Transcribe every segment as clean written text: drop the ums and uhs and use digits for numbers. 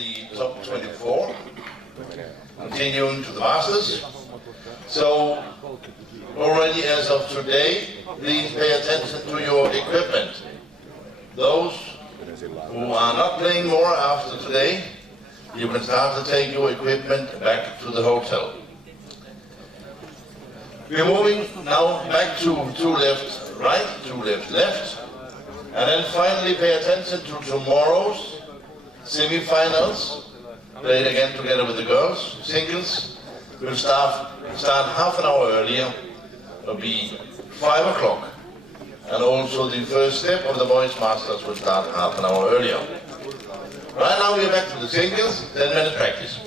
the top 24, continuing to the Masters. So already as of today, please pay attention to your equipment. Those who are not playing more after today, you can start to take your equipment back to the hotel. We're moving now back to two left right, two left left, and then finally pay attention to tomorrow's semi-finals, played again together with the girls. Singles will start half an hour earlier. It'll be 5 o'clock. And also the first step of the boys' masters will start half an hour earlier. Right now we're back to the singles, 10 minutes practice.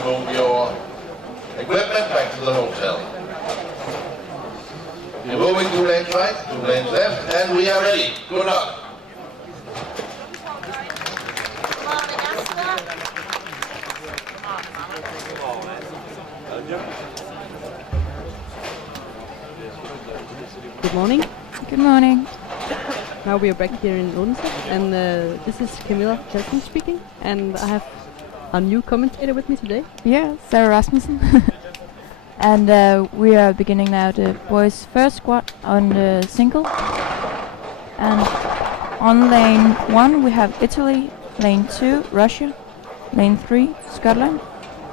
to move your equipment back to the hotel. You're moving 2 lanes right, 2 lanes left, and we are ready. Good luck. Good morning. Good morning. Now we are back here in Odense, and this is Camilla Kelsen speaking, and I have a new commentator with me today. Yeah, Sarah Rasmussen. And we are beginning now the boys' first squad on the single. And on lane 1 we have Italy, lane 2 Russia, lane 3 Scotland,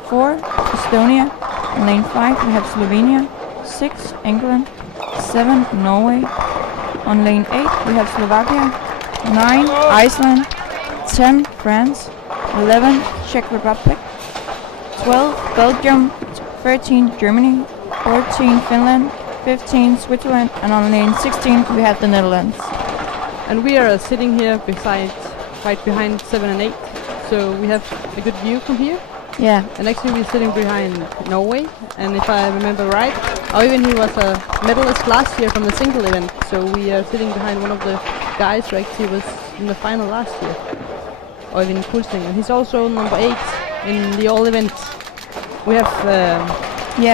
4 Estonia, and lane 5 we have Slovenia, 6 England, 7 Norway. On lane 8 we have Slovakia, 9 Iceland, 10 France, 11 Czech Republic, 12 Belgium, 13 Germany, 14 Finland, 15 Switzerland, and on lane 16 we have the Netherlands. And we are sitting here right behind 7 and 8, so we have a good view from here. Yeah. And actually we're sitting behind Norway, and if I remember right, Oyvind, he was a medalist last year from the single event, so we are sitting behind one of the guys who actually was in the final last year, Oyvind Kulsting, and he's also number 8 in the all event. We have we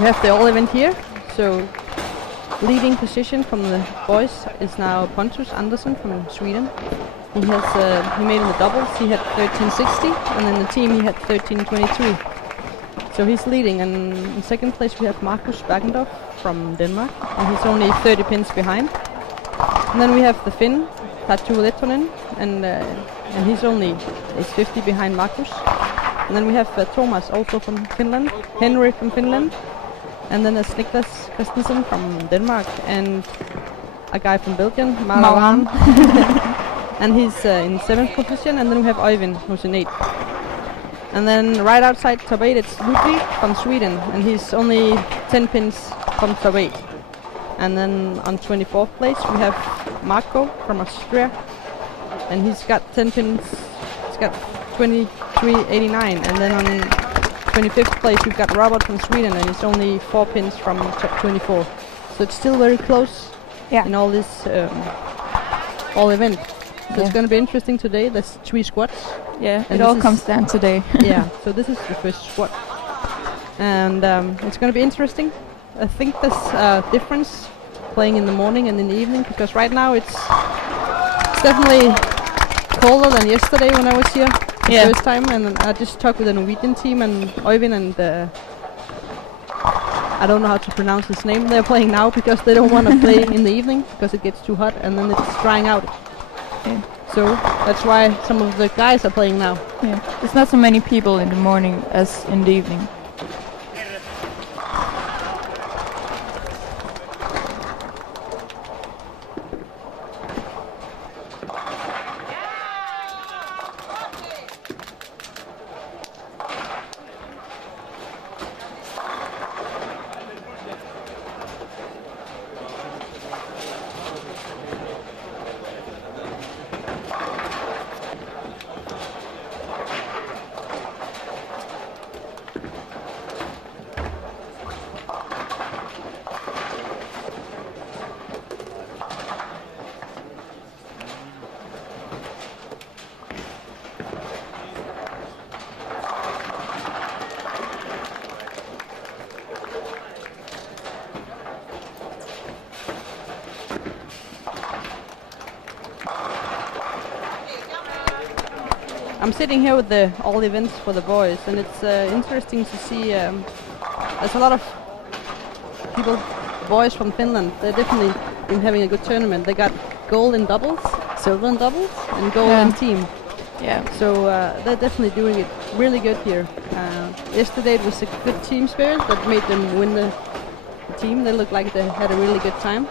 have the all event here, so leading position from the boys is now Pontus Andersson from Sweden. He has he made in the doubles, he had 13.60, and in the team he had 13.23. So he's leading, and in second place we have Markus Bergendorf from Denmark, and he's only 30 pins behind. And then we have the Finn, Tatu Lettonen, and he's 50 behind Markus. And then we have Thomas, also from Finland, Henry from Finland, and then there's Niklas Christensen from Denmark, and a guy from Belgium, Marwan. And he's in 7th position, and then we have Oyvind, who's in 8th. And then right outside top 8 it's Ludwig from Sweden, and he's only 10 pins from top 8. And then on 24th place we have Marco from Austria, and he's got 10 pins, he's got 23.89. And then on 25th place we've got Robert from Sweden, and he's only 4 pins from top 24. So it's still very close in all this all event. So it's going to be interesting today. There's 3 squads. Yeah, it all comes down today. Yeah, so this is the first squad. And it's going to be interesting. I think there's a difference playing in the morning and in the evening, because right now it's definitely colder than yesterday when I was here the first time. And I just talked with the Norwegian team, and Oyvind and I don't know how to pronounce his name. They're playing now because they don't want to play in the evening because it gets too hot and then it's drying out. Yeah. So that's why some of the guys are playing now. Yeah, there's not so many people in the morning as in the evening. I'm sitting here with the all events for the boys, and it's interesting to see. There's a lot of people, boys from Finland. They're definitely been having a good tournament. They got gold in doubles, silver in doubles, and gold in team. Yeah. So they're definitely doing it really good here. Yesterday it was a good team spirit that made them win the team. They looked like they had a really good time.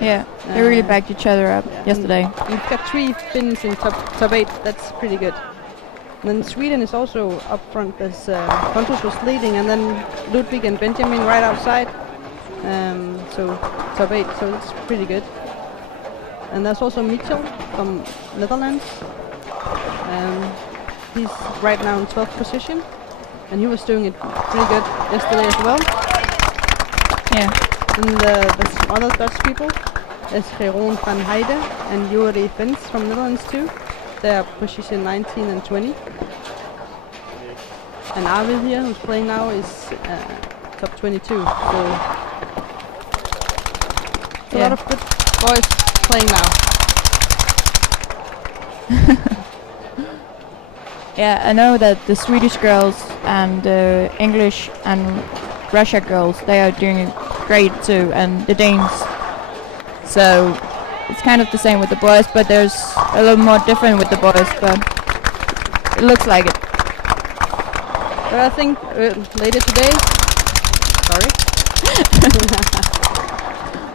Yeah, they really backed each other up yesterday. We've got 3 Finns in top 8. That's pretty good. And then Sweden is also up front as Pontus was leading, and then Ludwig and Benjamin right outside. So top 8, so that's pretty good. And there's also Mitchell from Netherlands. He's right now in 12th position. and he was doing it pretty good yesterday as well. Yeah. And the other Dutch people, there's Jeroen van Heide and Juri Vens from Netherlands too. They're position 19 and 20. And Arvid here, who's playing now, is top 22. So a lot of good boys playing now. Yeah, I know that the Swedish girls and English and Russia girls, they are doing great too, and the Danes. So it's kind of the same with the boys, but there's a little more different with the boys, but it looks like it. But I think later today, sorry,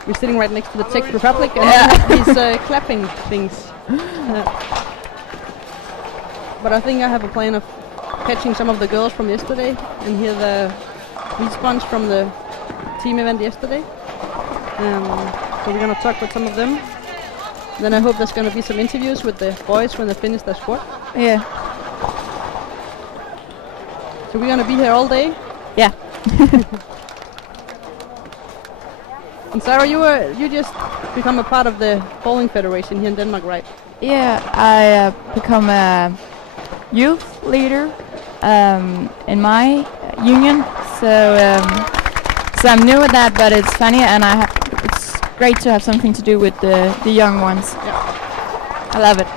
we're sitting right next to the Czech Republic and these clapping things. But I think I have a plan of catching some of the girls from yesterday and hear the response from the team event yesterday. So we're going to talk with some of them. Then I hope there's going to be some interviews with the boys when they finish their squad. Yeah. So we're going to be here all day. Yeah. And Sarah, you just become a part of the bowling federation here in Denmark, right? Yeah, I become a youth leader in my union. So I'm new at that, but it's funny, and it's great to have something to do with the young ones. Yeah. I love it.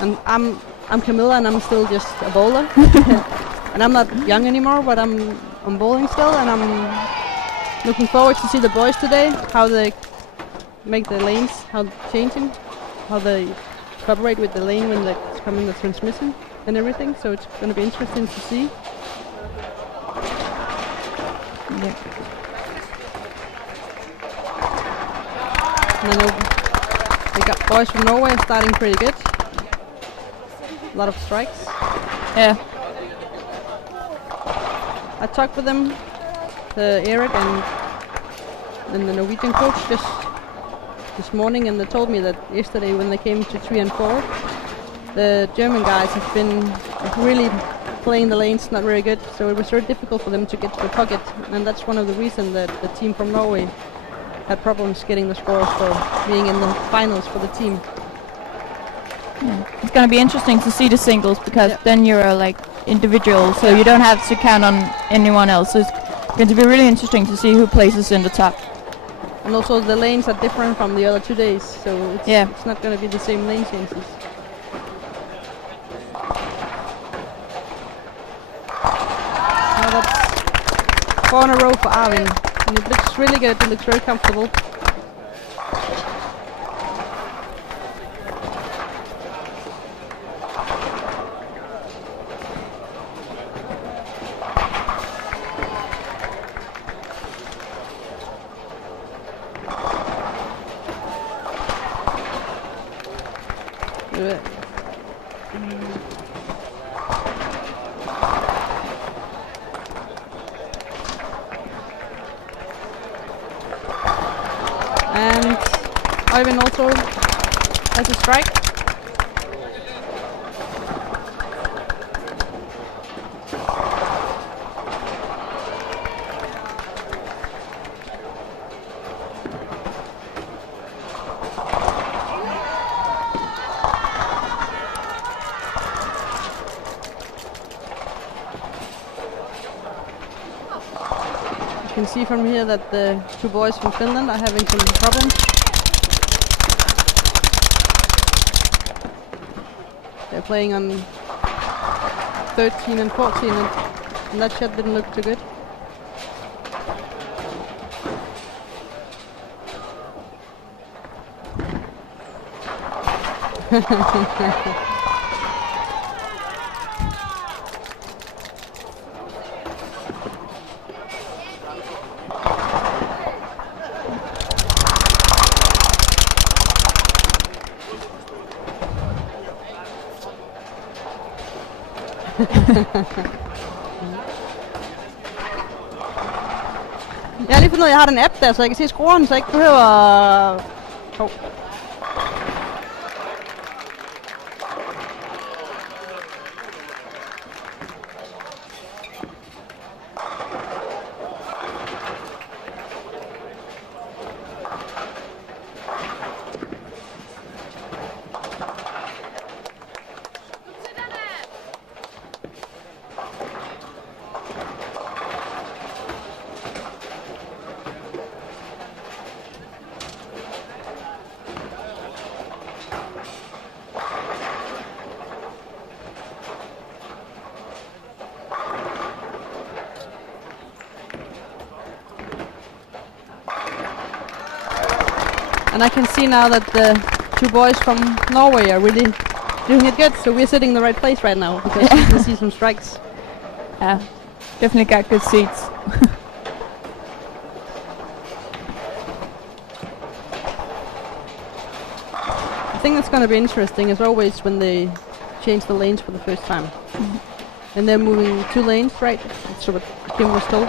And I'm Camilla, and I'm still just a bowler. And I'm not young anymore, but I'm bowling still, and I'm looking forward to see the boys today, how they make the lanes, how changing, how they cooperate with the lane when it's coming the transmission and everything. So it's going to be interesting to see. Yeah. And I know they got boys from Norway starting pretty good. A lot of strikes. Yeah. I talked with them, Eric and the Norwegian coach just this morning, and they told me that yesterday when they came to 3 and 4, the German guys have been really playing the lanes not very good, so it was very difficult for them to get to the pocket, and that's one of the reasons that the team from Norway had problems getting the scores for being in the finals for the team. Yeah. It's going to be interesting to see the singles, because then you're like individual, so you don't have to count on anyone else. So it's going to be really interesting to see who places in the top. And also the lanes are different from the other 2 days, so it's not going to be the same lane changes. Now that's 4 in a row for Arvin, and it looks really good. It looks very comfortable. And Ivan also has a strike. You can see from here that the 2 boys from Finland are having some problems. They're playing on 13 and 14, and that shot didn't look too good. Jeg har lige fundet ud af, at jeg har den app der, så jeg kan se scoren, så jeg ikke behøver... And I can see now that the two boys from Norway are really doing it good. So we're sitting in the right place right now because we can see some strikes. Yeah, definitely got good seats. The thing that's going to be interesting is always when they change the lanes for the first time. And they're moving 2 lanes, right? That's what Kim was told.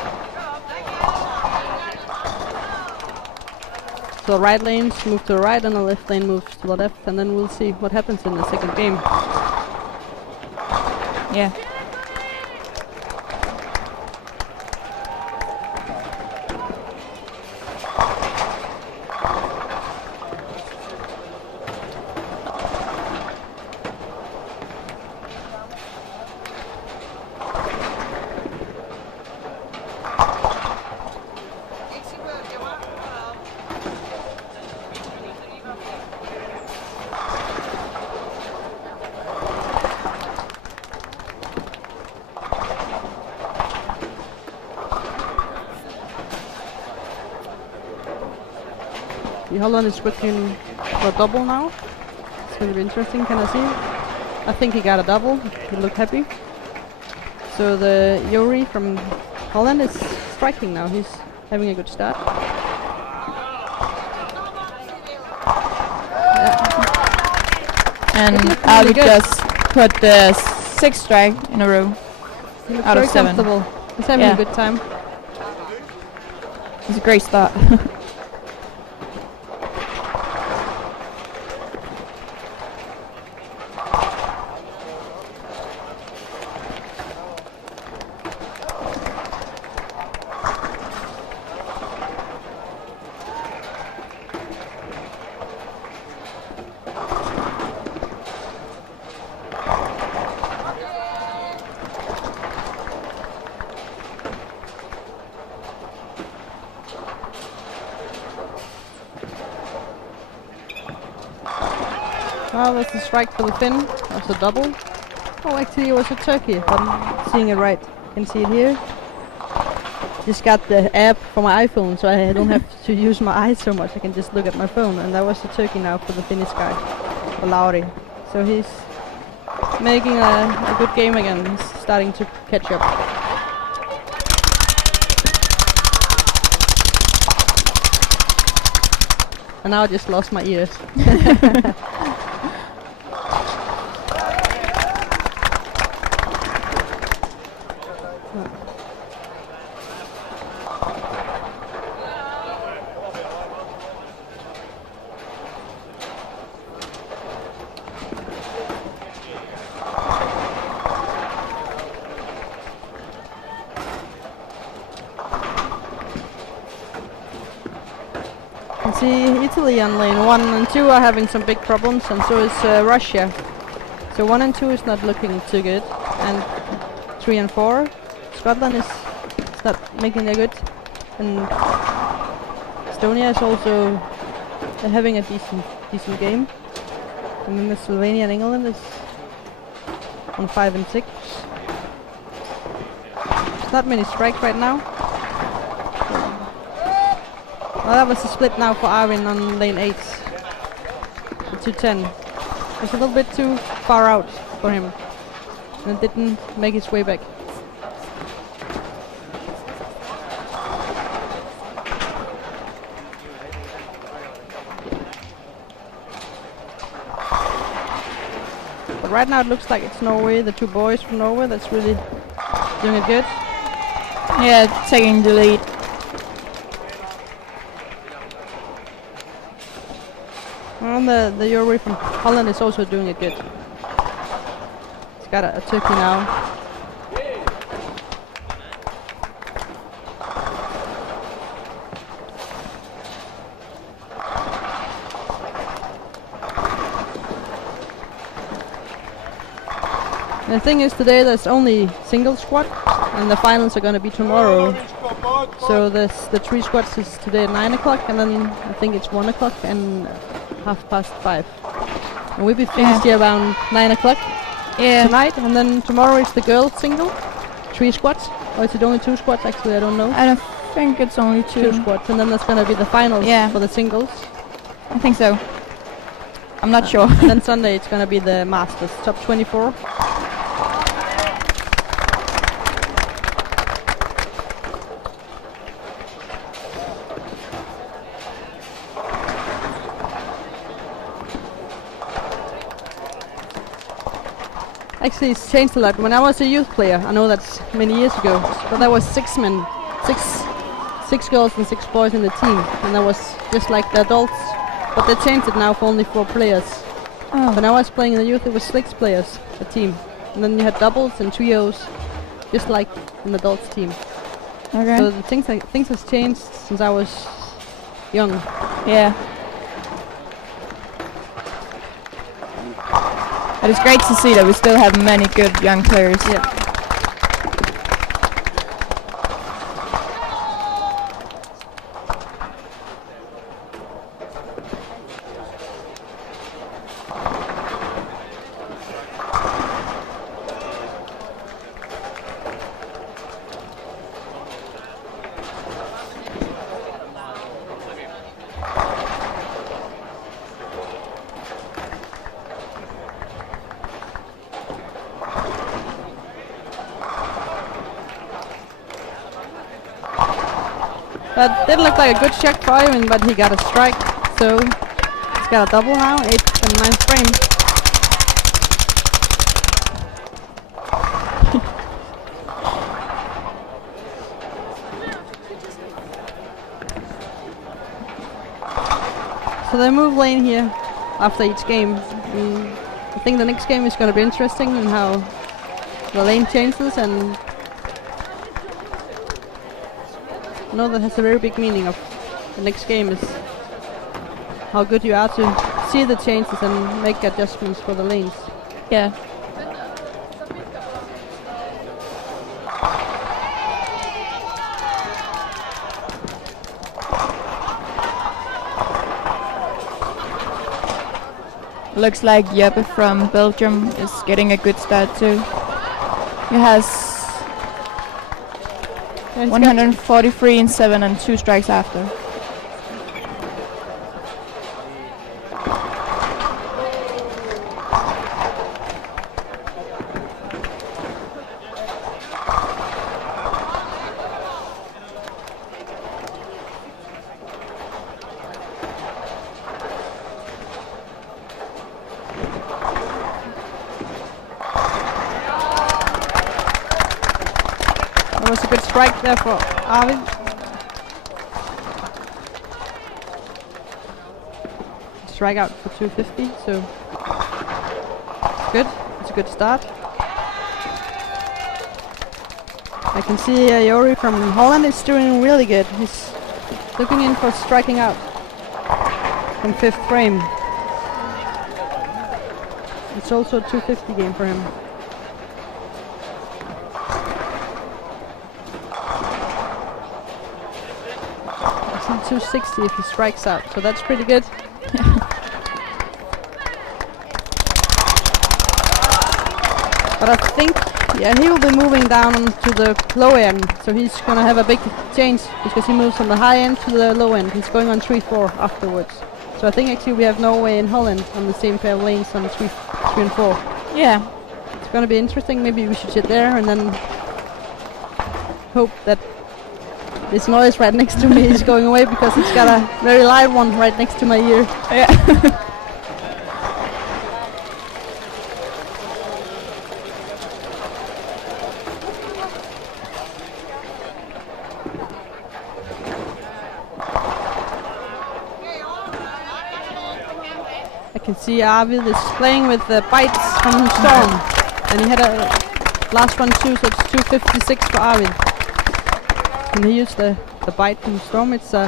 So the right lanes move to the right and the left lane moves to the left, and then we'll see what happens in the second game. Yeah. Holland is working for a double now. It's going to be interesting. Can I see it? I think he got a double. He looked happy. So the Yuri from Holland is striking now. He's having a good start. And Really Ali good. just put the 6th strike in a row. He looks Out of very 7. comfortable. He's having Yeah. a good time. It's a great start. Oh, that's the strike for the Finn. That's a double. Oh, actually it was a turkey, if I'm seeing it right. You can see it here. Just got the app for my iPhone, so I don't have to use my eyes so much. I can just look at my phone, and that was the turkey now for the Finnish guy, for Lauri. So he's making a good game again. He's starting to catch up. And now I just lost my ears. See, Italy on lane 1 and 2 are having some big problems, and so is Russia. So 1 and 2 is not looking too good, and 3 and 4, Scotland is not making it good, and Estonia is also having a decent game. And then Slovenia and England is on 5 and 6. There's not many strikes right now. Well, that was a split now for Arvin on lane 8. The 210. It's a little bit too far out for him. And it didn't make its way back. But right now it looks like it's Norway, the 2 boys from Norway that's really doing it good. Yeah, taking the lead. And the Yuri from Holland is also doing it good. He's got a turkey now. And the thing is, today there's only single squad, and the finals are going to be tomorrow. So the 3 squads is today at 9 o'clock, and then I think it's 1 o'clock and 5:30. And we'll be finished here around 9 o'clock tonight, and then tomorrow is the girls single, 3 squads. Or is it only 2 squads? Actually, I don't know. I don't think it's only 2. 2 squads, and then there's going to be the finals for the singles. I think so. I'm not sure. And then Sunday it's gonna be the Masters, top 24. Actually, it's changed a lot. When I was a youth player, I know that's many years ago, but there was 6 men, six girls and 6 boys in the team, and that was just like the adults. But they changed it now for only 4 players. Oh. When I was playing in the youth, it was 6 players a team, and then you had doubles and trios, just like an adults team. Okay. So the things has changed since I was young. Yeah. But it's great to see that we still have many good young players. Yeah. That did look like a good shot for Ivan, but he got a strike, so he's got a double now, 8th and 9th frame. So they move lane here after each game. I think the next game is going to be interesting and how the lane changes, and I know that has a very big meaning of the next game is how good you are to see the changes and make adjustments for the lanes. Yeah. Looks like Jeppe from Belgium is getting a good start too. He has 143 in 7 and 2 strikes after. That was a good strike there for Arvid. Strike out for 250, so it's good. It's a good start. I can see Jori from Holland is doing really good. He's looking in for striking out from 5th frame. It's also a 250 game for him. It's in 260 if he strikes out, so that's pretty good. But I think, yeah, he will be moving down to the low end, so he's gonna have a big change because he moves from the high end to the low end. He's going on 3-4 afterwards. So I think actually we have Norway and Holland on the same pair of lanes on 3 and 4. Yeah. It's gonna be interesting. Maybe we should sit there and then hope that this noise right next to me is going away because it's got a very loud one right next to my ear. Yeah. I can see Arvid is playing with the bites from Storm, and he had a last one too, so it's 256 for Arvid. And he used the bite from Storm. It's a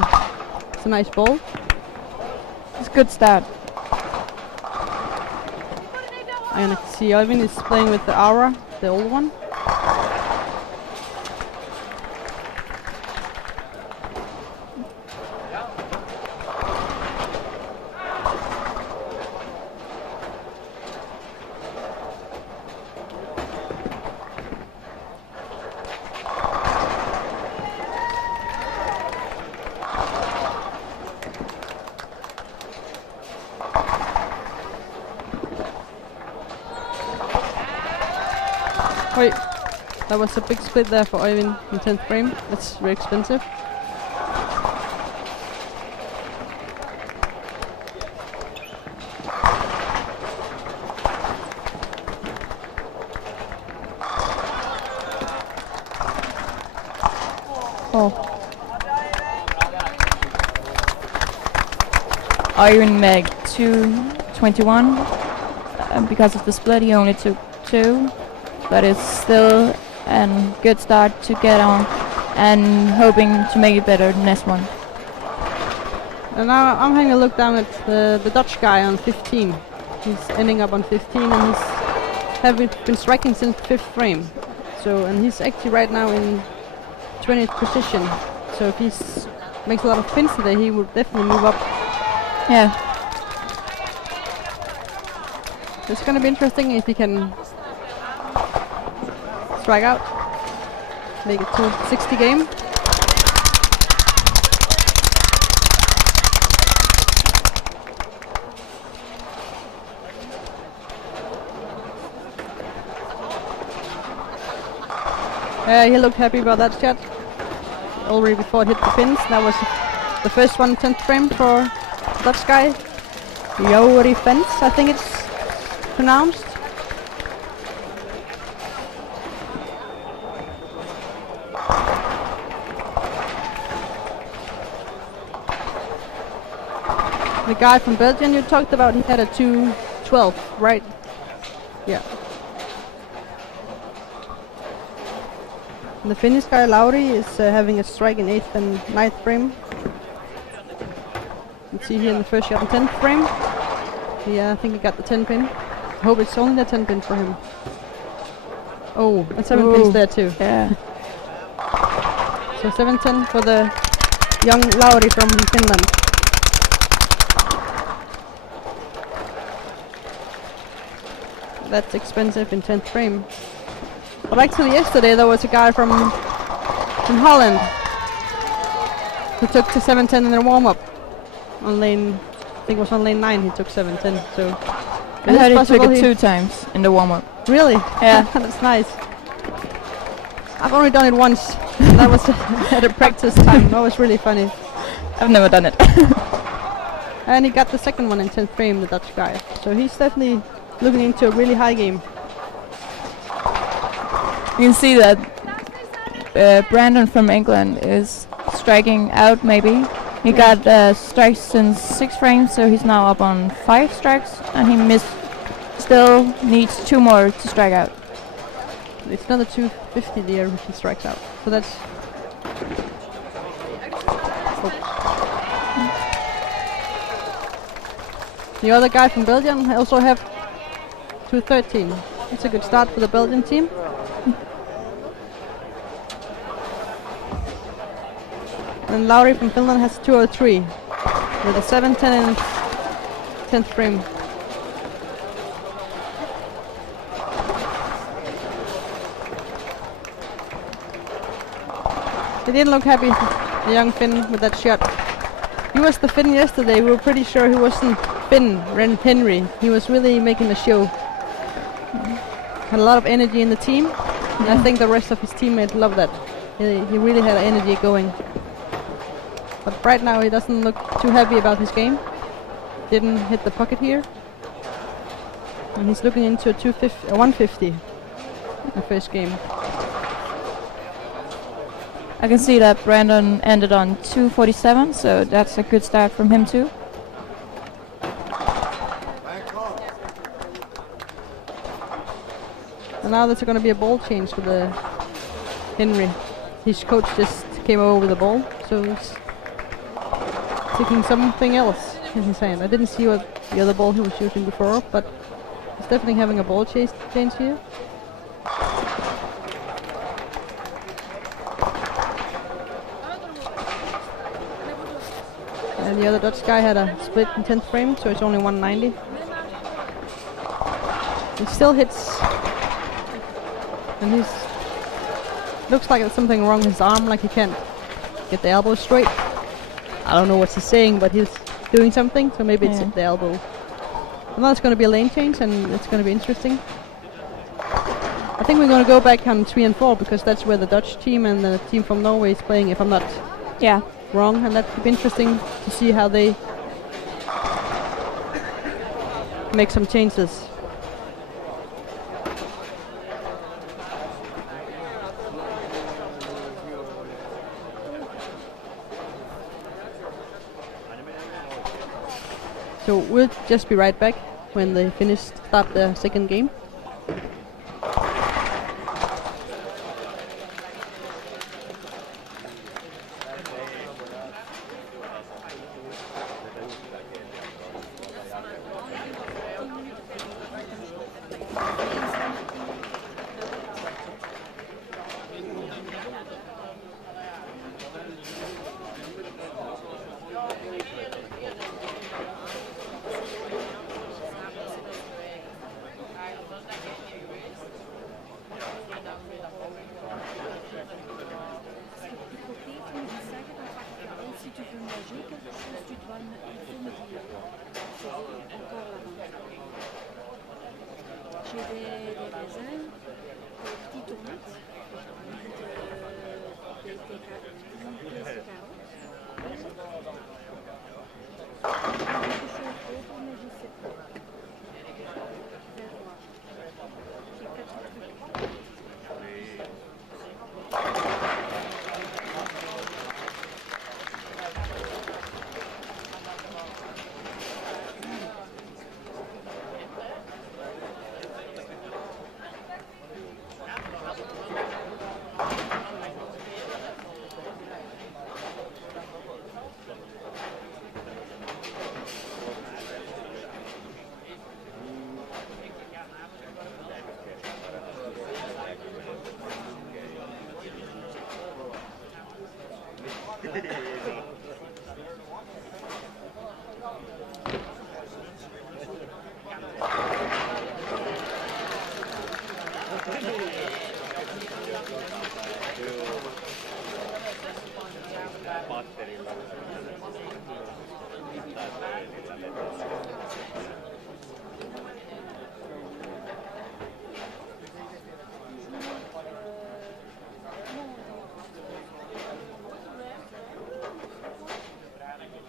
nice ball. It's a good start. And I can see Ivan is playing with the Aura, the old one. Wait, that was a big split there for Øyvind in 10th frame. That's very expensive. Oh. Øyvind made 221. Because of the split, he only took 2. But it's still a good start to get on and hoping to make it better the next one. And now I'm having a look down at the Dutch guy on 15. He's ending up on 15 and he's been striking since 5th frame. So, and he's actually right now in 20th position. So if he makes a lot of pins today, he will definitely move up. Yeah. It's going to be interesting if he can strike out, make it to 60 game. He looked happy about that shot already before it hit the pins. That was the first one, 10th frame for Dutch guy. Yori Fence, I think it's pronounced. The guy from Belgium you talked about, he had a 212, right? Yeah. And the Finnish guy, Lauri, is having a strike in 8th and 9th frame. You can see here in the first shot in 10th frame. Yeah, I think he got the 10 pin. I hope it's only the 10 pin for him. Oh, and 7 pins there too. Yeah. So 7-10 for the young Lauri from Finland. That's expensive in 10th frame. But actually yesterday there was a guy from Holland who took to 7-10 in their warm-up on lane, I think it was on lane 9 he took 7-10, so I heard he took it 2 times in the warm-up. Really? Yeah. That's nice. I've only done it once, and that was at a practice time. That was really funny. I've never done it. And he got the second one in 10th frame, the Dutch guy. So he's definitely looking into a really high game. You can see that Brandon from England is striking out maybe. He got strikes since 6 frames, so he's now up on 5 strikes, and he still needs 2 more to strike out. It's another 250 there if he strikes out. So that's... The other guy from Belgium also have 213. It's a good start for the Belgian team. And Lauri from Finland has 203 with a 7-10 and 10th frame. He didn't look happy, the young Finn, with that shot. He was the Finn yesterday. We were pretty sure he wasn't Finn, Henry. He was really making a show. Had a lot of energy in the team. And I think the rest of his teammates loved that. He really had energy going. But right now he doesn't look too happy about his game. Didn't hit the pocket here. And he's looking into a 150 in the first game. I can see that Brandon ended on 247, so that's a good start from him too. And now there's going to be a ball change for the Henry. His coach just came over with a ball, so he's taking something else in his hand. I didn't see what the other ball he was using before, but he's definitely having a ball change here. And the other Dutch guy had a split in 10th frame, so it's only 190. He still hits, and he's looks like there's something wrong with his arm, like he can't get the elbow straight. I don't know what he's saying, but he's doing something, so maybe it's at the elbow. And now it's going to be a lane change, and it's going to be interesting. I think we're going to go back on 3 and 4 because that's where the Dutch team and the team from Norway is playing, if I'm not wrong, and that could be interesting to see how they make some changes. So we'll just be right back when they start the second game.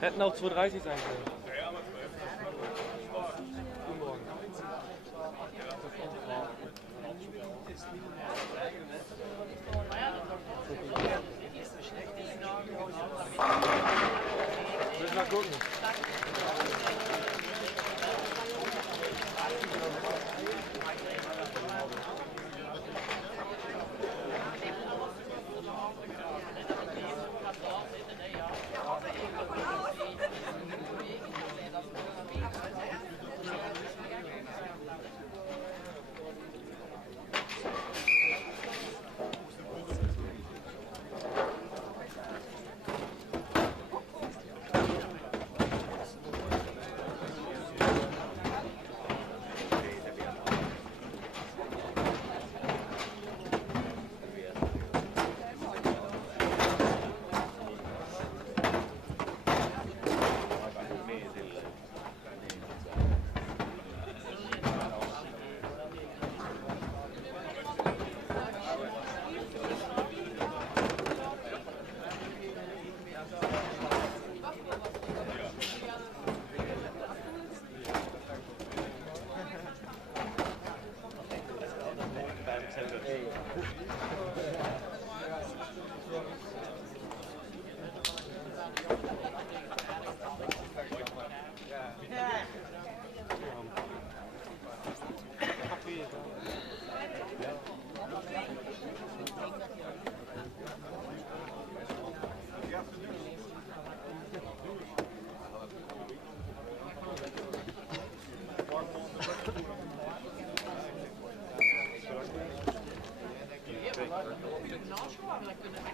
Hätten auch 2:30 sein können. Müssen wir gucken.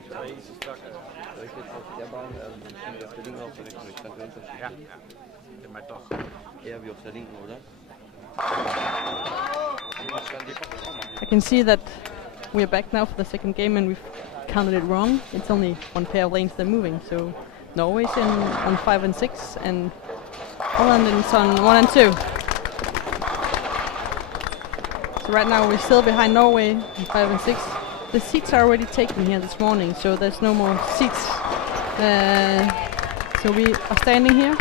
Soll ich jetzt auf der Bahn, ich auf der linken auch direkt, ich kann den Unterschied. Ja, immer doch. Eher wie auf der linken, oder? I can see that we're back now for the second game and we've counted it wrong. It's only one pair of lanes they're moving, so Norway's on 5 and 6 and Holland is on 1 and 2. So right now we're still behind Norway in 5 and 6. The seats are already taken here this morning, so there's no more seats. So we are standing here,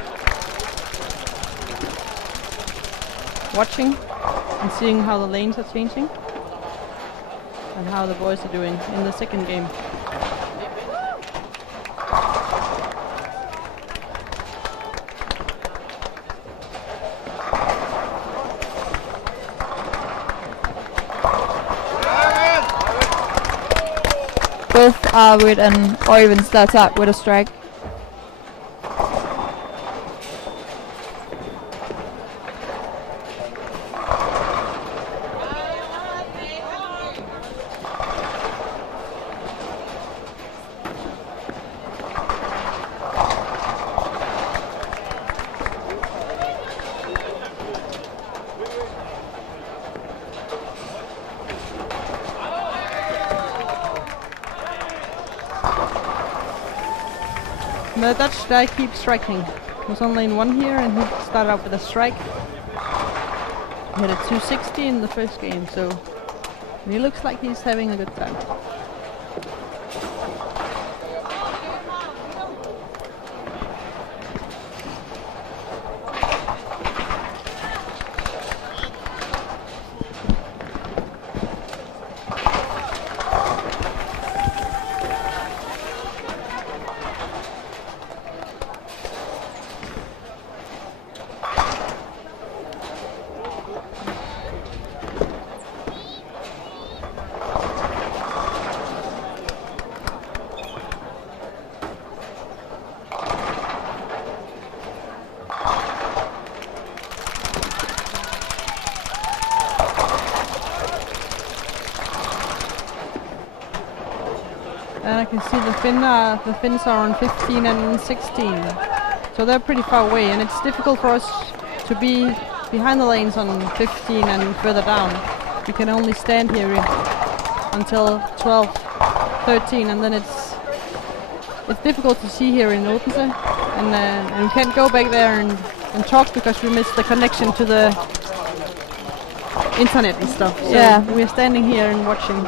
watching and seeing how the lanes are changing and how the boys are doing in the second game. Both are with or even starts out with a strike. The Dutch guy keeps striking. He was on lane 1 here and he started out with a strike. He had a 260 in the first game, so he looks like he's having a good time. And I can see the Finns are on 15 and 16. So they're pretty far away, and it's difficult for us to be behind the lanes on 15 and further down. We can only stand here until 12, 13, and then it's difficult to see here in Odense. And we can't go back there and talk because we miss the connection to the internet and stuff. So yeah, we're standing here and watching.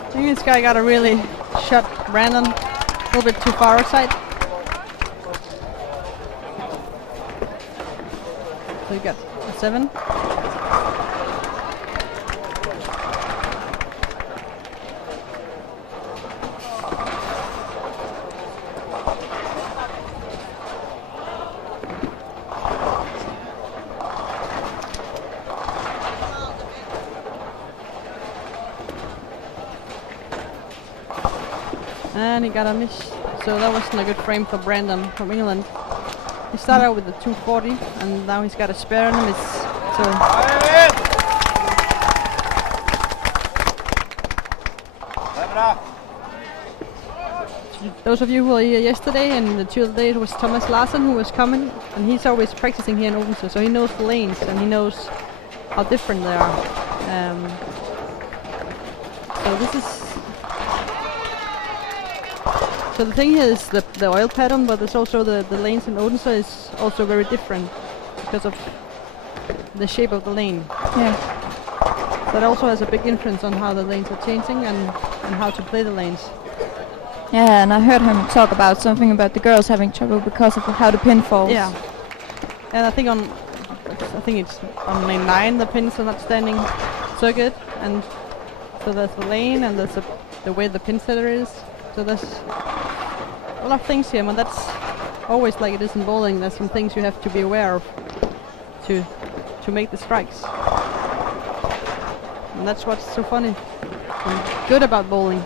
I think this guy got a really shot Brandon a little bit too far outside. So he got a 7. And he got a miss, so that wasn't a good frame for Brandon from England. He started out with the 240, and now he's got a spare and a miss. So those of you who were here yesterday and the 2 other days, was Thomas Larsen who was coming, and he's always practicing here in Odense, so he knows the lanes and he knows how different they are. So this is. So the thing here is the oil pattern, but there's also the lanes in Odense is also very different because of the shape of the lane. Yeah. That also has a big influence on how the lanes are changing and how to play the lanes. Yeah, and I heard him talk about something about the girls having trouble because of how the pin falls. Yeah. And I think it's on lane 9 the pins are not standing so good, and so there's the lane and there's the way the pin setter is. So there's a lot of things here, but that's always like it is in bowling. There's some things you have to be aware of to make the strikes. And that's what's so funny and good about bowling.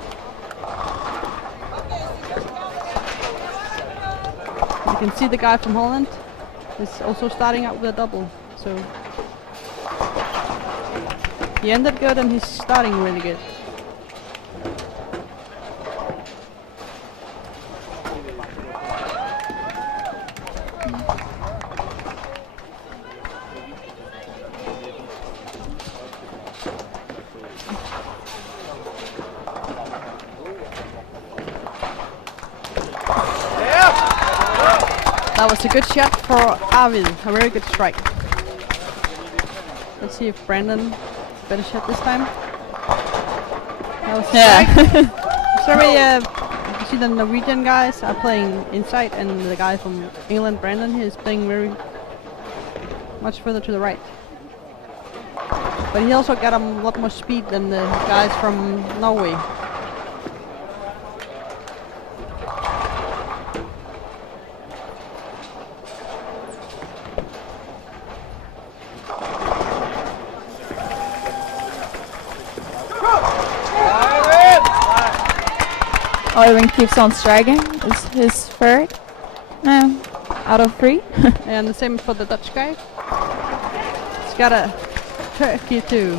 You can see the guy from Holland is also starting out with a double. So he ended good and he's starting really good. That was a good shot for Arvid. A very good strike. Let's see if Brandon better shot this time. That was a strike. Sorry, you see the Norwegian guys are playing inside, and the guy from England, Brandon, he is playing very much further to the right. But he also got a lot more speed than the guys from Norway. Owen keeps on striking. It's his third now out of 3. And the same for the Dutch guy. He's got a turkey too.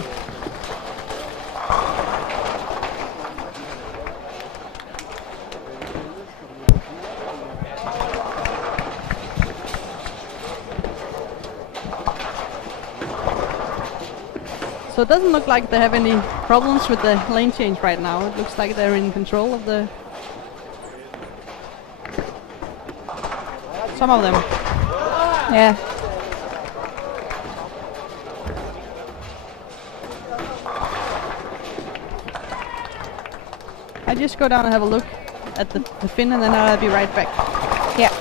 So it doesn't look like they have any problems with the lane change right now. It looks like they're in control of the... some of them. Yeah. I just go down and have a look at the fin, and then I'll be right back. Yeah.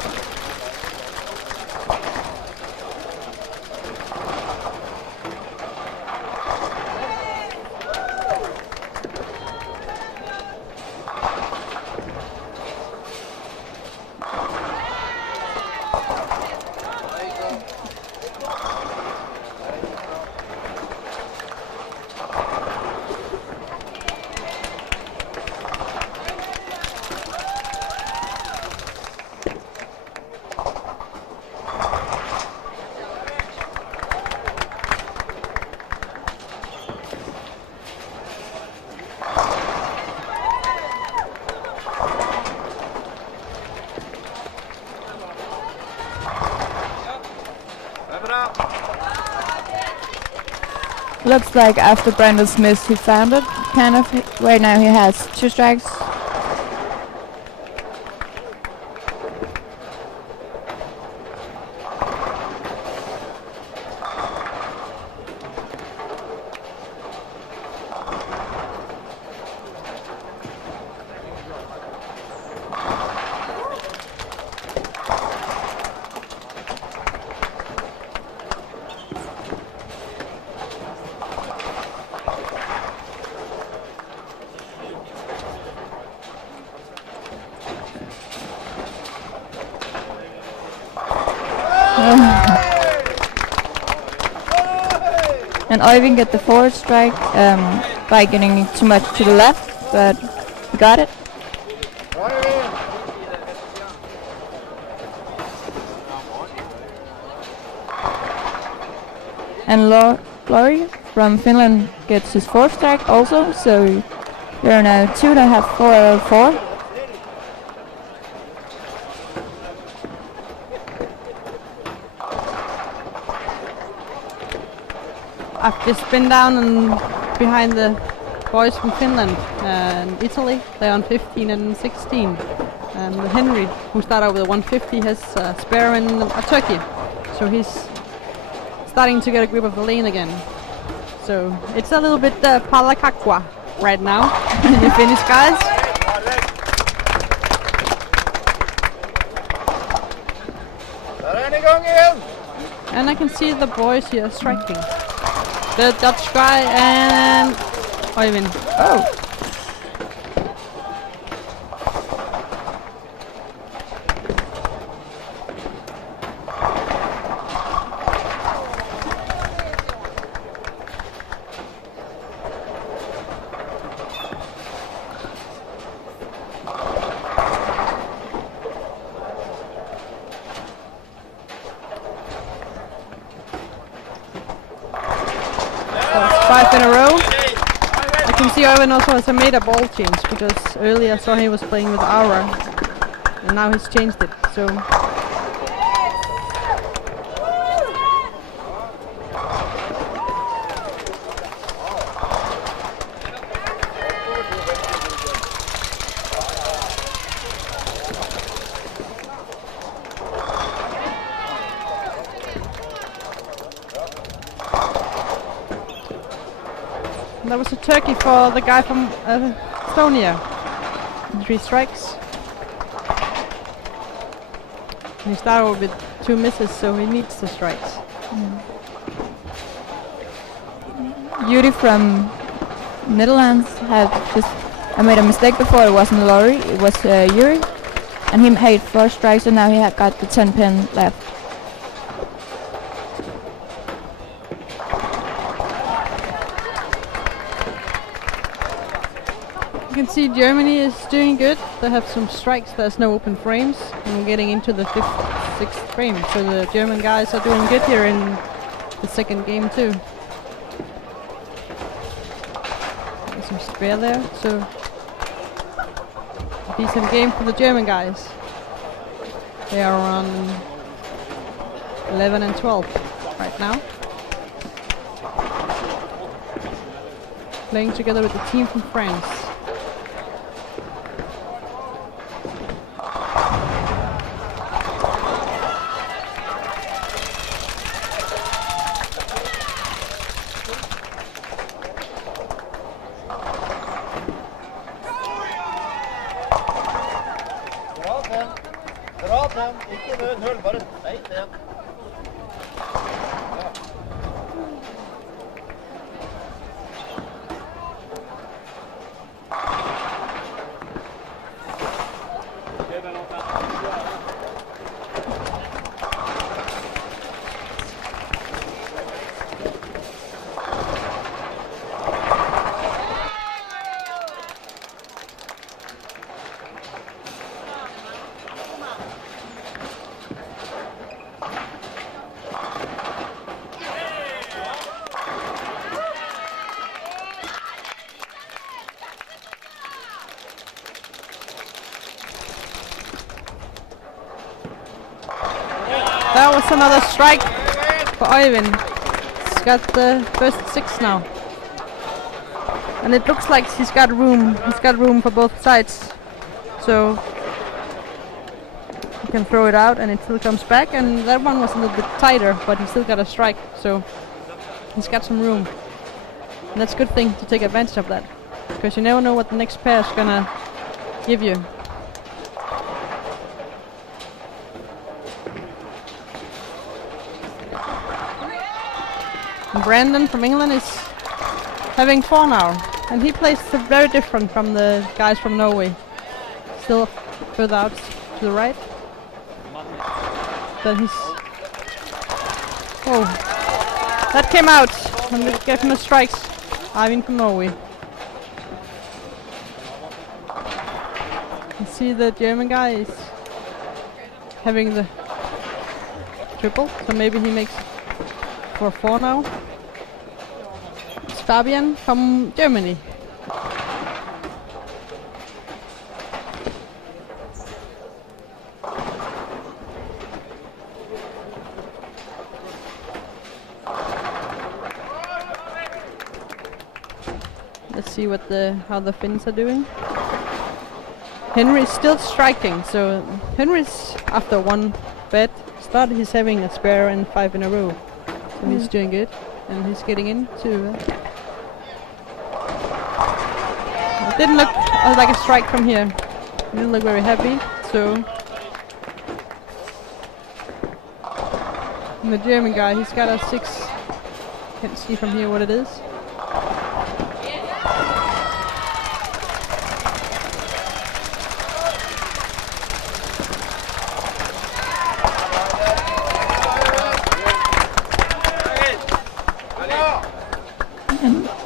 Looks like after Brandon's miss, he found it. Kind of. Right now he has 2 strikes. And Oyvind get the 4th strike by getting too much to the left, but he got it. And Laurie from Finland gets his 4th strike also, so there are now 2 that have 4 out of 4. I've just been down and behind the boys from Finland and Italy. They're on 15 and 16. And Henry, who started with a 150, has a spare and a turkey. So he's starting to get a grip of the lane again. So it's a little bit palakakwa right now in the Finnish guys. And I can see the boys here striking. The Dutch guy and Oyvind. Oh! Five in a row. I can see Oyvind also has made a ball change, because earlier I saw he was playing with Aura and now he's changed it. So That was a turkey for the guy from Estonia. 3 strikes. He started with 2 misses, so he needs the strikes. Yuri from Netherlands had just I made a mistake before. It wasn't Laurie, it was Yuri, and he made 4 strikes, and now he had got the 10 pin left. You can see Germany is doing good. They have some strikes. There's no open frames, and we're getting into the 5th, 6th frame. So the German guys are doing good here in the second game too. There's some spare there, so a decent game for the German guys. They are on 11 and 12 right now. Playing together with the team from France. That was another strike for Øyvind. He's got the first 6 now. And it looks like he's got room. He's got room for both sides. So he can throw it out and it still comes back. And that one was a little bit tighter, but he still got a strike. So he's got some room. And that's a good thing to take advantage of that. Because you never know what the next pair is gonna give you. Brandon from England is having 4 now, and he plays very different from the guys from Norway. Still further out to the right. But he's... Oh, that came out, and it gave him a strike. Eivind from Norway. You see the German guy is having the triple, so maybe he makes 4 now. It's Fabian from Germany. Let's see what how the Finns are doing. Henry is still striking, so Henry's after 1 bet start. He's having a spare and 5 in a row. So he's doing good, and he's getting into... it didn't look like a strike from here. It didn't look very happy, so... And the German guy, he's got a 6. Can't see from here what it is.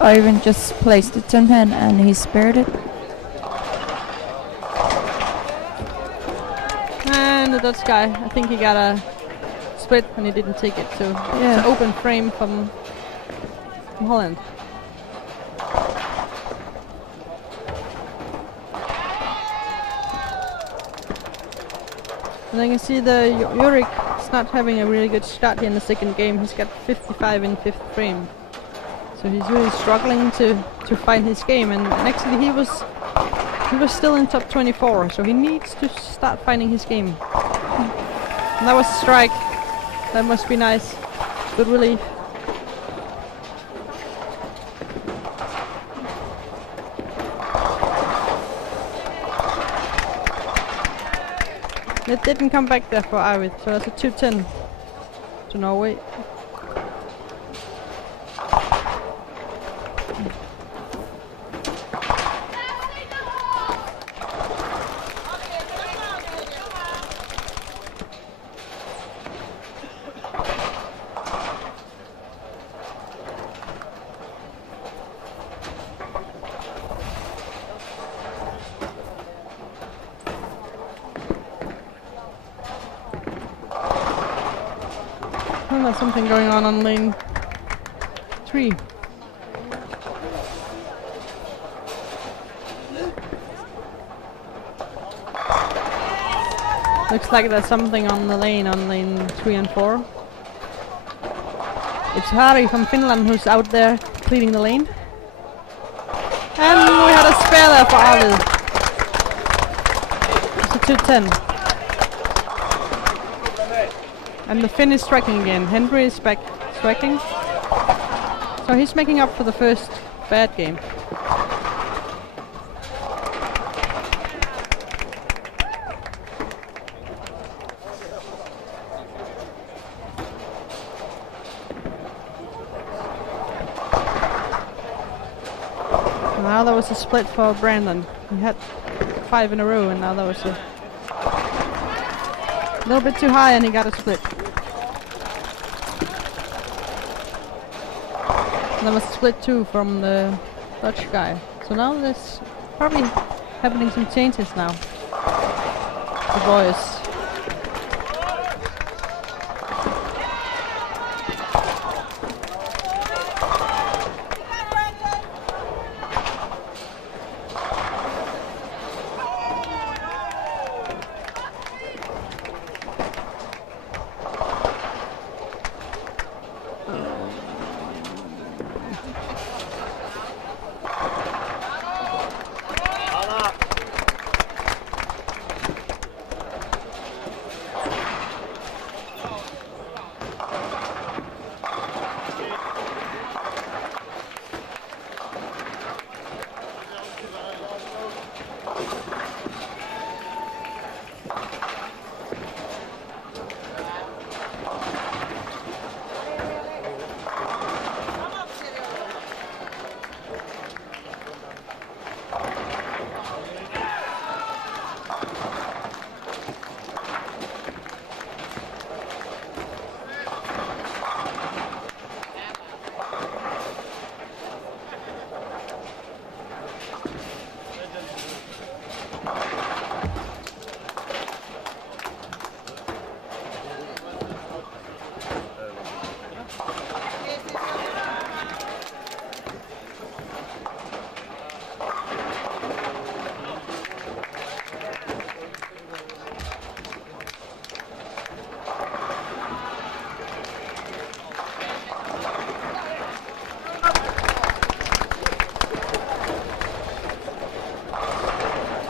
Øyvind just placed the 10 pin and he spared it. And the Dutch guy, I think he got a split and he didn't take it, so Yeah. it's an open frame from Holland. And I can see the Yurik is not having a really good start here in the second game. He's got 55 in 5th frame. So he's really struggling to find his game, and actually he was still in top 24, so he needs to start finding his game. And that was a strike. That must be nice. Good relief. It didn't come back there for Arvid, so that's a 2-10 to Norway. Oh, there's something going on lane 3. Looks like there's something on the lane on lane 3 and 4. It's Harry from Finland who's out there cleaning the lane. And we had a spare there for Arvid. It's a 2-10. And the Finn is striking again. Henry is back striking. So he's making up for the first bad game. Now there was a split for Brandon. He had 5 in a row and now there was a little bit too high and he got a split. And there was a split too from the Dutch guy. So now there's probably happening some changes now. The boys.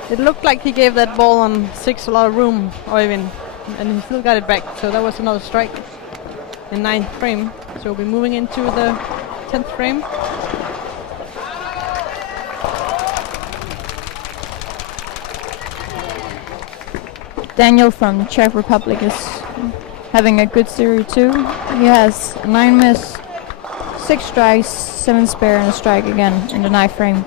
It looked like he gave that ball on 6 a lot of room, Oyvind, and he still got it back, so that was another strike in 9th frame. So we'll be moving into the 10th frame. Daniel from the Czech Republic is having a good series too. He has 9 miss, 6 strikes, 7 spare and a strike again in the 9th frame.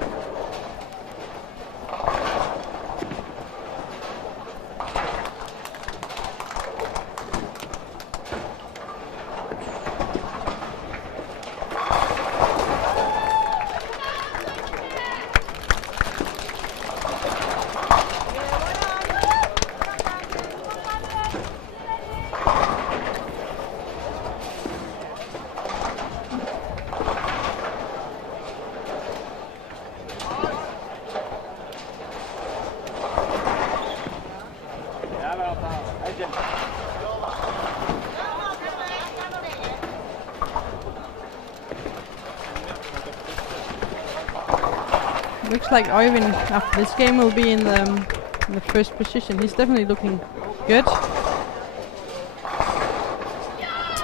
Looks like Oyvind after this game will be in the first position. He's definitely looking good.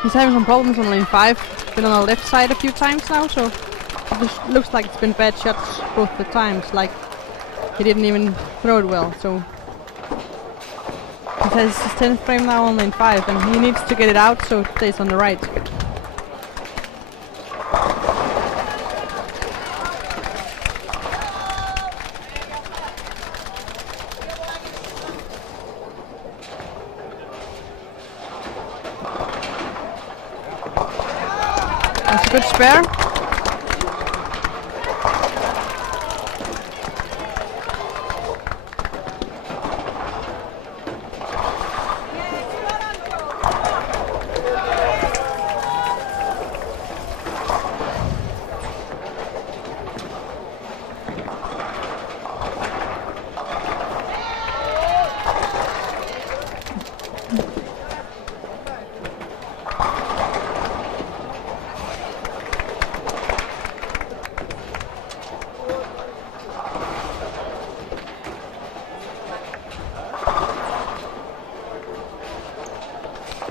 He's having some problems on lane 5. Been on the left side a few times now, so it just looks like it's been bad shots both the times. Like he didn't even throw it well. So He has his 10th frame now on lane 5, and he needs to get it out so it stays on the right. That's a good spare.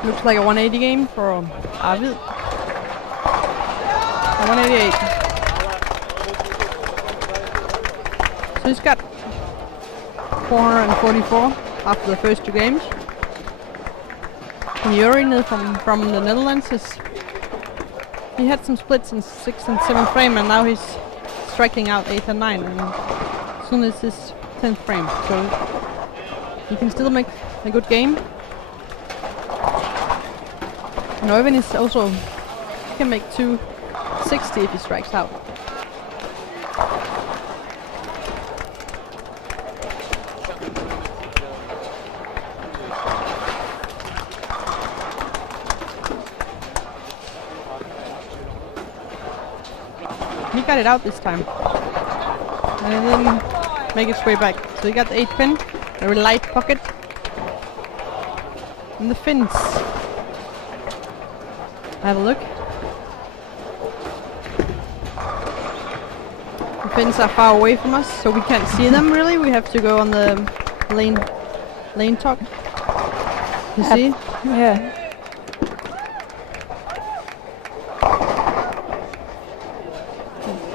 Looks like a 180 game for Arvid. A 188. So he's got 444 after the first 2 games. And Yuri from the Netherlands he had some splits in 6th and 7th frame, and now he's striking out 8th and 9th, and soon is his 10th frame. So he can still make a good game. And Oivind is also, he can make 260 if he strikes out. He got it out this time. And it didn't make its way back. So he got the 8 pin, a very light pocket. And the fins. Have a look. The fins are far away from us, so we can't see them really. We have to go on the lane top. You see? Yeah.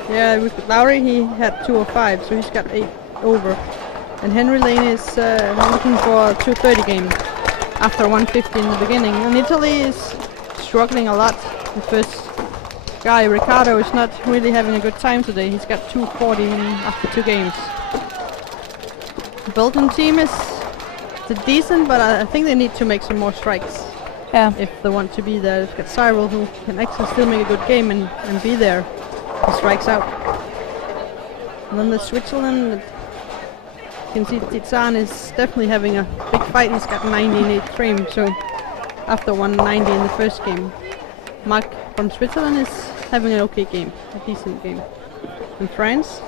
Yeah, with Lowry he had 205, so he's got 8 over. And Henry Lane is looking for a 230 game after 150 in the beginning. And Italy is struggling a lot. The first guy, Riccardo, is not really having a good time today. He's got 240 after 2 games. The Belgian team is decent, but I think they need to make some more strikes. Yeah. If they want to be there. They've got Cyril who can actually still make a good game and be there. He strikes out. And then the Switzerland, you can see Tizan is definitely having a big fight. He's got 90 in 8th frame, so after 190 in the first game. Mark from Switzerland is having an okay game, a decent game. And France,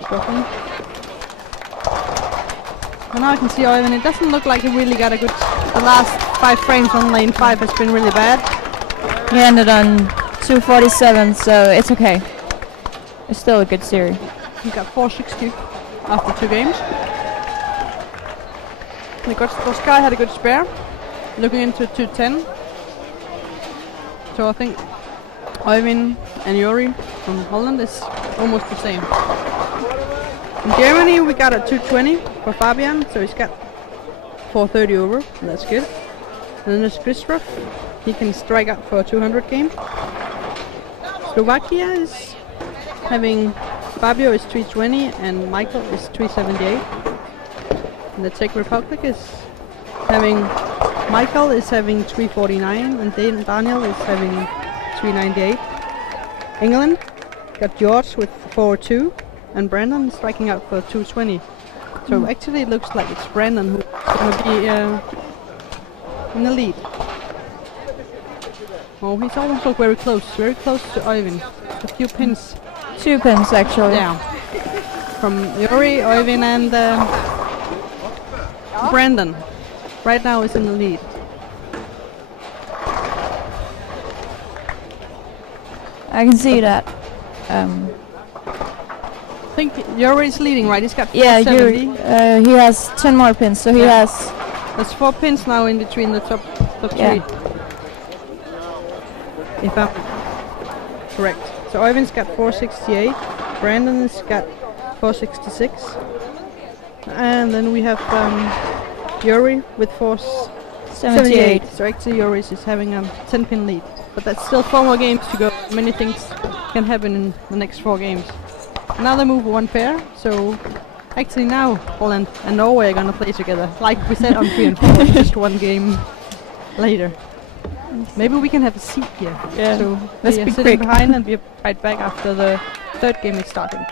struggling. And now I can see Oivind, it doesn't look like he really got a good... The last 5 frames on lane 5 has been really bad. He ended on 247, so it's okay. It's still a good series. He got 460 after 2 games. Sky had a good spare, looking into 210. So I think Oivind and Yuri from Holland is almost the same. In Germany we got a 220 for Fabian, so he's got 430 over, and that's good. And then there's Kristoff, he can strike out for a 200 game. Slovakia is having, Fabio is 320 and Michael is 378. And the Czech Republic is having, Michael is having 349 and Daniel is having 398. England got George with 402 and Brandon striking out for 220. So actually it looks like it's Brandon who's going to be in the lead. Oh, he's also very close to Oivind. A few pins. 2 pins actually. Yeah. From Yuri, Oivind and Brandon. Right now is in the lead. I can see that. I think Yuri's leading, right? He's got Yeah, 470. Yuri. He has 10 more pins, so he has... There's 4 pins now in between the top 3. If I'm correct. So Oivind's got 468, Brandon's got 466, and then we have Yuri with force 78. So actually Yuri's is having a 10-pin lead. But that's still 4 more games to go. Many things can happen in the next 4 games. Now they move 1 pair, so actually now Holland and Norway are gonna play together. Like we said on 3 and 4, just 1 game later. Maybe we can have a seat here. Yeah, So let's we are be sitting quick. behind and be right back after the 3rd game is starting.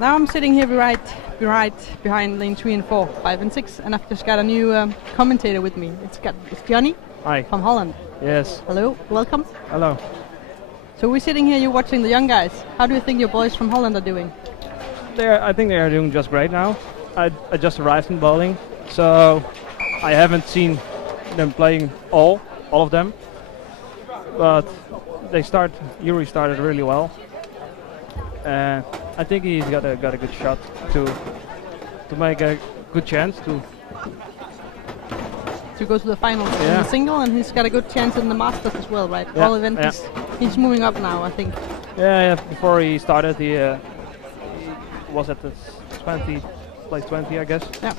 Now I'm sitting here right behind lane 3 and 4, 5 and 6, and I've just got a new commentator with me. It's Johnny Hi. from Holland. Yes. Hello, welcome. Hello. So we're sitting here, you're watching the young guys. How do you think your boys from Holland are doing? I think they are doing just great now. I just arrived in bowling, so I haven't seen them playing all of them. But Yuri started really well. I think he's got a good shot to make a good chance to go to the finals in the single, and he's got a good chance in the Masters as well, right? Yeah, All events, he's moving up now, I think. Yeah. Before he started, he was at the 20, place 20, I guess. Yeah.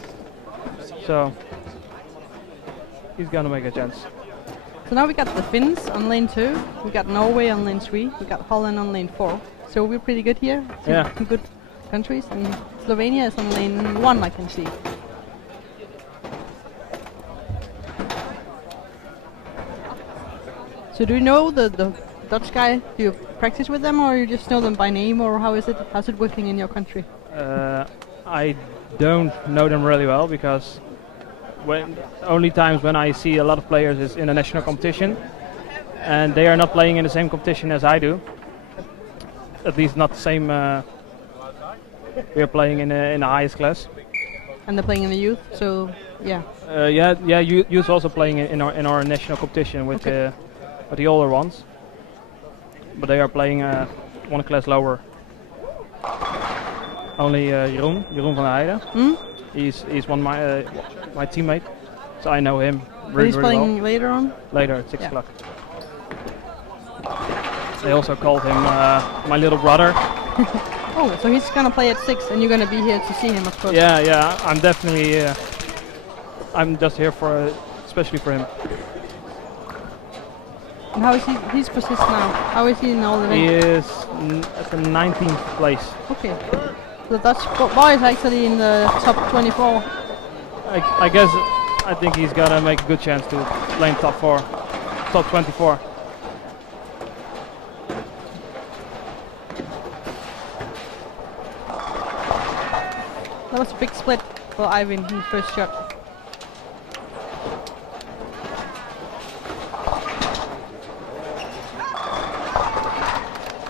So he's gonna make a chance. So now we got the Finns on lane 2, we got Norway on lane 3, we got Holland on lane 4. So we're pretty good here. Two good countries, and Slovenia is on lane 1, I can see. So do you know the Dutch guy? Do you practice with them, or you just know them by name, or how is it? How's it working in your country? I don't know them really well, because only times when I see a lot of players is in a national competition, and they are not playing in the same competition as I do. At least not the same. We are playing in the highest class. And they're playing in the youth, so yeah. Youth also playing in our national competition with the older ones, but they are playing 1 class lower. Only Jeroen van der Heijden. He's one my teammate, so I know him really, he's really playing well. later on? Later at 6 o'clock. They also called him my little brother. Oh, so he's gonna play at 6, and you're gonna be here to see him, of course. Yeah. I'm definitely. I'm just here especially for him. And how is he? He's positioned now. How is he in all the He events? is at the 19th place. Okay. The Dutch boy is actually in the top 24. I guess I think he's gonna make a good chance to lane top 24. That was a big split for Ivan in the first shot.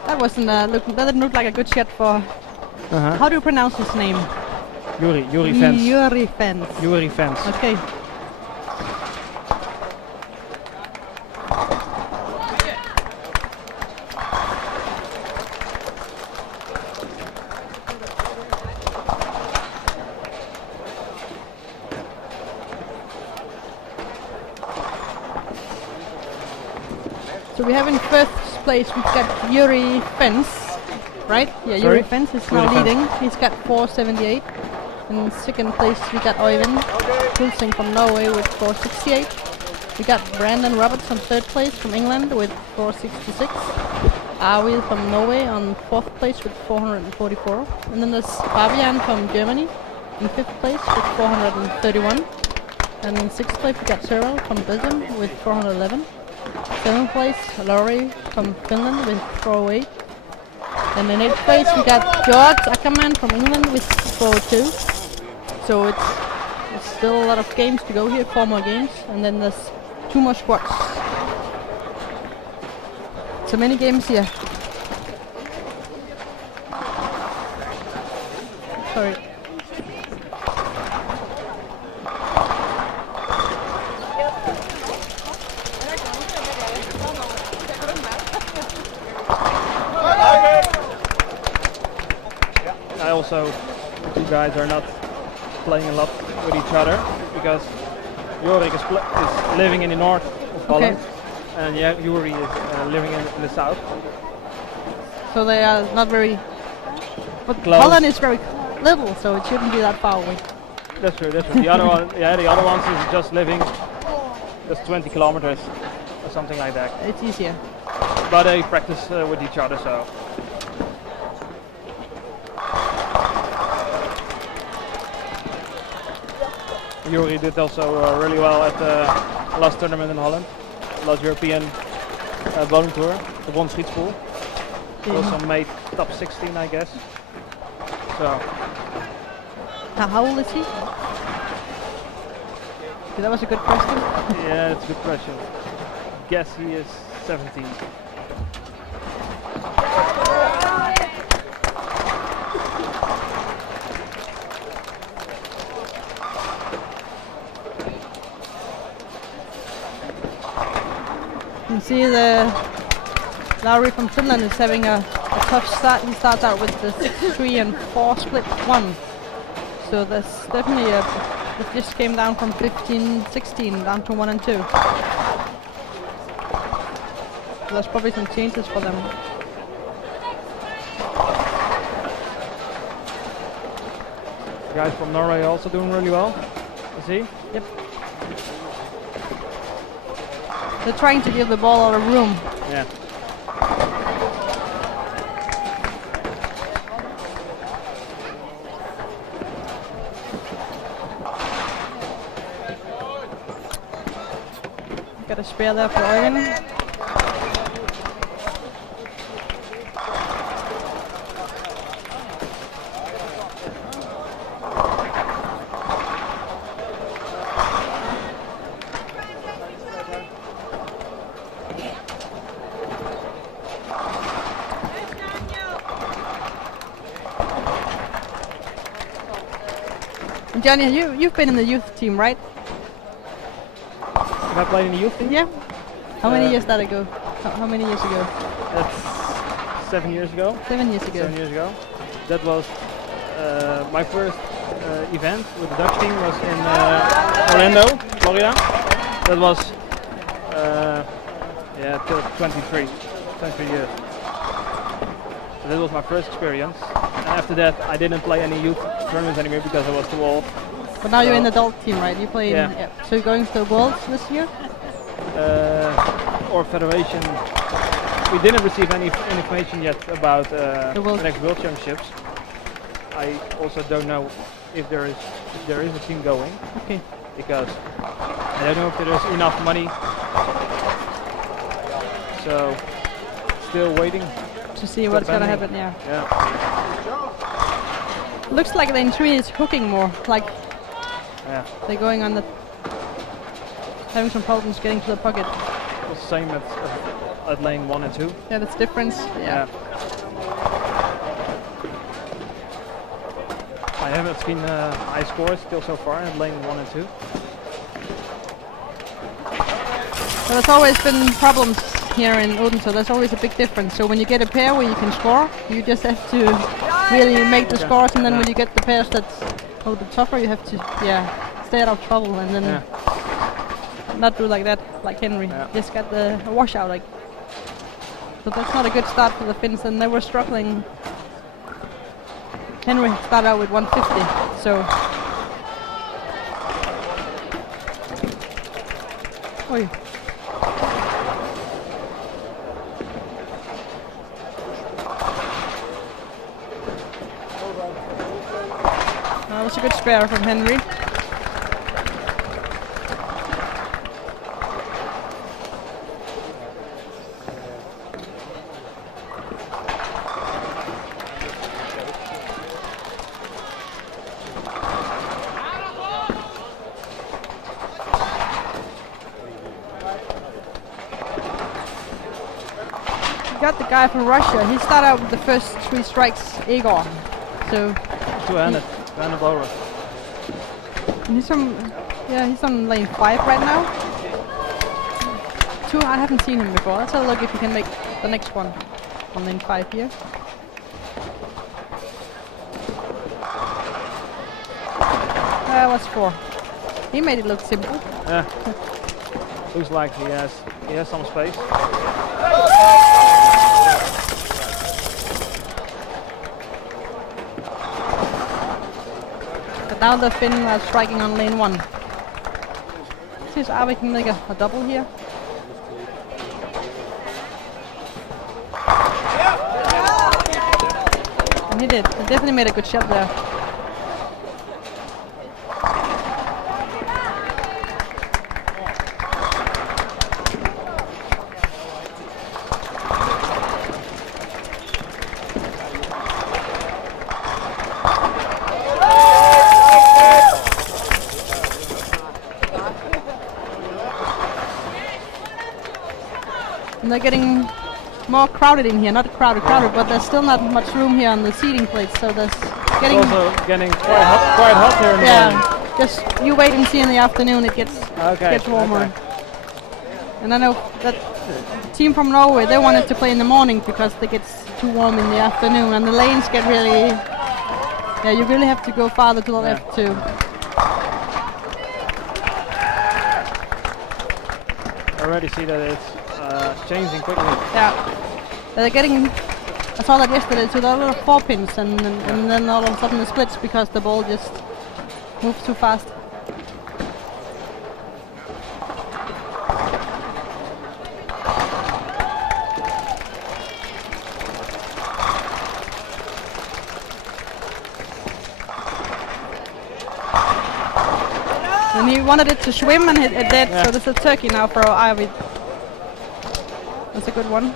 That wasn't that didn't look like a good shot for. How do you pronounce his name? Yuri Fence. Yuri Fence. Yuri Fence. Okay. So we have in first place we've got Yuri Fence, right? Yeah, Sorry? Yuri Fence is Yuri now Fence. leading. He's got 478. In second place we got Oyvind Pulsing from Norway with 468. We got Brandon Roberts on third place from England with 466. Arvid from Norway on fourth place with 444. And then there's Fabian from Germany in fifth place with 431. And in sixth place we got Cyril from Belgium with 411. Seventh place, Laurie from Finland with 408. And in eighth place we got George Ackerman from England with 402. So it's still a lot of games to go here, 4 more games, and then there's 2 more squads. So many games here. Sorry. I also, two guys are not playing a lot with each other because Jorik is living in the north of Holland, and Yuri is living in the south. So they are not very. But Close. Holland is very little, so it shouldn't be that far away. That's true. That's true. The other one, the other ones is just living just 20 kilometers or something like that. It's easier. But they practice with each other, so. Yuri did also really well at the last tournament in Holland, last European bowling tour, the one street school. Also made top 16, I guess. So. How old is he? That was a good question. Yeah, it's a good question. Guess he is 17. You can see the Lauri from Finland is having a tough start. He starts out with the 6-3 and 4 split 1. So that's definitely it just came down from 15-16 down to 1 and 2. So there's probably some changes for them. Guys from Norway are also doing really well. You see? Yep. They're trying to give the ball a lot of room. Yeah. Got a spare there for Oyvind. Johnny, you've been in the youth team, right? Have I played in the youth team? Yeah. How many years that ago? How many years ago? That's 7 years ago. 7 years ago. 7 years ago. That was my first event with the Dutch team was in Orlando, Florida. That was till 23 years. So that was my first experience. And after that, I didn't play any youth tournaments anymore because I was too old. But now you're in the adult team, right? You play in, So you're going to the Worlds this year? Or Federation. We didn't receive any information yet about the next World Championships. I also don't know if there is a team going. Okay. Because I don't know if there is enough money. So still waiting to see what's gonna happen. Yeah. Looks like lane 3 is hooking more, like Yeah. they're going on the... having some problems getting to the pocket. It's the same at lane 1 and 2. Yeah, that's difference. Yeah. I haven't seen high scores still so far in lane 1 and 2. So there's always been problems here in Odense, so there's always a big difference. So when you get a pair where you can score, you just have to really make the scores, and then when you get the pairs that's a little bit tougher, you have to stay out of trouble and then not do like that, like Henry. Just got the washout. Like, so that's not a good start for the Finns, and they were struggling. Henry started out with 150, so. Oi. That was a good spare from Henry. Got the guy from Russia. He started out with the first 3 strikes, Igor. So Two-handed blower. and he's on lane 5 right now. 2, I haven't seen him before. Let's have a look if he can make the next one on lane 5 here. That was 4. He made it look simple. Yeah. Looks like he has some space. But now the Finn are striking on lane 1. See if Arvid can make a double here. And he did. He definitely made a good shot there. And they're getting more crowded in here, not crowded, but there's still not much room here on the seating plates, so there's getting... It's also getting quite hot here in the morning. Just you wait and see in the afternoon, it gets warmer. Okay. And I know that team from Norway, they wanted to play in the morning because it gets too warm in the afternoon, and the lanes get really... Yeah, you really have to go farther to the left too. I already see that it's changing quickly. Yeah, they're getting. I saw that yesterday. So there are a lot of 4 pins, and then all of a sudden it splits because the ball just moves too fast. And he wanted it to swim, and it did. So there's a turkey now for Arvid. That's a good one.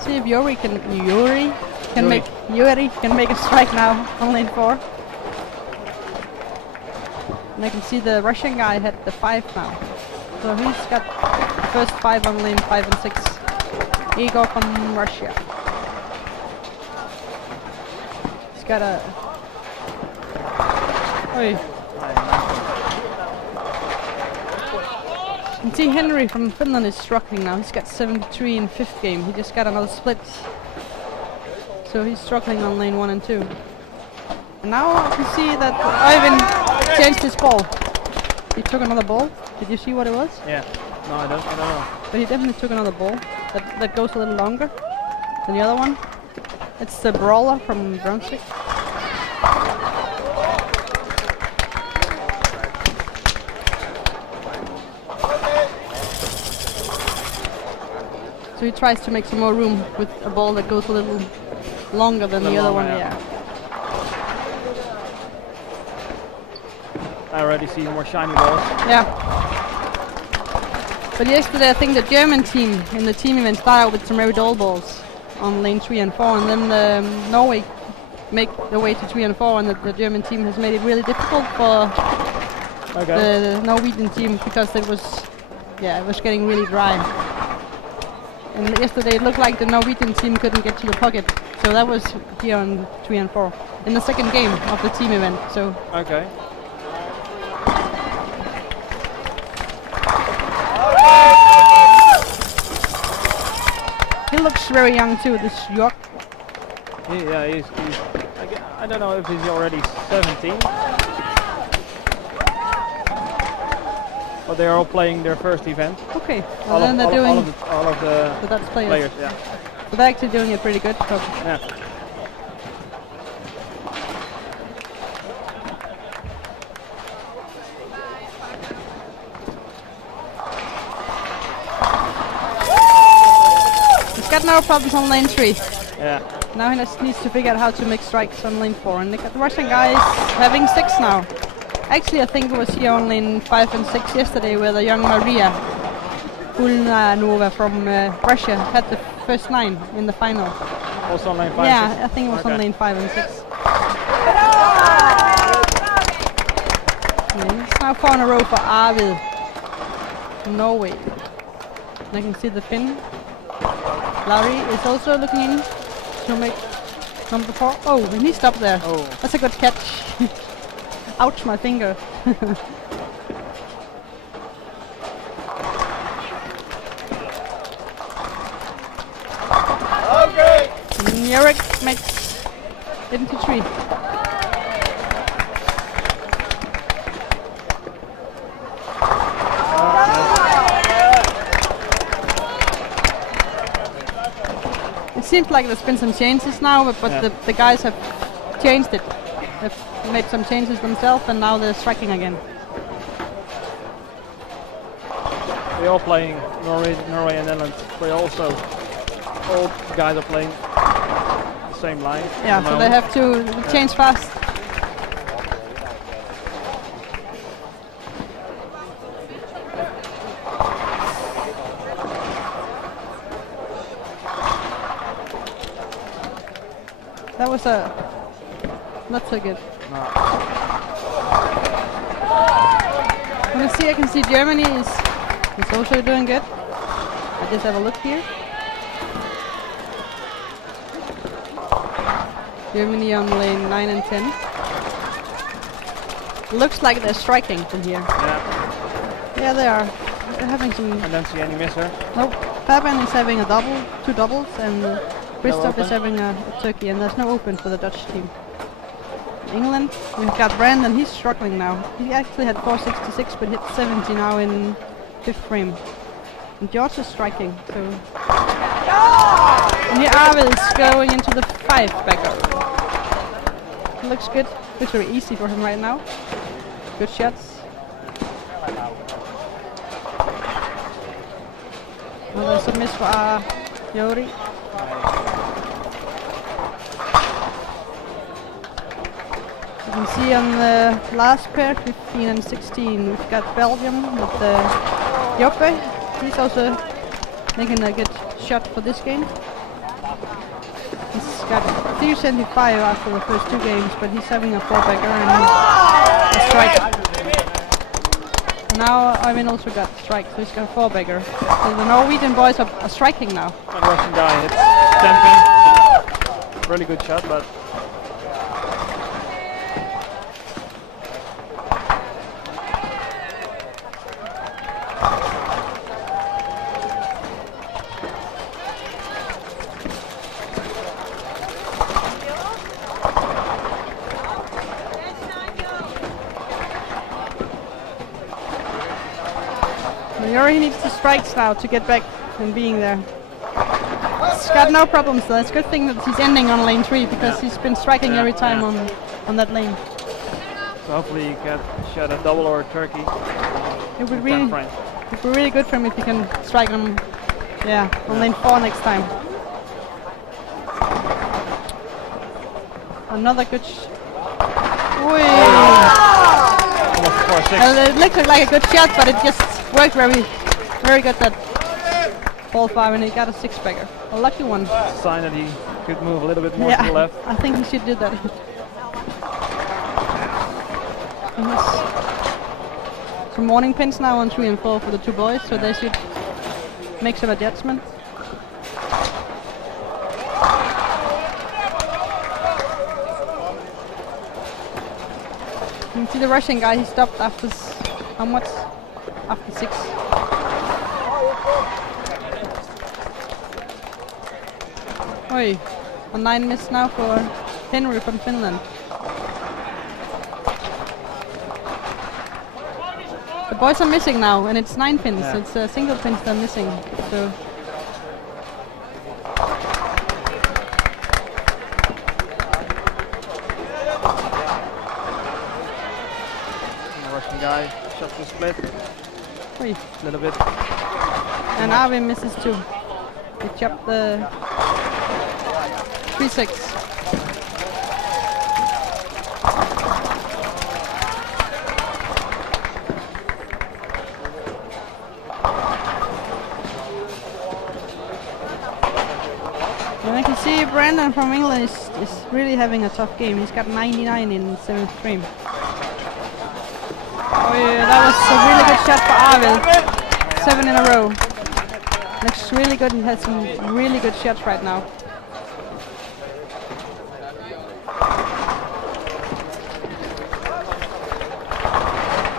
See if Yuri can make a strike now on lane 4. And I can see the Russian guy had the 5 now. So he's got the first 5 on lane 5 and 6. Igor from Russia. He's got a... Oi. And see Henry from Finland is struggling now. He's got 73 in 5th game. He just got another split. So he's struggling on lane 1 and 2. And now I can see that Ivan changed his ball. He took another ball. Did you see what it was? Yeah. No, I don't know. But he definitely took another ball. That goes a little longer than the other one. It's the brawler from Brunswick. So he tries to make some more room with a ball that goes a little longer than the other one. Yeah. I already see more shiny balls. Yeah. But yesterday I think the German team in the team event started out with some very dull balls on lane 3 and 4, and then Norway make their way to 3 and 4, and the German team has made it really difficult for the Norwegian team because it was getting really dry. And yesterday it looked like the Norwegian team couldn't get to the pocket, so that was here on 3 and 4 in the second game of the team event. So Okay. he looks very young too, this York. He's I don't know if he's already 17. But they are all playing their first event. Okay, well All then of, they're all, doing all of the the Dutch players. players, yeah. So they're actually doing it pretty good. So Yeah. he's got no problems on lane 3. Yeah. Now he just needs to figure out how to make strikes on lane 4. And the Russian guy is having 6 now. Actually, I think it was here on lane 5 and 6 yesterday where the young Maria Kulnanova from Russia had the first 9 in the final. Also on lane 5. Yeah, I think it was on Okay. lane 5 and 6. Yeah, it's now 4 in a row for Arvid from Norway. And I can see the Finn. Larry is also looking in to make number 4. Oh, and he stopped there. Oh. That's a good catch. Ouch, my finger. Okay. Jarek makes it into 3. It seems like there's been some changes now, but Yeah. the guys have changed it. They've made some changes themselves, and now they're striking again. They're all playing Norway and Netherlands. They also, all guys are playing the same line. Yeah, at the so they moment. have to change fast. That was not so good. No. I can see Germany is also doing good. I just have a look here. Germany on lane 9 and 10. Looks like they're striking from here. Yeah. Yeah, they are. They're having some. I don't see any misser. Nope. Fabian is having a double, 2 doubles, and Christoph is open? having a turkey, and there's no open for the Dutch team. England, we've got Brandon, he's struggling now. He actually had 466, but hit 70 now in 5th frame. And George is striking, so. And here Arvid is going into the 5 backer. Looks good. Looks very easy for him right now. Good shots. Well, there's a miss for Jori. You can see on the last pair, 15 and 16, we've got Belgium with Joppe. He's also making a good shot for this game. He's got 375 after the first 2 games, but he's having a 4-bagger and a strike. Now Ivan also got strike, so he's got a 4-bagger. So the Norwegian boys are striking now. That Russian guy hits 10 pin. Really good shot, but Yuri needs the strikes now to get back and being there. He's got no problems though. It's a good thing that he's ending on lane 3 because he's been striking every time on that lane. so hopefully you can shot a double or a turkey. It would in 10 really, frame. it'd be really good for him if he can strike on lane 4 next time. Another good Almost 4-6. It looked like a good shot, but it just worked very, very good. That ball 5 and he got a 6-bagger. A lucky one. Sign that he could move a little bit more to the left. I think he should do that. He has some warning pins now on 3 and 4 for the two boys, so they should make some adjustments. You can see the Russian guy, he stopped after how much? After 6. Oi, a 9 miss now for Henry from Finland. The boys are missing now, and it's 9 pins. Yeah. It's single pins they're missing. So The Russian guy shot the split oi. a little bit. And Arvin misses too. He chopped the 3-6. And I can see Brandon from England is really having a tough game. He's got 99 in 7th frame. Oh yeah, that was a really good shot for Arvid. 7 in a row. Looks really good. He has some really good shots right now.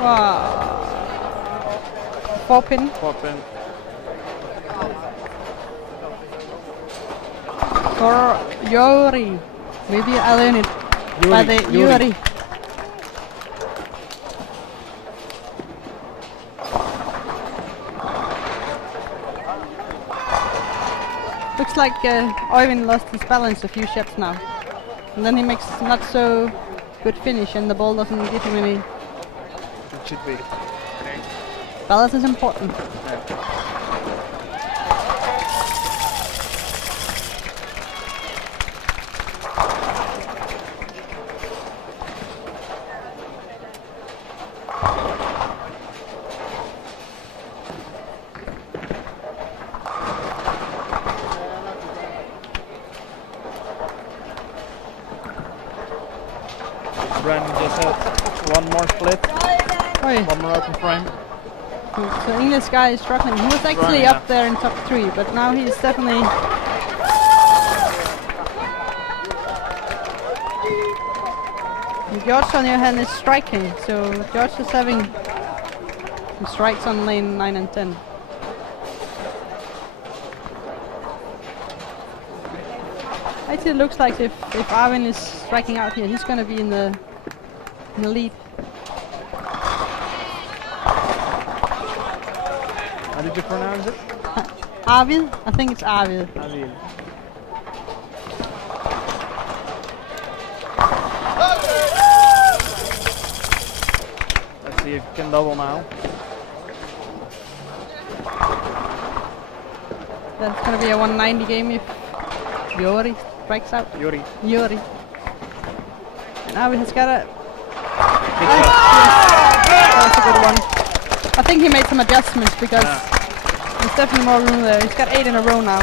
Wow. 4 pin. 4 pin. For Yuri. Maybe I learned it by the Yuri. Looks like Oyvind lost his balance a few shots now. And then he makes not so good finish and the ball doesn't give him any. It should be. Balance is important. Brandon just had one more split, Oi. one more open frame. So English guy is struggling. He was actually Running, up there in top 3, but now he's definitely. And George on the other hand is striking, so George is having some strikes on lane 9 and 10. Actually, it looks like if Arvin is striking out here, he's going to be in the lead. How did you pronounce it? Arvid? I think it's Arvid. Arvid. Let's see if you can double now. That's going to be a 190 game if Yuri strikes out. Yuri. Yuri. And Arvid has got a. Good shot. That was a good one. I think he made some adjustments because there's definitely more room there. He's got 8 in a row now.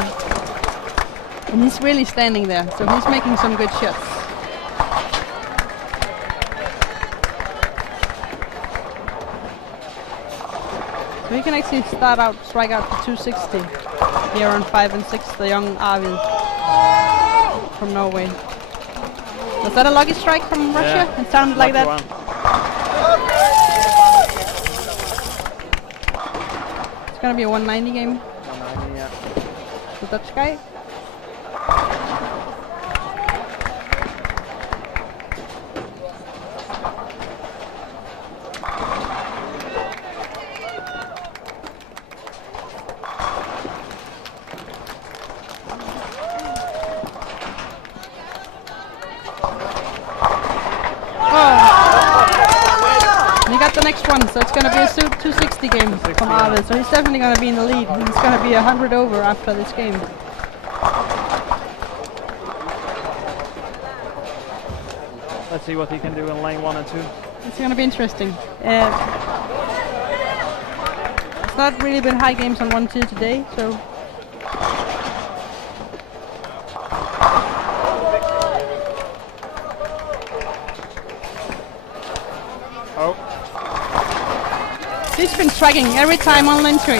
And he's really standing there, so he's making some good shots. So he can actually strike out for 260 here on 5 and 6, the young Arvid from Norway. Was that a lucky strike from Russia? Yeah. It sounded like that. One. It's gonna be a 190 game. 190, yeah. The Dutch guy. The next one, so it's going to be a 260 game from Arvid, so he's definitely going to be in the lead. He's going to be 100 over after this game. Let's see what he can do in lane 1 and 2. It's going to be interesting. It's not really been high games on 1-2 today, so He's been striking every time on lane 3,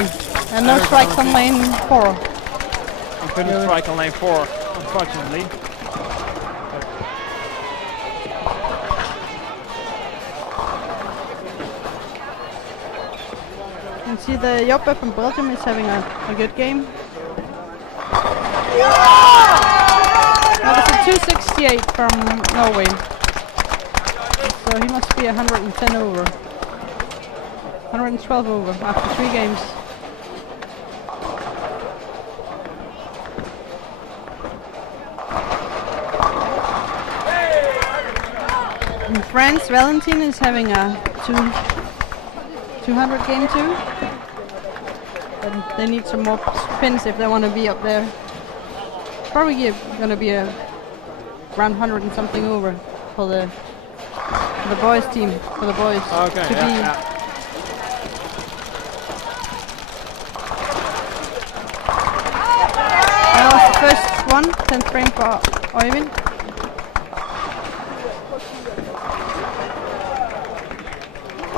and no Every strikes time on lane 4. I couldn't strike on lane 4, unfortunately. You can see the Jobbe from Belgium is having a good game. That was a 268 from Norway. So he must be 110 over. 112 over after 3 games. In France, Valentin is having a 200 game too. But they need some more spins if they want to be up there. Probably going to be around 100 and something over for the boys team, for the boys Okay, to be. That was the first one, 10th frame for Øyvind.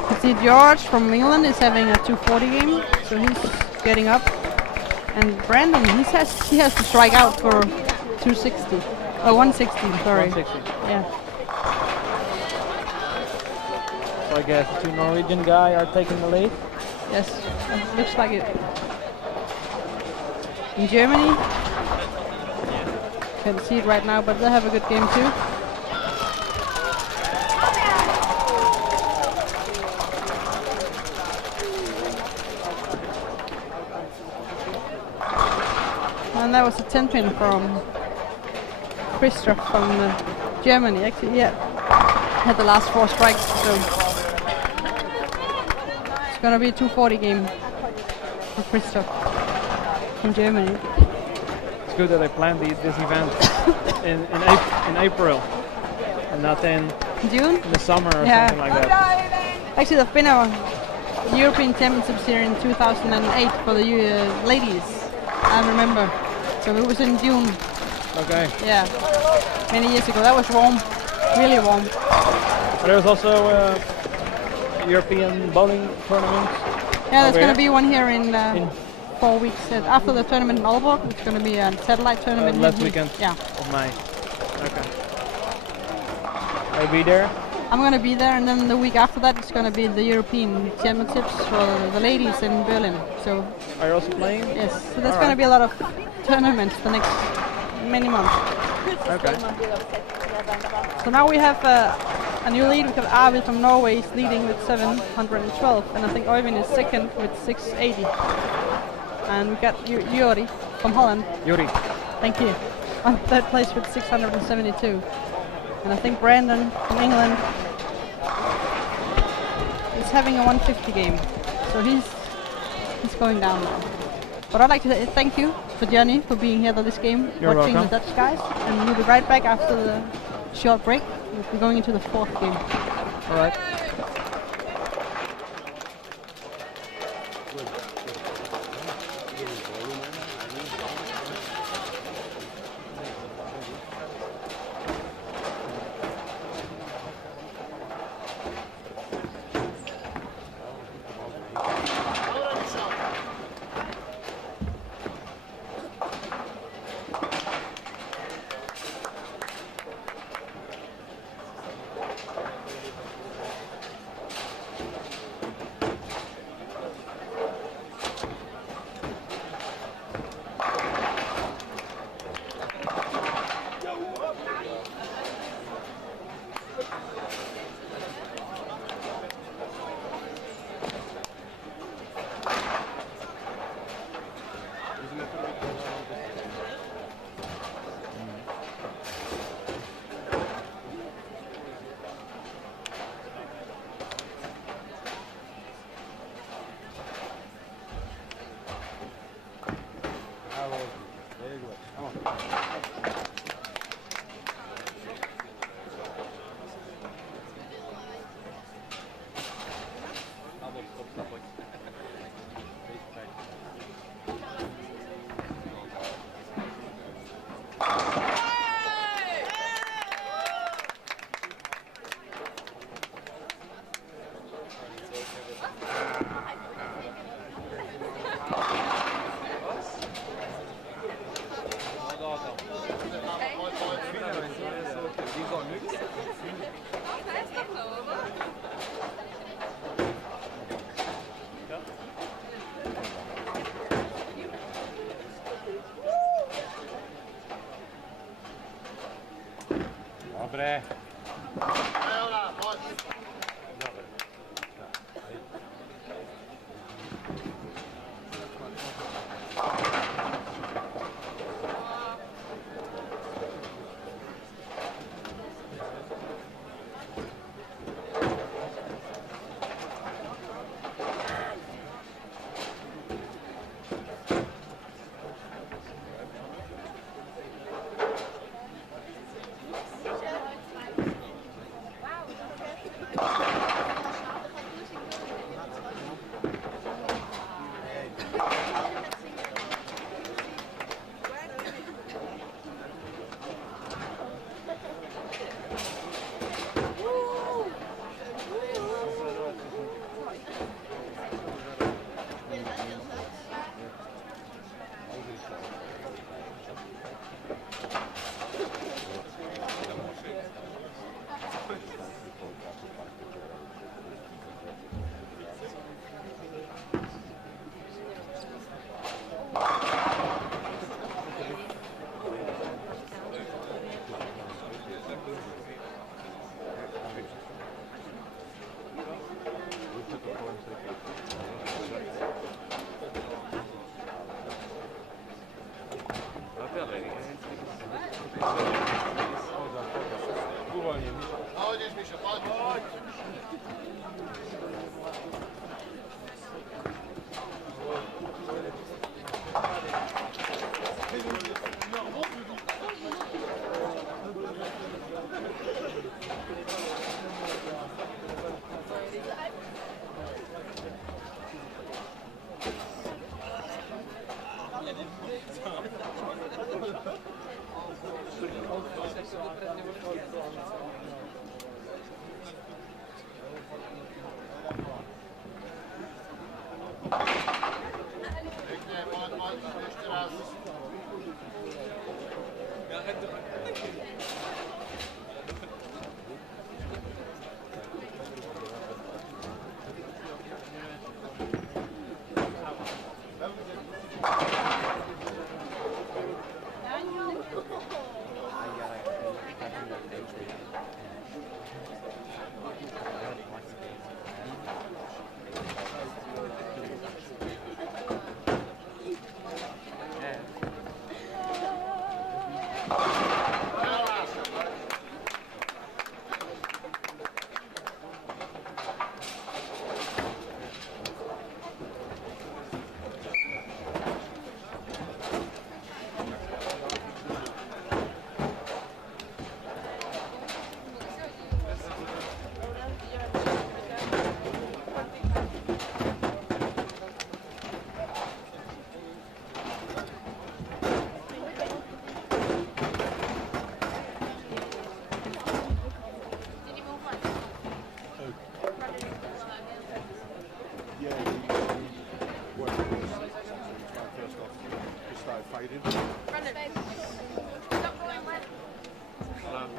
You see George from England is having a 240 game, so he's getting up. And Brandon, he has to strike out for 260. Oh, 160, sorry. 160. Yeah. So I guess the 2 Norwegian guys are taking the lead. Yes, looks like it. In Germany, can't see it right now, but they have a good game too. And that was a 10 pin from Christoph from Germany. Actually, yeah, had the last 4 strikes, so it's gonna be a 240 game for Christoph from Germany. It's good that they planned this event in April and not in June? the summer or Yeah. something like that. Actually, there's been a European Championships here in 2008 for the ladies. I remember. So it was in June. Okay. Yeah, many years ago. That was warm, really warm. But there was also a European bowling tournament. Yeah, there's over going to here? be one here in 4 weeks. After the tournament in Aalborg, it's going to be a satellite tournament. Last here. weekend Yeah. of May. Okay. I'll be there. I'm going to be there, and then the week after that, it's going to be the European Championships for the ladies in Berlin. So Are you also playing? yes, so there's going to be a lot of tournaments the next many months. Okay. So now we have a new lead. We have Arvid from Norway is leading with 712, and I think Øyvind is second with 680. And we got Yuri from Holland. Yuri. Thank you. On third place with 672. And I think Brandon from England is having a 150 game. So he's going down now. But I'd like to say thank you to Johnny for being here for this game, You're watching welcome. the Dutch guys. And we'll be right back after the short break. We'll be going into the 4th game. All right.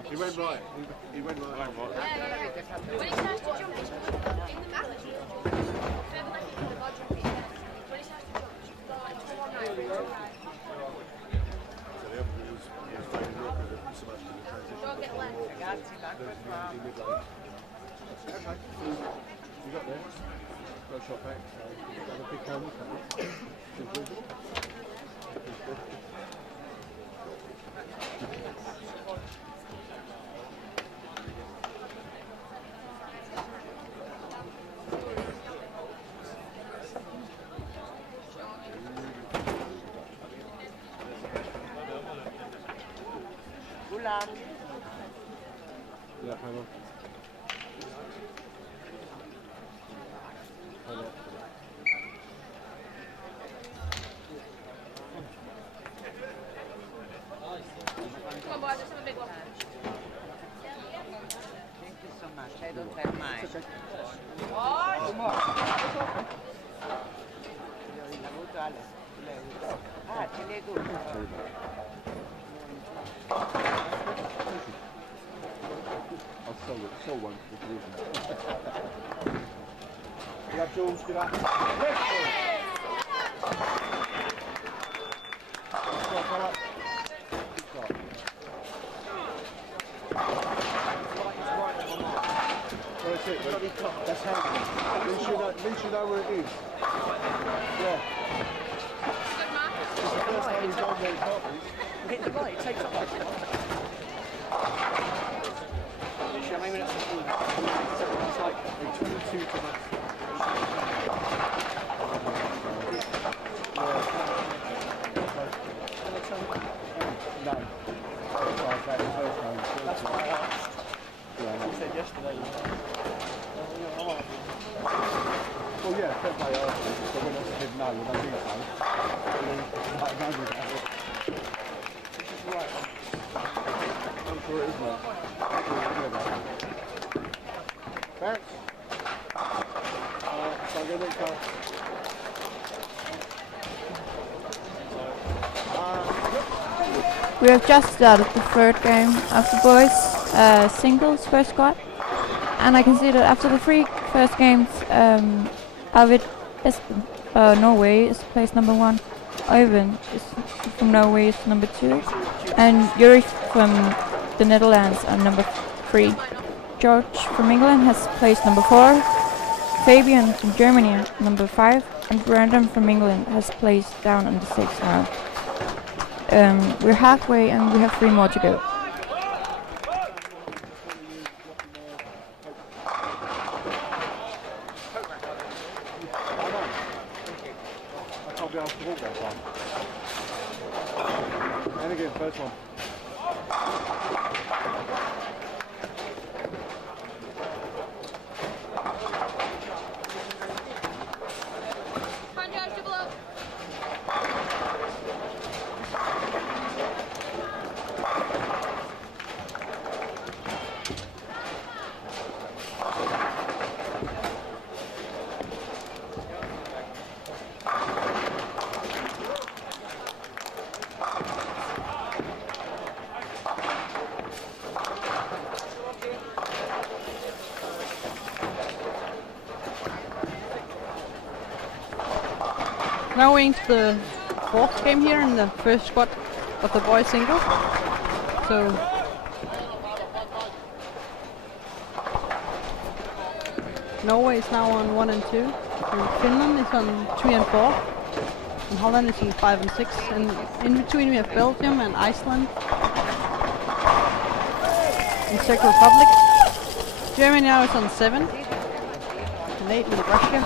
He went right. He went right. When he starts to jump, in the match, further left in the ball jump, when he starts to jump, go like 2 on right, 3 on right. So the other was fading real good at so much in the transition. Don't get left. Okay. You got there. Got a shot back. Got a big cone. Yeah, hang on. Come on, boys, let's have a big one. I'll sell one for the reason. You got Jules, get up. That's it. That's how. At least you know where it is. Yeah. It's the first time he's gone where it's not. Hit the right, it takes off. Literally, I mean, it's like 22 to max. No. That's what I asked. Yeah. You said yesterday. Well, yeah, fair play afterwards. So when I said no, when I do so, like, no, with that. This is right. I'm sure it is, mate. Bounce. So I'm going to go. We have just started the third game of the boys singles first squad, and I can see that after the three first games, Arvid Espen, Norway is placed number 1, Oyvind is from Norway is number 2, and Yuri from the Netherlands are number 3. George from England has placed number 4, Fabian from Germany number 5, and Brandon from England has placed down on the 6th round. We're halfway and we have 3 more to go. I can't be asked to walk that far. And again, first one. Now we're into the fourth game here in the first squad of the boys single. So Norway is now on 1 and 2. And Finland is on 3 and 4. And Holland is on 5 and 6. And in between we have Belgium and Iceland. And Czech Republic. Germany now is on 7. And 8 with Russia.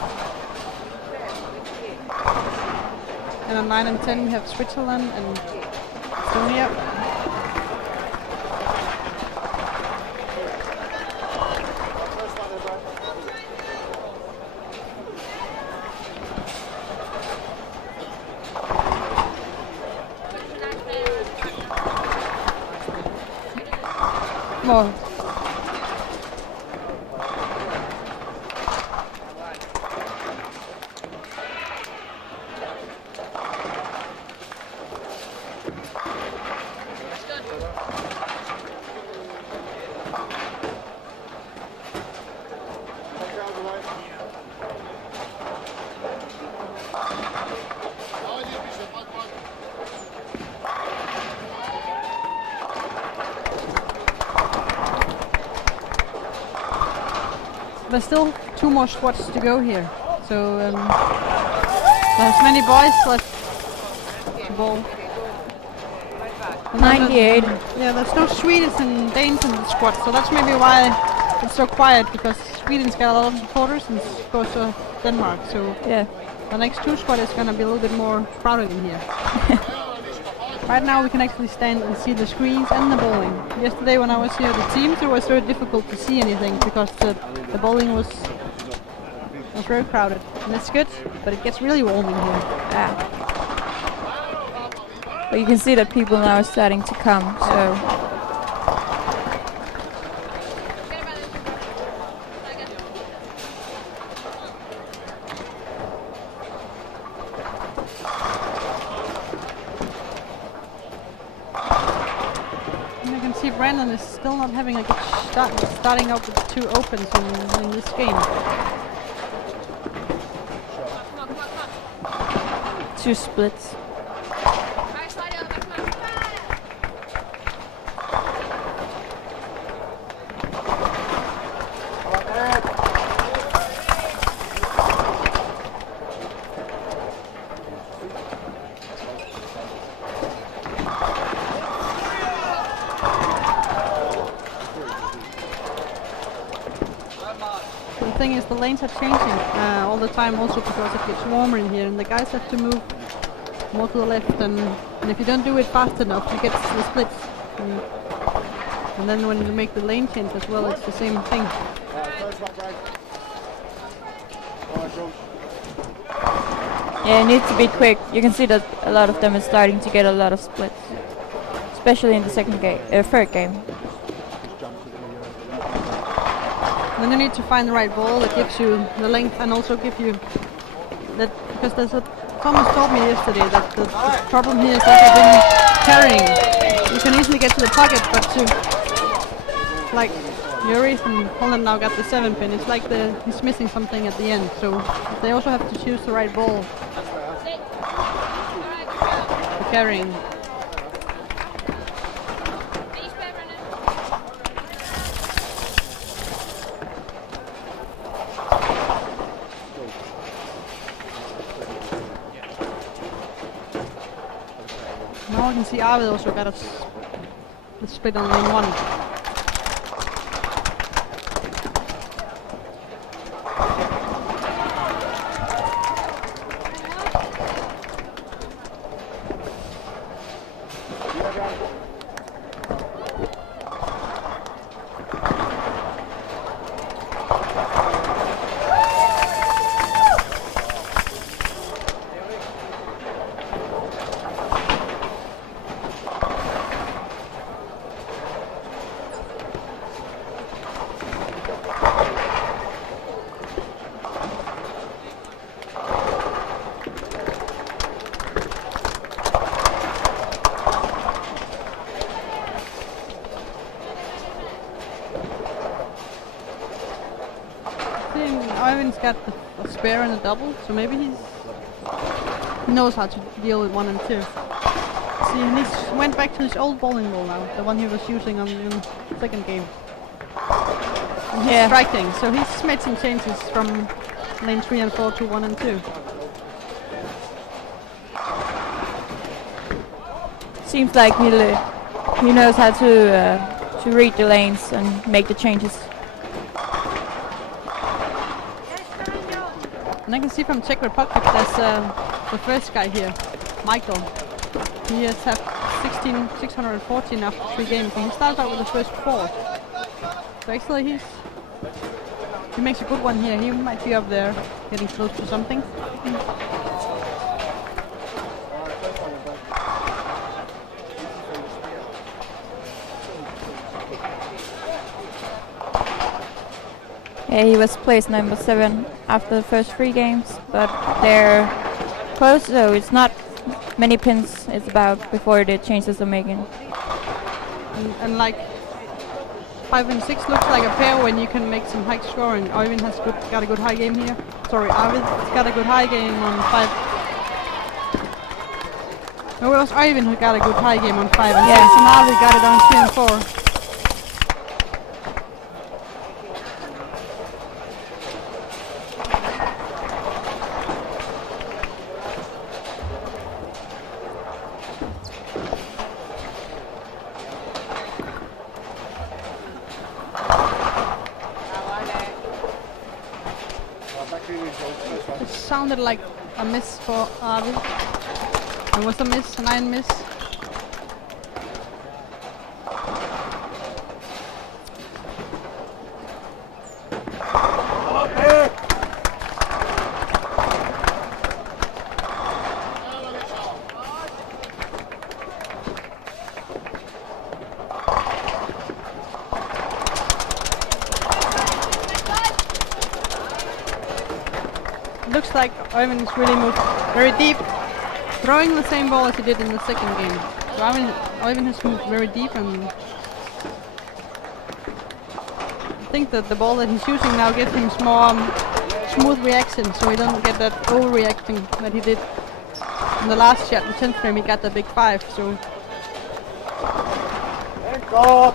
And on 9 and 10 we have Switzerland and Estonia. More. There's still 2 more squads to go here, so there's many boys left to bowl. And then 98. yeah, there's no Swedes and Danes in the squad, so that's maybe why it's so quiet, because Sweden's got a lot of supporters and goes to Denmark, so Yeah. the next 2 squad is gonna be a little bit more crowded in here. Right now we can actually stand and see the screens and the bowling. Yesterday when I was here at the teams, it was very difficult to see anything because the bowling was very crowded. And it's good, but it gets really warm in here. Yeah. But you can see that people now are starting to come, so And I can see Brandon is still not having a good start, starting out with 2 opens in this game. 2 splits. Right side over, come on. The thing is, the lanes are changing all the time, also because it gets warmer in here, and the guys have to move more to the left. And if you don't do it fast enough, you get the splits. And then when you make the lane change as well, it's the same thing. First back, guys. Alright, George. Yeah, you need to be quick. You can see that a lot of them are starting to get a lot of splits, especially in the third game. Then you need to find the right ball that gives you the length and also give you that, because Thomas told me yesterday that the problem here is that I've been carrying. You can easily get to the pocket, but like Yuri from Holland now got the 7 pin, it's like he's missing something at the end, so they also have to choose the right ball for carrying. Now I can see Arvid also got a split on lane 1. Ivan's got a spare and a double, so maybe he's He knows how to deal with 1 and 2. See, he went back to his old bowling ball now, the one he was using on the second game. And he's striking, so he's made some changes from lane 3 and 4 to 1 and 2. Seems like he knows how to read the lanes and make the changes. And I can see from Czech Republic there's the first guy here, Michael. He has had 614 after 3 games, and he started out with the first 4. So actually he makes a good one here. He might be up there, getting close to something. Yeah, he was placed number 7 after the first 3 games, but they're close, so it's not many pins it's about before the changes are making. And like 5 and 6 looks like a pair when you can make some high scoring. Oyvind has got a good high game here. Sorry, Arvid's got a good high game on 5. No, it was Oyvind who got a good high game on 5 and 6, and Arvid got it on 2 and 4. It sounded like a miss for Arvid. It was a miss, an iron miss. Looks like Oyvind has really moved very deep, throwing the same ball as he did in the second game. So Oyvind has moved very deep, and I think that the ball that he's using now gives him more smooth reaction, so he doesn't get that overreacting that he did in the last shot. In the 10th frame he got the big 5, so... Thank God!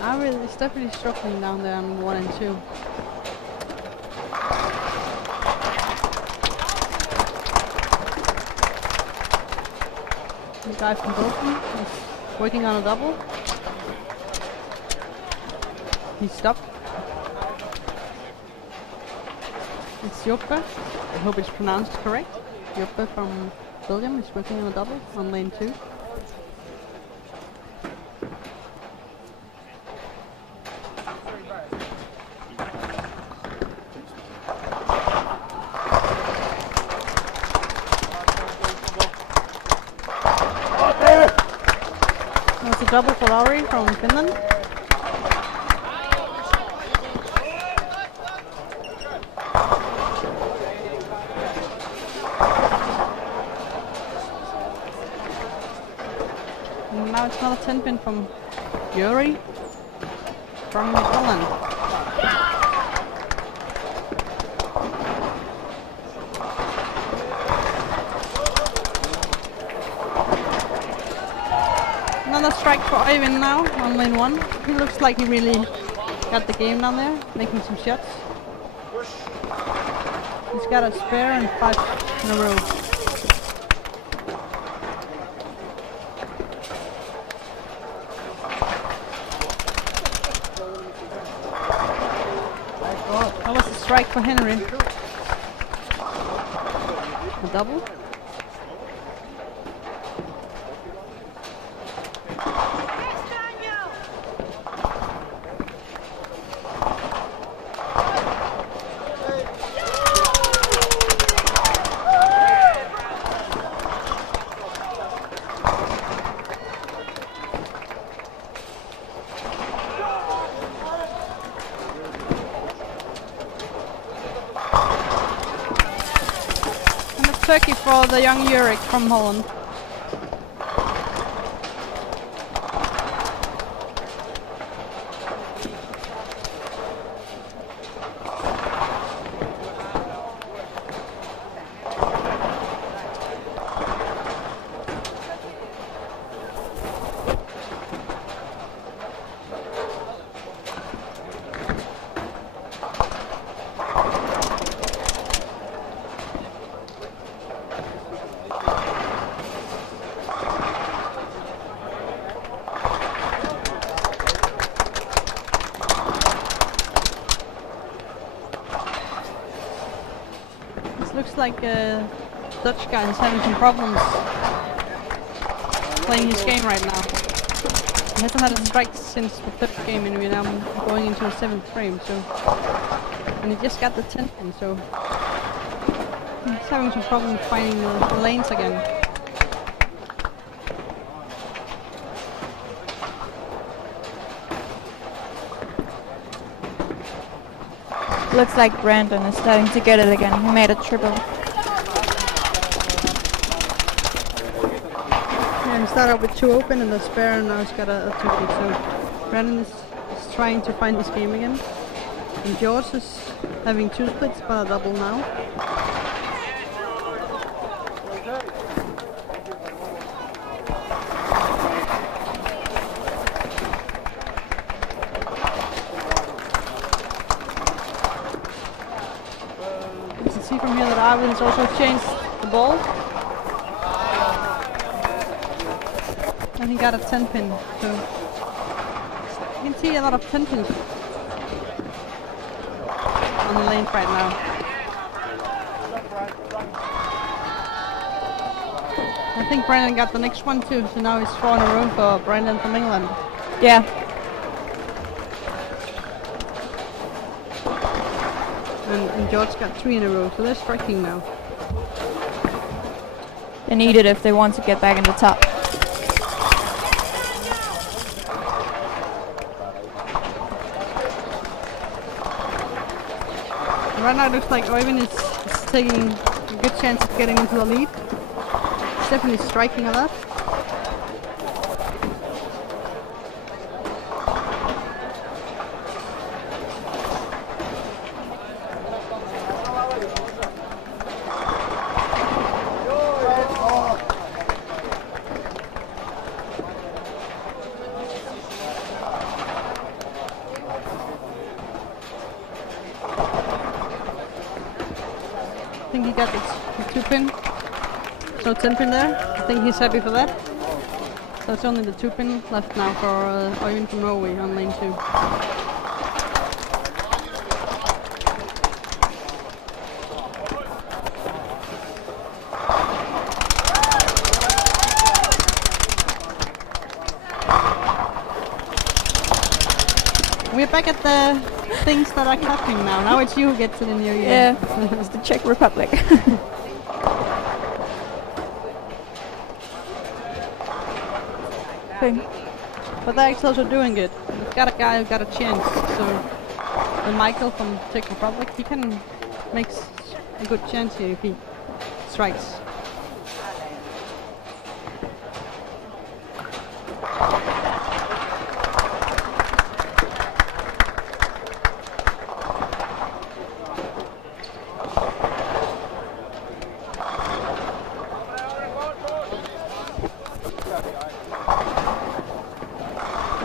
Arvid is definitely struggling down there on 1 and 2. The guy from Bolton is working on a double. He stopped. It's Joppe. I hope it's pronounced correct. Joppe from Belgium is working on a double on lane 2. That's a double for Lauri from Finland. And now it's another 10 pin from Yuri from Holland. Another strike for Oyvind now on lane 1. He looks like he really got the game down there, making some shots. He's got a spare and 5 in a row. That was a strike for Henry. A double. Turkey for the young Jurek from Holland. Looks like Dutch guy is having some problems playing his game right now. He hasn't had a strike since the 5th game in Vietnam, going into a 7th frame, so... And he just got the 10th pin, so... He's having some problems finding the lanes again. Looks like Brandon is starting to get it again. He made a triple. Yeah, he started with 2 open and a spare, and now he's got a 2 kick, so Brandon is trying to find this game again. And George is having 2 splits but a double now. You can see from here that Arvid has also changed the ball. And he got a 10 pin, so you can see a lot of 10 pins on the lane right now. I think Brandon got the next one too, so now it's 4 in a row for Brandon from England. Yeah. And George got 3 in a row, so they're striking now. They need it if they want to get back in the top. Right now it looks like Oivind is taking a good chance of getting into the lead. He's definitely striking a lot. I think he got the 2 pin. So 10 pin there. I think he's happy for that. So it's only the 2 pin left now for Oivind from Norway on lane 2. We're back at the things that are clapping now. Now it's you who gets it in your ear. Yeah, it's the Czech Republic. But they're actually also doing it. We've got a guy who got a chance. So the Michael from Czech Republic, he can make a good chance here if he strikes.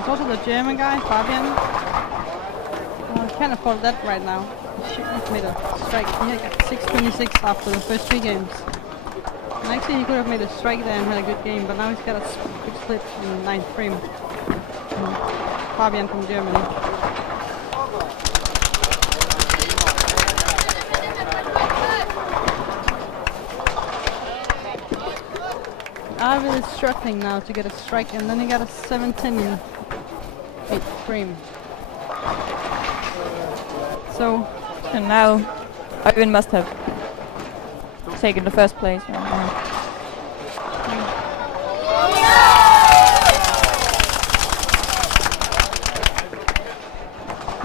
Also the German guy, Fabian. I can't afford that right now. He should have made a strike. He got 626 after the first 3 games. And actually he could have made a strike there and had a good game, but now he's got a big split in the 9th frame. Fabian from Germany. Arvid is struggling now to get a strike, and then he got a 7-10 in 8th frame. So, And now Oivind must have taken the first place right now.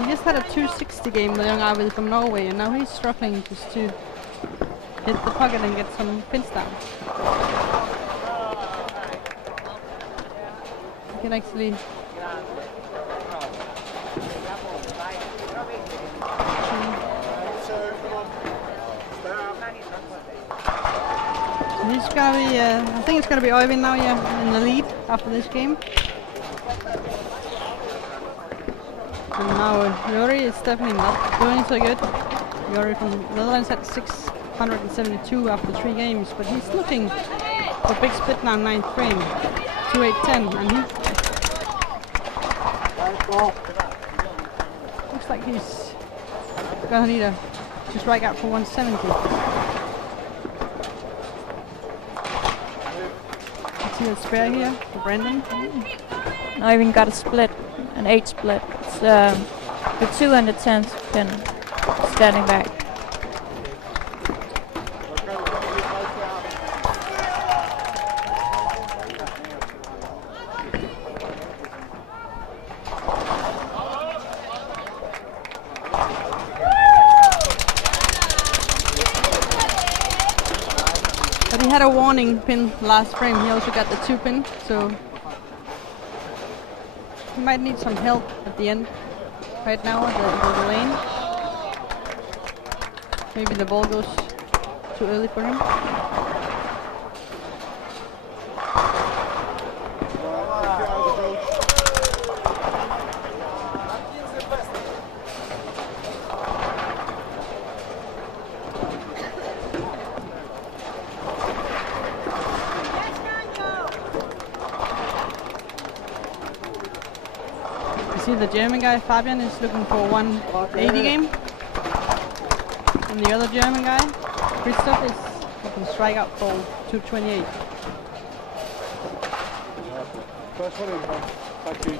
he just had a 260 game, the young Arvid from Norway, and now he's struggling just to hit the pocket and get some pins down. You can actually so he's gonna be, I think it's gonna be Øyvind now, yeah, in the lead after this game. And now Yuri is definitely not doing so good. Yuri from the Netherlands had 672 after 3 games, but he's looking for big split now, 9th frame, 2-8-10, and he looks like he's gonna need to strike out for 170. Let's see a spare here for Brendan. I even got a split, an 8 split. It's the 2 and the 10th pin standing back. But he had a warning pin last frame. He also got the 2 pin, so he might need some help at the end. Right now at the lane. Maybe the ball goes too early for him. See the German guy, Fabian, is looking for 180 game. And the other German guy, Christoph, is looking to strike out for 228. First one in, thank you.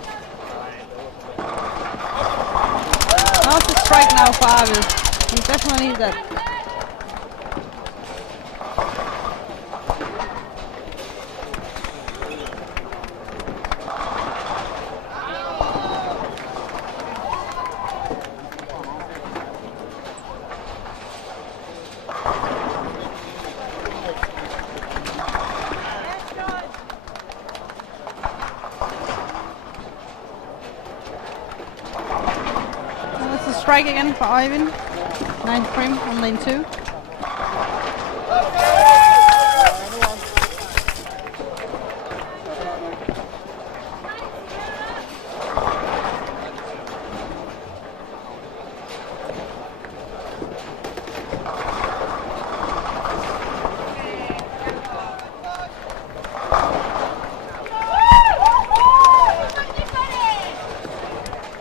Now it's a strike now for Arvid. He definitely needs that. Strike again for Øyvind. 9th frame on lane 2.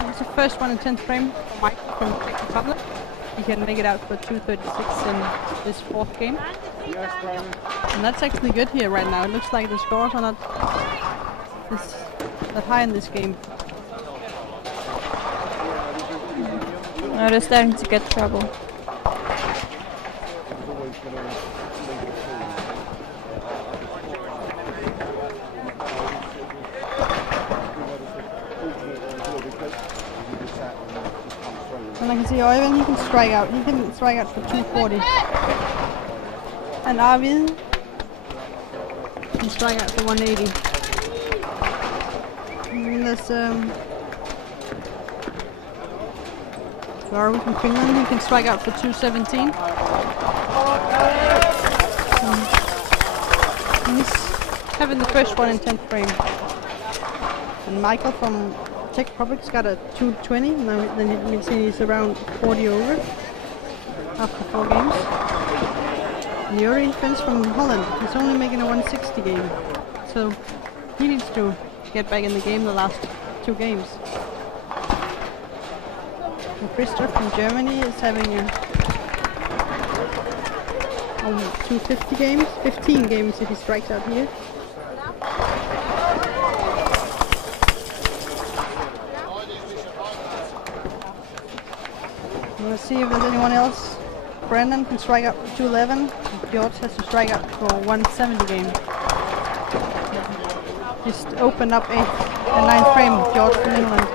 That's the first one in 10th frame for Mike from Czech Republic. He can make it out for 236 in this 4th game. And that's actually good here right now. It looks like the scores are not that high in this game. No, they're starting to get trouble. And I can see Øyvind, he can strike out. He can strike out for 240. And Arvid can strike out for 180. And there's Laura from Finland, he can strike out for 217. And he's having the first one in 10th frame. And Michael from Czech Republic's got a 220. Now then you can see he's around 40 over after 4 games. And Yuri Fence from Holland, he's only making a 160 game. So he needs to get back in the game the last 2 games. And Christoph from Germany is having a 250 games, 15 games if he strikes out here. Let's see if there's anyone else. Brendan can strike out for 211. George has to strike out for 170 game. Just open up 8th and 9th frame, George from England.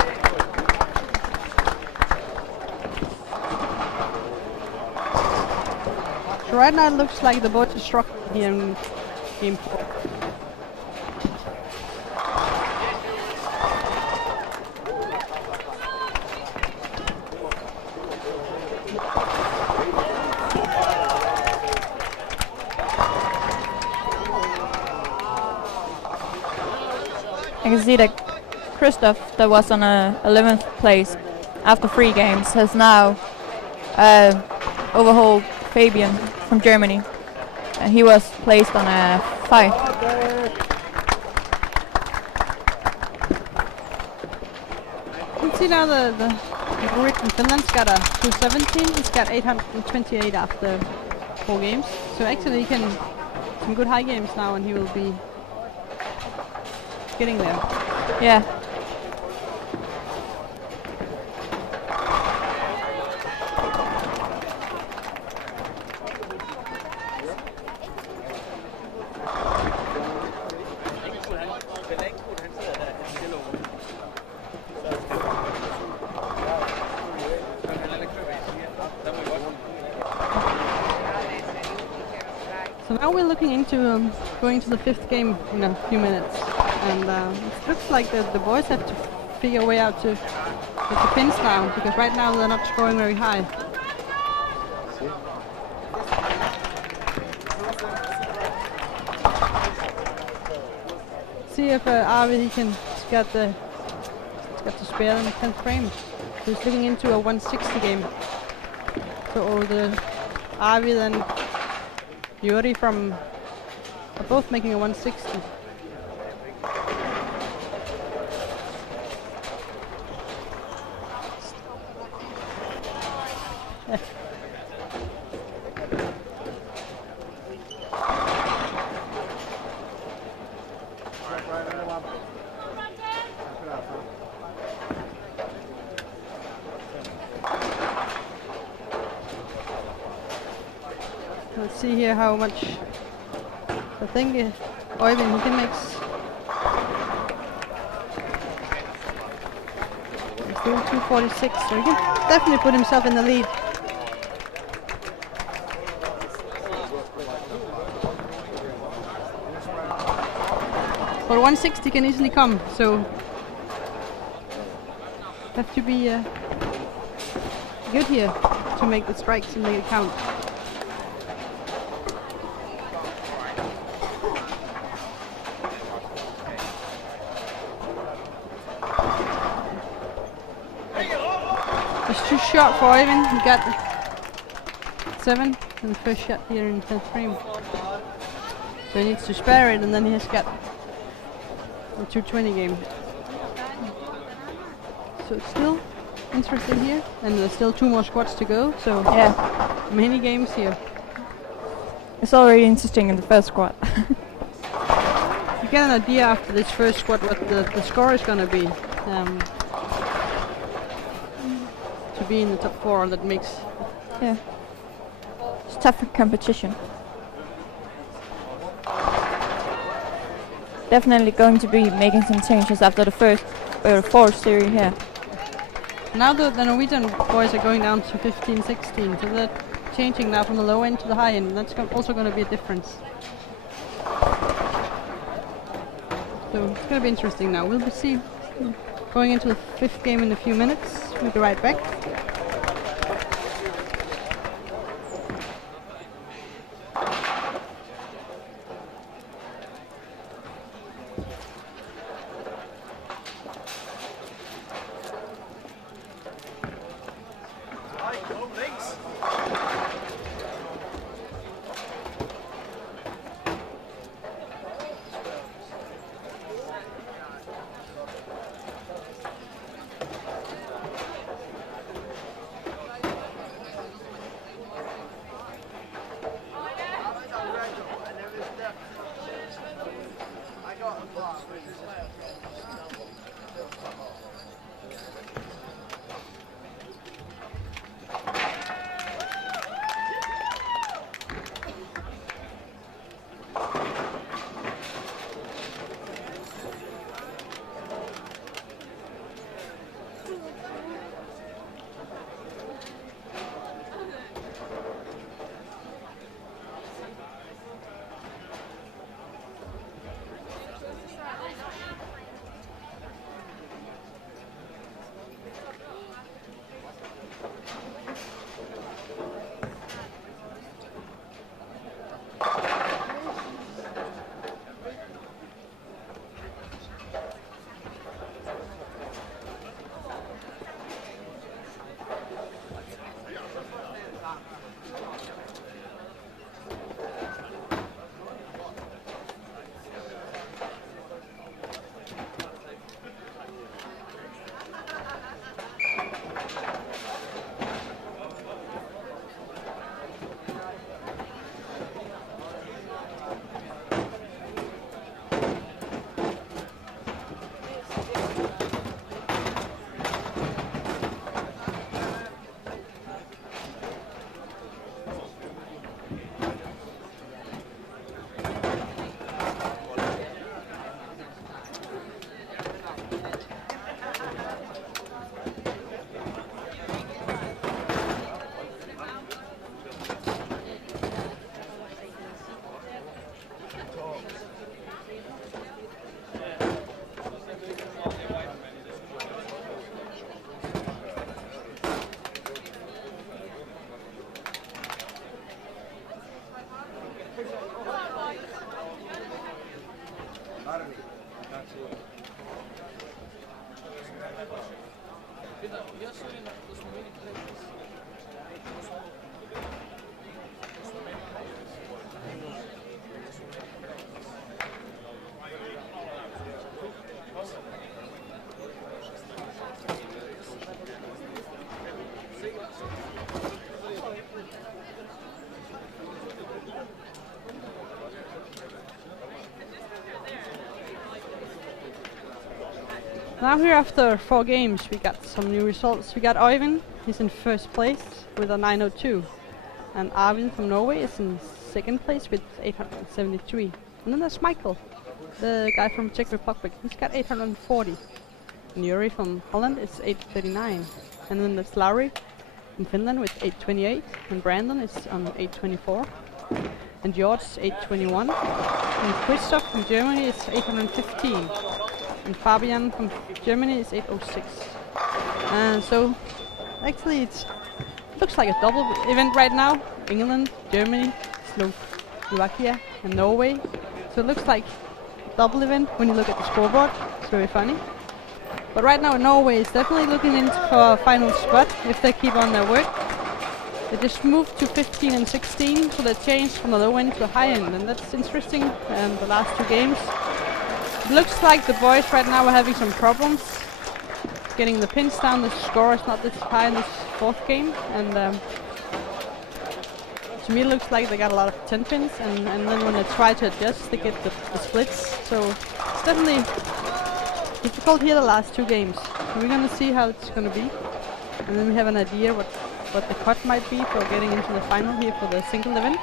So right now it looks like the boys are struggling here in game 4. I can see that Christoph, that was on a 11th place after 3 games, has now overhauled Fabian from Germany. He was placed on a 5. You can see now the grid in Finland's got a 217. He's got 828 after 4 games. So actually he can some good high games now, and he will be getting there. Yeah. So now we're looking into going to the 5th game in a few minutes, and it looks like the boys have to figure a way out to get the pins now, because right now they're not scoring very high. See if Arvid he can get the spare in the 10th frame. So he's looking into a 160 game. So the Arvid and Yuri are both making a 160. Let's see here how much. I think Oyvind he can make. He's doing 246, so he can definitely put himself in the lead. But 160 can easily come, so have to be good here to make the strikes and make it count. It's too short for Oyvind. He got 7 in the first shot here in 10th frame. So he needs to spare it, and then he has got a 220 game. So it's still interesting here, and there's still 2 more squads to go, so Yeah. many games here. It's already interesting in the first squad. You get an idea after this first squad what the score is going to be. To be in the top 4, that makes. Yeah. It's tough competition. Definitely going to be making some changes after the first or 4th series here. Now the Norwegian boys are going down to 15, 16, so they're changing now from the low end to the high end, and that's also going to be a difference. So it's going to be interesting now. We'll see going into the 5th game in a few minutes. We'll be right back. Now here after 4 games we got some new results. We got Oyvind, he's in first place with a 902. And Arvind from Norway is in second place with 873. And then there's Michael, the guy from Czech Republic, he's got 840. And Yuri from Holland is 839. And then there's Lauri from Finland with 828. And Brandon is on 824. And George 821. And Christoph from Germany is 815. And Fabian from Germany is 806. So actually it looks like a double event right now. England, Germany, Slovakia and Norway. So it looks like a double event when you look at the scoreboard. It's very funny. But right now Norway is definitely looking in for a final spot if they keep on their work. They just moved to 15 and 16, so they changed from the low end to the high end, and that's interesting. The last 2 games. It looks like the boys right now are having some problems getting the pins down. The score is not this high in this 4th game, and to me it looks like they got a lot of 10 pins, and then when they try to adjust, they get the splits. So it's definitely difficult here the last 2 games. We're gonna see how it's gonna be, and then we have an idea what the cut might be for getting into the final here for the single event.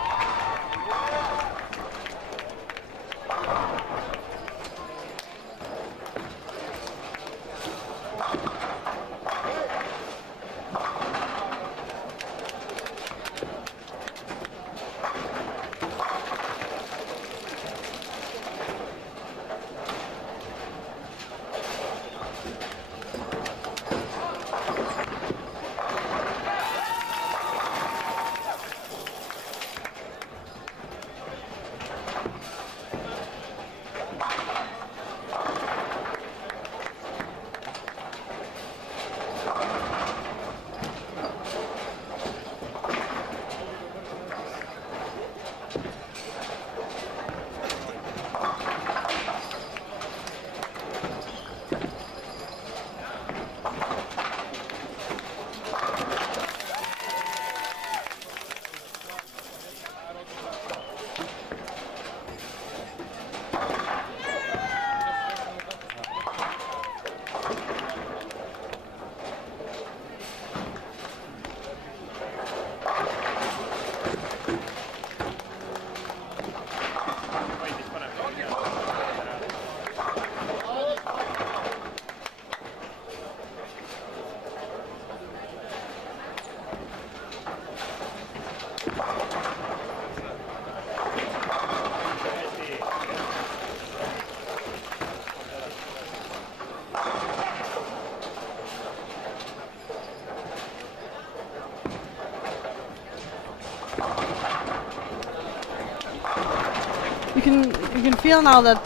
You can feel now that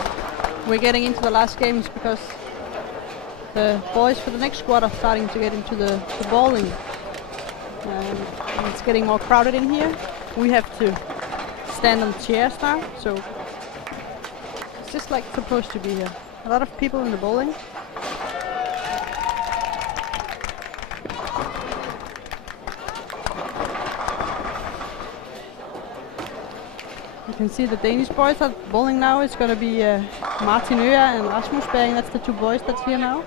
we're getting into the last games because the boys for the next squad are starting to get into the bowling. And it's getting more crowded in here. We have to stand on chairs now, so it's just like supposed to be here. A lot of people in the bowling. You can see the Danish boys are bowling now. It's going to be Martin Øya and Rasmus Bering. That's the 2 boys that's here now.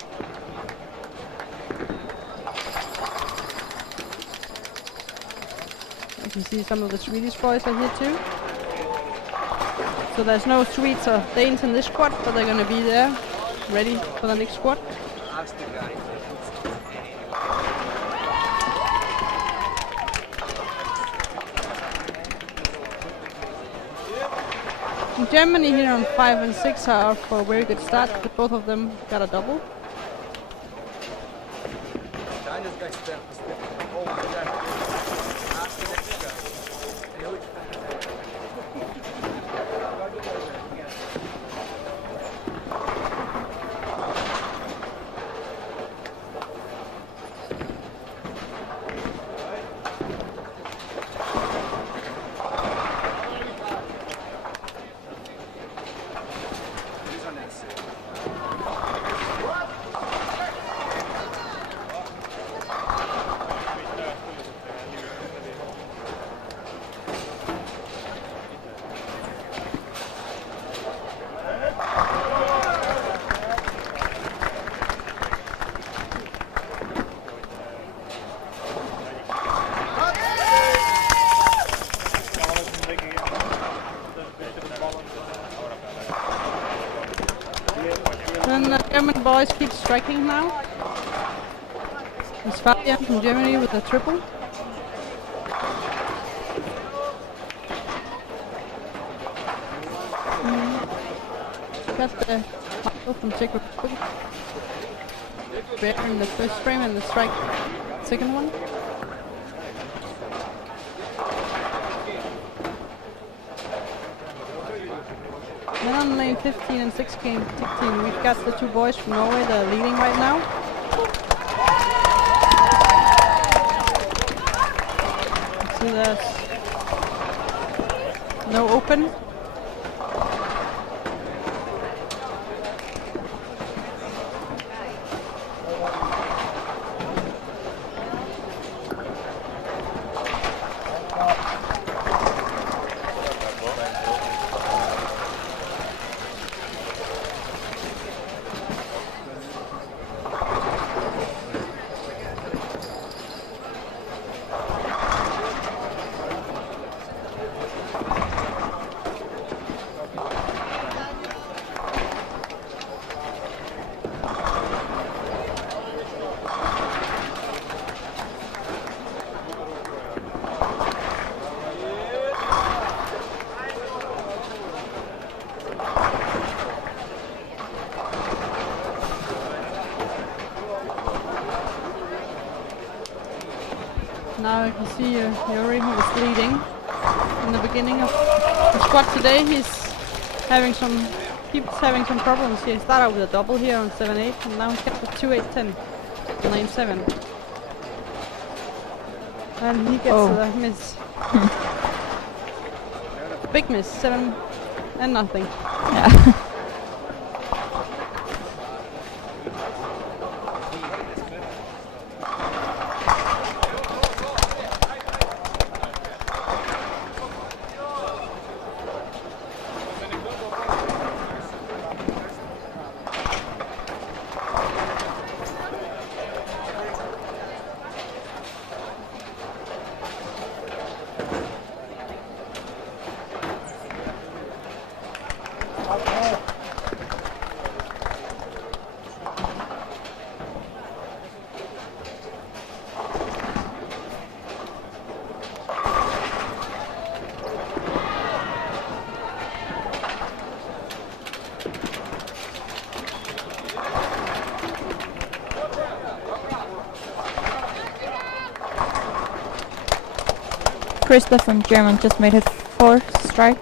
You can see some of the Swedish boys are here too. So there's no Swedes or Danes in this squad, but they're going to be there, ready for the next squad. Germany here on 5 and 6 are off for a very good start, but both of them got a double. German boys keep striking now. It's Fabian from Germany with a triple. Got the Michael from Czech Republic. Bear in the first frame and the strike second one. Then on lane 15 and 16, we've got the two boys from Norway that are leading right now. So there's no open. Now you can see Yuri, who was leading in the beginning of the squad today. Keeps having some problems. He started out with a double here on 7-8, and now he's got the 2-8-10 on lane 7. And he gets a miss. Big miss, 7 and nothing. Yeah. Krista from German just made his 4th strike.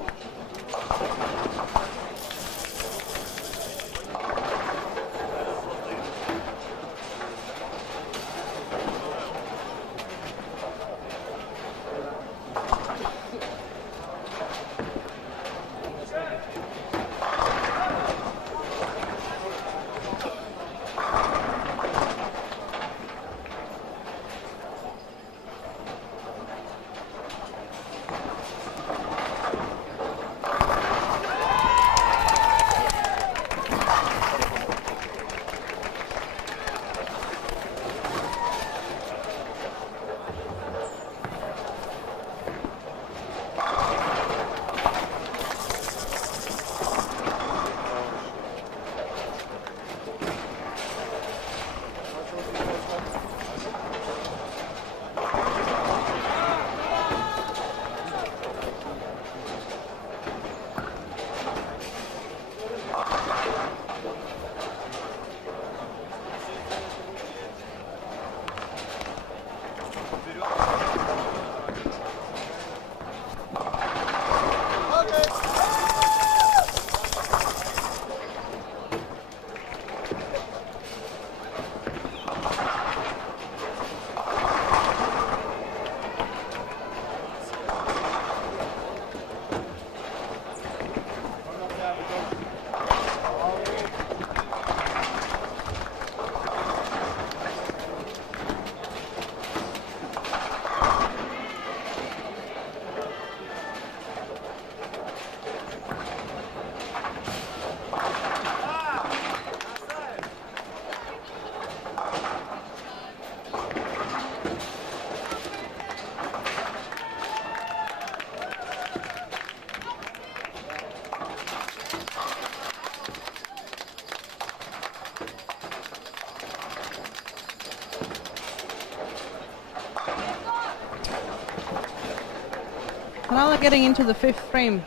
So now they're getting into the 5th frame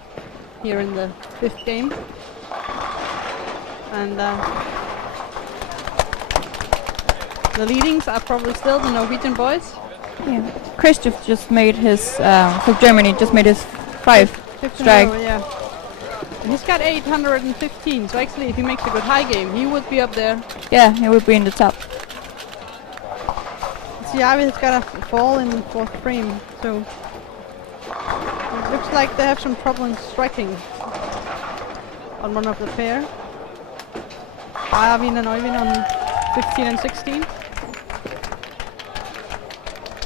here in the 5th game. And the leadings are probably still the Norwegian boys. Yeah. Christoph just made his, for Germany, just made his 5 Fifth in a strike. row, yeah. And he's got 815, so actually if he makes a good high game, he would be up there. Yeah, he would be in the top. See, Arvid has got a fall in the 4th frame, so it looks like they have some problems striking on one of the pair. Arvin and Oyvind on 15 and 16.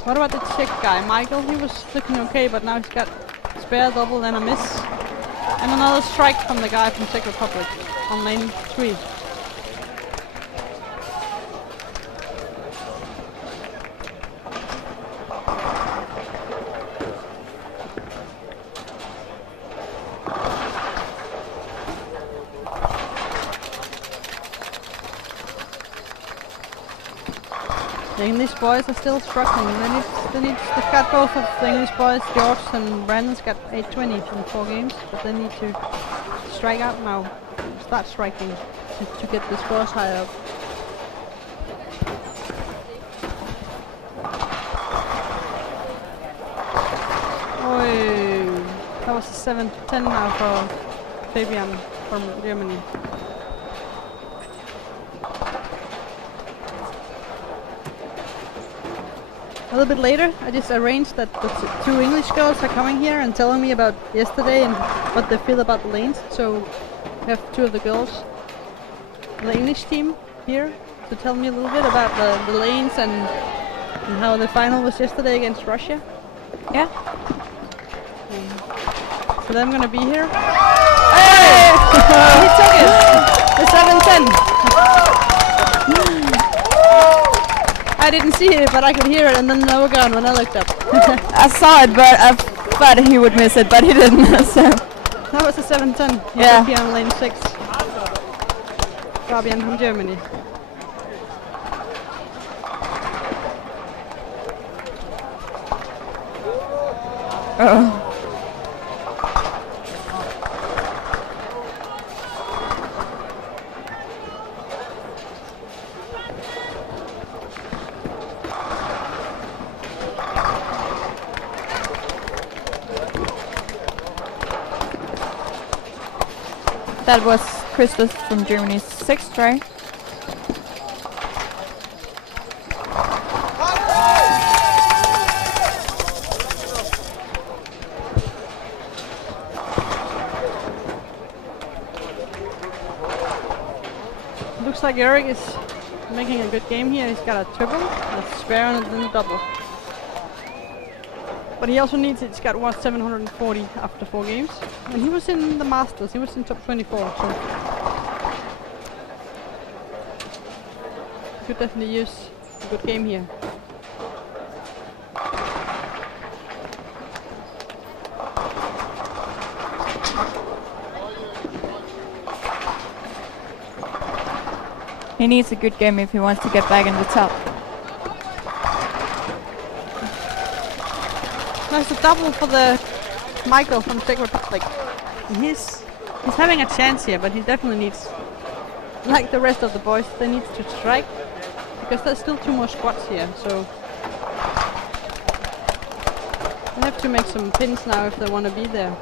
What about the Czech guy? Michael, he was looking okay, but now he's got spare double and a miss. And another strike from the guy from Czech Republic on lane 3. The English boys are still struggling. They've got both of the English boys, George and Brandon's got 820 in 4 games, but they need to strike out now, start striking to get the scores higher up. Oh, that was a 7-10 now for Fabian from Germany. A little bit later, I just arranged that the 2 English girls are coming here and telling me about yesterday and what they feel about the lanes. So we have 2 of the girls, the English team here, to tell me a little bit about the lanes and how the final was yesterday against Russia. Yeah. So I'm gonna be here. Hey! He took it! The 7-10! I didn't see it, but I could hear it, and then they were gone when I looked up. I saw it, but I thought he would miss it, but he didn't. So That was a 7-10. Yeah. Here on lane 6. Fabian from Germany. oh. That was Christoph from Germany's 6th try. Looks like Eric is making a good game here. He's got a triple, a spare, and then a double. But he also needs it. He's got 740 after 4 games. And he was in the Masters. He was in top 24. So could definitely use a good game here. He needs a good game if he wants to get back in the top. That's a double for the Michael from Czech Republic. And he's having a chance here, but he definitely needs, like the rest of the boys, they need to strike because there's still 2 more squats here. So they have to make some pins now if they want to be there.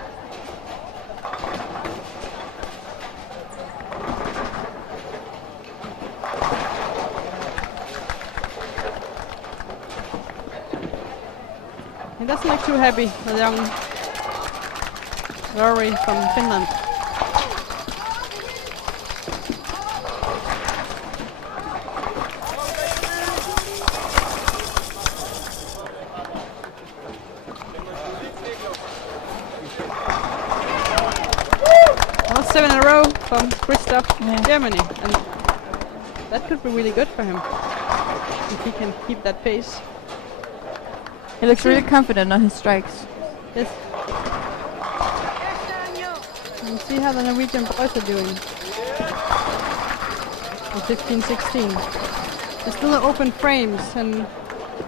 He doesn't look too happy, the young Rory from Finland. That was 7 in a row from Christoph, Germany, and that could be really good for him if he can keep that pace. He looks really confident on his strikes. Yes. And see how the Norwegian boys are doing. On 15-16. There's still open frames, and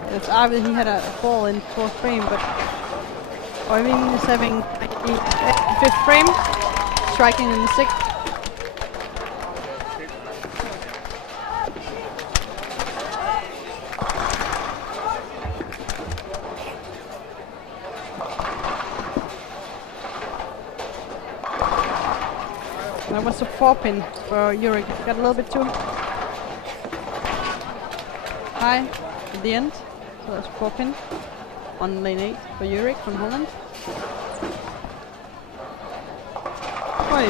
it's obvious he had a fall in 4th frame, but Øyvind is having like the fifth frame, striking in the sixth. That was a 4-pin for Yurik. Got a little bit too high at the end. So that's 4-pin on lane 8 for Yurik from Holland. Oi.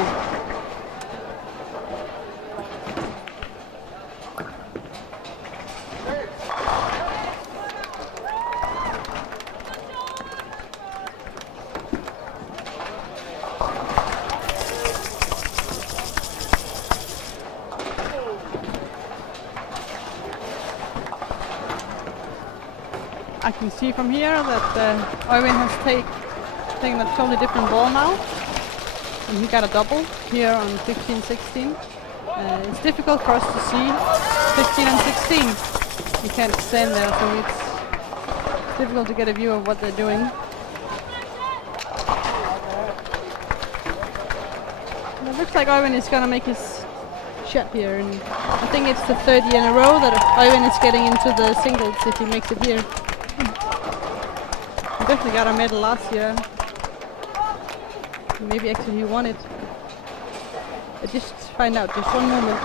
I can see from here that Øyvind has taken a totally different ball now. And he got a double here on 15-16. It's difficult for us to see 15 and 16. You can't stand there, so it's difficult to get a view of what they're doing. And it looks like Øyvind is gonna make his shot here, and I think it's the third year in a row that Øyvind is getting into the singles if he makes it here. He definitely got a medal last year. Maybe actually he won it. But just find out, just one moment.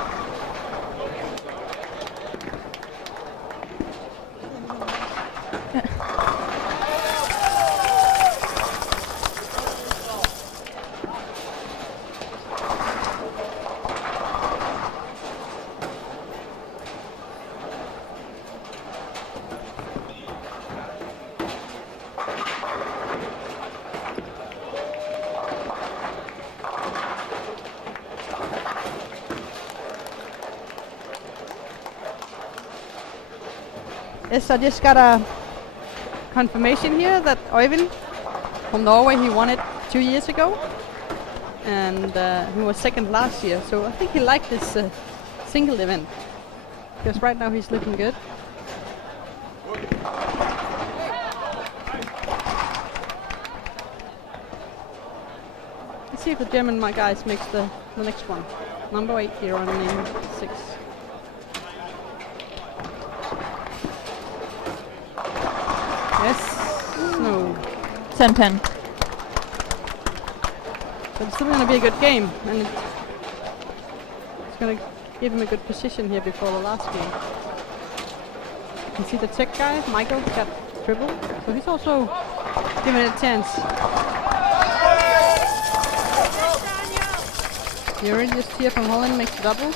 Yes, I just got a confirmation here that Øyvind from Norway, he won it 2 years ago, and he was second last year. So I think he liked this single event because right now he's looking good. Let's see if the German guys makes the next one. Number 8 here on lane 6. Yes. No. 10-10. But it's still going to be a good game, and it's going to give him a good position here before the last game. You can see the Czech guy, Michael, got triple, so he's also giving it a chance. Yuri just here from Holland makes a double.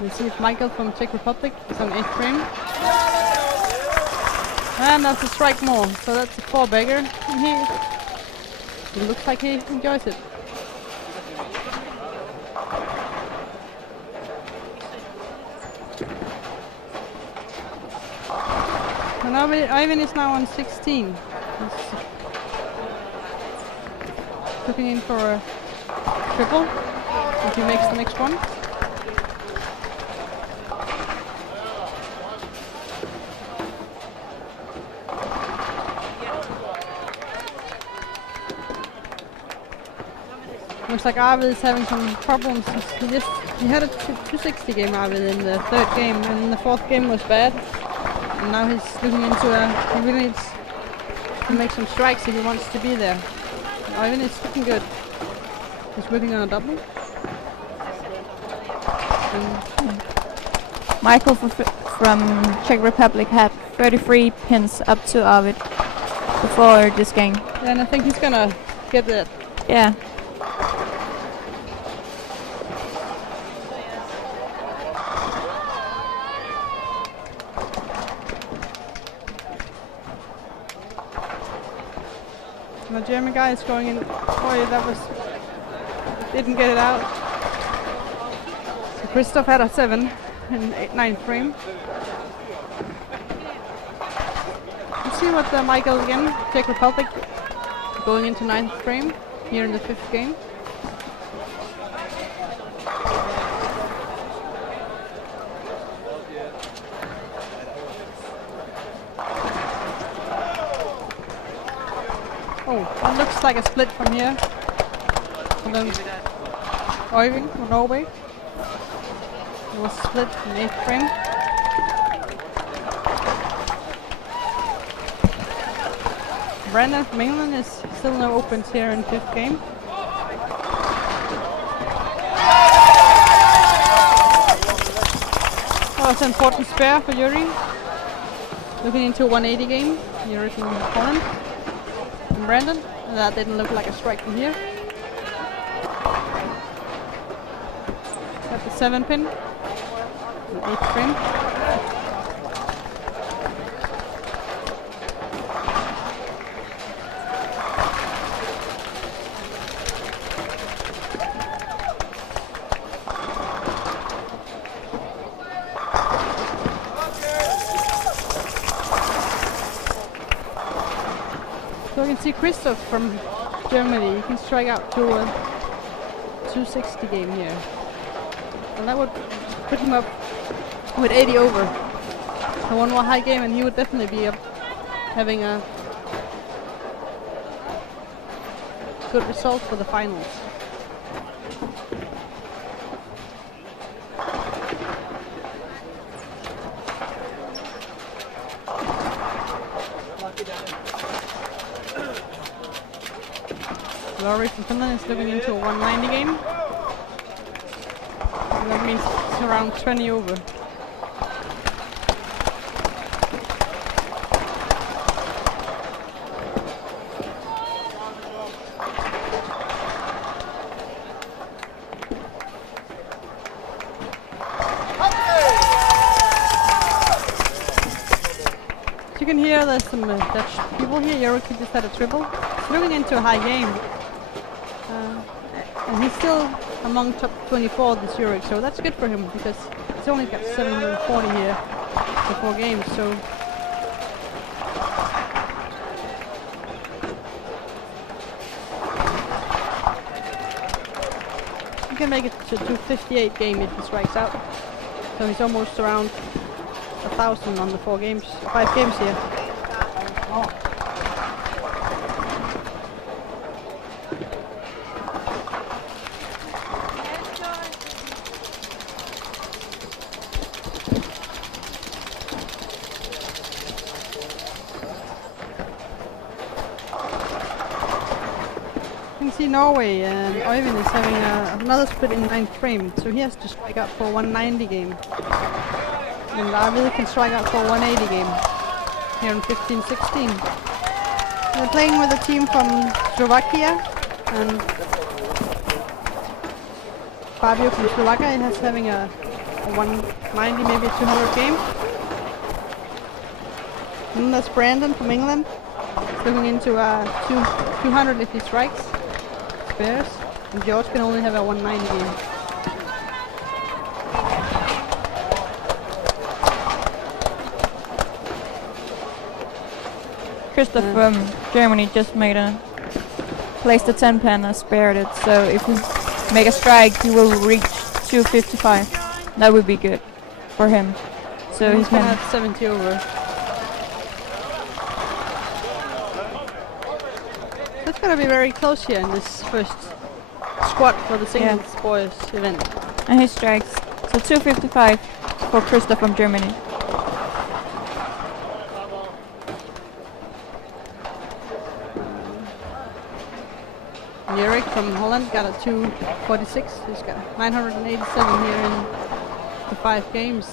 Let's see if Michael from Czech Republic is on 8th frame. And that's a strike more, so that's a 4-bagger. And it looks like he enjoys it. And Øyvind is now on 16. He's looking in for a triple if he makes the next one. Looks like Arvid is having some problems. He had a 260 game, Arvid, in the third game, and the fourth game was bad. And now he's looking into he really needs to make some strikes if he wants to be there. Øyvind is looking good. He's working on a double. Michael from Czech Republic had 33 pins up to Arvid before this game. Yeah, and I think he's gonna get that. Yeah. the German guy is going in. Boy, that was... Didn't get it out. So Christoph had a 7 in 9th frame. Let's see what Michael again, Czech Republic, going into 9th frame here in the 5th game. Oh, that looks like a split from here. And then Øyvind from Norway. It was split in 8th frame. Brandon from England is still no opens here in 5th game. That was an important spare for Yuri. Looking into a 180 game. Yuri from Holland. And Brandon. And that didn't look like a strike from here. Got the 7 pin. 8th frame. So you can see Christoph from Germany, he can strike out to a 260 game here. And that would put him up with 80 over. So one more high game and he would definitely be up having a good result for the finals. Laurie from Finland is looking into a 190 game. And that means it's around 20 over. As you can hear, there's some Dutch people here. Yoroki just had a triple. He's looking into a high game. And he's still among top 24 this Zurich, so that's good for him because he's only got 740 here for 4 games. So he can make it to 258 game if he strikes out. So he's almost around 1,000 on the 5 games here. See Norway and Øyvind is having another split in 9th frame, so he has to strike out for a 190 game. And Arvid can strike out for a 180 game here in 15-16. They're playing with a team from Slovakia and Fabio from Slovakia is having a 190, maybe a 200 game. And that's Brandon from England. He's looking into a 200 if he strikes. Spares. And George can only have a 190 game. Christoph from Germany just placed a 10 pen and spared it, so if we make a strike he will reach 255. That would be good for him. So he's he gonna can have 70 over. It's gonna be very close here in this first squad for the singles boys event. and he strikes. So 255 for Christoph from Germany. Erik from Holland got a 246. He's got 987 here in the 5 games.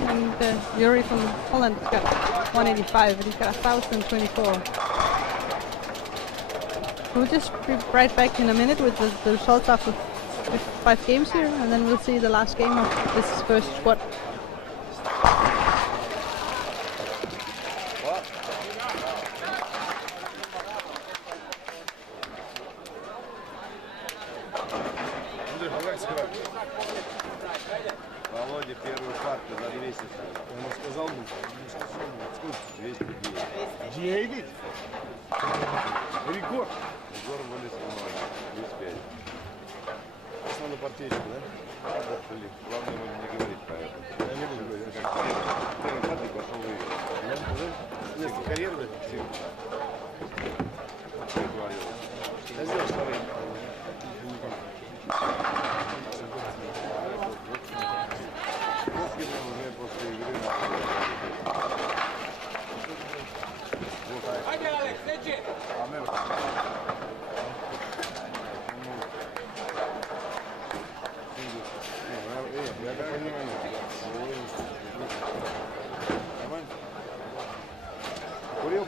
And Yuri from Holland got 185, but he's got 1,024. We'll just be right back in a minute with the results after 5 games here, and then we'll see the last game of this first squad. Володя первую партию за 200 ставил. Он сказал мне, Сколько? 209. Девять? Рекорд. Егор вылез в 25. Основной партийщик, да? Да, блин, главное ему не говорить поэтому. Я не буду говорить. Как первый партий пошел выиграть. Я уже вместо карьеры, да? Что я говорил? Я сделал второй. Копкина уже после игры на... Я так понимаю. Нормально? Курил?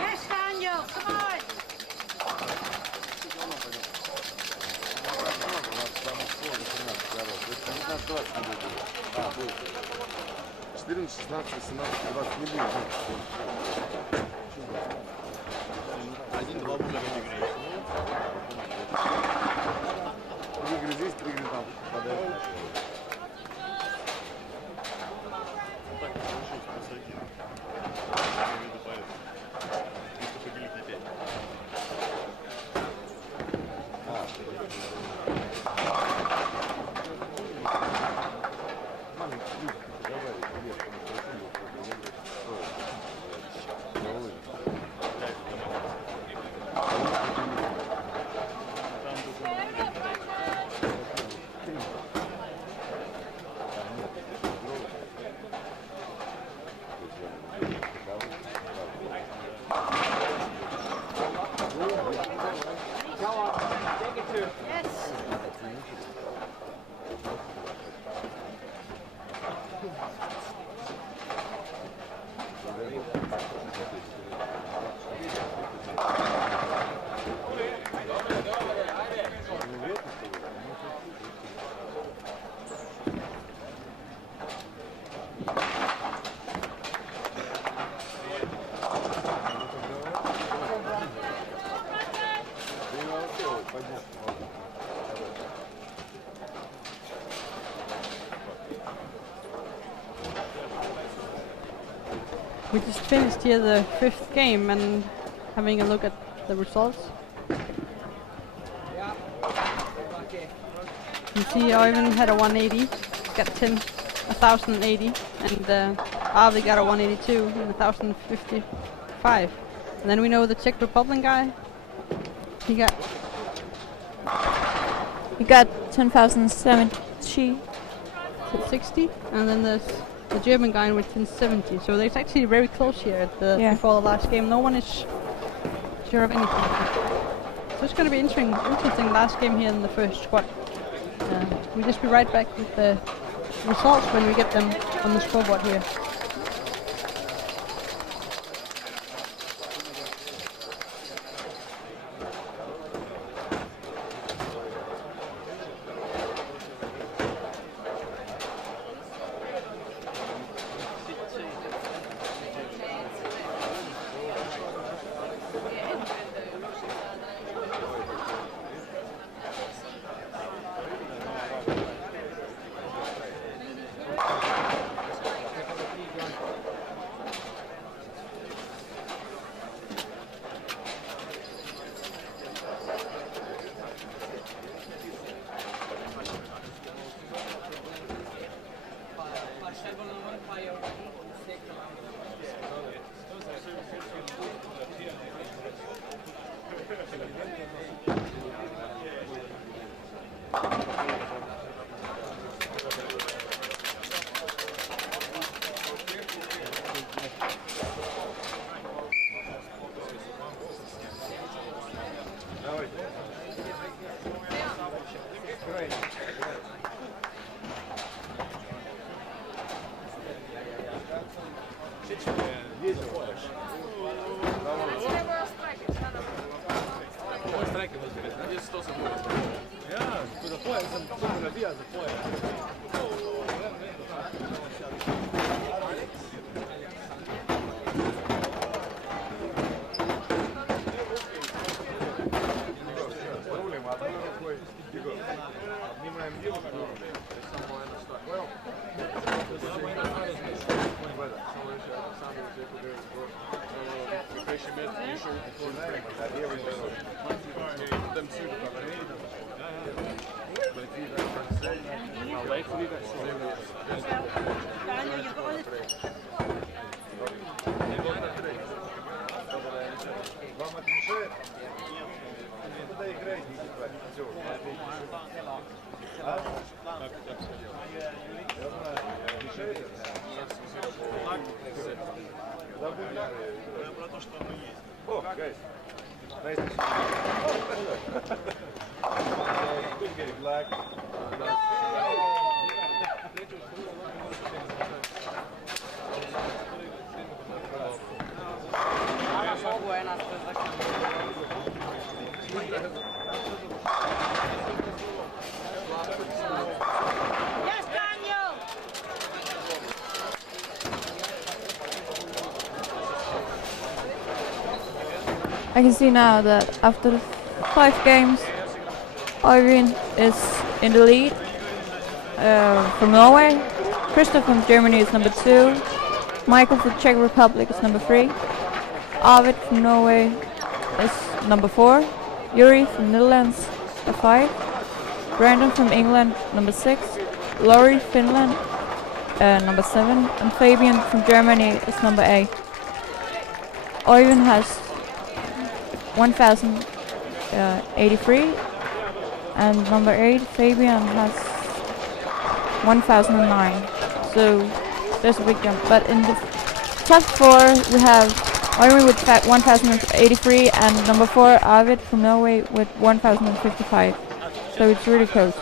Yes, Daniel, come on! А, будет. 14, 16, 17, 20 не будет. Один-два буля не играет. Три игры здесь, 3 игры там. Подай. Так, получилось, посадил. Я имею в виду поэтому. Если поделить на 5. We just finished here the 5th game and having a look at the results. You see Oivind had a 180, got 1,080, and Arvi got a 182 and 1,055. And then we know the Czech Republic guy, he got 10,070. 60, and then there's the German guy with 1070. So it's actually very close here at the before the last game. No one is sure of anything. So it's going to be interesting last game here in the first squad. We'll just be right back with the results when we get them on the scoreboard here. I can see now that after the 5 games, Øyvind is in the lead from Norway. Christoph from Germany is number 2. Michael from Czech Republic is number 3. Arvid from Norway is number 4. Yuri from Netherlands is 5. Brandon from England, number 6. Laurie, Finland, number 7. And Fabian from Germany is number 8. Øyvind has 1,083, and number 8, Fabian, has 1,009. So there's a big jump. But in the top 4, we have Øyvind with 1,083, and number 4, Arvid from Norway with 1,055. So it's really close.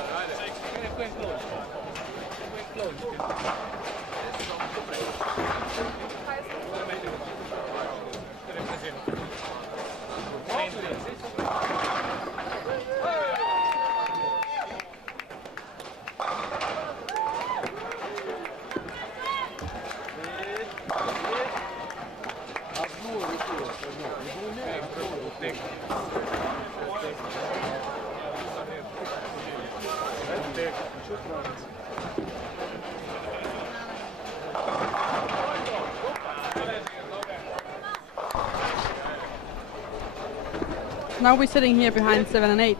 Now we're sitting here behind 7 and 8.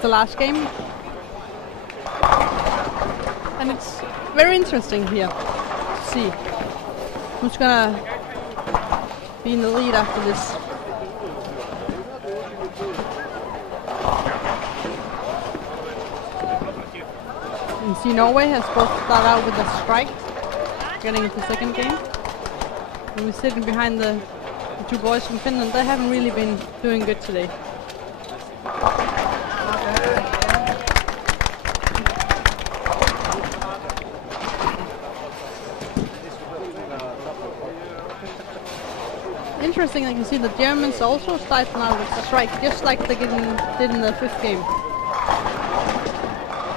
The last game. And it's very interesting here to see who's gonna be in the lead after this. You see Norway has both started out with a strike, getting into the second game. And we're sitting behind the 2 boys from Finland. They haven't really been doing good today. Interesting, I can see the Germans also starting out with a strike, just like they did in the 5th game.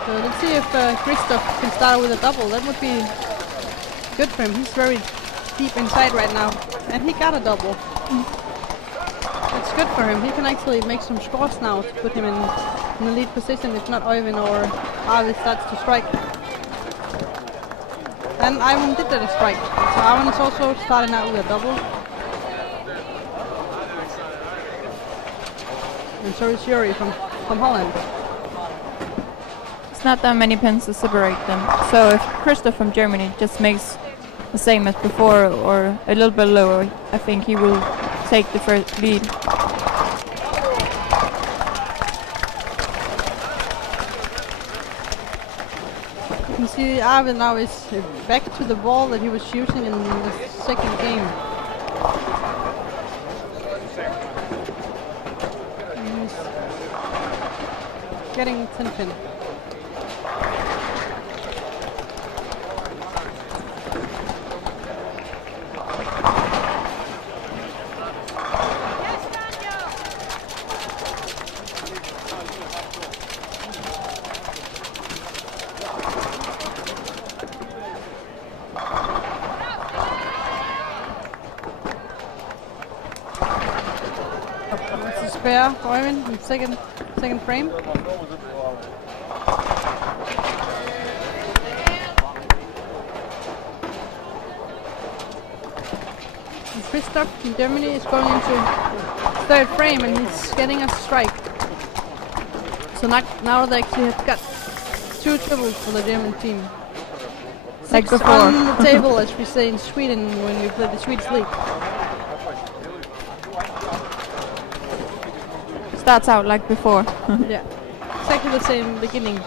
So let's see if Christoph can start with a double. That would be good for him. He's very deep inside right now, and he got a double. It's good for him. He can actually make some scores now to put him in the lead position if not Øyvind or Arvid starts to strike. And Øyvind did a strike, so Øyvind is also starting out with a double. And so is Yuri from Holland. It's not that many pins to separate them. So if Christoph from Germany just makes the same as before or a little bit lower, I think he will take the first lead. You can see Arvid now is back to the ball that he was using in the second game. And he's getting 10 pin. It's a spare for him in second frame. And Christoph from Germany is going into third frame and he's getting a strike. So now they actually have got 2 triples for the German team. Like 6 before. on the table, as we say in Sweden when we play the Swedish league. Starts out like before. Yeah, exactly the same beginning.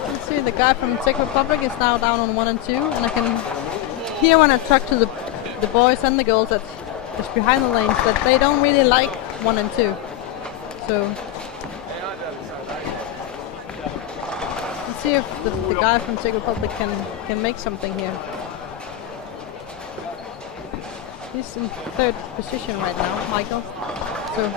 Let's see, the guy from Czech Republic is now down on 1 and 2, and I can hear when I talk to the boys and the girls that is behind the lanes that they don't really like 1 and 2. So let's see if the guy from Czech Republic can make something here. He's in third position right now, Michael. So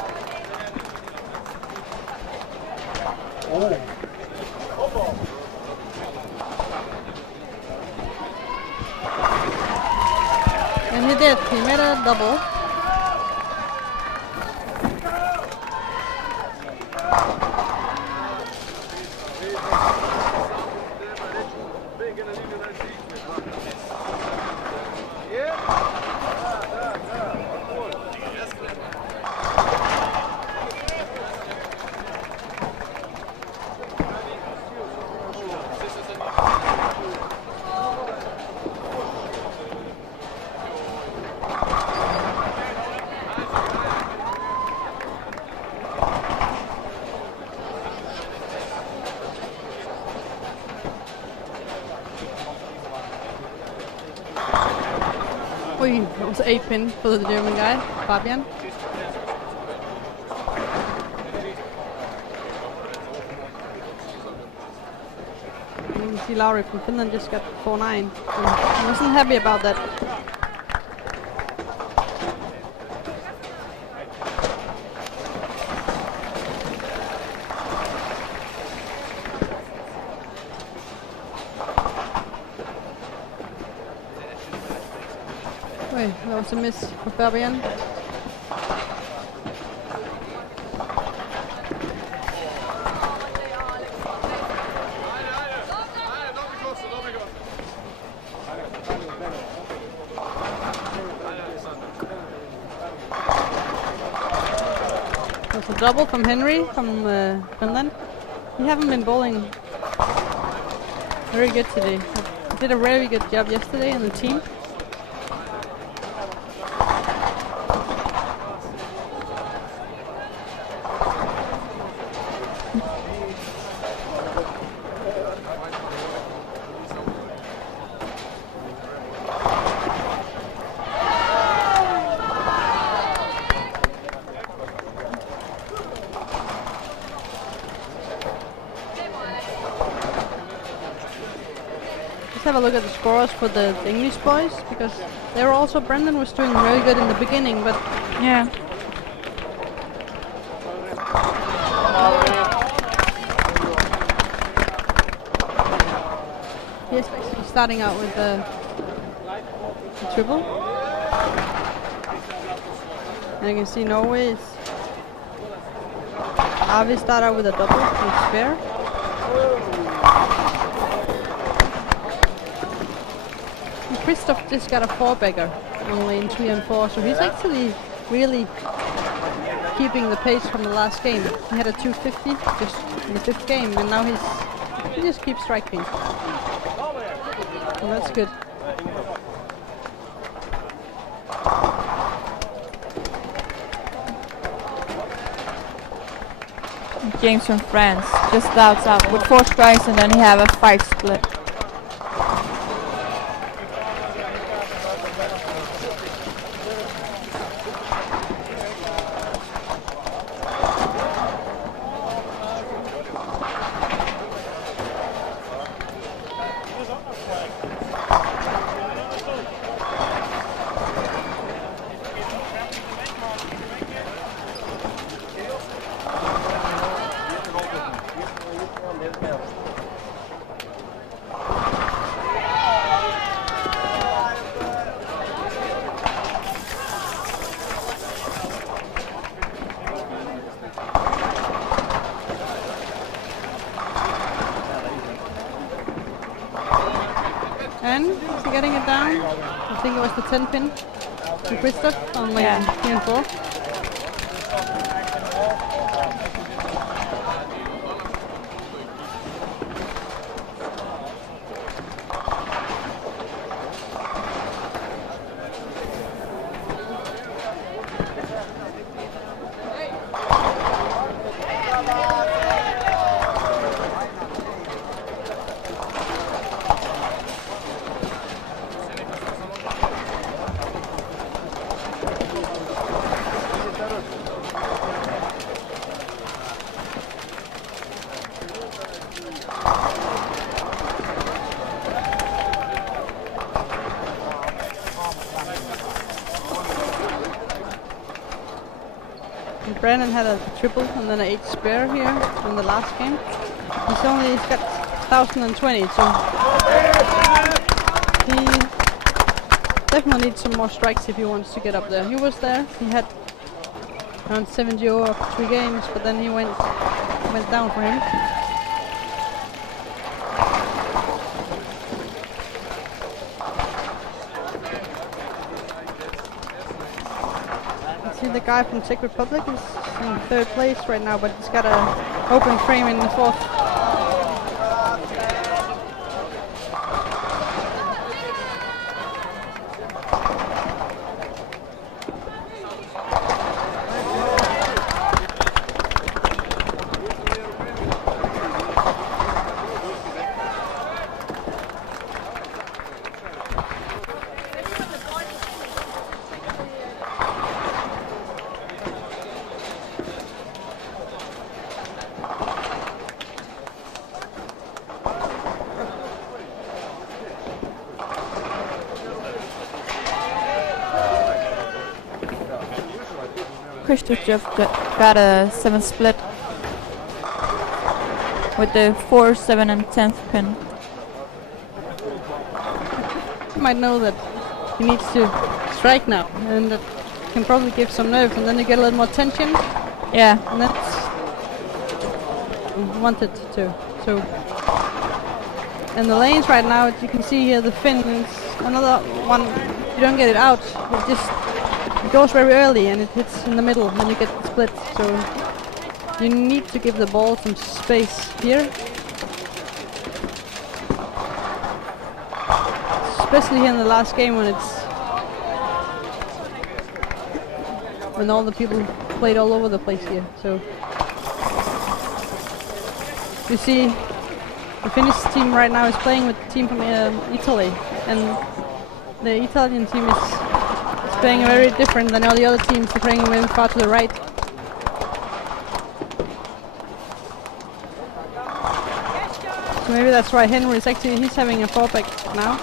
and he did. He made a double. It was 8 pin for the German guy, Fabian. And you can see Lauri from Finland just got 4-9. So he wasn't happy about that. Wait, that was a miss for Fabian. That's a double from Henry from Finland. He haven't been bowling very good today. He did a very good job yesterday in the team. Let's have a look at the scores for the English boys, because they were also, Brendan was doing very good in the beginning, but Yeah. he's actually starting out with the triple. And you can see Norway is Avi start out with a double with spare. And Christoph just got a 4-bagger on lane 3 and 4, so he's actually really keeping the pace from the last game. He had a 250 just in the 5th game, and now he just keeps striking. So that's good. James from France just starts out with 4 strikes and then he have a 5 split. And is he getting it down? I think it was the 10 pin to Christoph on lane 3 and 4. Brandon had a triple and then an 8 spare here in the last game. He's got 1020, so he definitely needs some more strikes if he wants to get up there. He was there. He had around 70 after 3 games, but then he went down for him. See, the guy from Czech Republic is in 3rd place right now, but he's got an open frame in the 4th. Christoph just got a 7 split with the 4, 7 and 10th pin. You might know that he needs to strike now, and that can probably give some nerves, and then you get a little more tension. Yeah. And that's wanted to. So, and the lanes right now, as you can see here, the fin is another one. You don't get it out. It goes very early and it hits in the middle, and you get the split. So you need to give the ball some space here, especially here in the last game when all the people played all over the place here. So you see the Finnish team right now is playing with the team from Italy, and the Italian team is playing very different than all the other teams. They're playing very far to the right. So maybe that's why Henry is he's having a fallback now.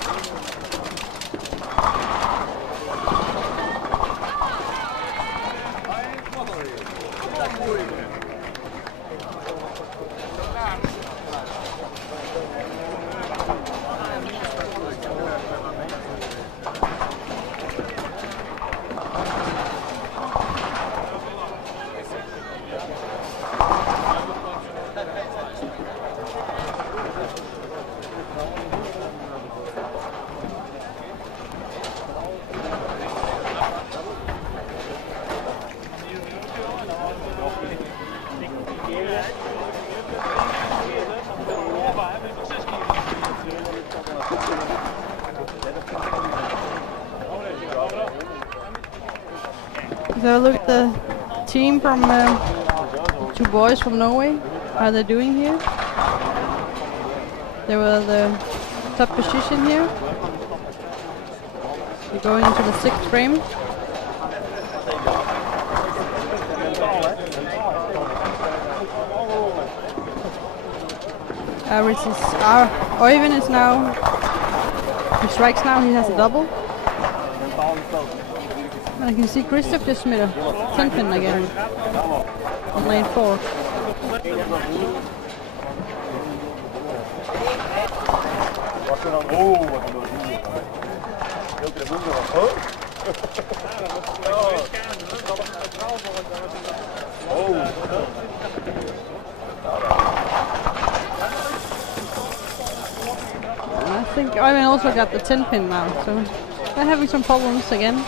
So look at the team from 2 boys from Norway, how they're doing here. They were the top position here. They're going into the 6th frame. Oyvind is now, he strikes now, he has a double. And you can see Christoph just made a 10 pin again on lane 4. I think Ivan also got the 10 pin now, so they're having some problems again.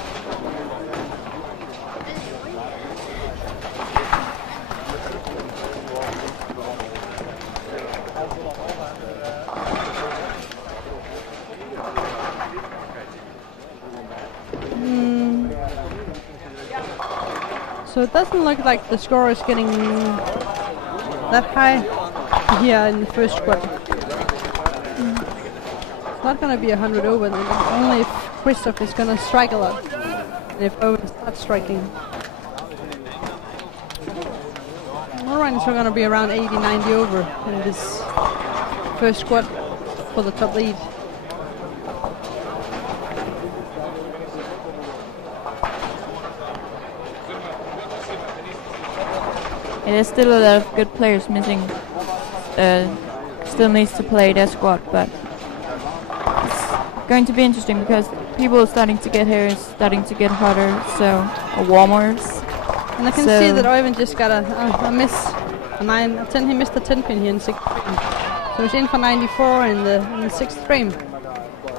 So it doesn't look like the score is getting that high here in the first squad. It's not going to be 100 over, only if Christoph is going to strike a lot, and if Owen starts striking. All right, so going to be around 80, 90 over in this first squad for the top lead. There's still a lot of good players missing. Still needs to play their squad, but it's going to be interesting because people are starting to get here, it's starting to get hotter, so warmers. And I can see that Ivan just got a miss. A 10, he missed the 10 pin here in 6th frame. So he's in for 94 in the 6th frame.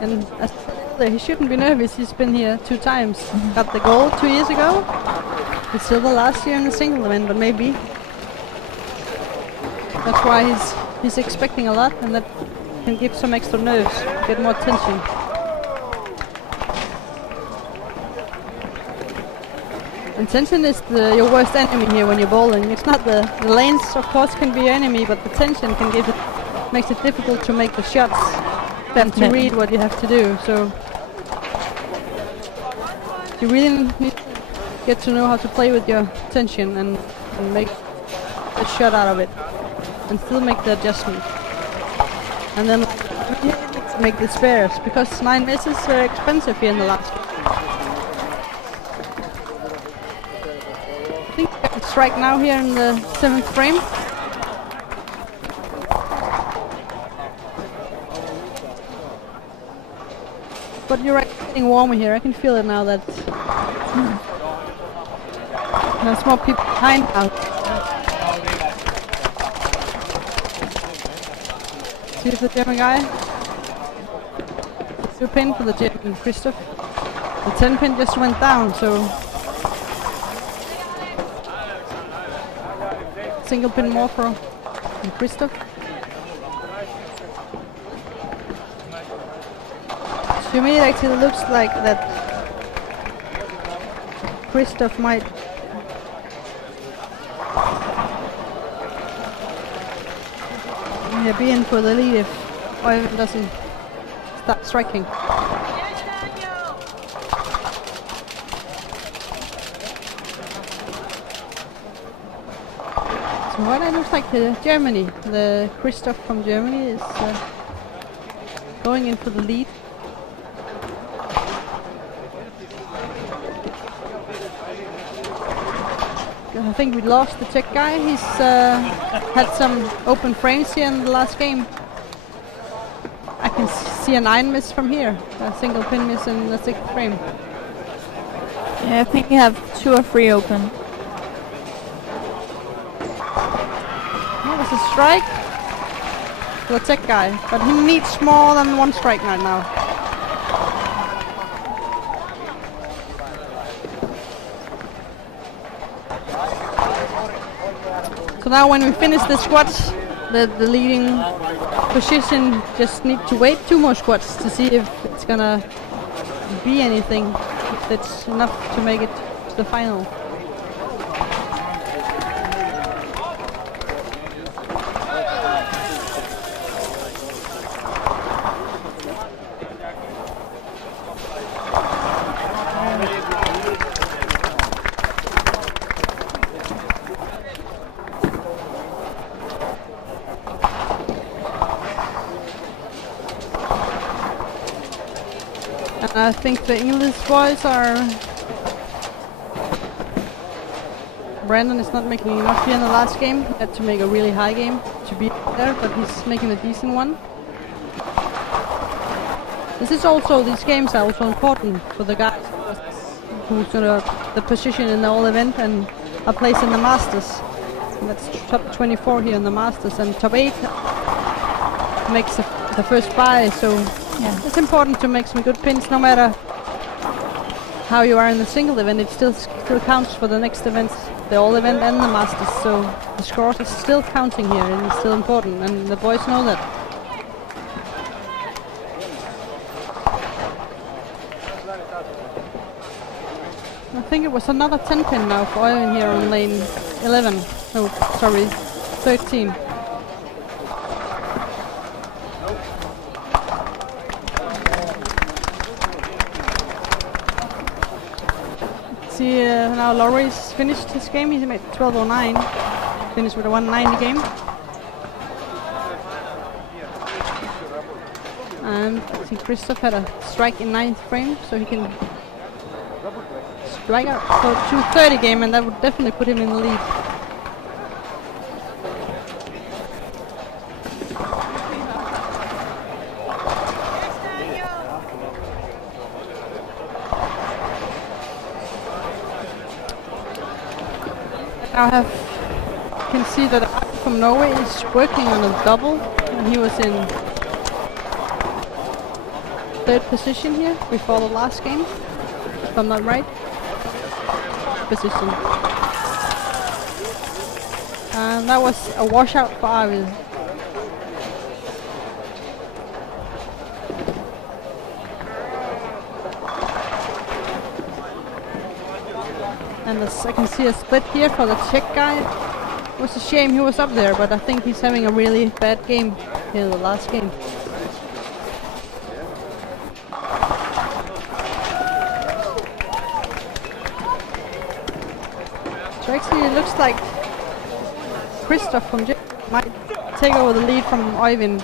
And as he shouldn't be nervous, he's been here 2 times. Got the gold 2 years ago. The silver last year in the single event, but maybe. That's why he's expecting a lot, and that can give some extra nerves, get more tension. And tension is your worst enemy here when you're bowling. It's not the lanes, of course, can be your enemy, but the tension can makes it difficult to make the shots and to read what you have to do. So you really need to get to know how to play with your tension and make a shot out of it, and still make the adjustment. And then make the spares, because 9 misses are expensive here in the last game. I think I can strike now here in the 7th frame. But you're getting warmer here, I can feel it now that there's more people behind now. See the German guy. 2 pin for the German Christoph. The 10 pin just went down, so single pin more for Christoph. To me, it actually looks like that Christoph might be in for the lead if Ivan doesn't start striking. So what it looks like Germany, the Christoph from Germany is going in for the lead. I think we lost the Czech guy. He's had some open frames here in the last game. I can see a 9 miss from here, a single pin miss in the 6th frame. Yeah, I think you have 2 or 3 open. That was a strike for the Czech guy, but he needs more than 1 strike right now. So now when we finish the squats, the leading position just need to wait 2 more squats to see if it's gonna be anything, if that's enough to make it to the final. I think the English boys are... Brandon is not making enough here in the last game. He had to make a really high game to be there, but he's making a decent one. These games are also important for the guys who's gonna the position in the whole event and a place in the Masters. And that's top 24 here in the Masters, and top 8 makes the first bye, so Yeah. It's important to make some good pins, no matter how you are in the single event. It still counts for the next events, the all event and the masters. So the scores are still counting here, and it's still important, and the boys know that. I think it was another 10 pin now for Owen here on lane 11. No, sorry, 13. See, now Laurie's finished his game. He's made 12:09. Finished with a 190 game. And I think Christoph had a strike in 9th frame, so he can strike out for 230 game, and that would definitely put him in the lead. Now can see that from Norway is working on a double, and he was in 3rd position here before the last game, if I'm not right. Position. And that was a washout for Arvid. And I can see a split here for the Czech guy. It was a shame he was up there, but I think he's having a really bad game here, the last game. So actually it looks like Christoph from Czech might take over the lead from Oyvind.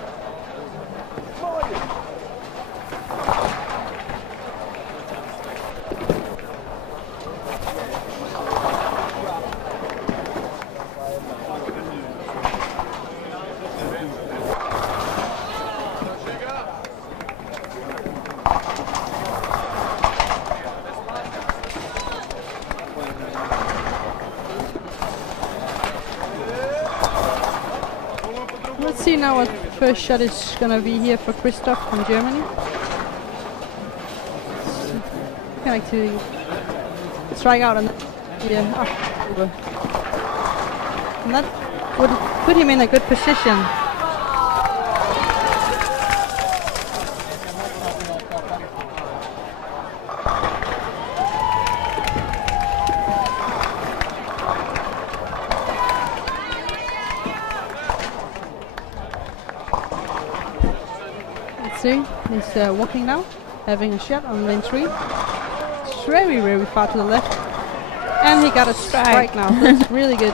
Let's see now what first shot is gonna be here for Christoph from Germany. Can actually strike out and and that would put him in a good position. See, he's walking now, having a shot on lane 3. It's very, very far to the left. And he got a strike now. That's really good.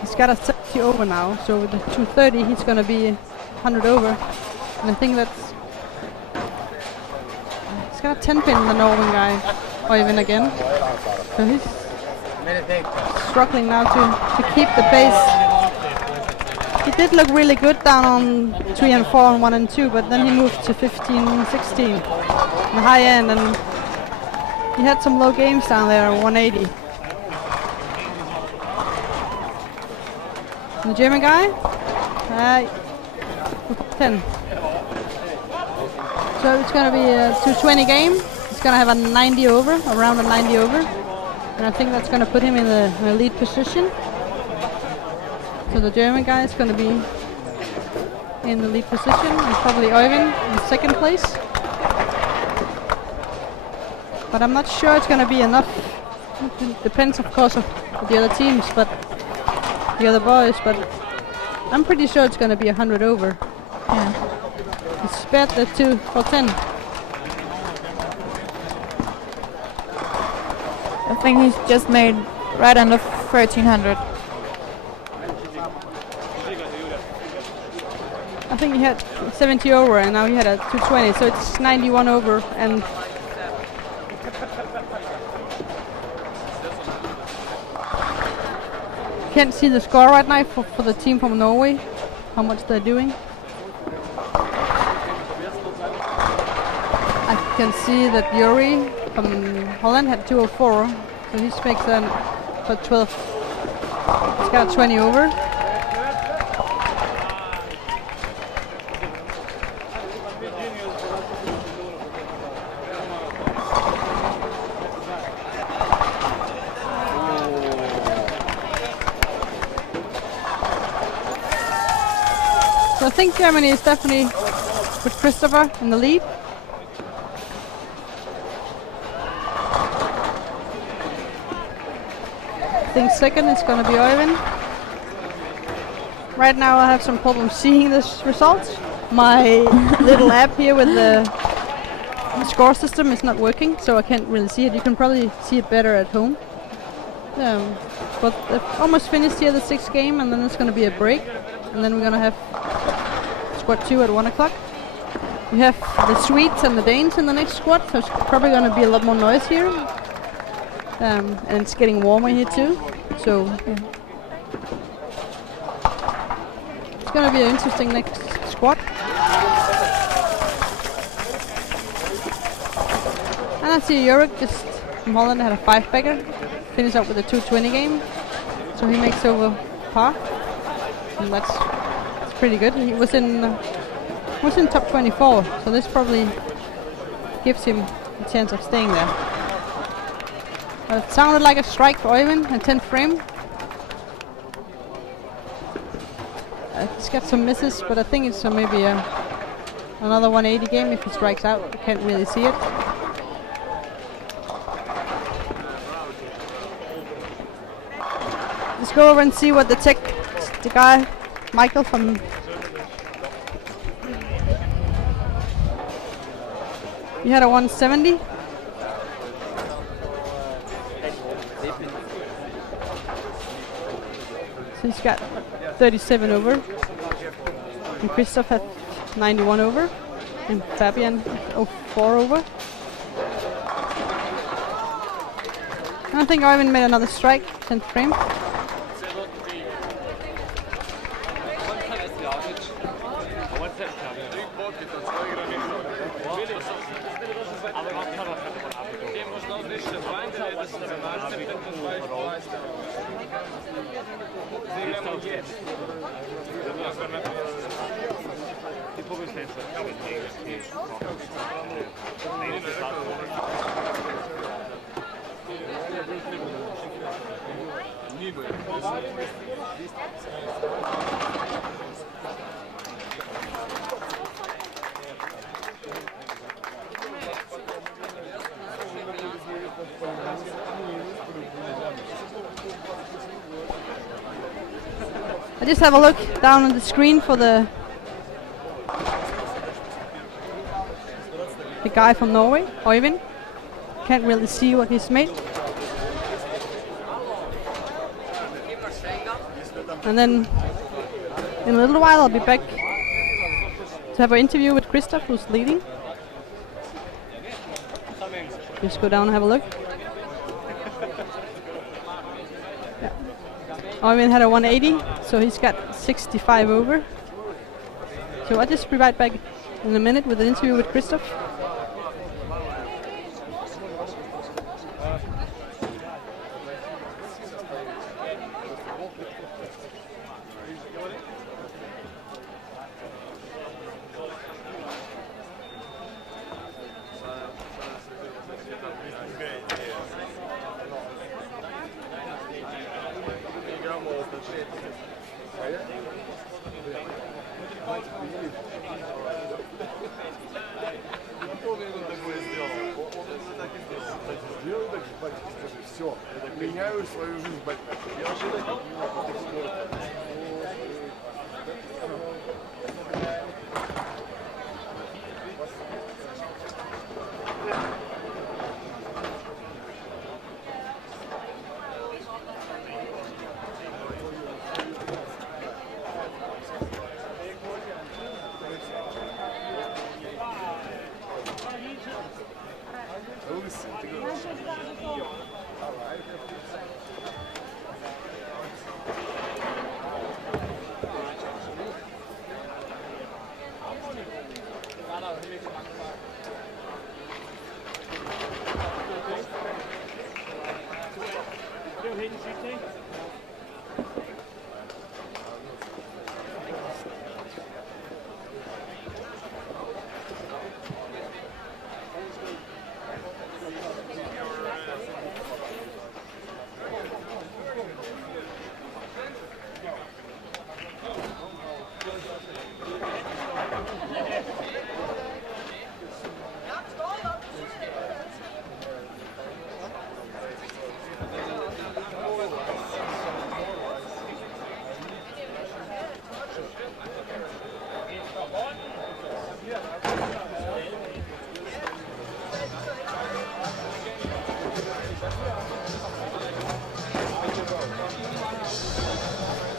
He's got a 70 over now, so with the 230 he's going to be 100 over. And I think that's... He's got a 10 pin, the Norwegian guy, Oyvind again. So he's struggling now to keep the pace. He did look really good down on 3 and 4 on 1 and 2, but then he moved to 15, 16 on the high end, and he had some low games down there at 180. And the German guy, 10. So it's going to be a 220 game. He's going to have a 90 over, around a 90 over, and I think that's going to put him in the lead position. So the German guy is going to be in the lead position, and probably Oyvind in 2nd place. But I'm not sure it's going to be enough. It depends, of course, on the other teams, but the other boys. But I'm pretty sure it's going to be 100 over. Yeah. He spared the 2 for 10. I think he's just made right under 1300. I think he had 70 over, and now he had a 220, so it's 91 over. And can't see the score right now for the team from Norway, how much they're doing. I can see that Yuri from Holland had 204, so he makes for 12. He's got a 20 over. I think Germany is definitely with Christopher in the lead. I think second is going to be Oyvind. Right now I have some problems seeing this results. My little app here with the score system is not working, so I can't really see it. You can probably see it better at home. But I've almost finished here the 6th game, and then it's going to be a break, and then we're going to have squad 2 at 1 o'clock. We have the Swedes and the Danes in the next squad, so it's probably going to be a lot more noise here. And it's getting warmer here too, so it's going to be an interesting next squad. And I see Jurek just from Holland had a 5-bagger, finished up with a 220 game, so he makes over par, and that's pretty good. He was in top 24, so this probably gives him a chance of staying there. It sounded like a strike for Oyvind, a 10th frame. He's got some misses, but I think it's maybe another 180 game if he strikes out. You can't really see it. Let's go over and see what the guy, Michael from... He had a 170. So he's got 37 over. And Christoph had 91 over. And Fabian 04 over. I think Oyvind made another strike, 10th frame. I just have a look down on the screen for the guy from Norway, Oyvind. Can't really see what he's made. And then in a little while I'll be back to have an interview with Christoph, who's leading. Just go down and have a look. Yeah. Oyvind had a 180, so he's got 65 over. So I'll just be right back in a minute with an interview with Christoph. Все, меняю свою жизнь.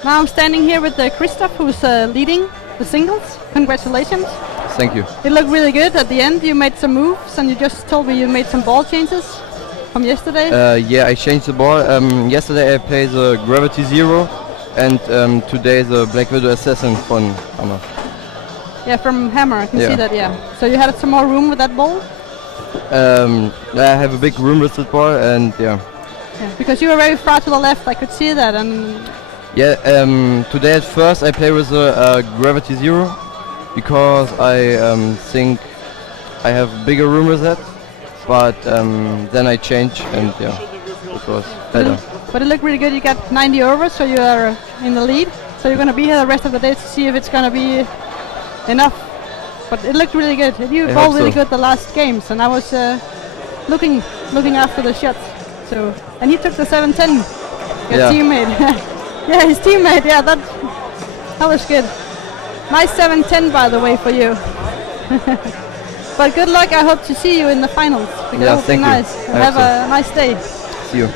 Now I'm standing here with Christoph, who's leading the singles. Congratulations. Thank you. It looked really good at the end. You made some moves, and you just told me you made some ball changes from yesterday. Yeah, I changed the ball. Yesterday I played the Gravity Zero, and today the Black Widow Assassin from Hammer. Yeah, from Hammer. I can Yeah. see that. Yeah. So you had some more room with that ball. I have a big room with the ball, and yeah. Yeah, because you were very far to the left. I could see that, and Yeah, today at first I play with the Gravity Zero because I think I have bigger room with that, but then I changed and yeah, it was better. but it looked really good. You got 90 over, so you are in the lead. So you're gonna be here the rest of the day to see if it's gonna be enough. But it looked really good. You I bowled hope really so. good the last games, and I was looking after the shots. So and he took the 7-10. Your Yeah. teammate. Yeah, his teammate. Yeah, that was good. Nice 7-10, by the way, for you. But good luck. I hope to see you in the finals. Because Yeah, that would be thank you. nice. I Have hope a nice day. See you.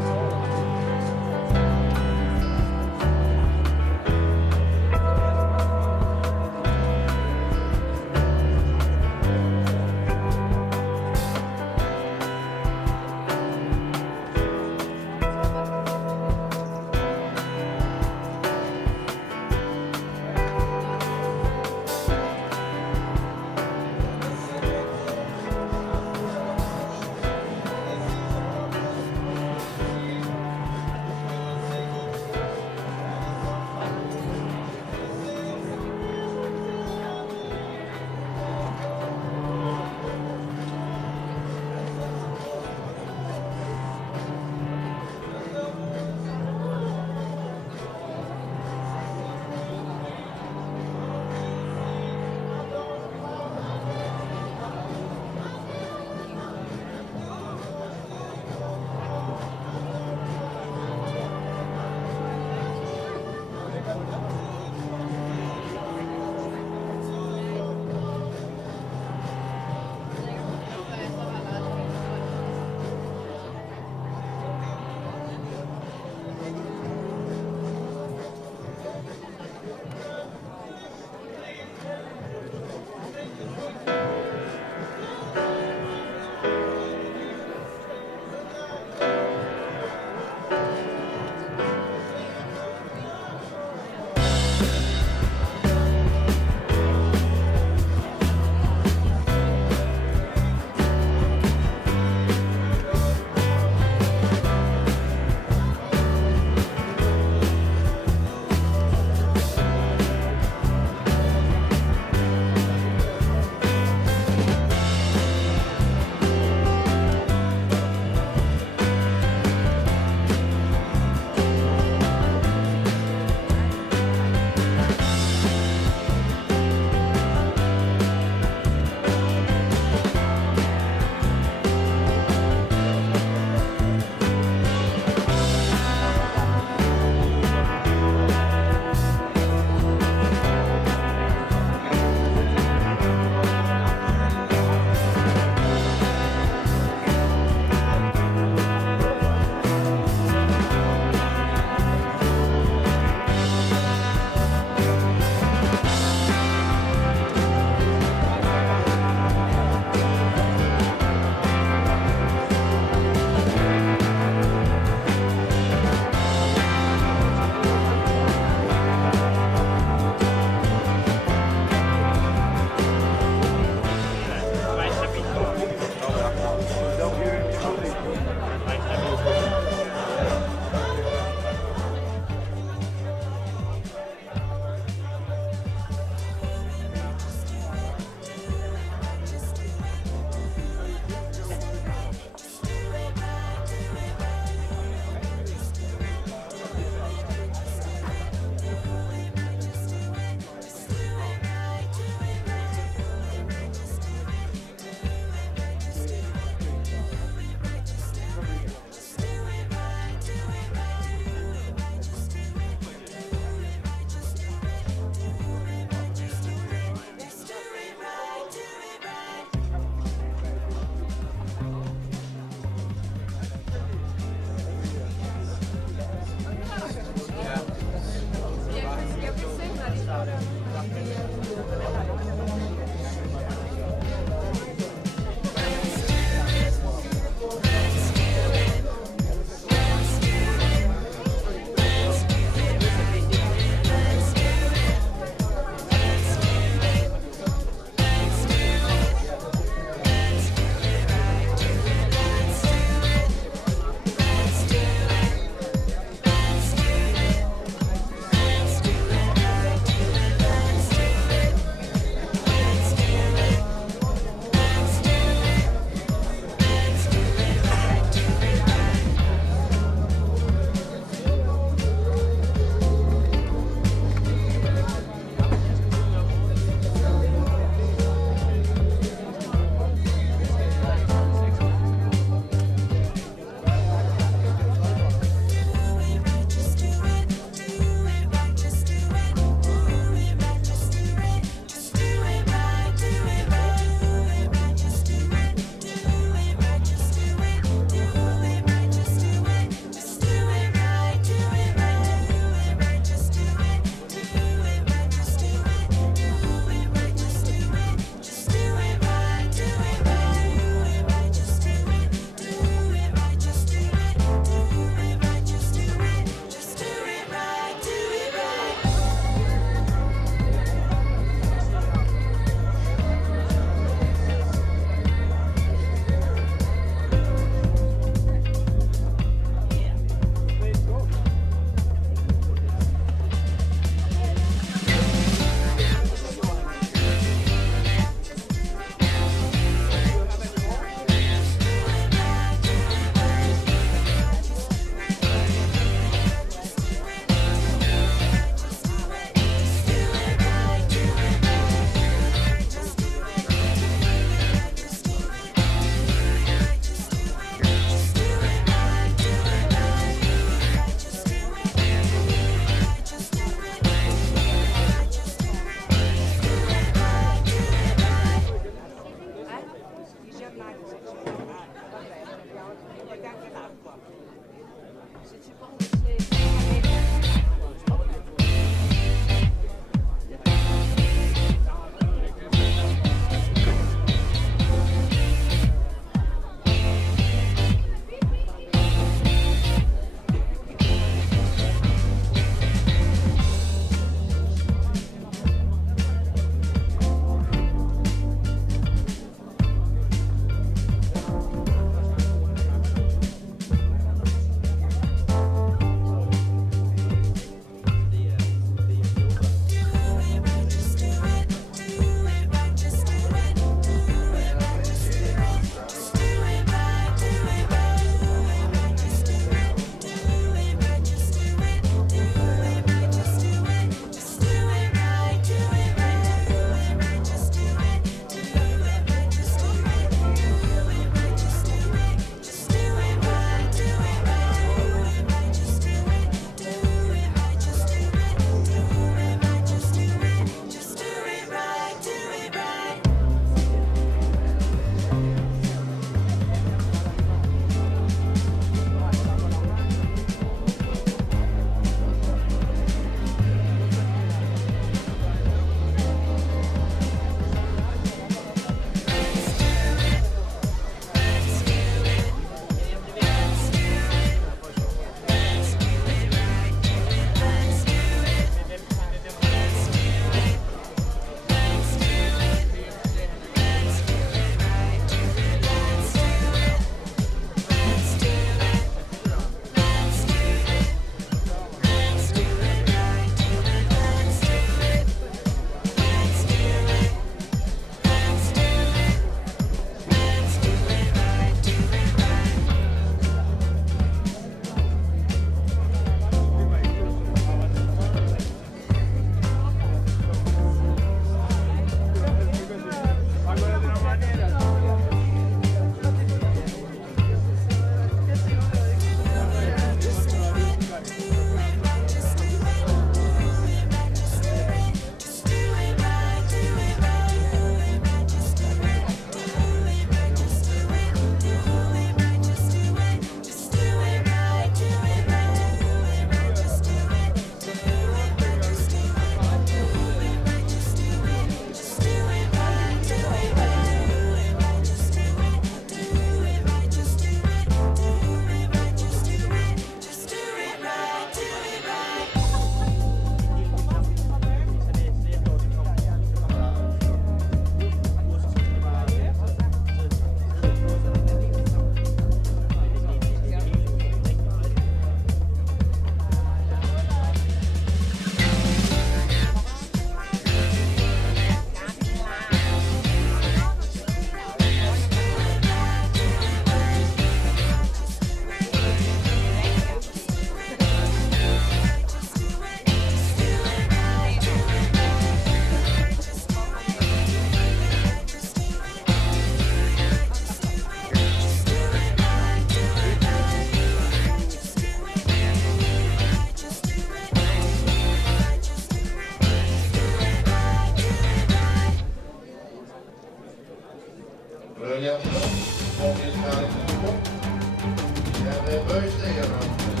birthday around this.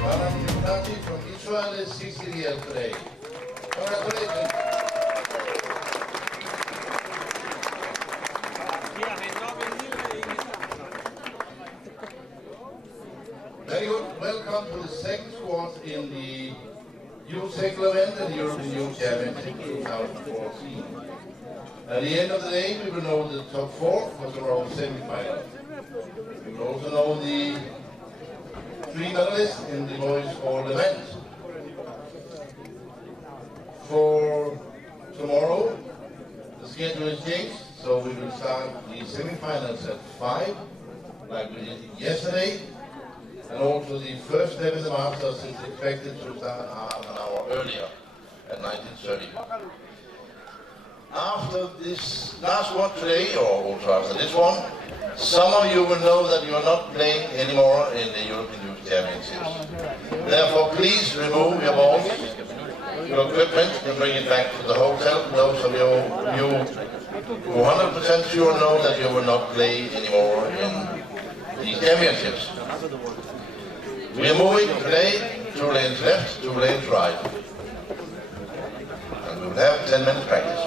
Baran Yukati from Israel is 60 years today. Congratulations. Very good. Welcome to the second squad in the Youth Cycle event and the European Youth Championship 2014. At the end of the day, we will know the top 4 for tomorrow's semi-final. We will also know the 3 medalists in the boys' all event. For tomorrow, the schedule is changed, so we will start the semi-finals at 5, like we did yesterday. And also the first step in the Masters is expected to start half an hour earlier, at 19:30. After this last one today, or also after this one, some of you will know that you are not playing anymore in the European Youth Championships. Therefore, please remove your balls, your equipment, and bring it back to the hotel. Those of you who 100% sure know that you will not play anymore in these championships. We are moving today 2 lanes left, 2 lanes right. And we will have 10 minutes practice.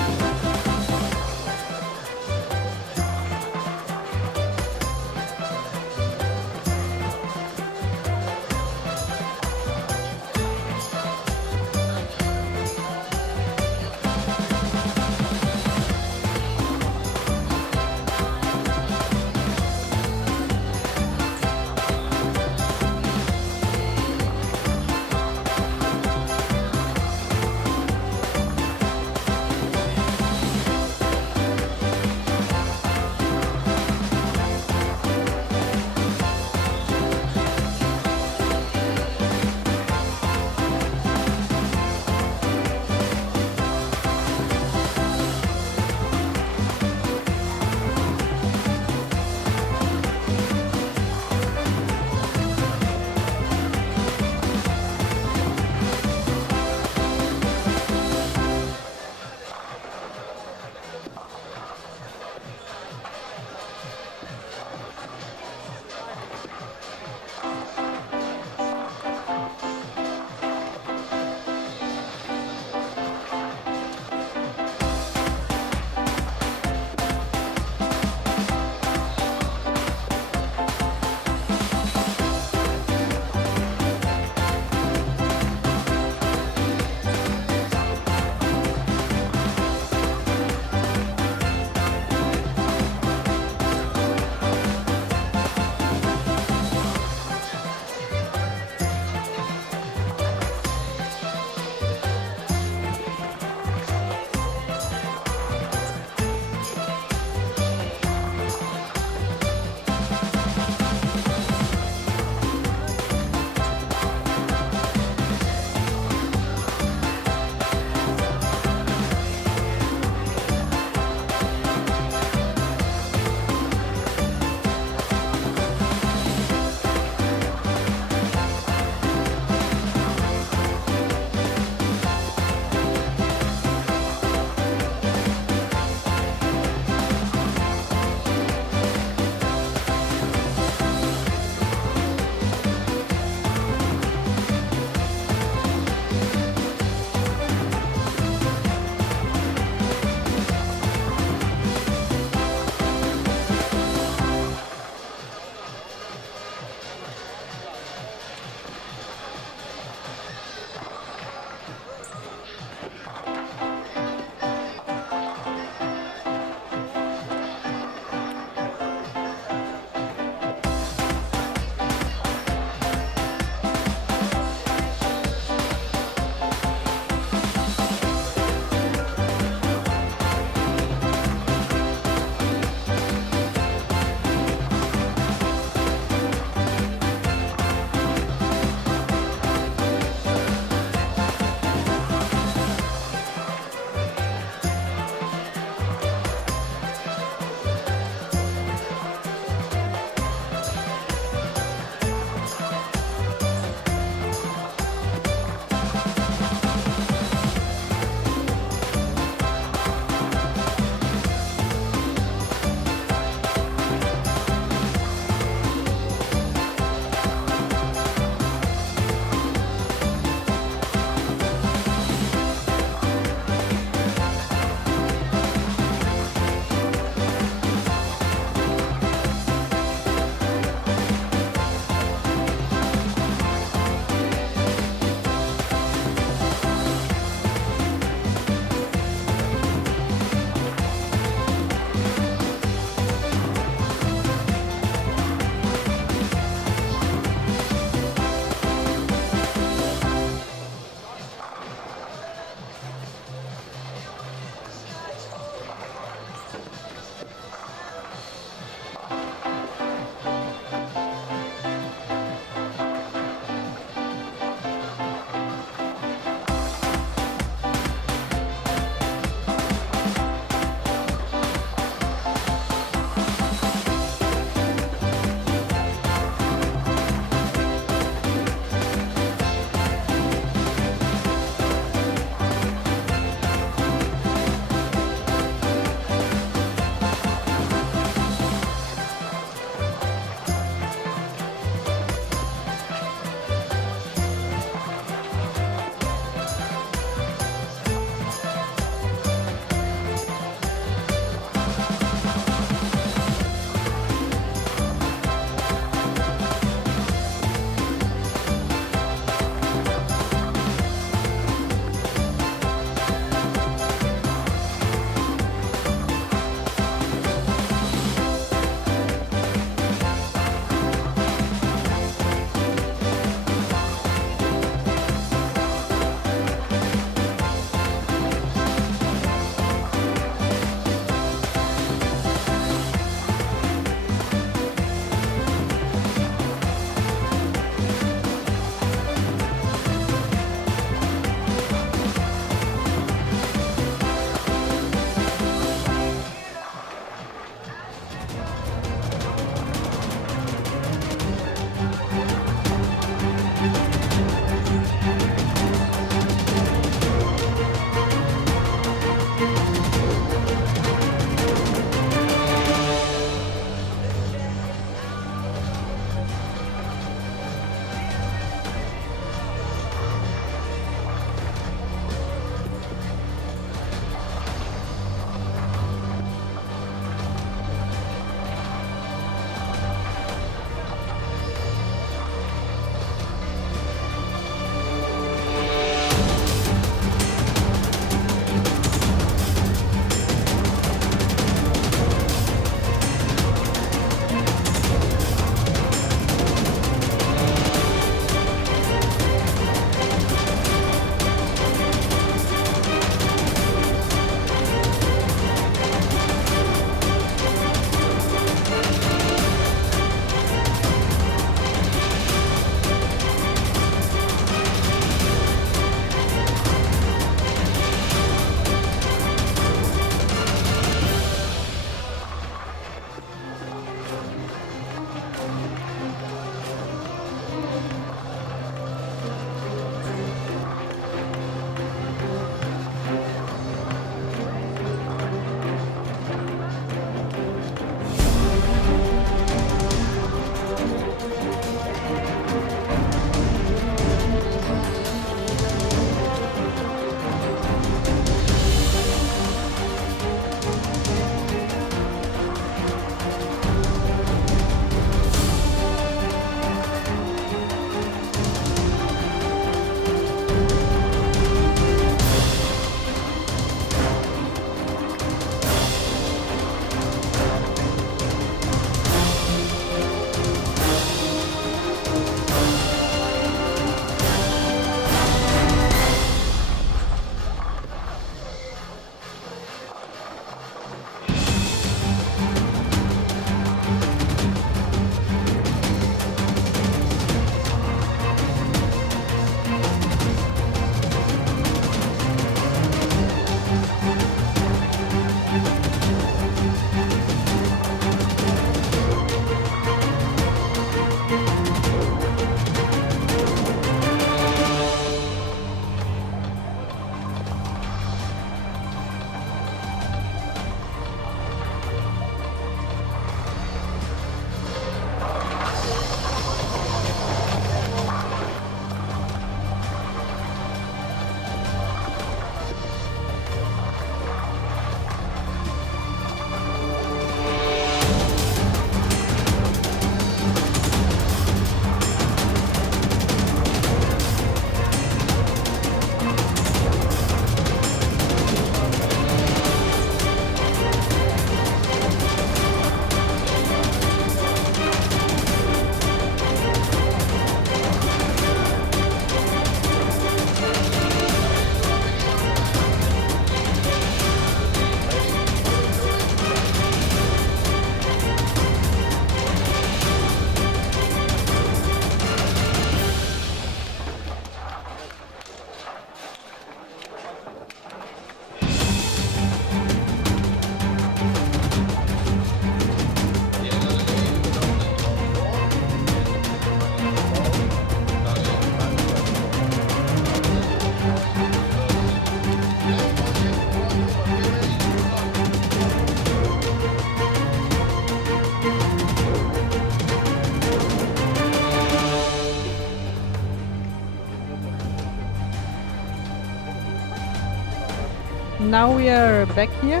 And now we are back here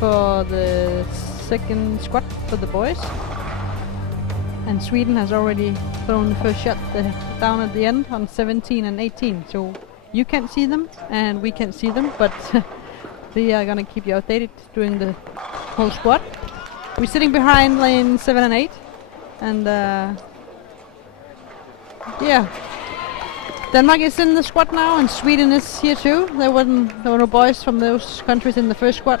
for the second squad for the boys. And Sweden has already thrown the first shot down at the end on 17 and 18. So you can't see them and we can't see them, but they are gonna keep you updated during the whole squad. We're sitting behind lane 7 and 8, and yeah, Denmark is in the squad now, and Sweden is here too. There were no boys from those countries in the first squad.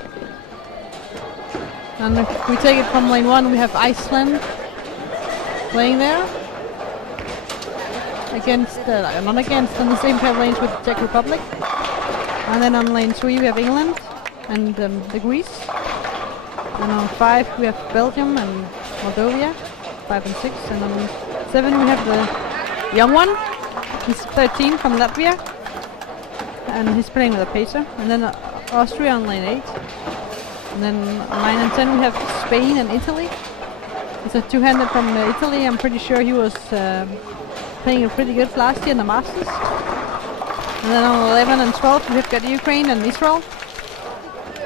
And if we take it from lane 1, we have Iceland playing there. Against, not against, on the same pair of lanes with the Czech Republic. And then on lane 3 we have England and the Greece. And on 5 we have Belgium and Moldova, 5 and 6. And on 7 we have the young one. He's 13 from Latvia. And he's playing with a pacer. And then Austria on lane 8. And then on 9 and 10 we have Spain and Italy. It's a two-handed from Italy. I'm pretty sure he was playing pretty good last year in the Masters. And then on 11 and 12 we have got Ukraine and Israel.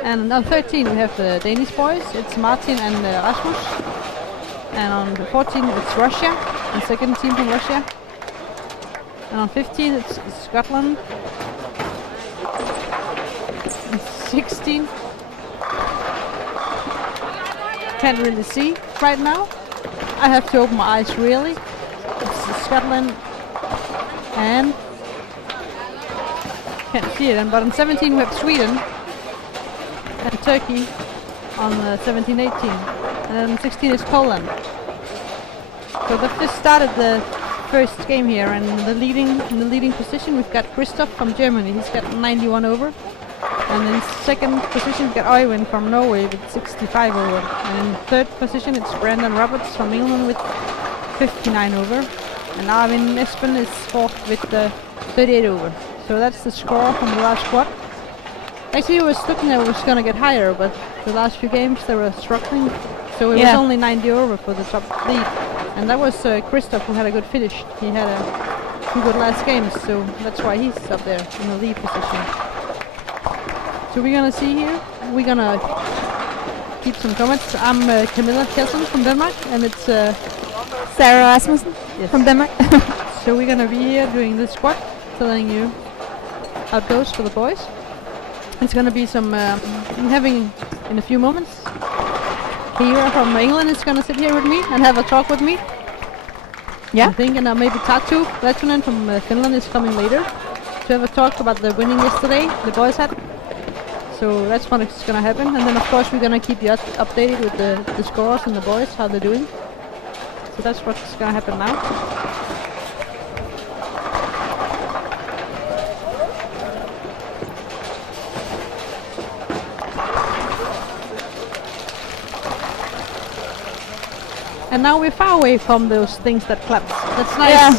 And on 13 we have the Danish boys. It's Martin and Rasmus. And on 14 it's Russia, the second team from Russia. And on 15 it's Scotland. And 16 can't really see right now. I have to open my eyes really. It's Scotland and can't see it. But on 17 we have Sweden and Turkey on 17-18, and then on 16 is Poland. So they've just started the first game here, and in the leading position we've got Christoph from Germany. He's got 91 over. And in second position, we've got Øyvind from Norway with 65 over. And in third position, it's Brandon Roberts from England with 59 over. And Arvin Espen is fourth with 38 over. So that's the score from the last squad. Actually, I was looking at it was going to get higher, but the last few games they were struggling. So it was only 90 over for the top lead. And that was Christoph who had a good finish. He had a 2 good last games, so that's why he's up there in the lead position. So we're gonna see here. We're gonna keep some comments. I'm Camilla Kjelsen from Denmark, and it's Sarah Rasmussen from Denmark. So we're gonna be here doing this squad, telling you how it goes for the boys. It's gonna be some having in a few moments. Kira from England is gonna sit here with me and have a talk with me. Yeah. I think, and maybe Tatu Lehtonen from Finland is coming later to have a talk about the winning yesterday the boys had. So that's what's gonna happen, and then of course we're gonna keep you updated with the scores and the boys, how they're doing. So that's what's gonna happen now. And now we're far away from those things that clap. That's nice. Yeah.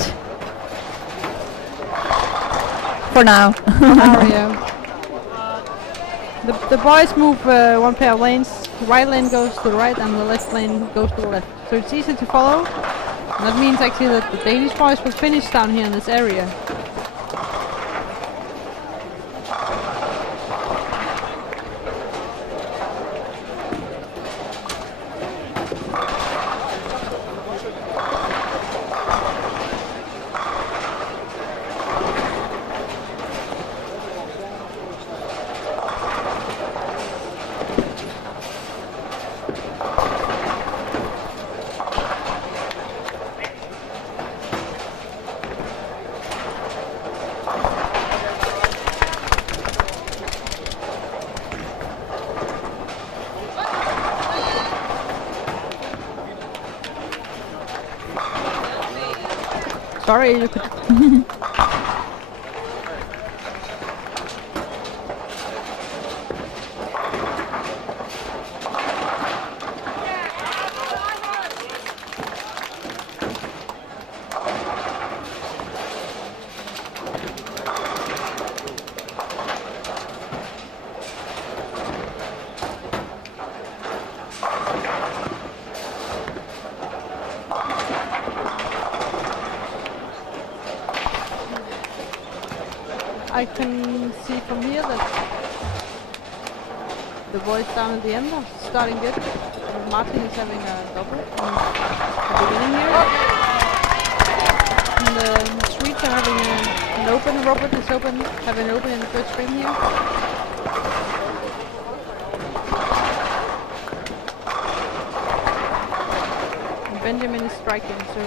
For now. Yeah. The boys move one pair of lanes. The right lane goes to the right and the left lane goes to the left. So it's easy to follow. And that means actually that the Danish boys will finish down here in this area. Sorry, you could. I can see from here that the boys down at the end are starting good. Martin is having a double in the beginning here. And the Swedes are having an open. Robert is having an open in the first frame here. And Benjamin is striking, so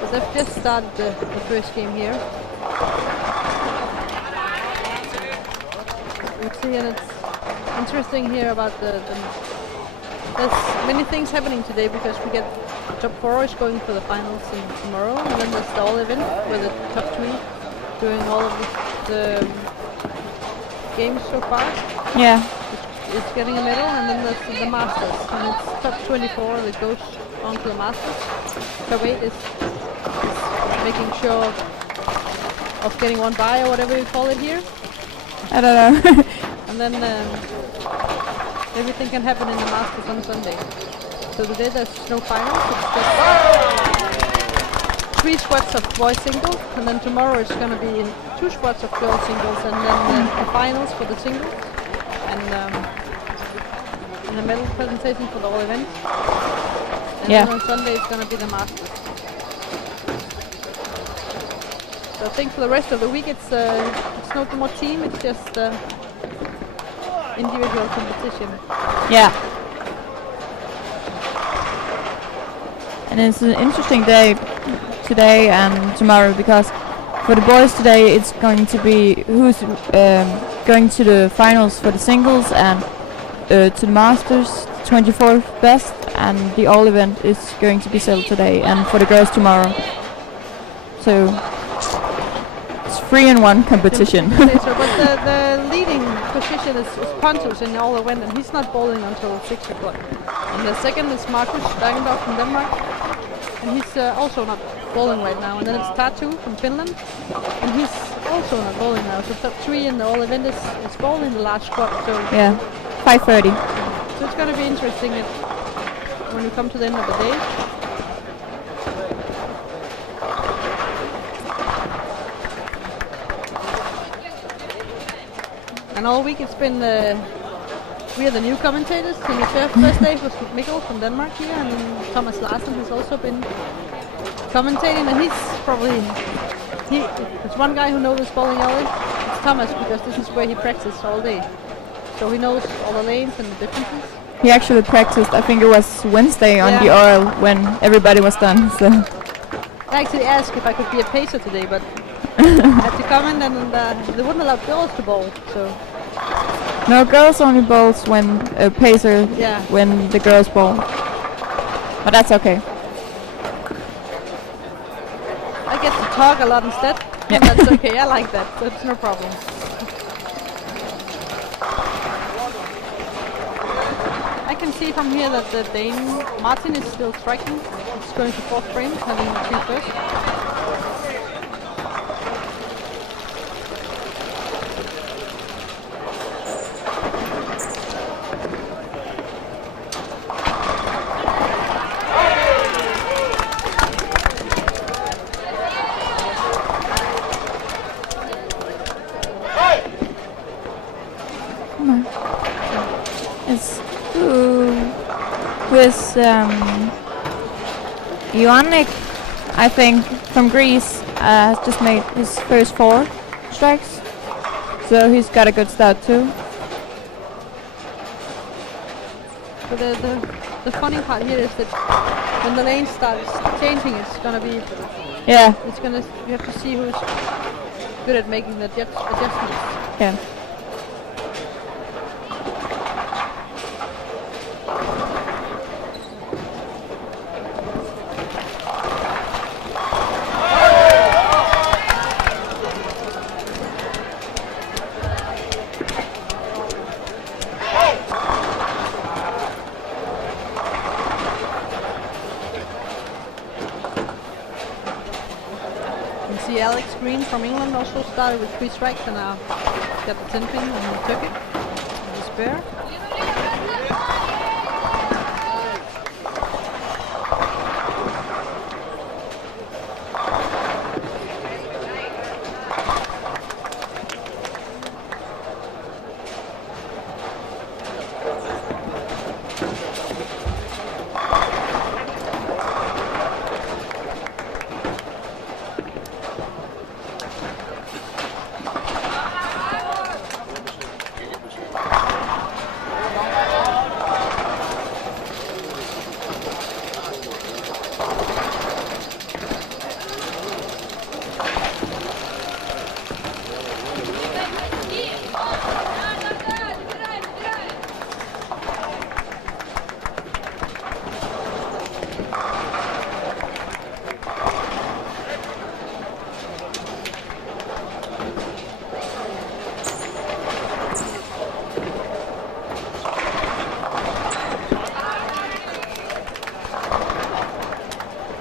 but they've just started the first game here. You see, and it's interesting here about there's many things happening today because we get top 4 is going for the finals tomorrow, and then there's the all event where the top 3 doing all of the games so far. Yeah. It's getting a medal, and then there's the masters, and it's top 24 that goes on to the masters. Top 8 is making sure of getting one bye or whatever you call it here. I don't know. And then everything can happen in the Masters on Sunday. So today there's no finals, it's just 3 squads of boys singles, and then tomorrow it's going to be 2 squads of girls singles, and then the finals for the singles, and the medal presentation for the all events. And then on Sunday it's going to be the Masters. So I think for the rest of the week it's not more team, it's just individual competition. Yeah. And it's an interesting day today and tomorrow because for the boys today it's going to be who's going to the finals for the singles and to the masters, 24th best, and the all event is going to be settled today, and for the girls tomorrow. So it's 3-in-1 competition. So, but the leading position is Pontus in the all event, and he's not bowling until 6 o'clock. And the second is Markus Dagendorf from Denmark, and he's also not bowling right now. And then it's Tatu from Finland, and he's also not bowling now. So top 3 in the all event is bowling the last squad. So yeah, 5:30. So it's going to be interesting when we come to the end of the day. And all week it's been, we are the new commentators. In the first day was Mikkel from Denmark here, and Thomas Larsen has also been commentating, and he's probably, there's one guy who knows bowling alley, it's Thomas, because this is where he practiced all day. So he knows all the lanes and the differences. He actually practiced, I think it was Wednesday on the oil when everybody was done. So I actually asked if I could be a pacer today, but I had to comment, and they wouldn't allow girls to bowl. So no, girls only bowls when pacer when the girls bowl. But that's okay. I get to talk a lot instead. Yeah. That's okay. I like that. That's no problem. I can see from here that the Dane Martin is still striking. He's going to 4th frame, having the 3 first. It's with Ioannik, I think, from Greece, has just made his first 4 strikes, so he's got a good start too. But the funny part here is that when the lane starts changing, it's gonna be it's gonna, you have to see who's good at making the adjustments. Yeah. Alex Green from England also started with 3 strikes and now got the 10 pin and took it. The spare.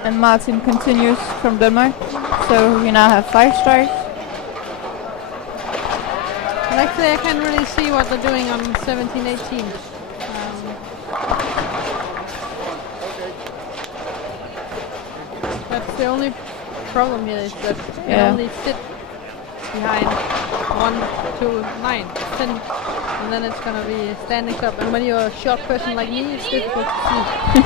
And Martin continues from Denmark. So we now have 5 strikes. But actually, I can't really see what they're doing on 17-18. That's the only problem here is that you only sit behind 1, 2, 9, 10, and then it's gonna be standing up. And when you're a short person like me, it's difficult to see.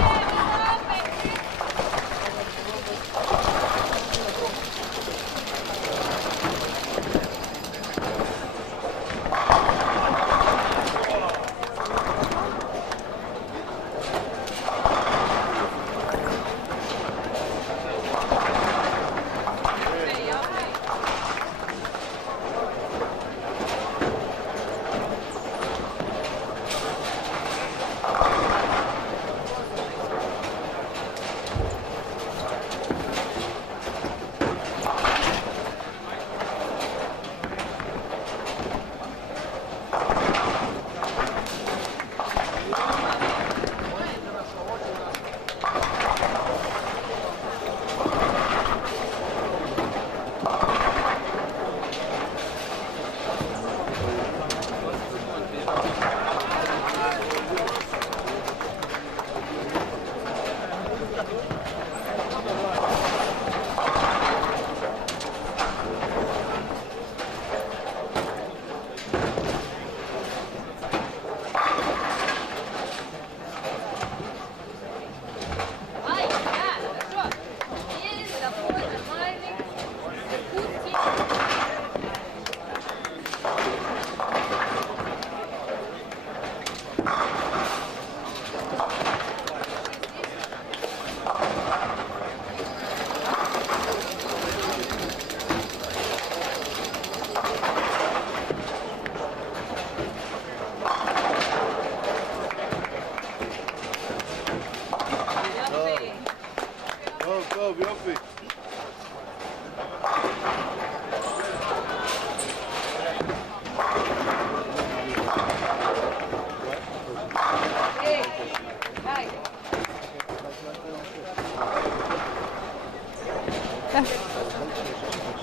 Go, be off me.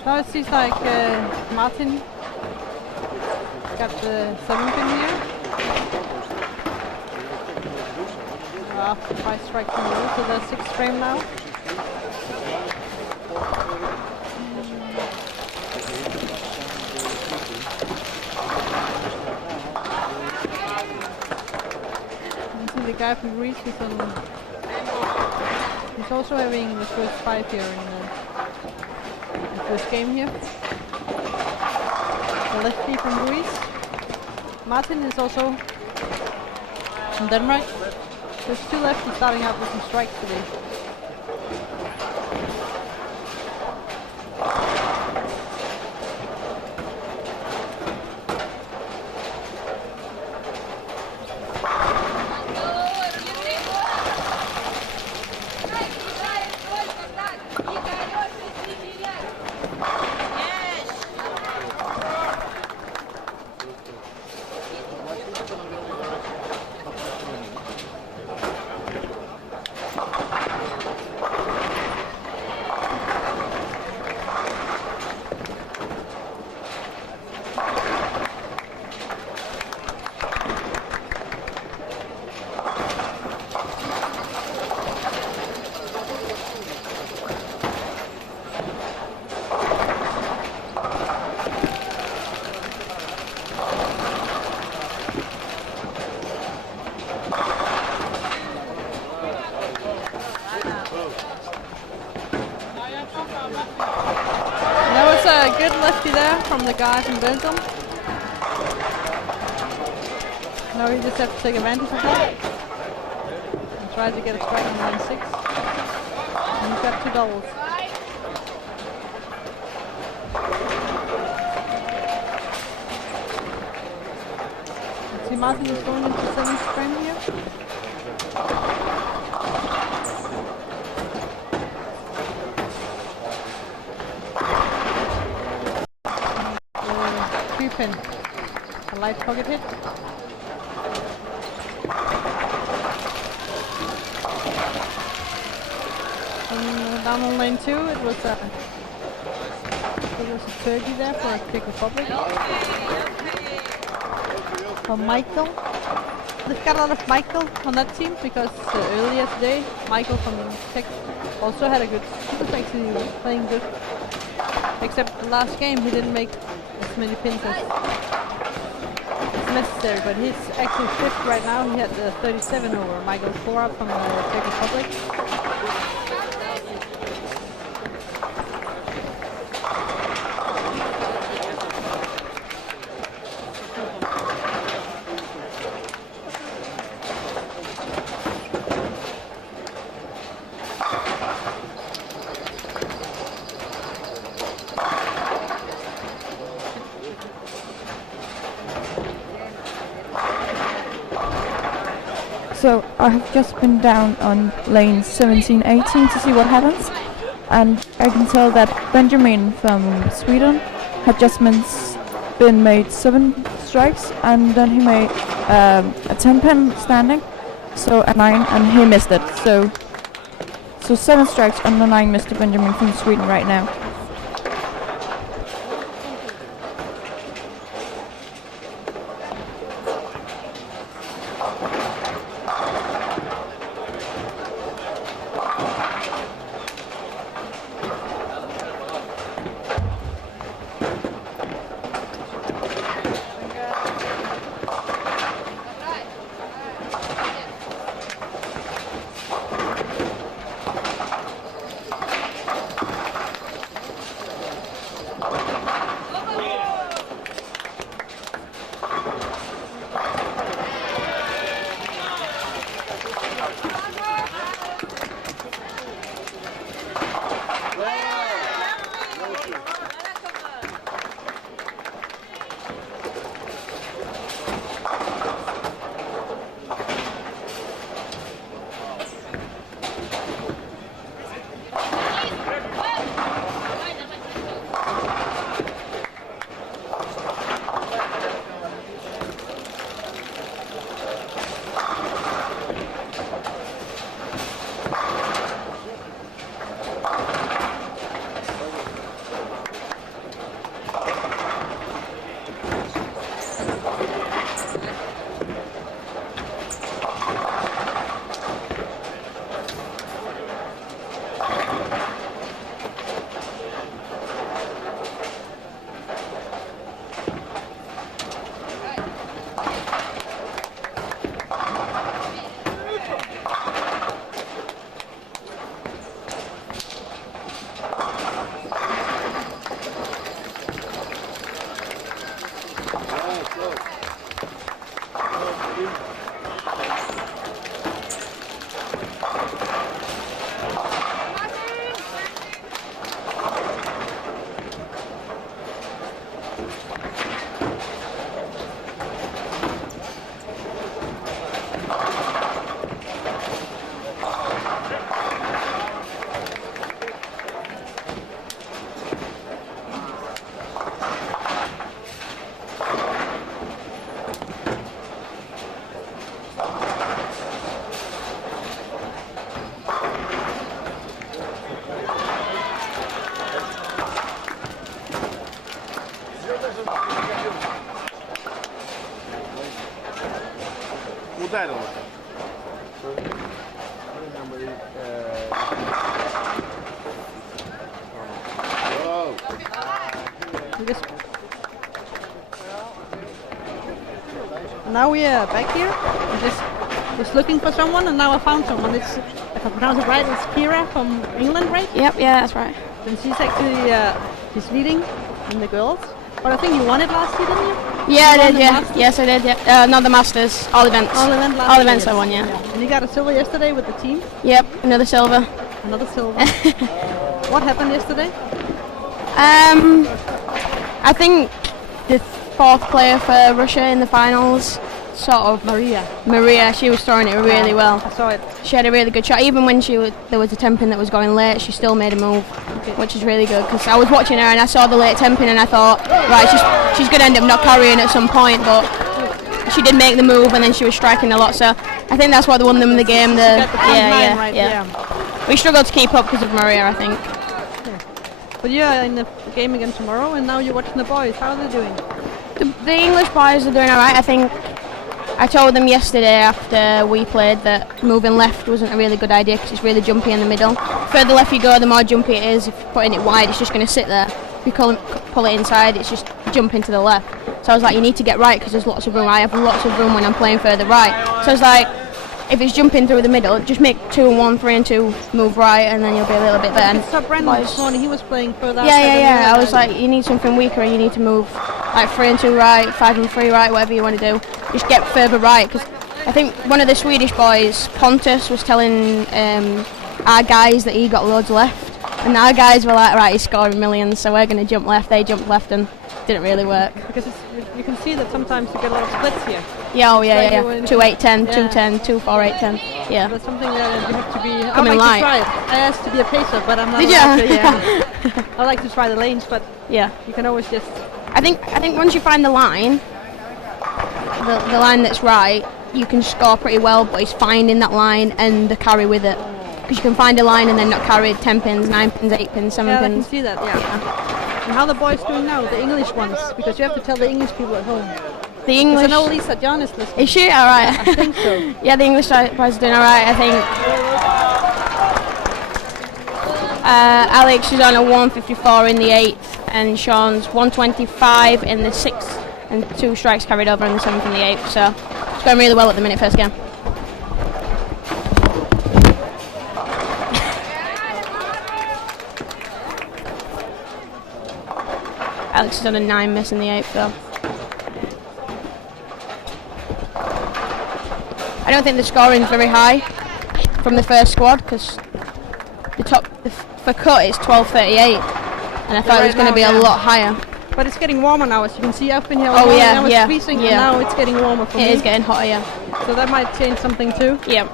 So it seems like Martin got the 7 pin here. 5 strikes in a row, so there's 6 frame now. You see the guy from Greece is on. He's also having the first 5 here in the first game here. The lefty from Greece. Martin is also from Denmark. There's 2 lefties starting out with some strikes today. A good lefty there from the guy from Belgium. Now we just have to take advantage of that and try to get a strike on line 6. And he's got 2 doubles. See, Martin is going into 7th frame here. Pin. A light pocket hit. And down on lane 2. It was a turkey there for Czech Republic. For Michael. They've got a lot of Michael on that team because earlier today, Michael from Czech also had a good. He was actually playing good. Except the last game, he didn't make as many pins as necessary, but he's actually 5th right now. He had 37 over Michael Flora from the Czech Republic. So I have just been down on lane 17-18 to see what happens, and I can tell that Benjamin from Sweden had just been made 7 strikes, and then he made a 10 pin standing, so a 9, and he missed it. So 7 strikes on the 9 Mr. Benjamin from Sweden right now. Udaron. Now we are back here. I'm just looking for someone, and now I found someone. It's, if I pronounce it right, it's Kira from England, right? Yep, yeah, that's right. And she's actually she's leading in the girls. But I think you won it last year, didn't you? Yeah, You I won did, the yeah. Masters? Yes, I did, yeah. Not the Masters, all events. All event last All year, events yes. I won, yeah. And you got a silver yesterday with the team. Yep, another silver. Another silver. What happened yesterday? I think the 4th player for Russia in the finals, sort of Maria, she was throwing it really well. I saw it. She had a really good shot. Even when there was a 10 pin that was going late, she still made a move, which is really good. Because I was watching her and I saw the late 10 pin and I thought, right, she's going to end up not carrying at some point, but she did make the move and then she was striking a lot. So I think that's what won them the game. Got the front line right, yeah. We struggled to keep up because of Maria, I think. But you're in the game again tomorrow, and now you're watching the boys. How are they doing? The English boys are doing alright. I think I told them yesterday after we played that moving left wasn't a really good idea because it's really jumpy in the middle. Further left you go, the more jumpy it is. If you're putting it wide, it's just going to sit there. If you pull it inside, it's just jumping to the left. So I was like, you need to get right because there's lots of room. I have lots of room when I'm playing further right. So I was like, if it's jumping through the middle, just make 2 and 1, 3 and 2, move right, and then you'll be a little bit there. I saw Brandon this morning, he was playing further outside Yeah. than you I was like, you need something weaker, and you need to move like 3 and 2 right, 5 and 3 right, whatever you want to do. Just get further right, because I think one of the Swedish boys, Pontus, was telling our guys that he got loads left, and our guys were like, right, he's scoring millions, so we're going to jump left. They jumped left, and didn't really work. Because you can see that sometimes you get a lot of splits here. Yeah, Like 2, 8, 10, 2, 10, 2, 4, 8, 10. Yeah. That's something that you have to be. I Coming would like light. to try it. I asked to be a pacer, but I'm not. Did allowed ya? to, yeah. I like to try the lanes, but Yeah. you can always just. I think once you find the line, the line that's right, you can score pretty well. But it's finding that line and the carry with it, because you can find a line and then not carry 10 pins, 9 pins, 8 pins, 7 Yeah, I can pins. see that. Yeah. And how the boys doing now? The English ones, because you have to tell the English people at home. The Because I English. know Lisa John is listening. Is she alright? I think so. Yeah, the English boys are doing alright. I think. Alex is on a 154 in the 8th, and Sean's 125 in the 6th, and 2 strikes carried over in the 7th and the 8th. So it's going really well at the minute, first game. Alex is on a 9 miss in the 8th, though. I don't think the scoring is very high from the first squad, because for cut it's 12:38, and I thought it was going to be a lot higher. But it's getting warmer now, as you can see. I've been here all Oh, morning, yeah, I was yeah, freezing, yeah. and now it's getting warmer for me. It is getting hotter, yeah. So that might change something too. Yeah.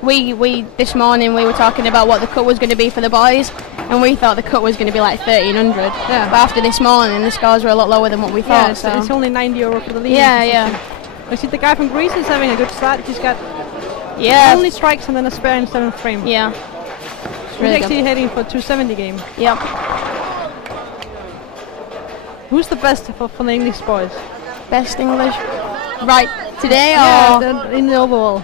We this morning we were talking about what the cut was going to be for the boys, and we thought the cut was going to be like 1300. Yeah. But after this morning, the scores were a lot lower than what we Yeah, thought. it's only €90 for the lead. Yeah. I see the guy from Greece is having a good start. He's got Yeah. only strikes and then a spare in 7th frame. Yeah. He's really actually good. heading for 270 game. Yep. Who's the best for the English boys? Best English. Right today, Yeah, or in the overall.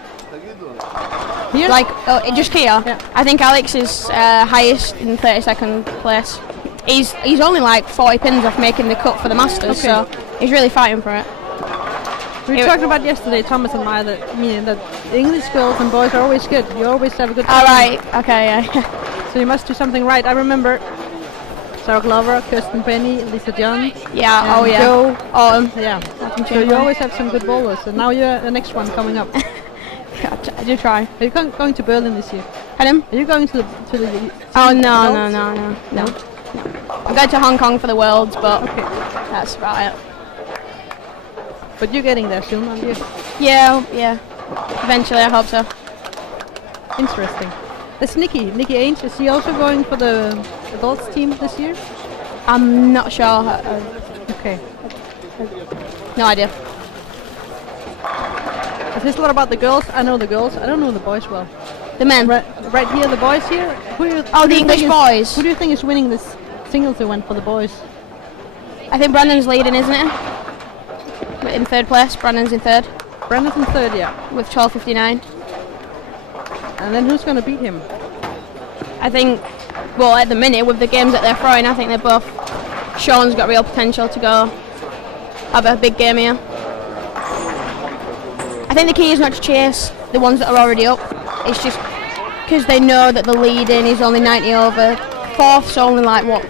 Here? like just here? Yeah. I think Alex is highest in 32nd place. He's only like 40 pins off making the cut for the Masters, Okay. so he's really fighting for it. We were talking about yesterday, Thomas and I, that the English girls and boys are always good. You always have a good time. All right. Okay. Yeah. So you must do something right. I remember Sarah Glover, Kirsten Penny, Lisa John. Yeah. Oh and yeah. Joe. Autumn. Yeah. Autumn So you Chamberlain. always have some good bowlers. And now you're the next one coming up. I do try. Are you going to Berlin this year? Pardon? Are you going to the Oh adults? no. I'm going to Hong Kong for the Worlds, but Okay. that's about it. But you're getting there soon, aren't you? Yeah. Eventually, I hope so. Interesting. That's Nikki Ainge. Is he also going for the adults team this year? I'm not sure. Okay. No idea. Is this a lot about the girls? I know the girls. I don't know the boys well. The men. Right here, the boys here. Who do you Oh, who do the you English think is- boys. Who do you think is winning this singles event for the boys? I think Brandon's leading, isn't it? In 3rd place. Brandon's in 3rd Brandon's in 3rd, yeah. with 12:59. And then who's going to beat him? I think, well, at the minute, with the games that they're throwing, I think they're both. Sean's got real potential to go have a big game here. I think the key is not to chase the ones that are already up. It's just because they know that the leading is only 90 over. 4th's only like, what,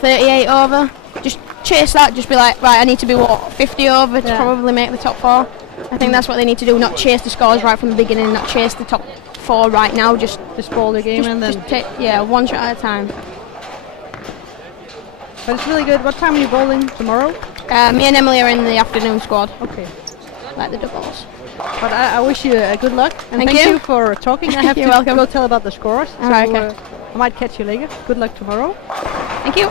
38 over? Just chase that, just be like, right, I need to be, what, 50 over to Yeah. probably make the top 4. I think that's what they need to do, not chase the scores right from the beginning, not chase the top 4 right now, just bowl the game and then. just take, yeah, one shot at a time. But it's really good. What time are you bowling tomorrow? Me and Emily are in the afternoon squad, Okay. like the doubles. But I wish you good luck and Thank thank you. you for talking. I have You're to welcome. go tell about the scores. Alright, so, okay. I might catch you later. Good luck tomorrow. Thank you.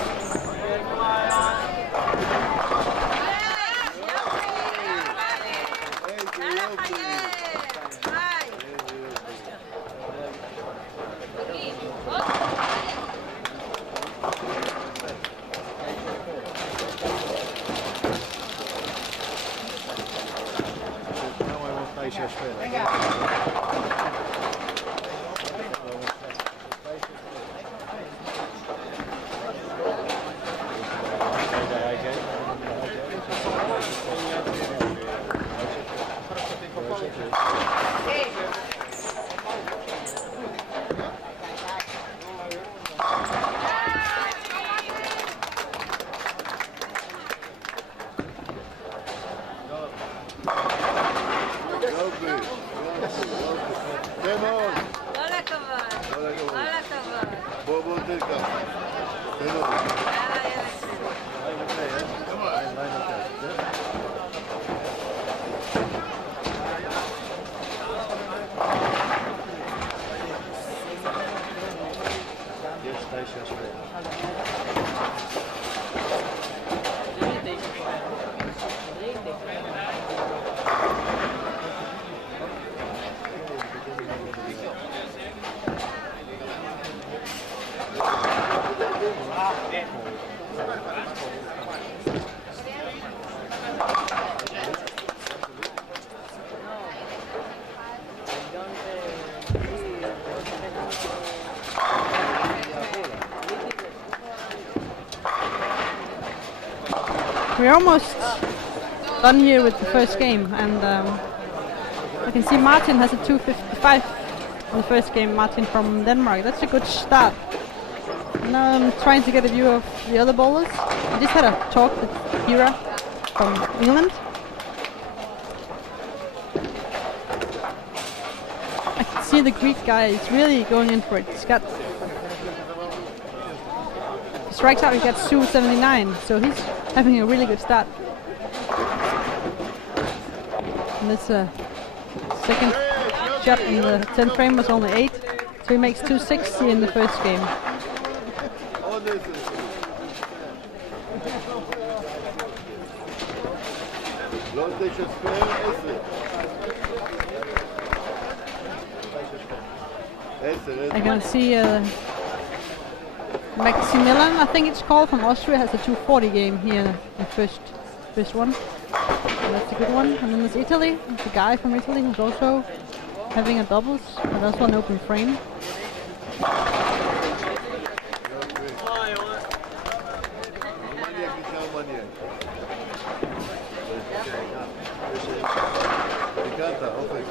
We're almost done here with the first game, and I can see Martin has a 255 in the first game. Martin from Denmark. That's a good start. Now I'm trying to get a view of the other bowlers. I just had a talk with Hira from England. I can see the Greek guy is really going in for it. He's got strikes out, he gets 279, so he's having a really good start. And this second shot in the 10th frame was only 8, so he makes 260 in the first game. I can see Maximilian, I think it's called, from Austria, has a 240 game here, the first one. So that's a good one. And then there's Italy, there's a guy from Italy who's also having a doubles, but also an open frame.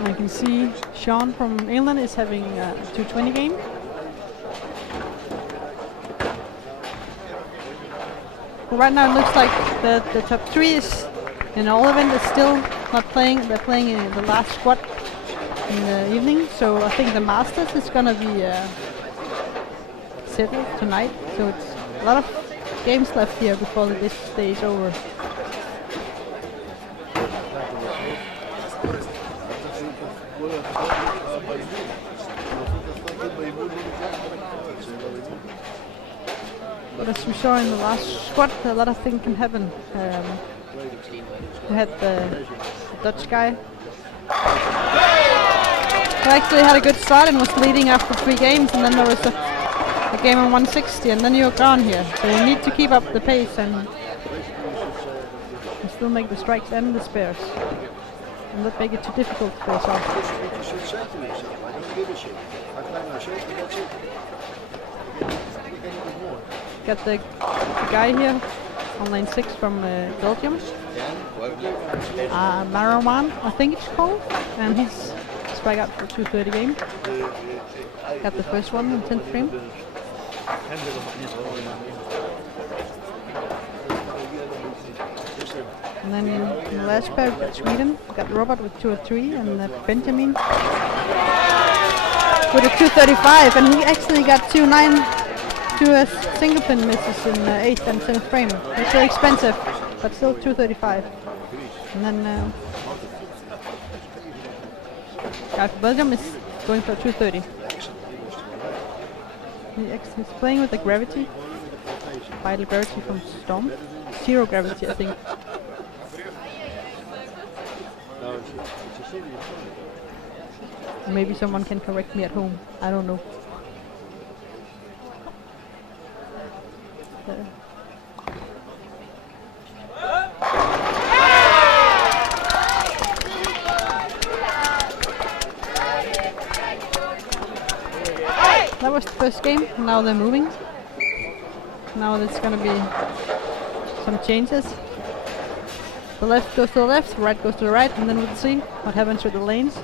I can see Sean from England is having a 220 game. But right now it looks like the top 3 is in all event is still not playing. They're playing in the last squad in the evening, so I think the Masters is gonna be settled tonight. So it's a lot of games left here before this day is over. But as we saw in the last squad, a lot of things can happen. We had the Dutch guy who actually had a good start and was leading after 3 games, and then there was a game on 160, and then you're gone here. So you need to keep up the pace and still make the strikes and the spares, and not make it too difficult for yourself. Got the guy here on lane 6 from Belgium, Marawan, I think it's called, and he's strike out for 230 game. Got the first one in 10th frame. And then in the last pair we got Sweden, we got Robert with 203, and Benjamin with a 235, and he actually got 2 single pin misses in 8th and 10th frame. It's very expensive, but still 235. And then guy for Belgium is going for 230. He's playing with the gravity, vital gravity from Storm. 0 gravity, I think. Maybe someone can correct me at home. I don't know. that was the first game. Now they're moving. Now there's gonna be some changes. The left goes to the left, right goes to the right, and then we'll see what happens with the lanes.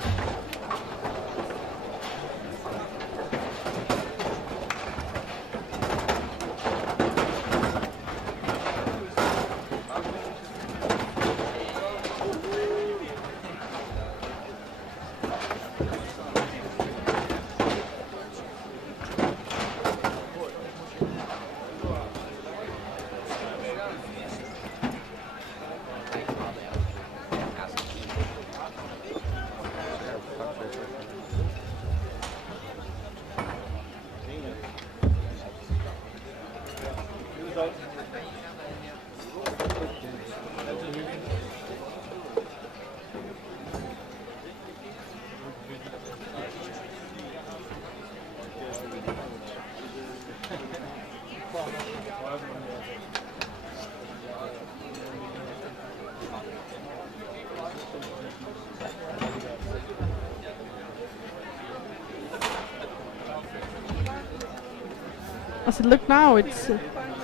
As it looked now, it's you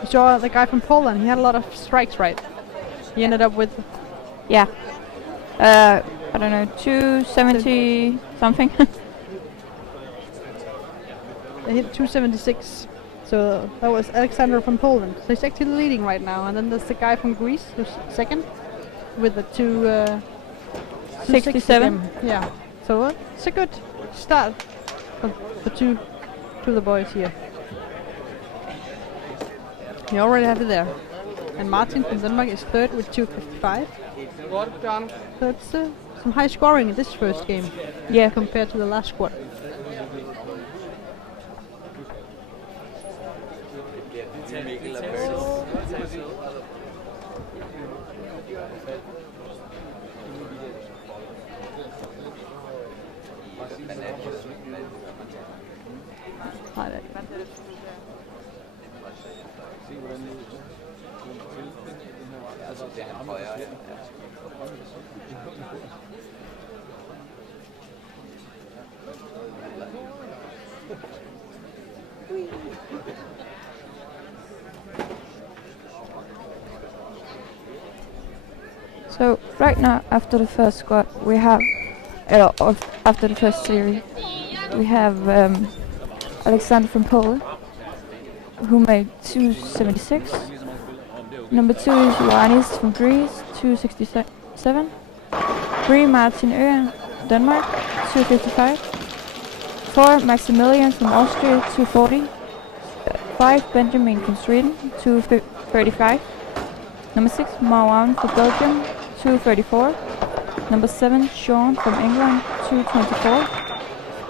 saw the guy from Poland. He had a lot of strikes, right? He ended up with Yeah. I don't know, 270 something. they hit 276. So that was Alexander from Poland. So he's actually leading right now. And then there's the guy from Greece who's second with the 67. Yeah. So it's a good start for two of the boys here. You already have it there. And Martin from Denmark is third with 255. So it's some high scoring in this first game. Yeah. Compared to the last squad. So right now, after the first squad, we have, after the first series, we have Alexander from Poland, who made 276. Number 2 is Ioannis from Greece, 267. 3 Martin Øren, Denmark, 255. 4 Maximilian from Austria, 240. 5 Benjamin from Sweden, 235. Number 6 Marwan from Belgium, 234. Number 7 Sean from England, 224.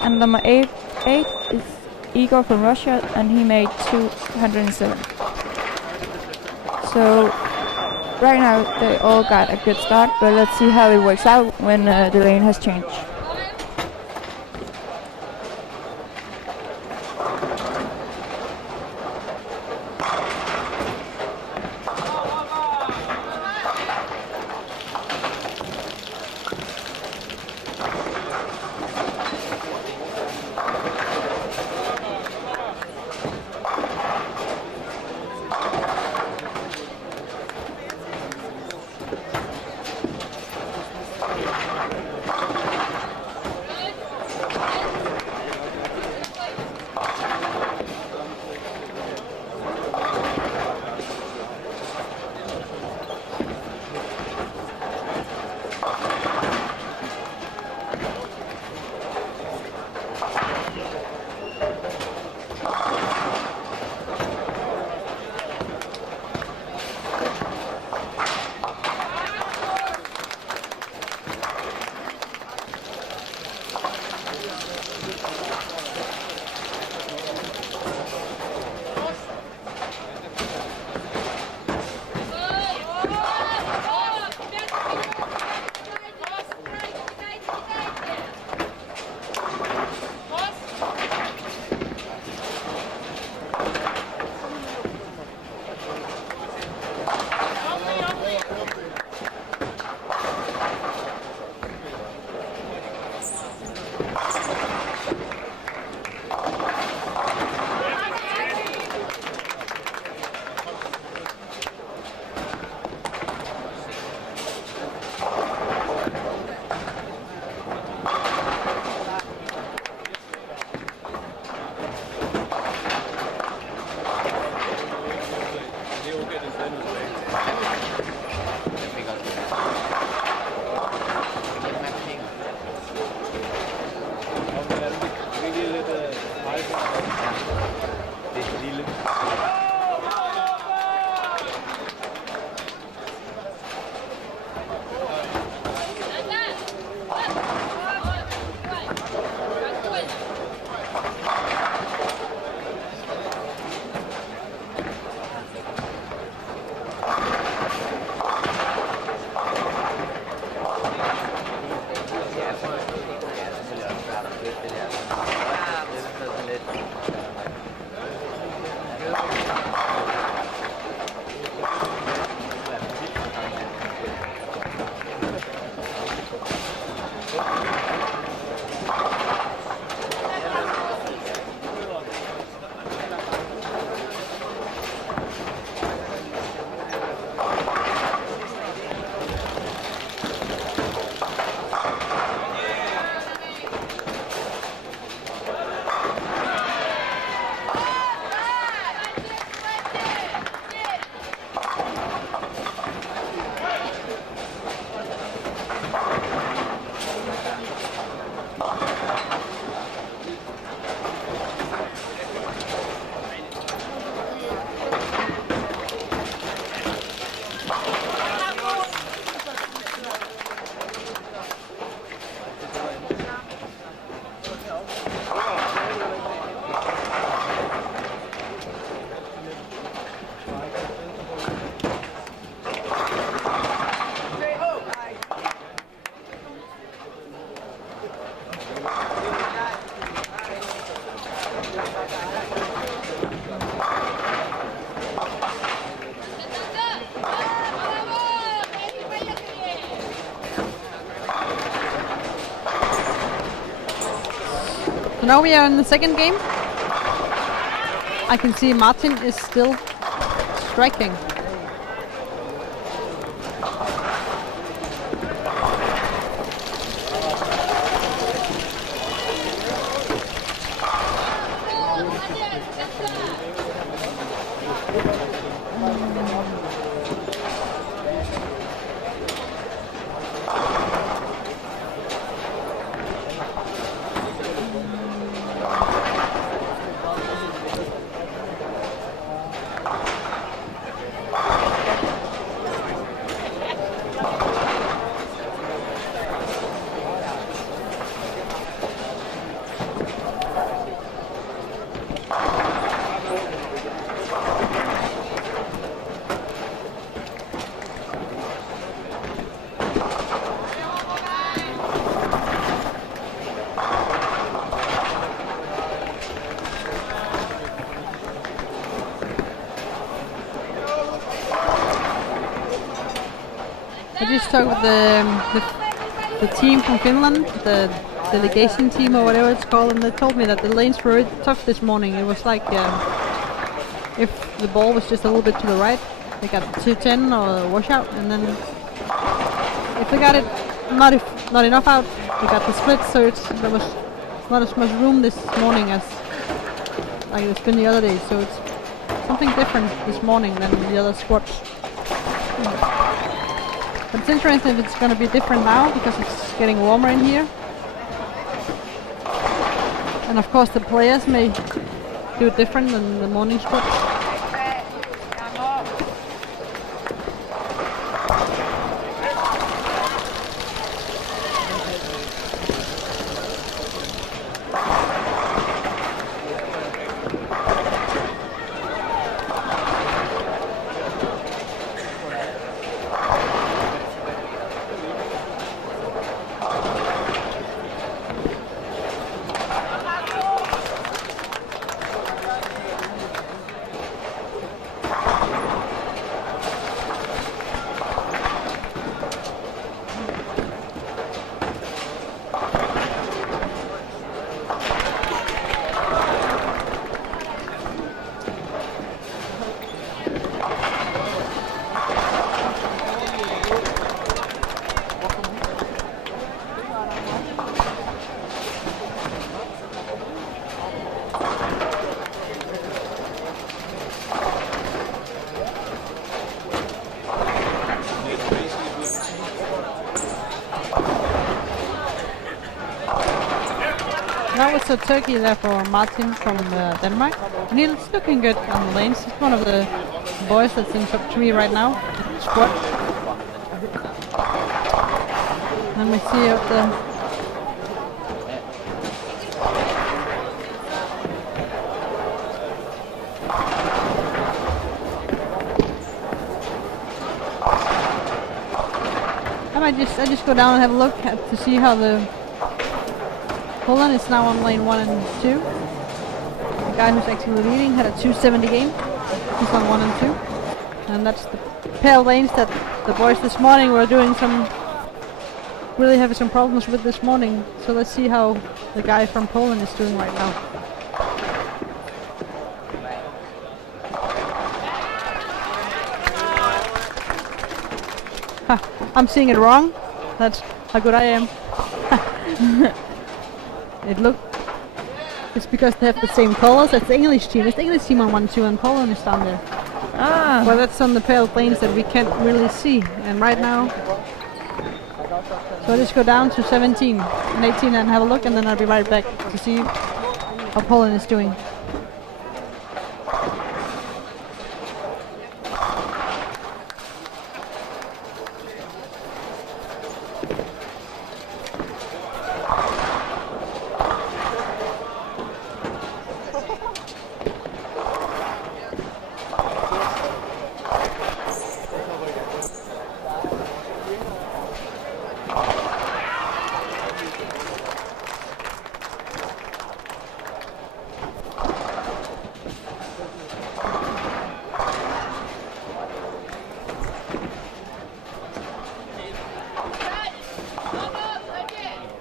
And number 8 is Igor from Russia, and he made 207. So right now they all got a good start, but let's see how it works out when the lane has changed. So now we are in the second game. I can see Martin is still striking. I just talked with the team from Finland, the delegation team or whatever it's called, and they told me that the lanes were tough this morning. It was like if the ball was just a little bit to the right, they got 210 or a washout, and then if they got it not enough out, they got the split. So there was not as much room this morning as like it's been the other days. So it's something different this morning than the other squads. But it's interesting if it's going to be different now because it's getting warmer in here. And of course the players may do it different than the morning squad. That was a turkey there for Martin from Denmark, and he's looking good on the lanes. He's one of the boys that's in top 3 right now, squad. Let me see up there. I just go down and have a look to see how the Poland is now on lane 1 and 2. The guy who's actually leading had a 270 game. He's on 1 and 2. And that's the pair of lanes that the boys this morning were doing really having some problems with this morning. So let's see how the guy from Poland is doing right now. Ha, I'm seeing it wrong. That's how good I am. It's because they have the same colors as the English team. It's the English team on 1-2 and Poland is down there. Ah. Well, that's on the pale planes that we can't really see. And right now, so I just go down to 17 and 18 and have a look, and then I'll be right back to see how Poland is doing.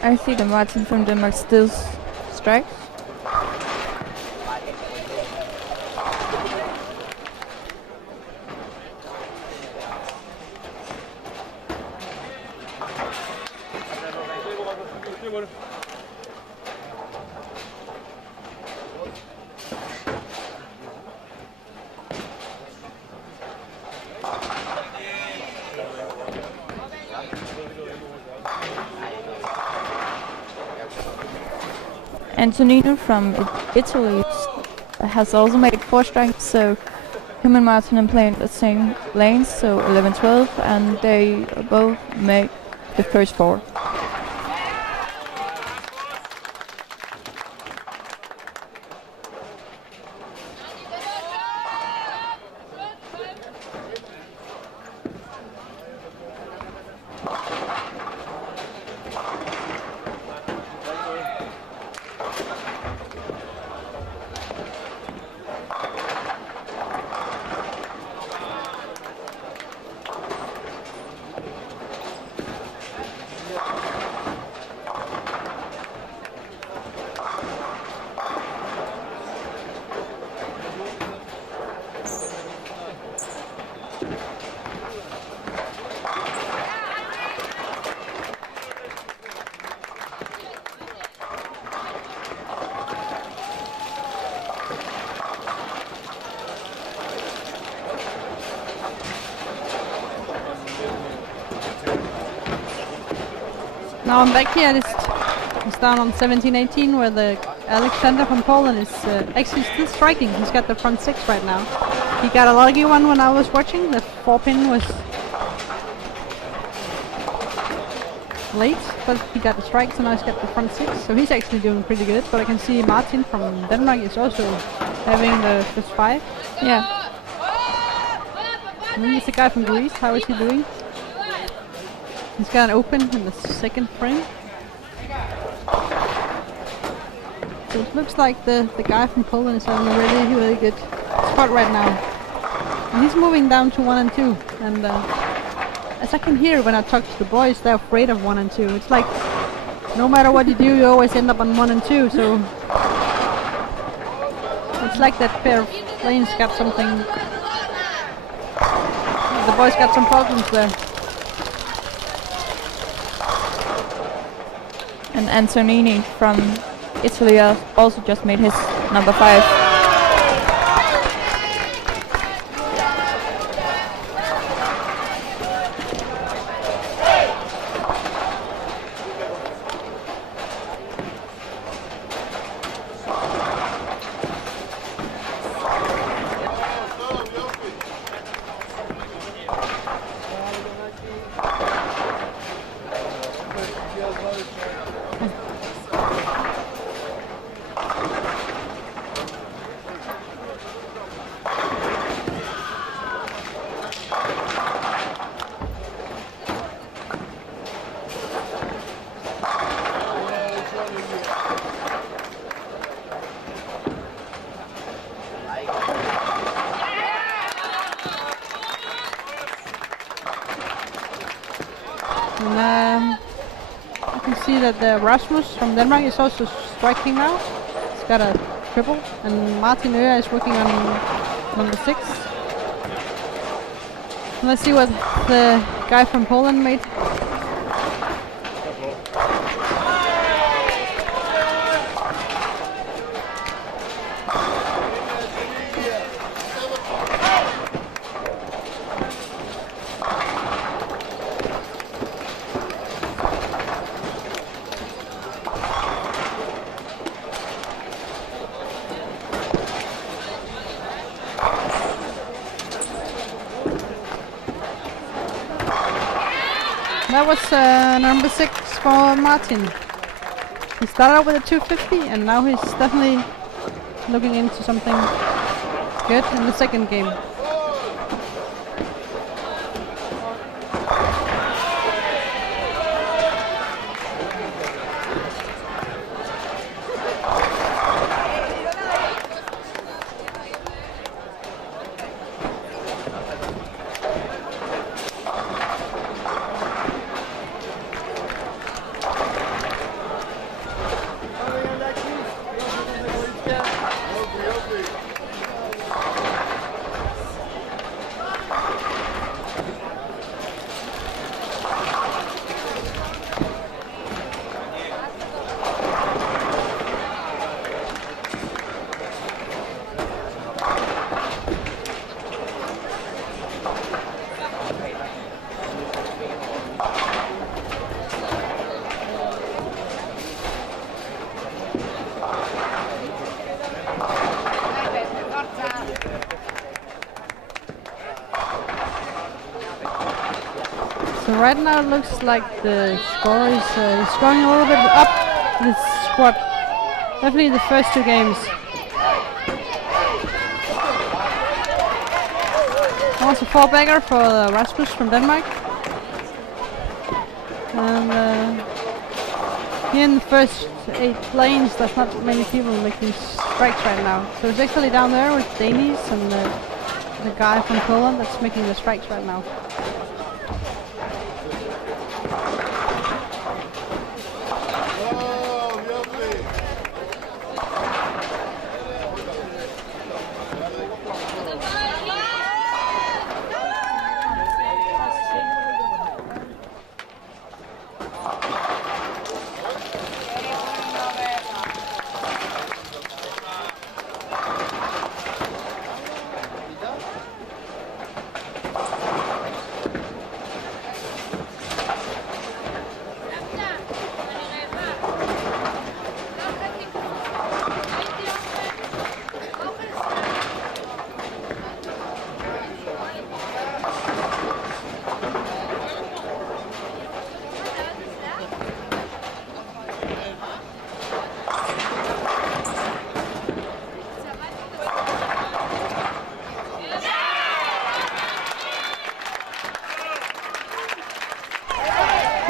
I see the Martin from Denmark still strikes. Antonino from Italy has also made 4 strikes, so him and Martin are playing the same lanes, so 11-12, and they both made the first 4. Now I'm back here. It's down on 17-18, where the Alexander from Poland is actually still striking. He's got the front 6 right now. He got a lucky one when I was watching. The 4-pin was late, but he got the strikes, and now he's got the front 6. So he's actually doing pretty good. But I can see Martin from Denmark is also having the first 5. Yeah. And then there's the guy from Greece. How is he doing? He's got an open in the second frame. So it looks like the guy from Poland is having a really, really good spot right now. And he's moving down to 1 and 2. And as I can hear when I talk to the boys, they're afraid of 1 and 2. It's like, no matter what you do, you always end up on 1 and 2. So it's like that pair of lanes got something. The boys got some problems there. And Antonini from Italy also just made his number 5. that Rasmus from Denmark is also striking now. He's got a triple, and Martin Øer is working on number 6. Let's see what the guy from Poland made. That was number 6 for Martin. He started out with a 250 and now he's definitely looking into something good in the second game. So right now it looks like the score is going a little bit up this squad. Definitely the first 2 games. That was a 4-bagger for Rasmus from Denmark. And here in the first 8 lanes there's not many people making strikes right now. So it's actually down there with Danes and the guy from Poland that's making the strikes right now.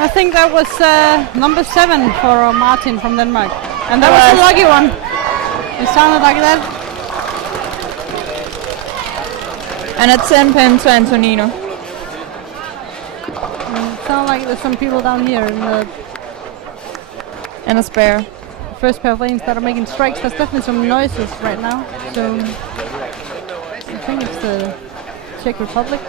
I think that was number 7 for Martin from Denmark. And that was a lucky one. It sounded like that. And a 10-pin to Antonino. It sounds like there's some people down here in the And a spare. first pair of lanes that are making strikes. There's definitely some noises right now. So I think it's the Czech Republic.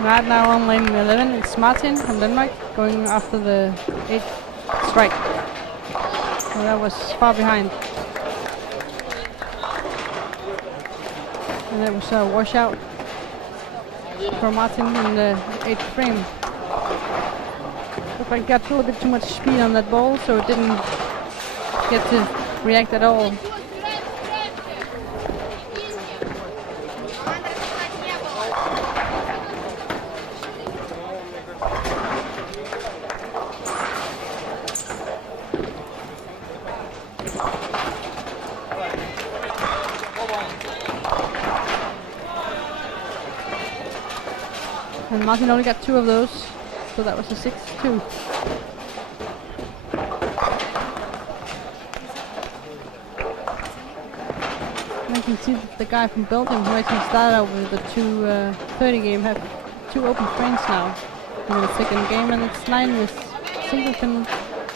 Right now on lane 11, it's Martin from Denmark going after the 8th strike. So that was far behind. And that was a washout for Martin in the 8th frame. Looked like he got a little bit too much speed on that ball, so it didn't get to react at all. And Martin only got 2 of those, so that was a 6-2. And I can see that the guy from Belgium who actually started out with the 2-30 game have 2 open frames now in the second game, and it's 9 with Singleton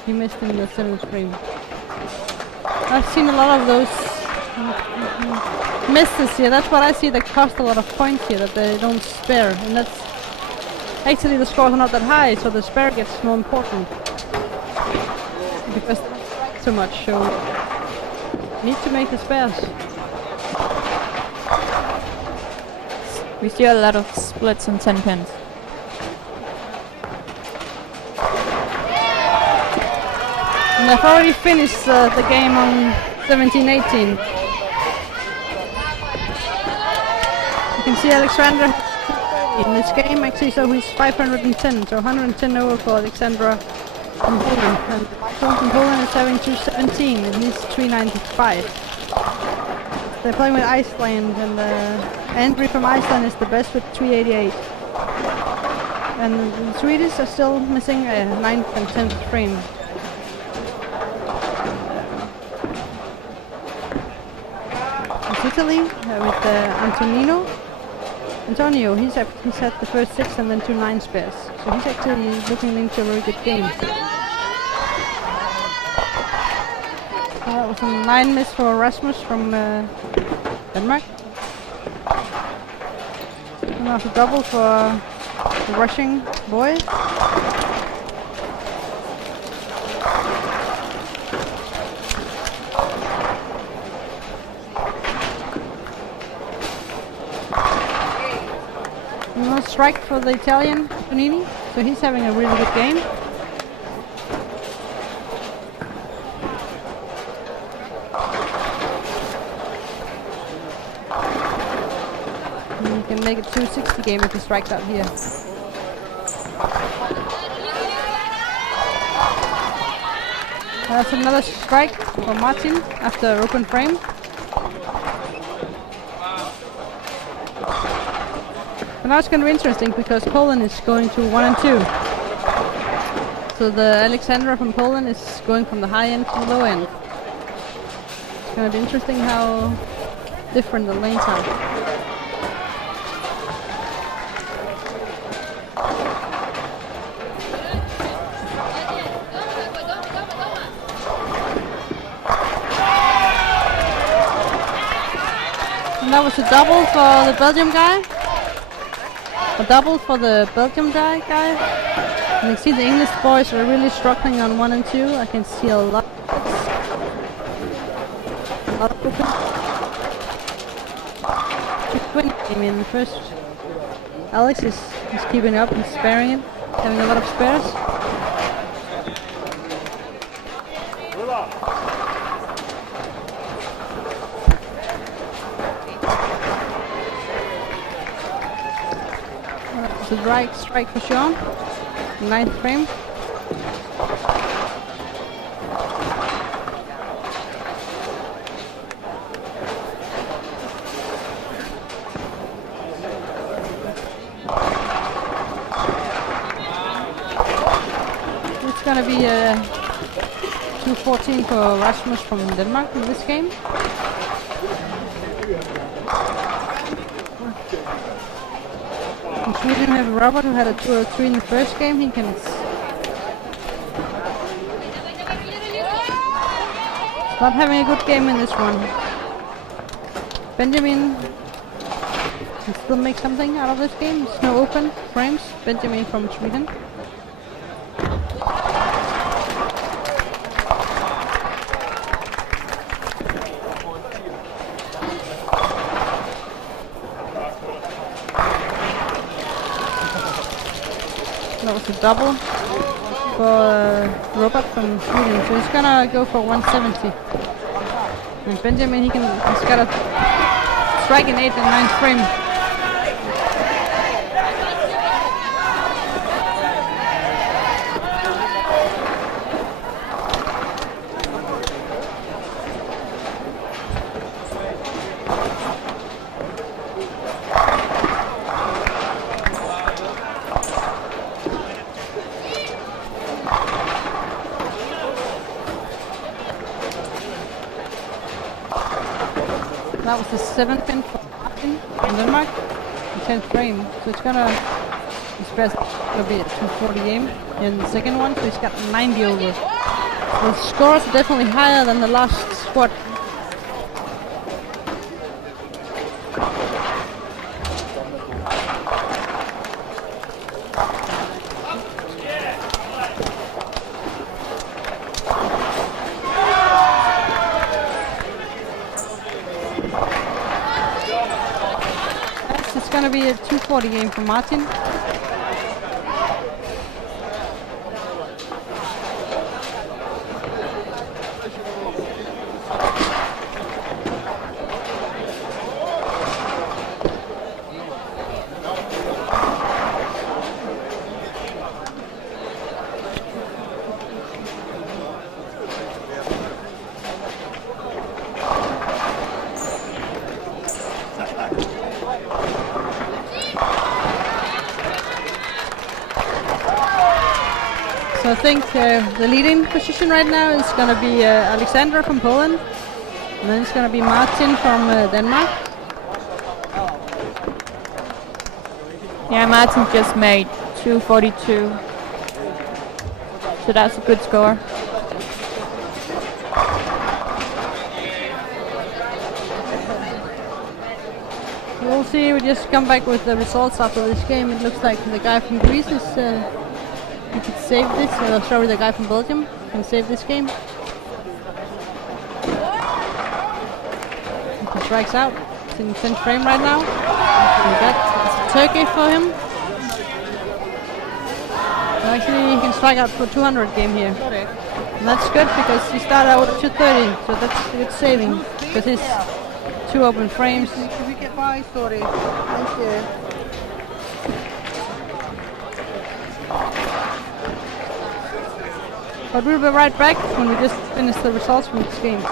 he missed in the 7th frame. I've seen a lot of those misses here. That's what I see that cost a lot of points here, that they don't spare, and that's actually the scores are not that high, so the spare gets more important because they strike so much. So need to make the spares. We see a lot of splits on 10 pins. And I've already finished the game on 17-18. You can see Alexandra in this game actually, so he's 510, so 110 over for Alexandra from Poland. And Michael from Poland is having 217 and he's 395. They're playing with Iceland, and Andrew from Iceland is the best with 388. And the Swedish are still missing a 9th and 10th frame. It's Italy with Antonio, he's had the first 6 and then 2 9 spares. So he's actually looking into a very good game. So that was a 9 miss for Rasmus from Denmark. And now a double for the rushing boy. No strike for the Italian, Tonini, so he's having a really good game. And you can make it 260 game if he strikes out here. That's another strike for Martin after open frame. And now it's going to be interesting because Poland is going to 1 and 2. So the Alexandra from Poland is going from the high end to the low end. It's going to be interesting how different the lanes are. And that was a double for the Belgium guy. A double for the Belgium guy. And you see the English boys are really struggling on 1 and 2. I can see a lot of open. I mean, first Alex is keeping up and sparing it, having a lot of spares. The right strike for Sean, 9th frame. It's gonna be 214 for Rasmus from Denmark in this game. In Sweden we have Robert who had a 203 in the first game. He can not having a good game in this one. Benjamin can still make something out of this game. It's no open frames. Benjamin from Sweden. That was a double for Robert from Sweden, so he's gonna go for 170. And Benjamin, he's gotta strike in 8th and 9th frame. That was the 7th pin for Martin in Denmark, the 10th frame. So it's gonna, his best will be at 240 game in the second one, so he's got 90 over. The scores are definitely higher than the last squad. It's gonna be a 240 game for Martin. So I think the leading position right now is going to be Alexander from Poland, and then it's going to be Martin from Denmark. Yeah, Martin just made 242. So that's a good score. We'll see, we just come back with the results after this game. It looks like the guy from Greece is, he could save this, sorry, the guy from Belgium can save this game. He strikes out, it's in 10th frame right now. And that's Turkey for him. Actually, he can strike out for 200 game here. And that's good because he started out with 230, so that's a good saving. Because he's 2 open frames. Sorry. Thank you. But we'll be right back when we just finish the results from this game.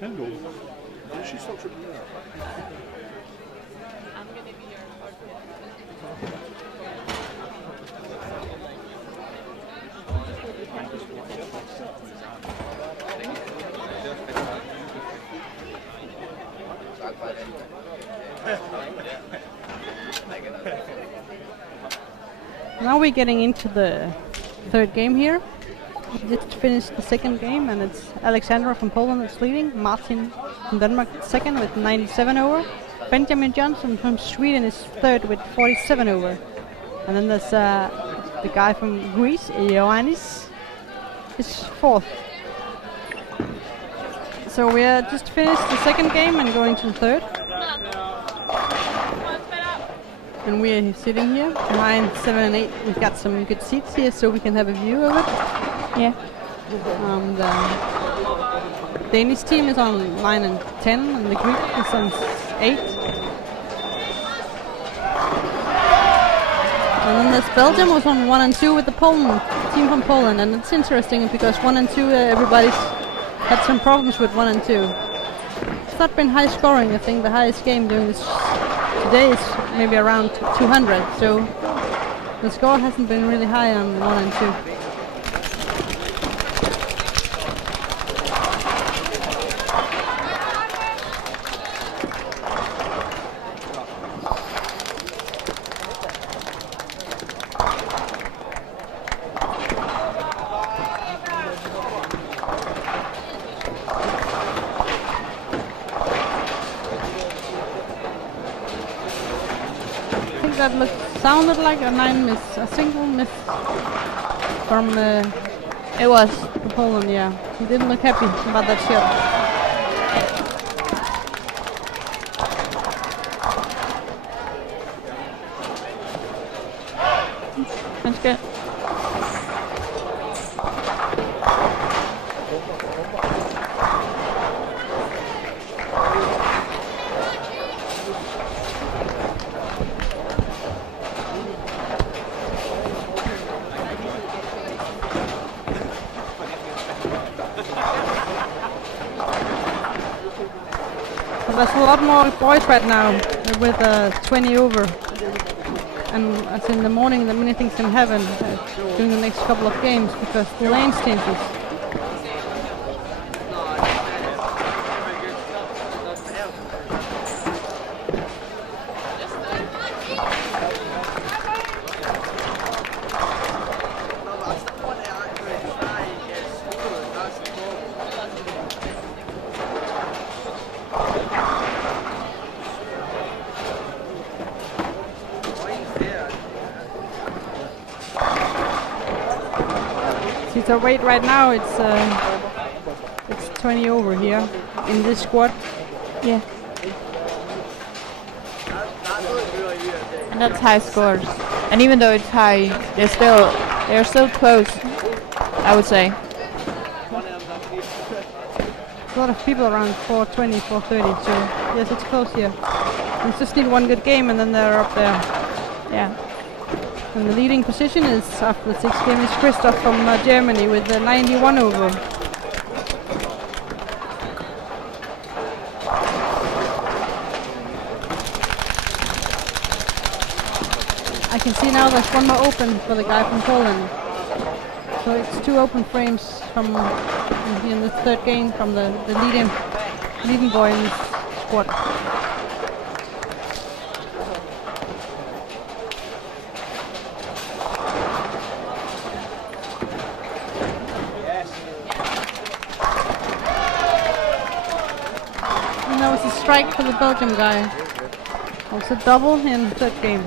Kendall. She stopped tripping me out. Now we're getting into the third game here. We just finished the second game, and it's Alexandra from Poland that's leading. Martin from Denmark second with 97 over. Benjamin Johnson from Sweden is third with 47 over. And then there's the guy from Greece, Ioannis, is fourth. So we are just finished the second game and going to the third. And we're sitting here behind 7 and 8. We've got some good seats here so we can have a view of it. Yeah. The Danish team is on 9 and 10, and the Greek is on 8. And then there's Belgium was on 1 and 2 with the team from Poland, and it's interesting because 1 and 2 everybody's had some problems with 1 and 2. It's not been high scoring. I think the highest game during this today is maybe around 200, so the score hasn't been really high on 1 and 2. That sounded like a 9 miss, a single miss from It was. Poland, yeah. He didn't look happy about that shot. That's good. There's a lot more boys right now with 20 over, and as in the morning, the many things can happen during the next couple of games because the lanes changes. So weight right now it's 20 over here in this squad. Yeah. And that's high scores. And even though it's high, they're still close, I would say. A lot of people around 420, 430, so yes, it's close here. We just need one good game and then they're up there. Yeah. And the leading position is, after the sixth game, is Christoph from Germany with 91 over. I can see now there's one more open for the guy from Poland. So it's 2 open frames from in the third game from the leading boy in this squad. And that was a strike for the Belgium guy. Also double in the third game.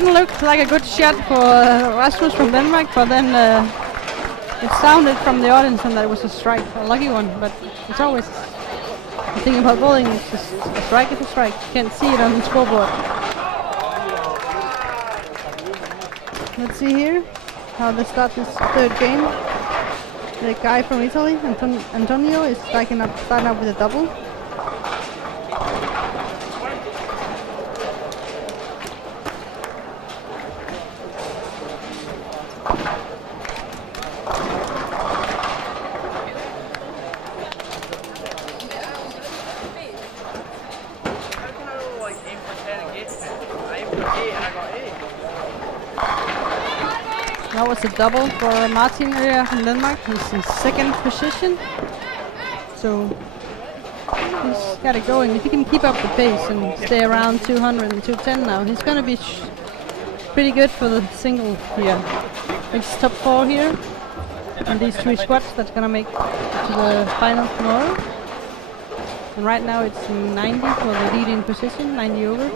didn't look like a good shot for Rasmus from Denmark, but then it sounded from the audience and that it was a strike, a lucky one. But it's always the thing about bowling, it's just a strike is a strike. You can't see it on the scoreboard. Let's see here how they start this third game. The guy from Italy, Antonio, is starting up with a double. That was a double for Martin earlier from Denmark. He's in second position. So he's got it going. If he can keep up the pace and stay around 200 and 210 now, he's going to be pretty good for the single here. It's top 4 here. And these 3 squats that's going to make it to the final tomorrow. And right now it's 90 for the leading position, 90 over.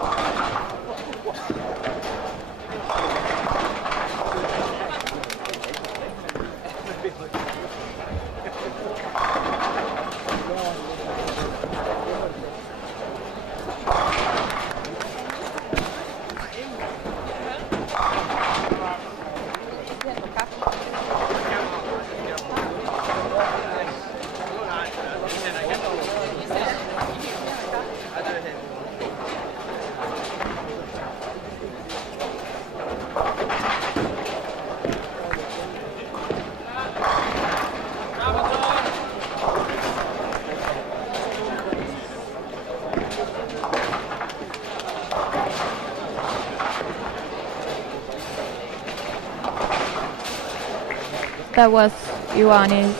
That was Ioannis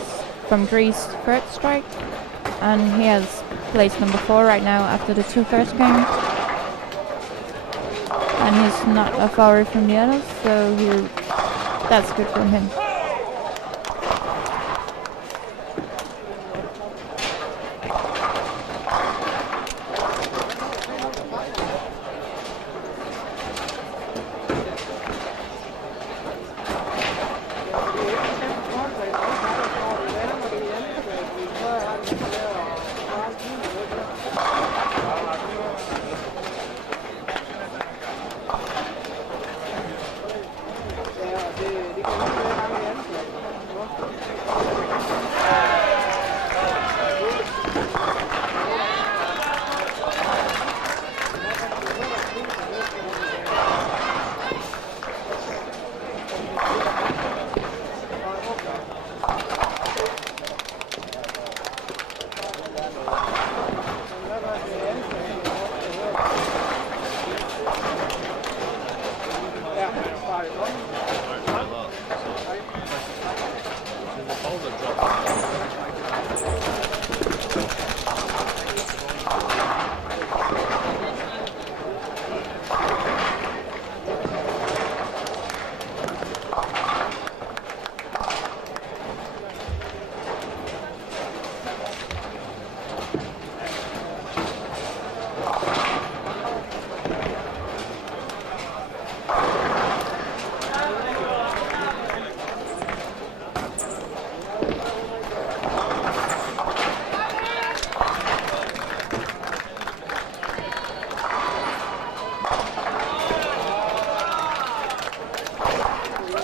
from Greece third strike, and he has placed number 4 right now after the 2 first games. And he's not a far away from the others, so that's good from him.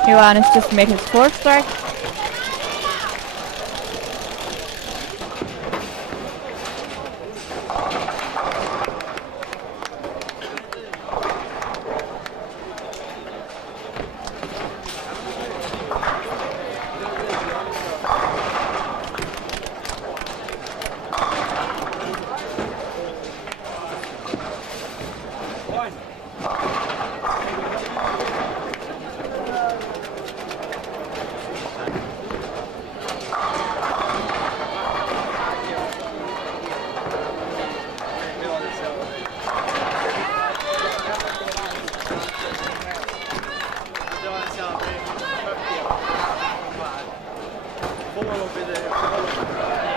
Ioannis just made his 4th strike.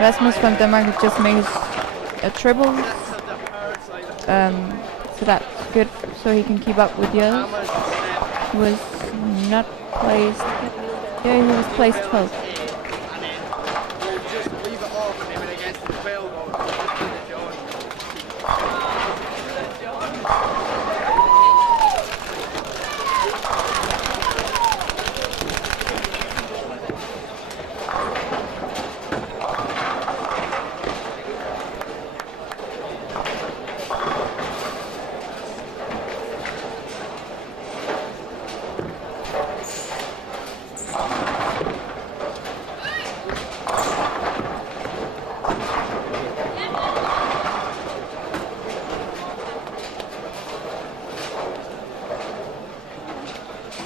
Rasmus from Denmark has just made a triple, so that's good, so he can keep up with the others. was not placed. Yeah, he was placed 12th. Just leave it off and then against the 12 or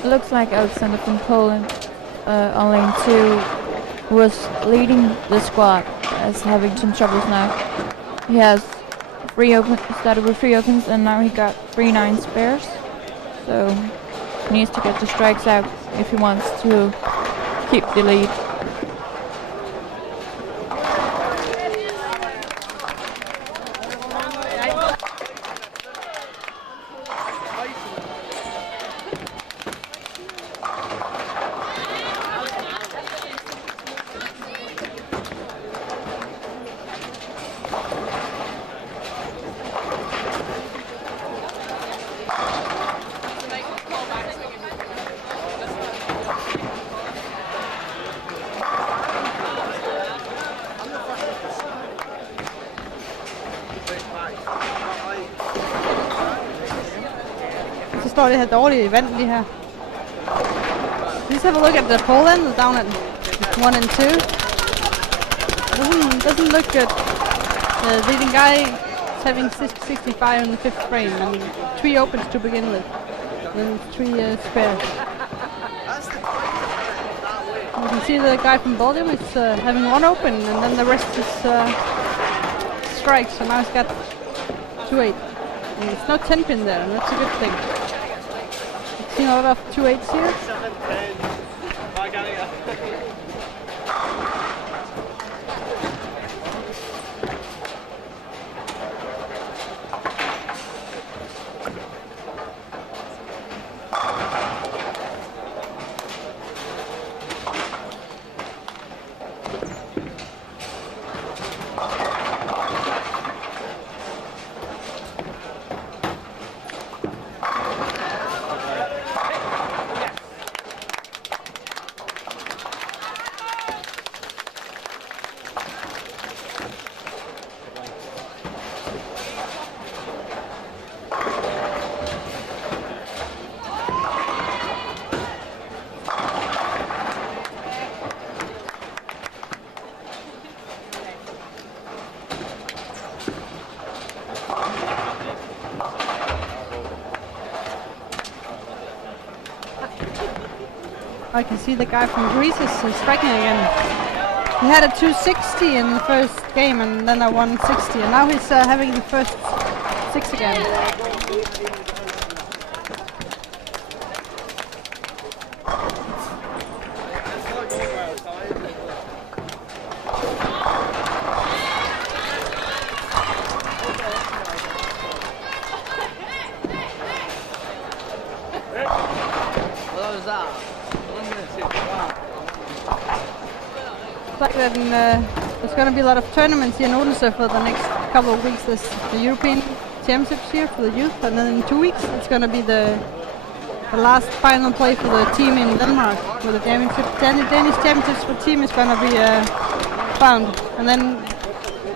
It looks like Alexander from Poland on lane 2 was leading the squad as having some troubles now. He has started with 3 opens and now he got 3 9 spares. So he needs to get the strikes out if he wants to keep the lead. Så står det her dårligt i vand lige her. Let's have a look at the pole end down at 1 and 2. Doesn't look good. The leading guy is having 65 in the 5th frame and 3 opens to begin with. Then 3 spares. You can see the guy from Belgium is having 1 open and then the rest is strikes. So now he's got 2-8. And it's no 10 pin there, and that's a good thing. Seen a lot of 2-8s here. I can see the guy from Greece is striking again. He had a 260 in the first game and then a 160, and now he's having the first 6 again. Like that there's going to be a lot of tournaments here in Odense for the next couple of weeks. There's the European Championships here for the youth, and then in 2 weeks it's going to be the last final play for the team in Denmark, where the Danish Championships for team is going to be found. And then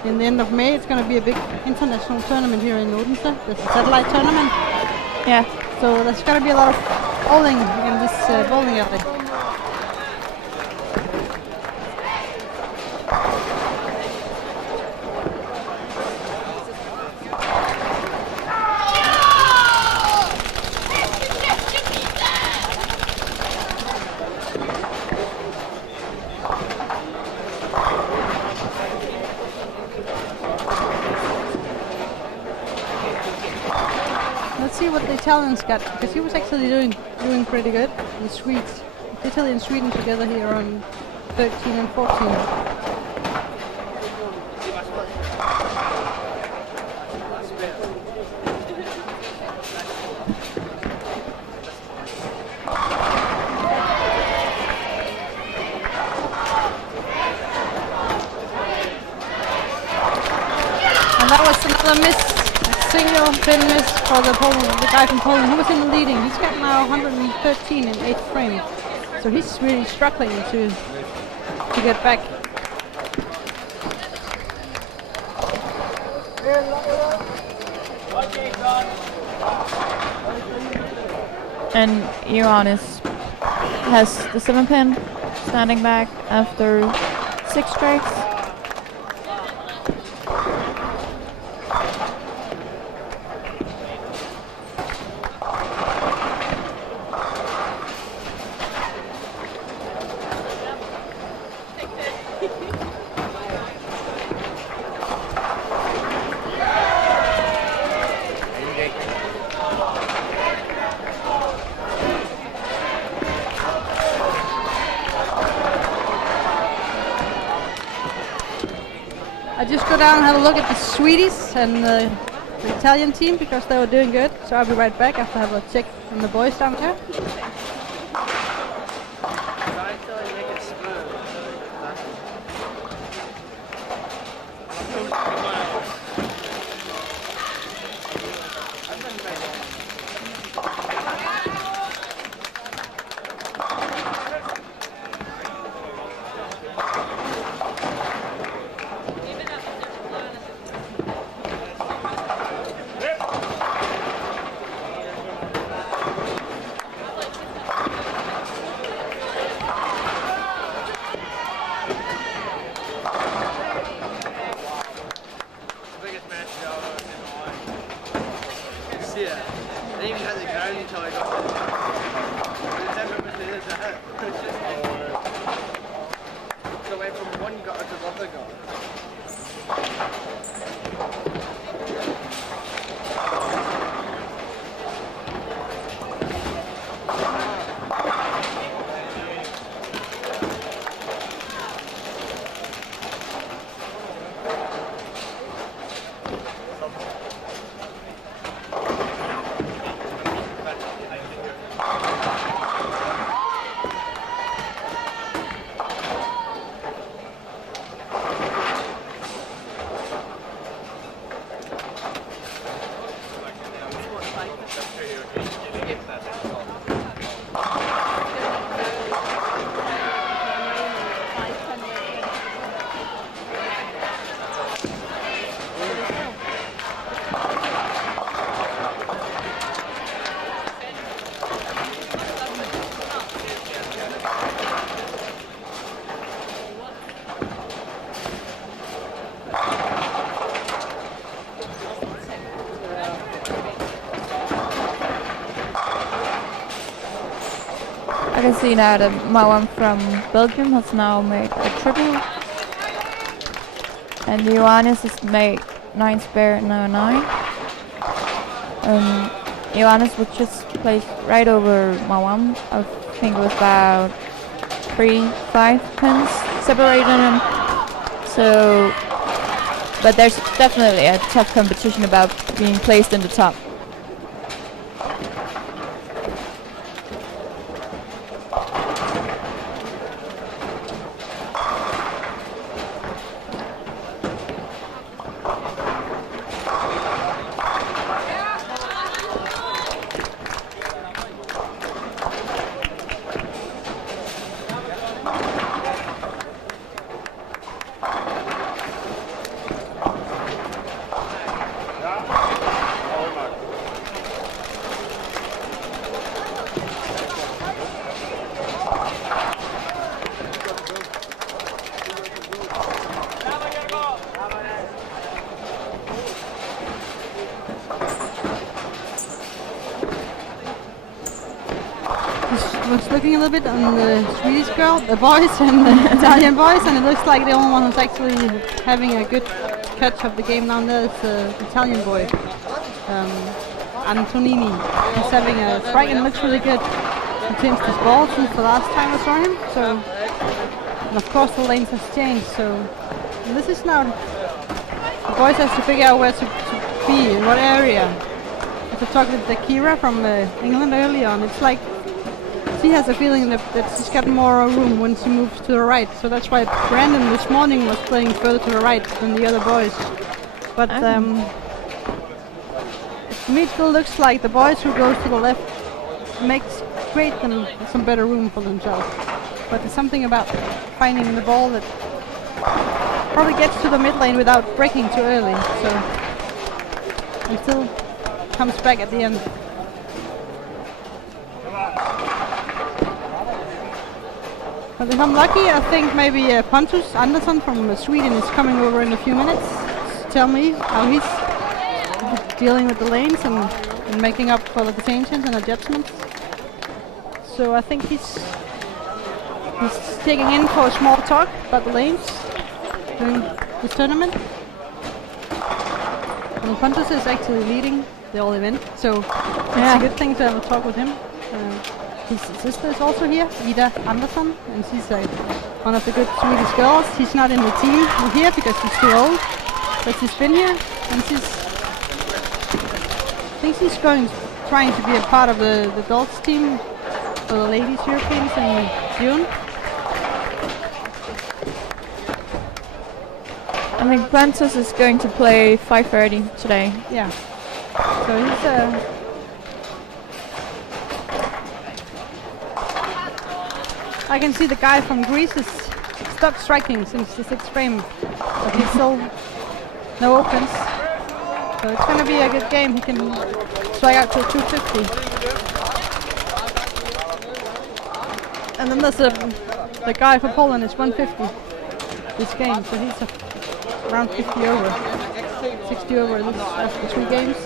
in the end of May it's going to be a big international tournament here in Odense. There's a satellite tournament. Yeah. So there's going to be a lot of bowling in this bowling alley. Let's see what the Italians got, because he was actually doing pretty good. The Swedes, Italy and Sweden together here on 13 and 14. another miss. Single pin miss for the guy from Poland. He was in the leading. He's got now 113 in 8th frame. So he's really struggling to get back. And Ioannis has the 7 pin, standing back after 6 strikes. I just go down and have a look at the Swedes and the Italian team because they were doing good. So I'll be right back after I have a check on the boys down there. I can see now that my one from Belgium has now made a triple. And Ioannis has made 9 spare, now 9. Ioannis was just placed right over my one. I think it was about 3-5 pins separating him. So, but there's definitely a tough competition about being placed in the top. Was looking a little bit on the Swedish girl, the boys and the Italian boys, and it looks like the only one who's actually having a good catch of the game down there is the Italian boy, Antonini. He's having a strike and looks really good. He changed his ball since the last time I saw him, so, and of course the lanes has changed, so this is now, the boys has to figure out where to be, in what area. I had to talk with the Kira from England earlier on. It's like she has a feeling that she's got more room when she moves to the right, so that's why Brandon this morning was playing further to the right than the other boys. But To me, it still looks like the boys who goes to the left create them some better room for themselves. But there's something about finding the ball that probably gets to the mid lane without breaking too early. So it still comes back at the end. But if I'm lucky, I think maybe Pontus Andersson from Sweden is coming over in a few minutes to tell me how he's dealing with the lanes and making up for the changes and adjustments. So I think he's taking in for a small talk about the lanes during this tournament. And Pontus is actually leading the whole event, so it's a good thing to have a talk with him. His sister is also here, Ida Andersson, and she's one of the good Swedish girls. She's not in the team here because she's too old, but she's been here, and I think she's trying to be a part of the adults team for the ladies Europeans in June. I think Pontus is going to play 5:30 today. Yeah. So he's I can see the guy from Greece has stopped striking since the 6th frame, but he's still no opens. So it's going to be a good game. He can strike out to 250. And then there's the guy for Poland is 150 this game, so he's around 50 over, 60 over this after 3 games.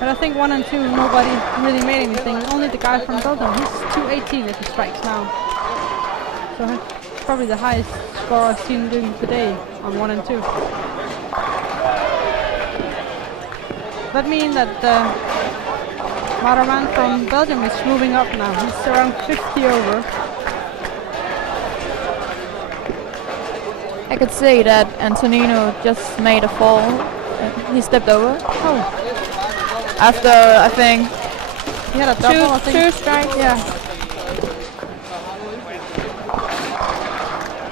But I think 1 and 2, nobody really made anything. Only the guy from Belgium, he's 218 if he strikes now. So that's probably the highest score I've seen doing today on 1 and 2. That means that Maraman from Belgium is moving up now. He's around 50 over. I could say that Antonino just made a fall. He stepped over. Oh. After, I think, he had a double, I think. 2 strikes. Yeah.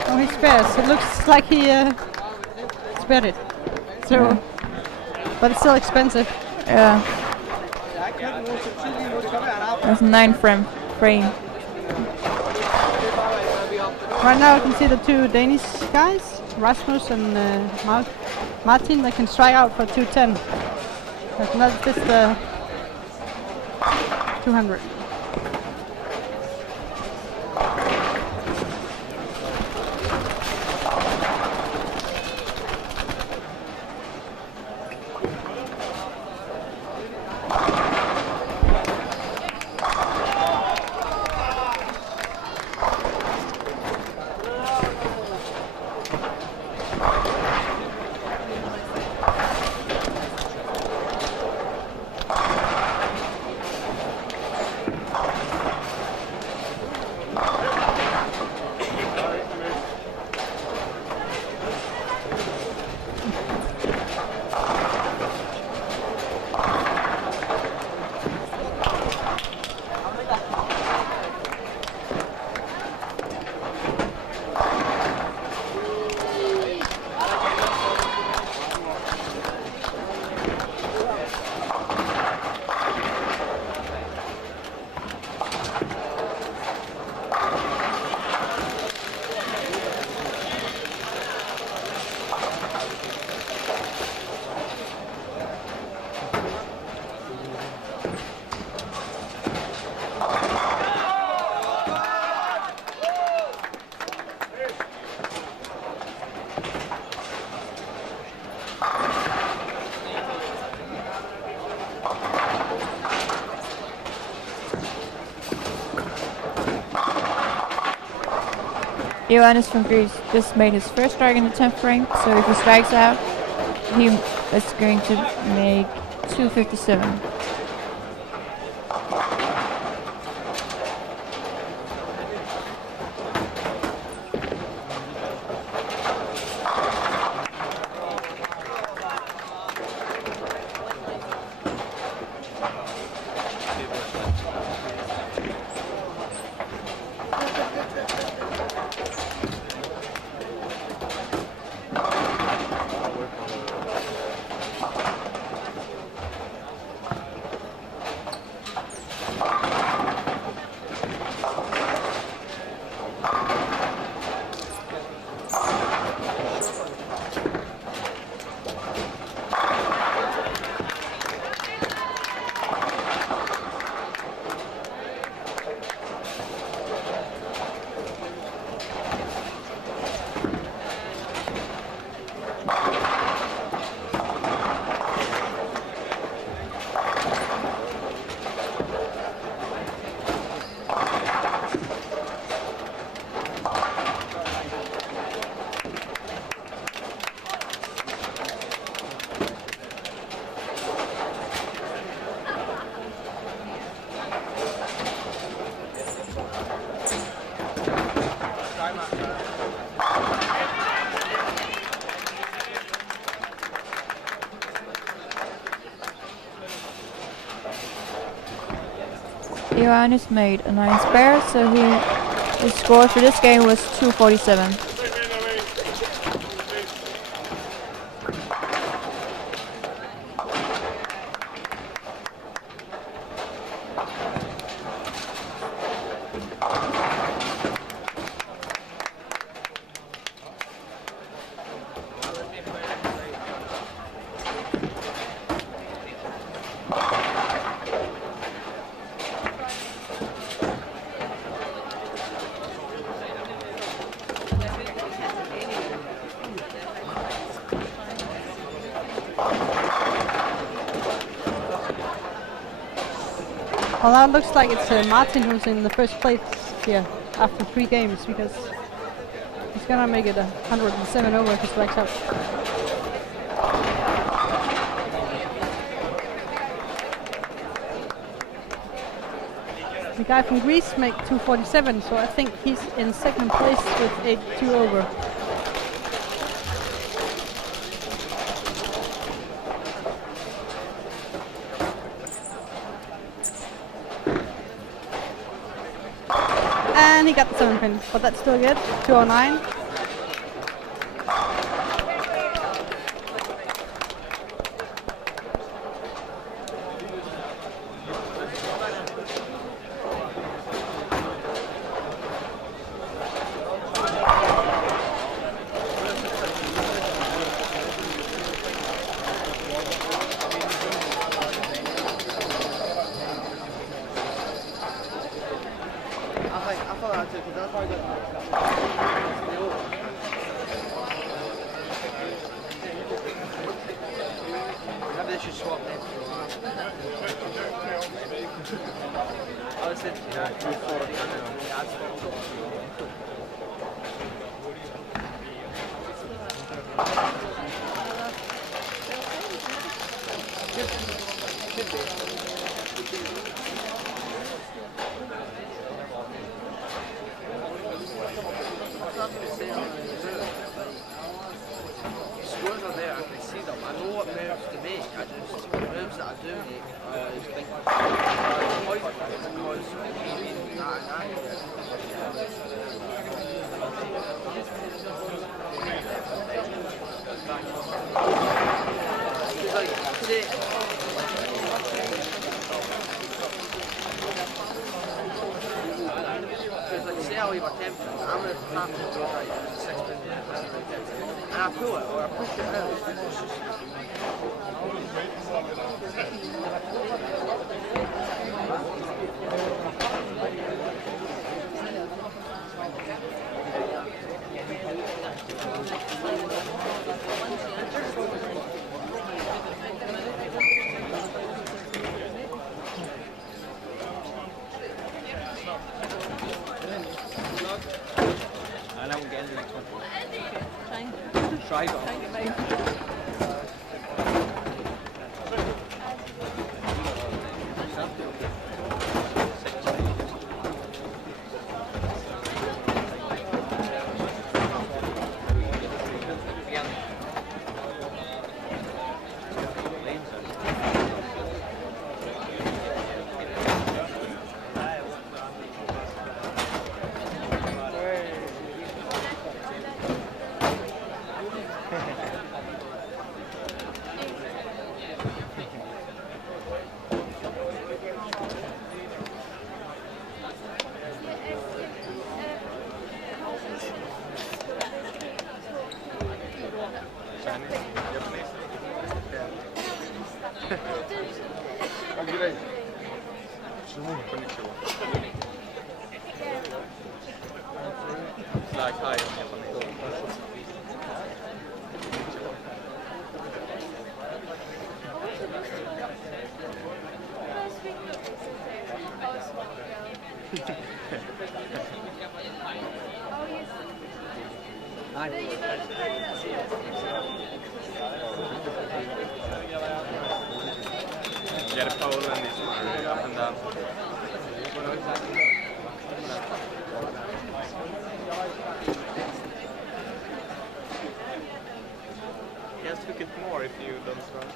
Oh, he spares. It looks like he spared it. So, but it's still expensive. Yeah. That's 9 frame. Right now I can see the 2 Danish guys, Rasmus and Martin, they can strike out for 210. But that's just 200. Ioannis from Greece just made his first strike in the 10th frame, so if he strikes out, he is going to make 257. Ioannis made a 9 spare, so his score for this game was 247. Well, now it looks like it's Martin who's in the first place here after 3 games, because he's gonna make it 107 over if he strikes out. The guy from Greece made 247, so I think he's in second place with 82 over. And he got the 7 pin, but that's still good. 209. Get a pole and it's up and down. Just hook it more if you don't strike.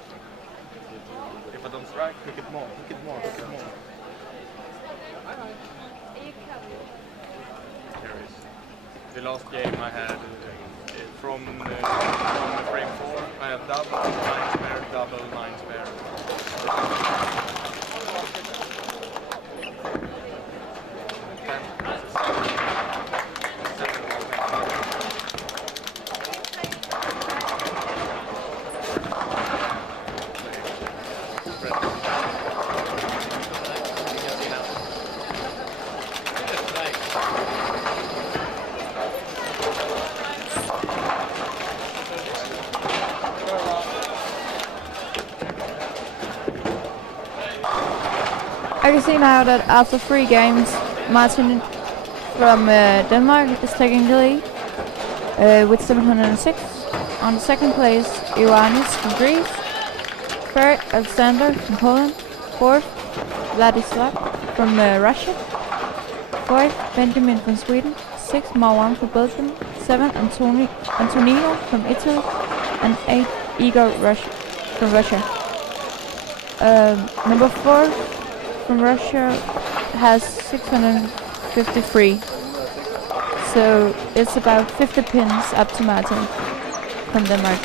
If I don't strike, hook it more, hook it more, hook it more. the last game I had from frame 4, I have double 9 spare, double 9 spare. I can see now that after 3 games, Martin from Denmark is taking the lead with 706. On the second place, Ioannis from Greece. Third, Alexander from Poland. Fourth, Vladislav from Russia. Fourth, Benjamin from Sweden. Sixth, Marwan from Belgium. Seventh, Antonino from Italy. And eighth, Igor from Russia. Number 4 from Russia has 653. So it's about 50 pins up to Martin from Denmark.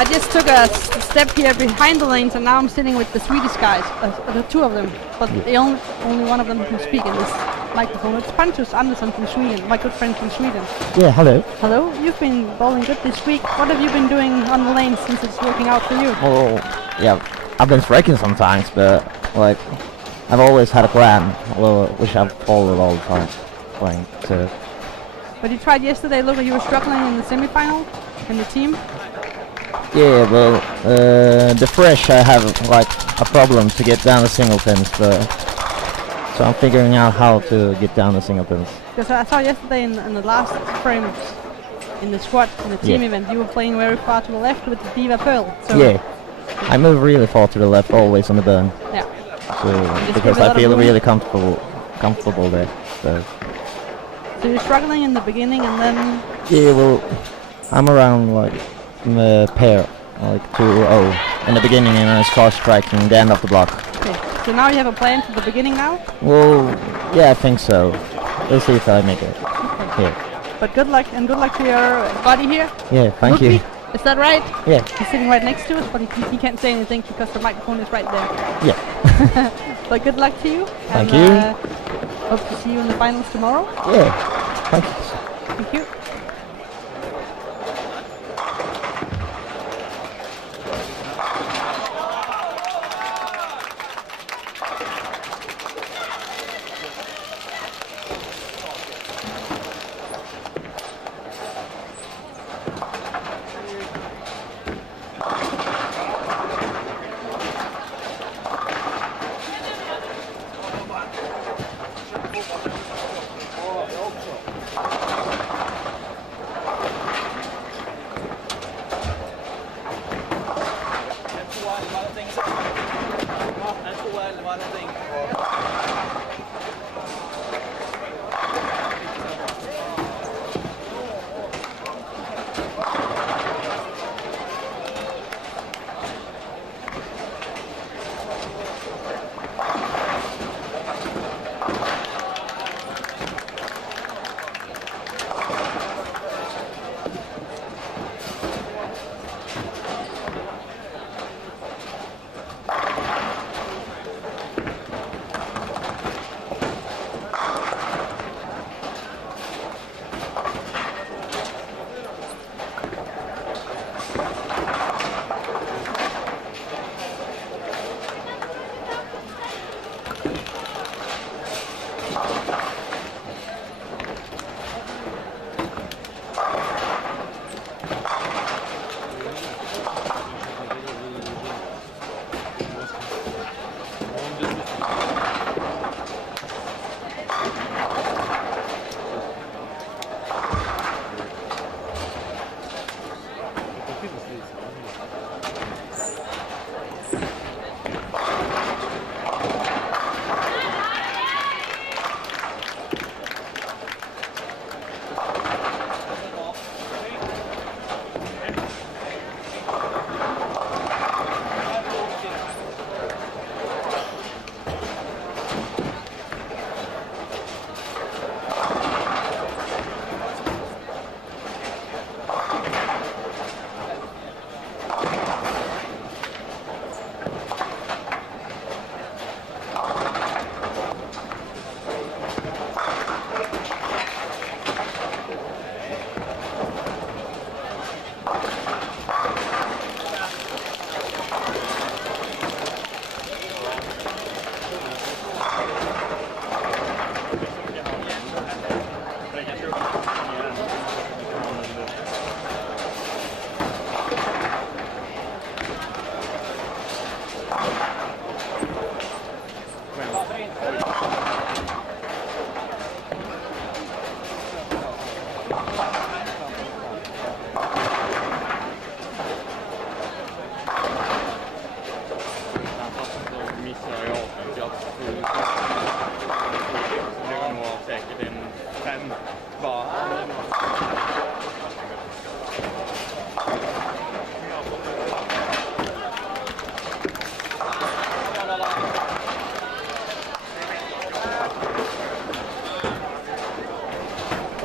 I just took a step here behind the lanes, and now I'm sitting with the Swedish guys, the 2 of them, but the only one of them can speak in this microphone. It's Pontus Andersson from Sweden, my good friend from Sweden. Yeah, hello. Hello, you've been bowling good this week. What have you been doing on the lanes since it's working out for you? Oh, yeah, I've been striking sometimes, but like, I've always had a plan, which I've followed all the time, playing, so. But you tried yesterday, look, you were struggling in the semi-final, in the team. Yeah, well, the fresh I have like a problem to get down the single pins, but so I'm figuring out how to get down the single pins. Because I saw yesterday in the last frames in the squad in the team event, you were playing very far to the left with the Diva Pearl. So Yeah, I move really far to the left, always on the burn. Yeah. So because I feel really comfortable there. So you're struggling in the beginning, and then yeah, well, I'm around like pair, like 2-0 in the beginning, and I start striking the end of the block. okay. So now you have a plan for the beginning now. Well, yeah, I think so. We'll see if I make it. Okay. Yeah. But good luck, and good luck to your buddy here. Yeah, thank you. Is that right? Yeah. He's sitting right next to us, but he can't say anything because the microphone is right there. Yeah. But good luck to you. Thank and, you. Hope to see you in the finals tomorrow. Yeah. Thank you. Thank you.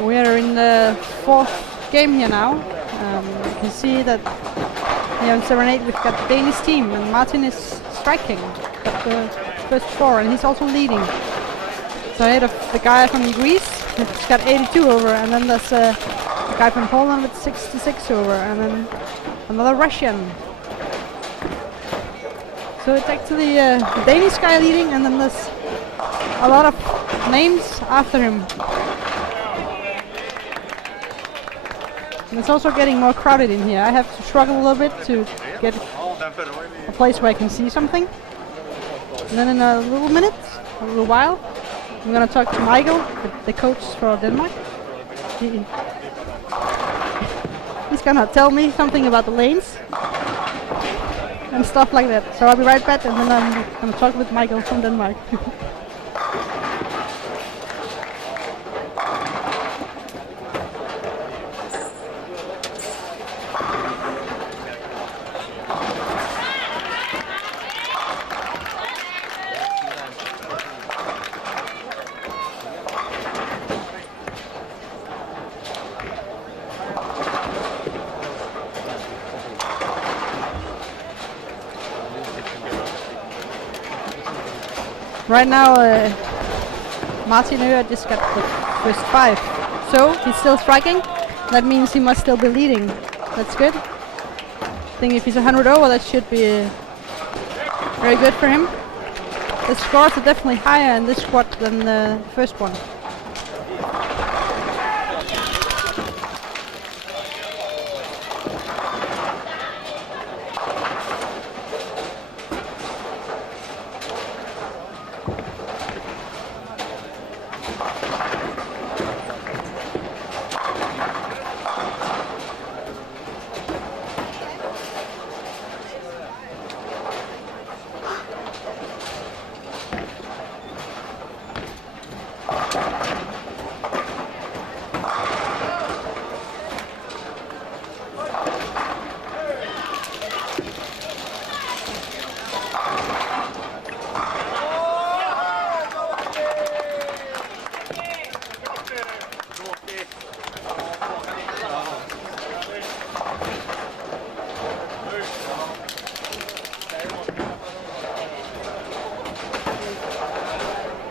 We are in the fourth game here now. You can see that here on 7-8 we've got the Danish team, and Martin is striking. Got the first four, and he's also leading. So ahead of the guy from Greece, who's got 82 over, and then there's a guy from Poland with 66 over, and then another Russian. So it's actually the Danish guy leading, and then there's a lot of names after him. And it's also getting more crowded in here. I have to struggle a little bit to get a place where I can see something. And then in a little while, I'm gonna talk to Michael, the coach for Denmark. He's gonna tell me something about the lanes and stuff like that. So I'll be right back, and then I'm gonna talk with Michael from Denmark. Right now, Martin Øer just got the first 5. So, he's still striking. That means he must still be leading. That's good. I think if he's 100 over, that should be very good for him. The scores are definitely higher in this squad than the first one.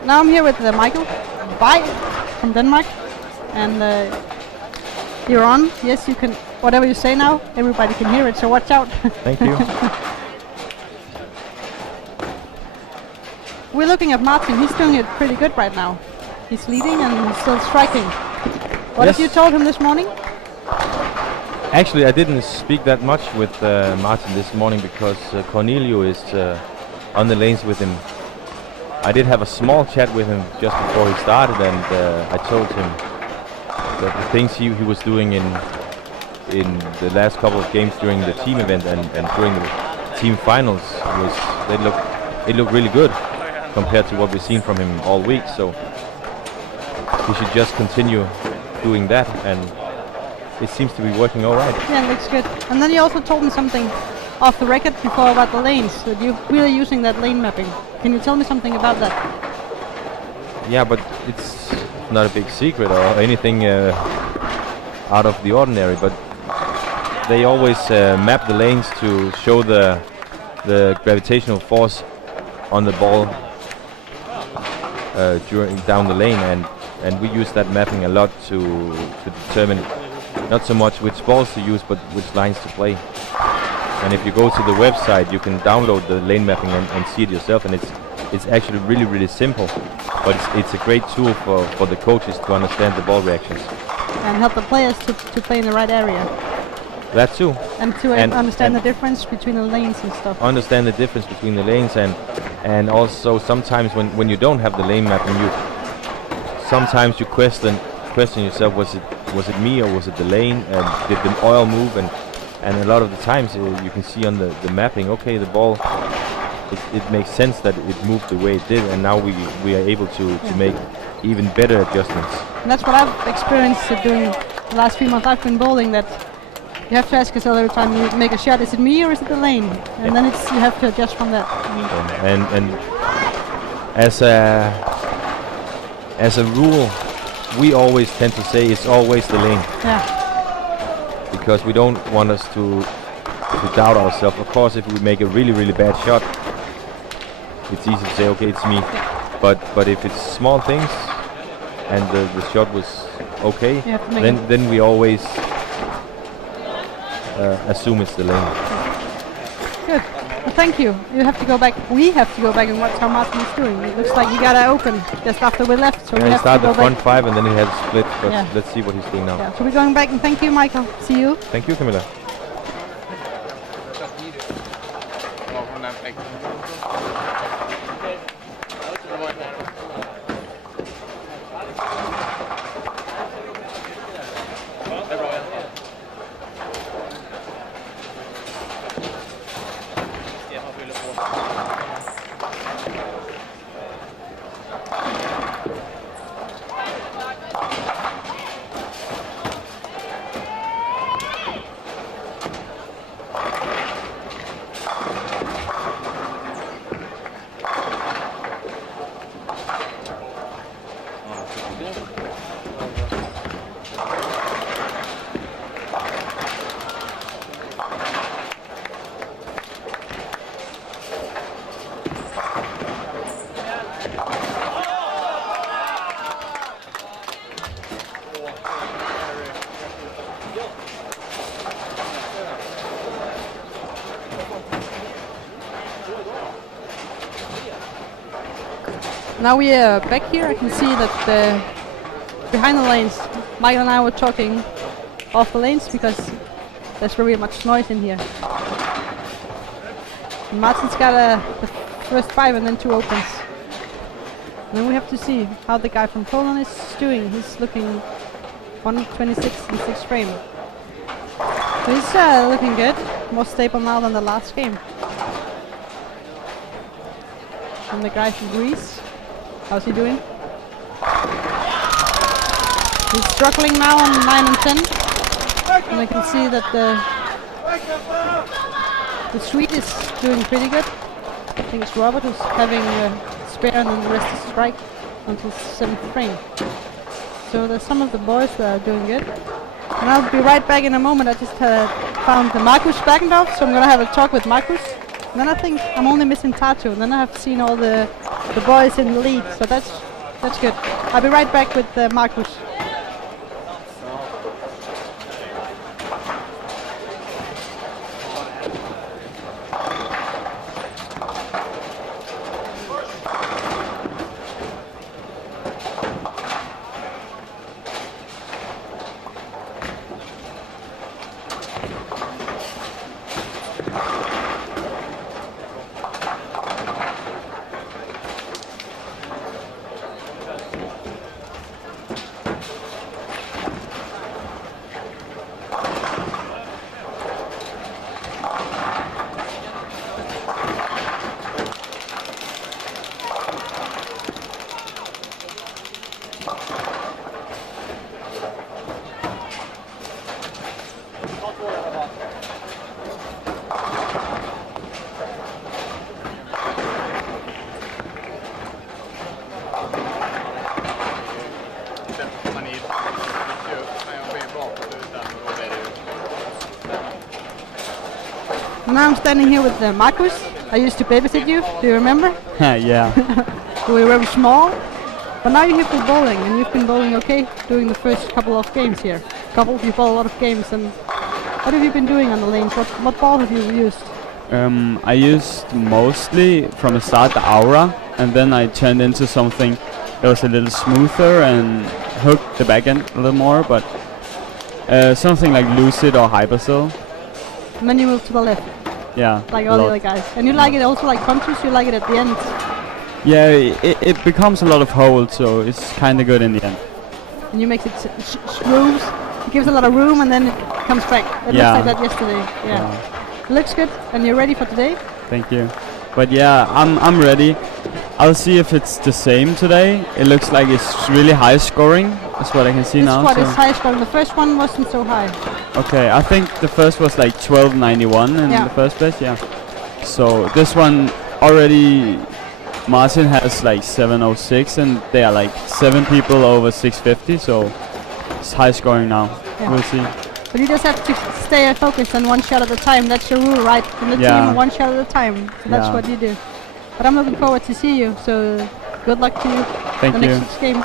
Now I'm here with Michael Bay from Denmark, and you're on. Yes, you can. Whatever you say now, everybody can hear it. So watch out. Thank you. We're looking at Martin. He's doing it pretty good right now. He's leading and he's still striking. What have you told him this morning? Actually, I didn't speak that much with Martin this morning because Cornelio is on the lanes with him. I did have a small chat with him just before he started, and I told him that the things he was doing in the last couple of games during the team event and during the team finals it looked really good compared to what we've seen from him all week. So we should just continue doing that, and it seems to be working all right. Yeah, it looks good. And then you also told me something off the record before about the lanes, that you're really using that lane mapping. Can you tell me something about that? Yeah, but it's not a big secret or anything out of the ordinary, but they always map the lanes to show the gravitational force on the ball down the lane, and we use that mapping a lot to determine not so much which balls to use, but which lines to play. And if you go to the website, you can download the lane mapping and see it yourself, and it's actually really, really simple, but it's a great tool for the coaches to understand the ball reactions. And help the players to play in the right area. That too. And to understand the difference between the lanes and stuff. Understand the difference between the lanes, and also sometimes when you don't have the lane mapping, sometimes you question yourself, was it me or was it the lane, and did the oil move, and a lot of the times you can see on the mapping, okay, the ball, it makes sense that it moved the way it did, and now we are able to make even better adjustments. And that's what I've experienced doing the last few months I've been bowling, that you have to ask yourself every time you make a shot, is it me or is it the lane? And then you have to adjust from that. And as a rule, we always tend to say it's always the lane. Yeah. Because we don't want us to doubt ourselves. Of course, if we make a really, really bad shot, it's easy to say, okay, it's me. But if it's small things and the shot was okay, then we always assume it's the lane. Good. Well, thank you. You have to go back. We have to go back and watch how Martin is doing. It looks like he got it open just after we left. So Yeah, we he have to started go the front back. 5 and then he had a split, but Yeah. let's see what he's doing now. Yeah, so we're going back and thank you, Michael. See you. Thank you, Camilla. Now we are back here. I can see that behind the lanes, Michael and I were talking off the lanes because there's very much noise in here. And Martin's got the first 5 and then 2 opens. And then we have to see how the guy from Poland is doing. He's looking 126 in 6th frame. So he's looking good, more stable now than the last game. And the guy from Greece, how's he doing? He's struggling now on 9 and 10. And I can see that the Swede is doing pretty good. I think it's Robert who's having spare and then the rest is strike until 7th frame. So there's some of the boys that are doing good. And I'll be right back in a moment. I just found the Markus Bergendorf, so I'm gonna have a talk with Markus. And then I think I'm only missing Tato, and then I have seen all the boys in the lead, so that's good. I'll be right back with Markus. Now I'm standing here with Markus. I used to babysit you, do you remember? Yeah. We were very small, but now you're here for bowling, and you've been bowling okay during the first couple of games here. You bowled a lot of games, and what have you been doing on the lanes? What ball have you used? I used mostly from the start the Aura, and then I turned into something that was a little smoother and hooked the backhand a little more, but something like Lucid or Hypercell. And then you move to the left. Yeah. Like all the other guys. And you like it also like punches, you like it at the end. Yeah, it becomes a lot of hold, so it's kind of good in the end. And you make it moves, it gives a lot of room and then it comes back. It looks like that yesterday. Yeah. It looks good, and you're ready for today? Thank you. But yeah, I'm ready. I'll see if it's the same today. It looks like it's really high scoring. That's what I can see now. This squad is high scoring. The first one wasn't so high. Okay, I think the first was like 1291 in the first place, yeah. So this one already, Martin has like 706 and they are like 7 people over 650, so it's high scoring now. Yeah. We'll see. But you just have to stay focused on one shot at a time. That's your rule, right? In the team, one shot at a time. So that's what you do. But I'm looking forward to see you, so good luck to you. Thank you. Next game.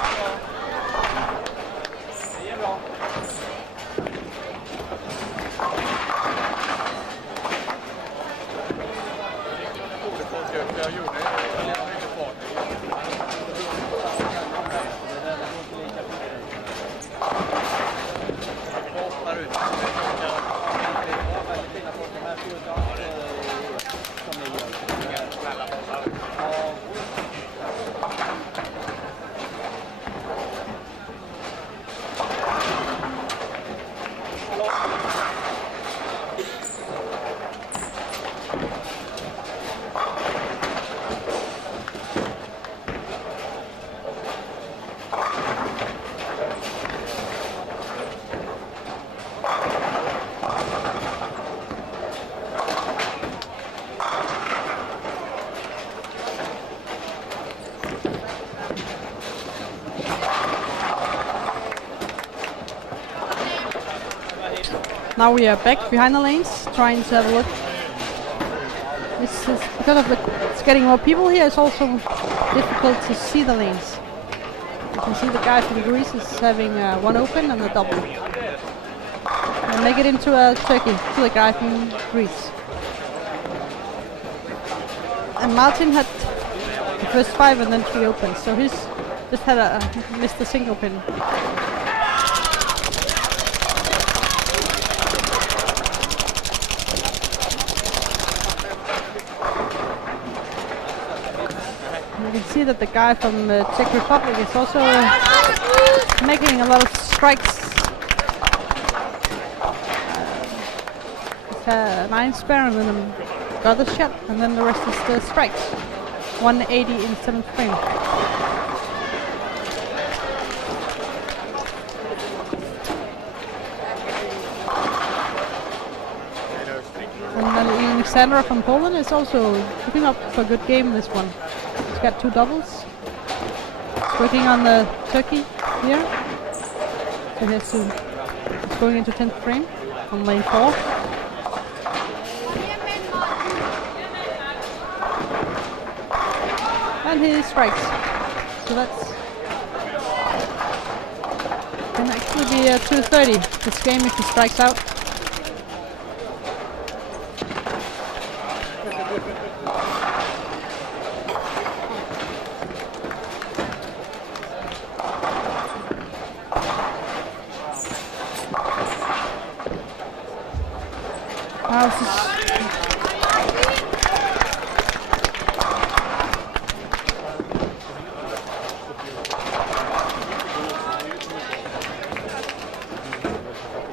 Now we are back behind the lanes, trying to have a look. This is because of it's getting more people here. It's also difficult to see the lanes. You can see the guy from Greece is having one open and a double. And make it into a turkey to the guy from Greece. And Martin had the first 5 and then 3 opens, so he's just had missed a single pin. You can see that the guy from the Czech Republic is also making a lot of strikes. He's had 9 spare and then got the shot, and then the rest is the strikes. 180 in 7th frame. And then Alexandra from Poland is also looking up for a good game this one. He's got 2 doubles. He's working on the turkey here. So he's going into 10th frame on lane 4. And he strikes. So that's can actually be a 230 this game if he strikes out.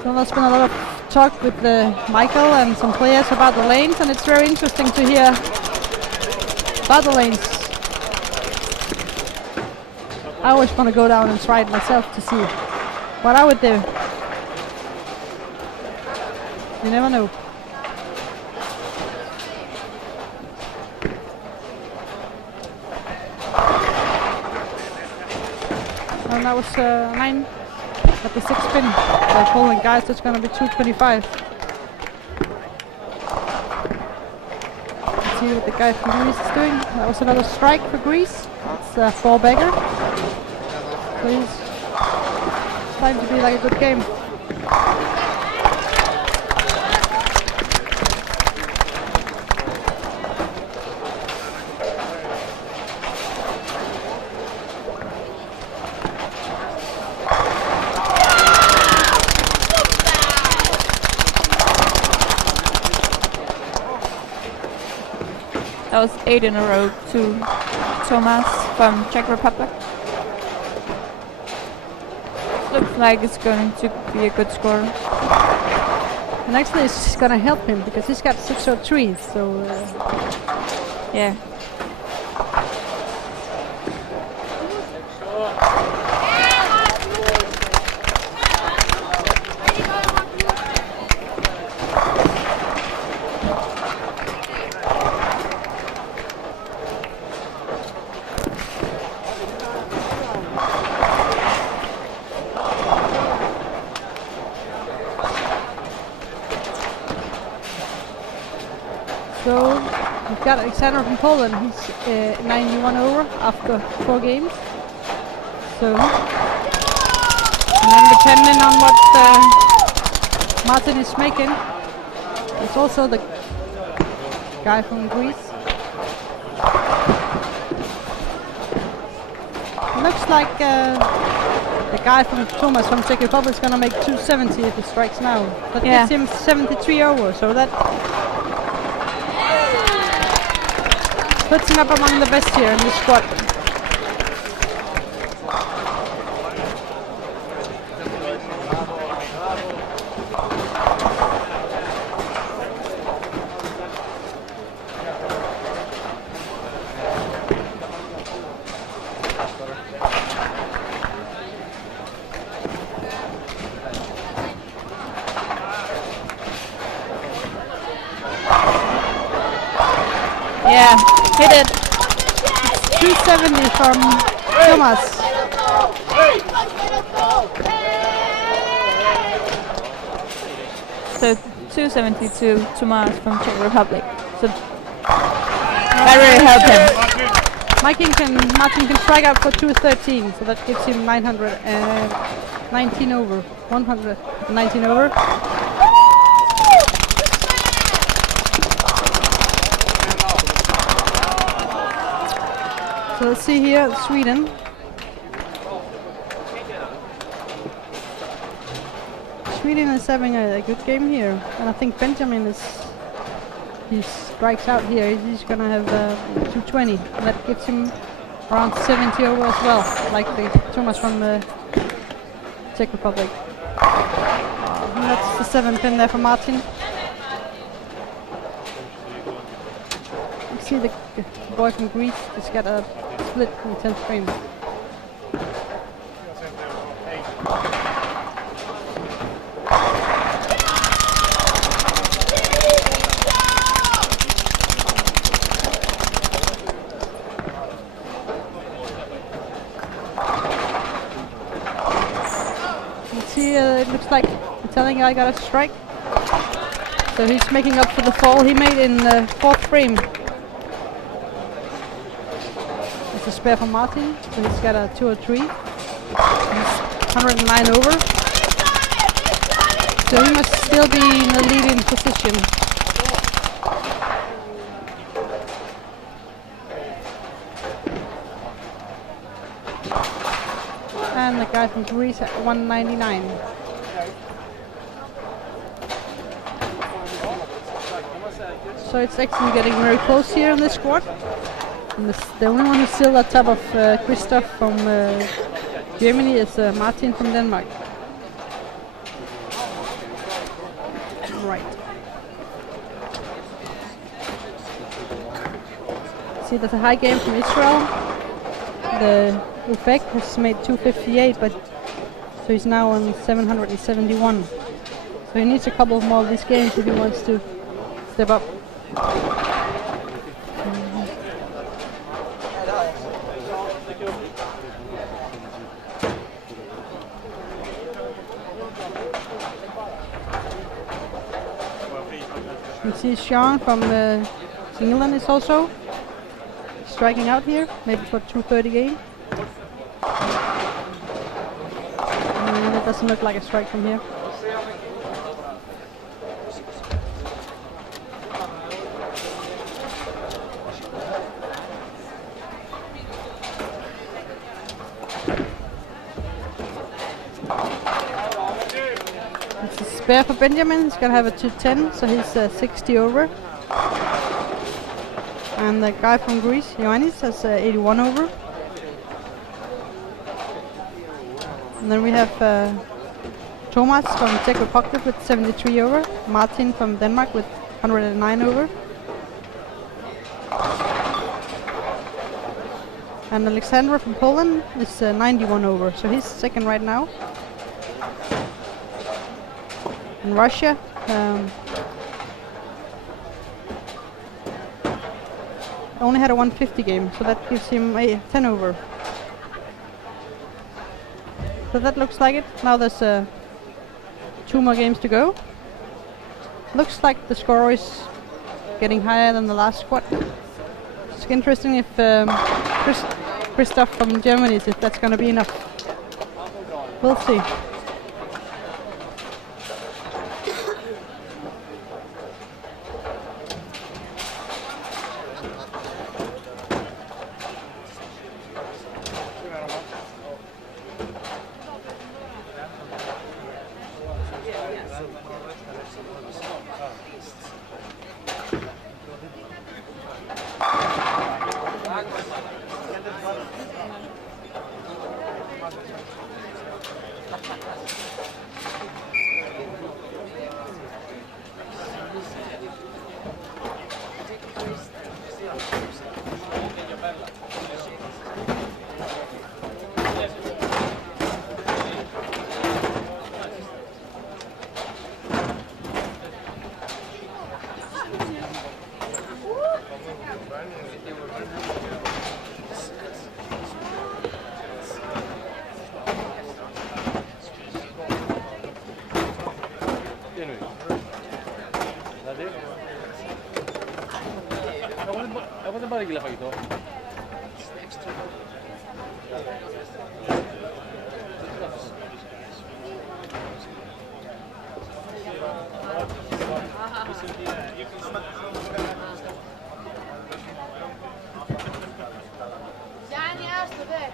So there's been a lot of talk with Michael and some players about the lanes, and it's very interesting to hear about the lanes. I always want to go down and try it myself to see what I would do. You never know. And that was 9 at the 6 pin. The Poland guys, that's going to be 225. Let's see what the guy from Greece is doing. That was another strike for Greece. It's a 4-bagger. So it's starting to be like a good game. That was 8 in a row to Thomas from Czech Republic. Looks like it's going to be a good score. And actually it's going to help him because he's got 603, so yeah. So we've got Alexander from Poland. He's 91 over after 4 games. So, and then depending on what Martin is making, it's also the guy from Greece. looks like the guy from Thomas from Czech Republic is gonna make 270 if he strikes now. That Yeah. gives him 73 over, so that puts him up among the best here in this squad. Yeah, hit it. 270 from Thomas. So 272 Tomas from Czech Republic. So that really helped him. Martin can strike out for 213, so that gives him 919 over. 119 over. So let's see here, Sweden. Sweden is having a good game here, and I think Benjamin he strikes out here. He's gonna have 220. And that gives him around 70 over as well, like the Thomas from the Czech Republic. And that's the 7 pin there for Martin. You see the boy from Greece just got a split in the 10th frame. See, it looks like the Italian guy got a strike. So he's making up for the fall he made in the 4th frame. It's a spare for Martin, so he's got a 203. He's 109 over. So he must still be in the leading position. And the guy from Greece at 199. So it's actually getting very close here in this squad. And the only one who's still at top of Christoph from Germany is Martin from Denmark. Right. See, there's a high game from Israel. The Uzbek has made 258, but so he's now on 771. So he needs a couple more of these games if he wants to step up. You see Sean from England is also striking out here, maybe for 230 game. And it doesn't look like a strike from here. It's a spare for Benjamin. He's gonna have a 210, so he's 60 over. And the guy from Greece, Ioannis, has 81 over. And then we have Thomas from Czech Republic with 73 over. Martin from Denmark with 109 over. And Alexander from Poland is 91 over, so he's second right now. And Russia, only had a 150 game, so that gives him a 10 over. So that looks like it. Now there's 2 more games to go. Looks like the score is getting higher than the last squad. It's interesting if Christoph from Germany, if that's going to be enough. We'll see. Aku kan balik lagi itu. Yani astı be.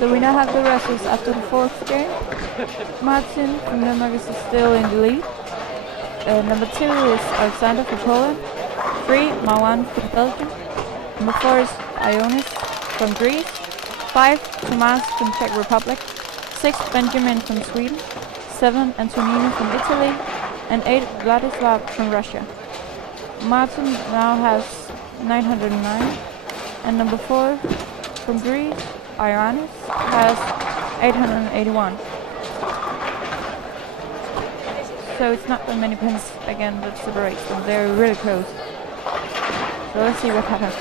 So we now have the results after the fourth game. Martin from Denmark is still in the lead. Number 2 is Alexander from Poland. 3, Marwan from Belgium. Number 4 is Ionis from Greece. 5, Tomas from Czech Republic. 6, Benjamin from Sweden. 7, Antonino from Italy. And 8, Vladislav from Russia. Martin now has 909. And number 4 from Greece, Ioannis, has 881. So it's not that many pins again that separates them. They're really close. So let's see what happens.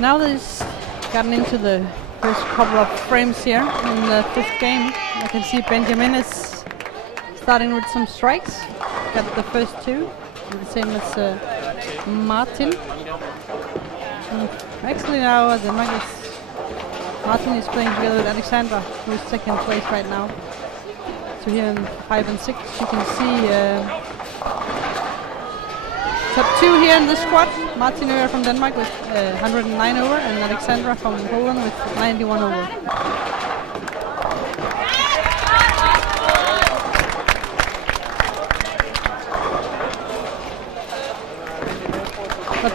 Now that he's gotten into the first couple of frames here in the fifth game, I can see Benjamin is starting with some strikes. Got the first two, the same as Martin. And actually now Martin is playing together with Alexandra, who is second place right now. So here in 5 and 6 you can see top two here in the squad. Martin Øer from Denmark with 109 over, and Alexandra from Poland with 91 over. But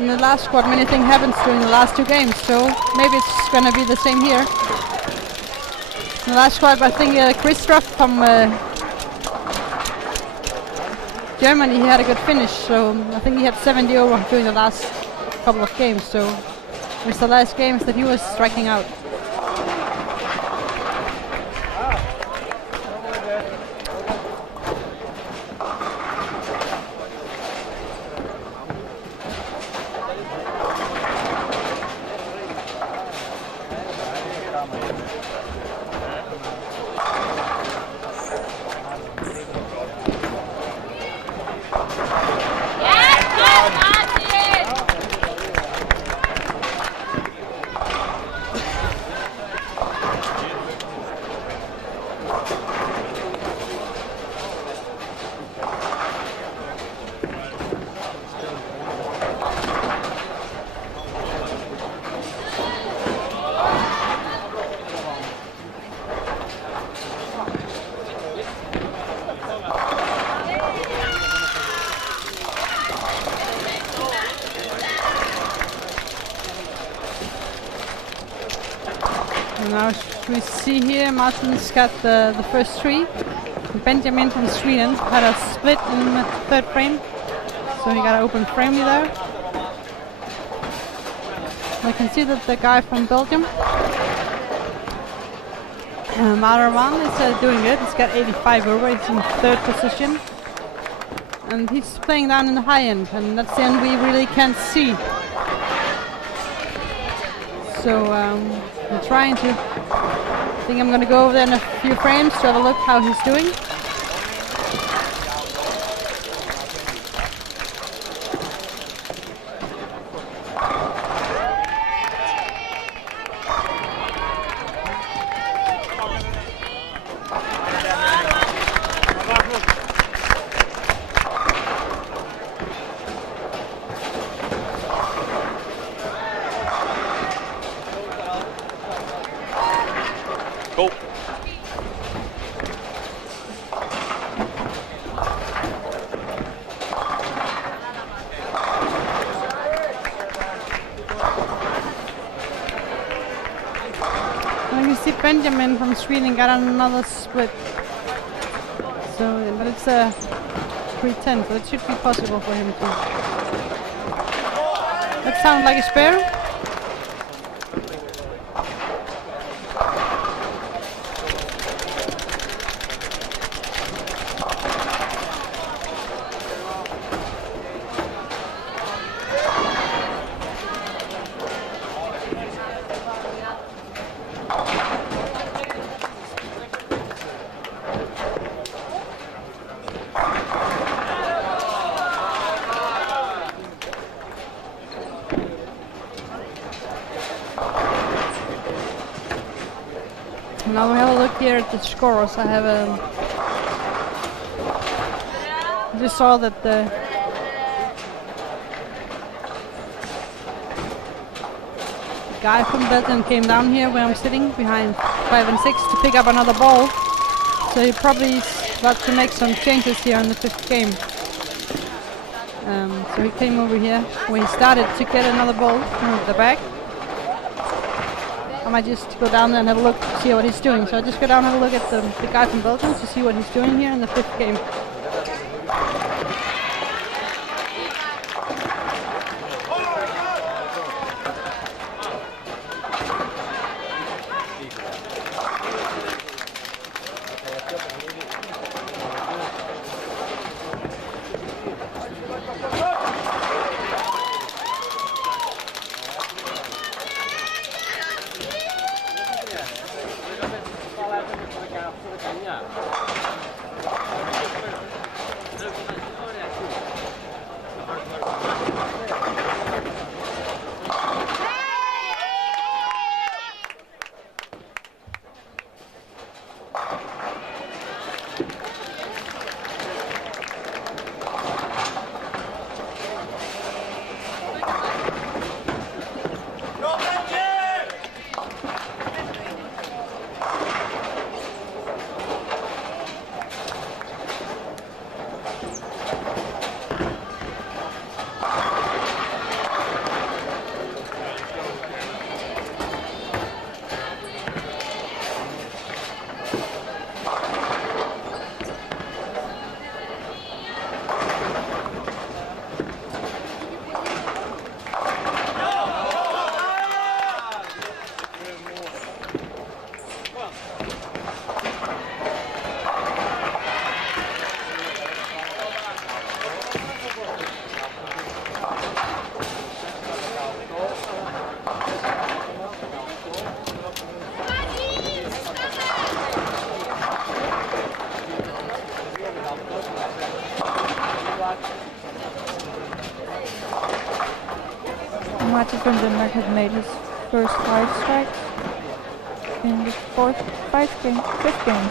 in the last squad, many things happened during the last two games, so maybe it's gonna be the same here. In the last squad, I think Christoph from Germany, he had a good finish, so I think he had 70 over during the last couple of games, so it was the last games that he was striking out. Now we see here Martin's got the first three. Benjamin from Sweden had a split in the third frame, so he got an open frame there. I can see that the guy from Belgium, Maravan, is doing good. He's got 85 over, he's in third position. And he's playing down in the high end, and that's the end we really can't see. So I'm trying to, I think I'm going to go over there in a few frames to have a look how he's doing. Go. And you see Benjamin from Sweden got another split. So, but it's a 310, so it should be possible for him to. That sounds like a spare. Now we have a look here at the scores. I have just saw that the guy from Belgium came down here where I'm sitting behind 5 and 6 to pick up another ball. So he probably is about to make some changes here in the fifth game. So he came over here where he started to get another ball from the back. I might just go down there and have a look, see what he's doing. So I just go down and have a look at the guy from Belgium to see what he's doing here in the fifth game. Martin from Denmark had made his first 5 strikes in the fifth game.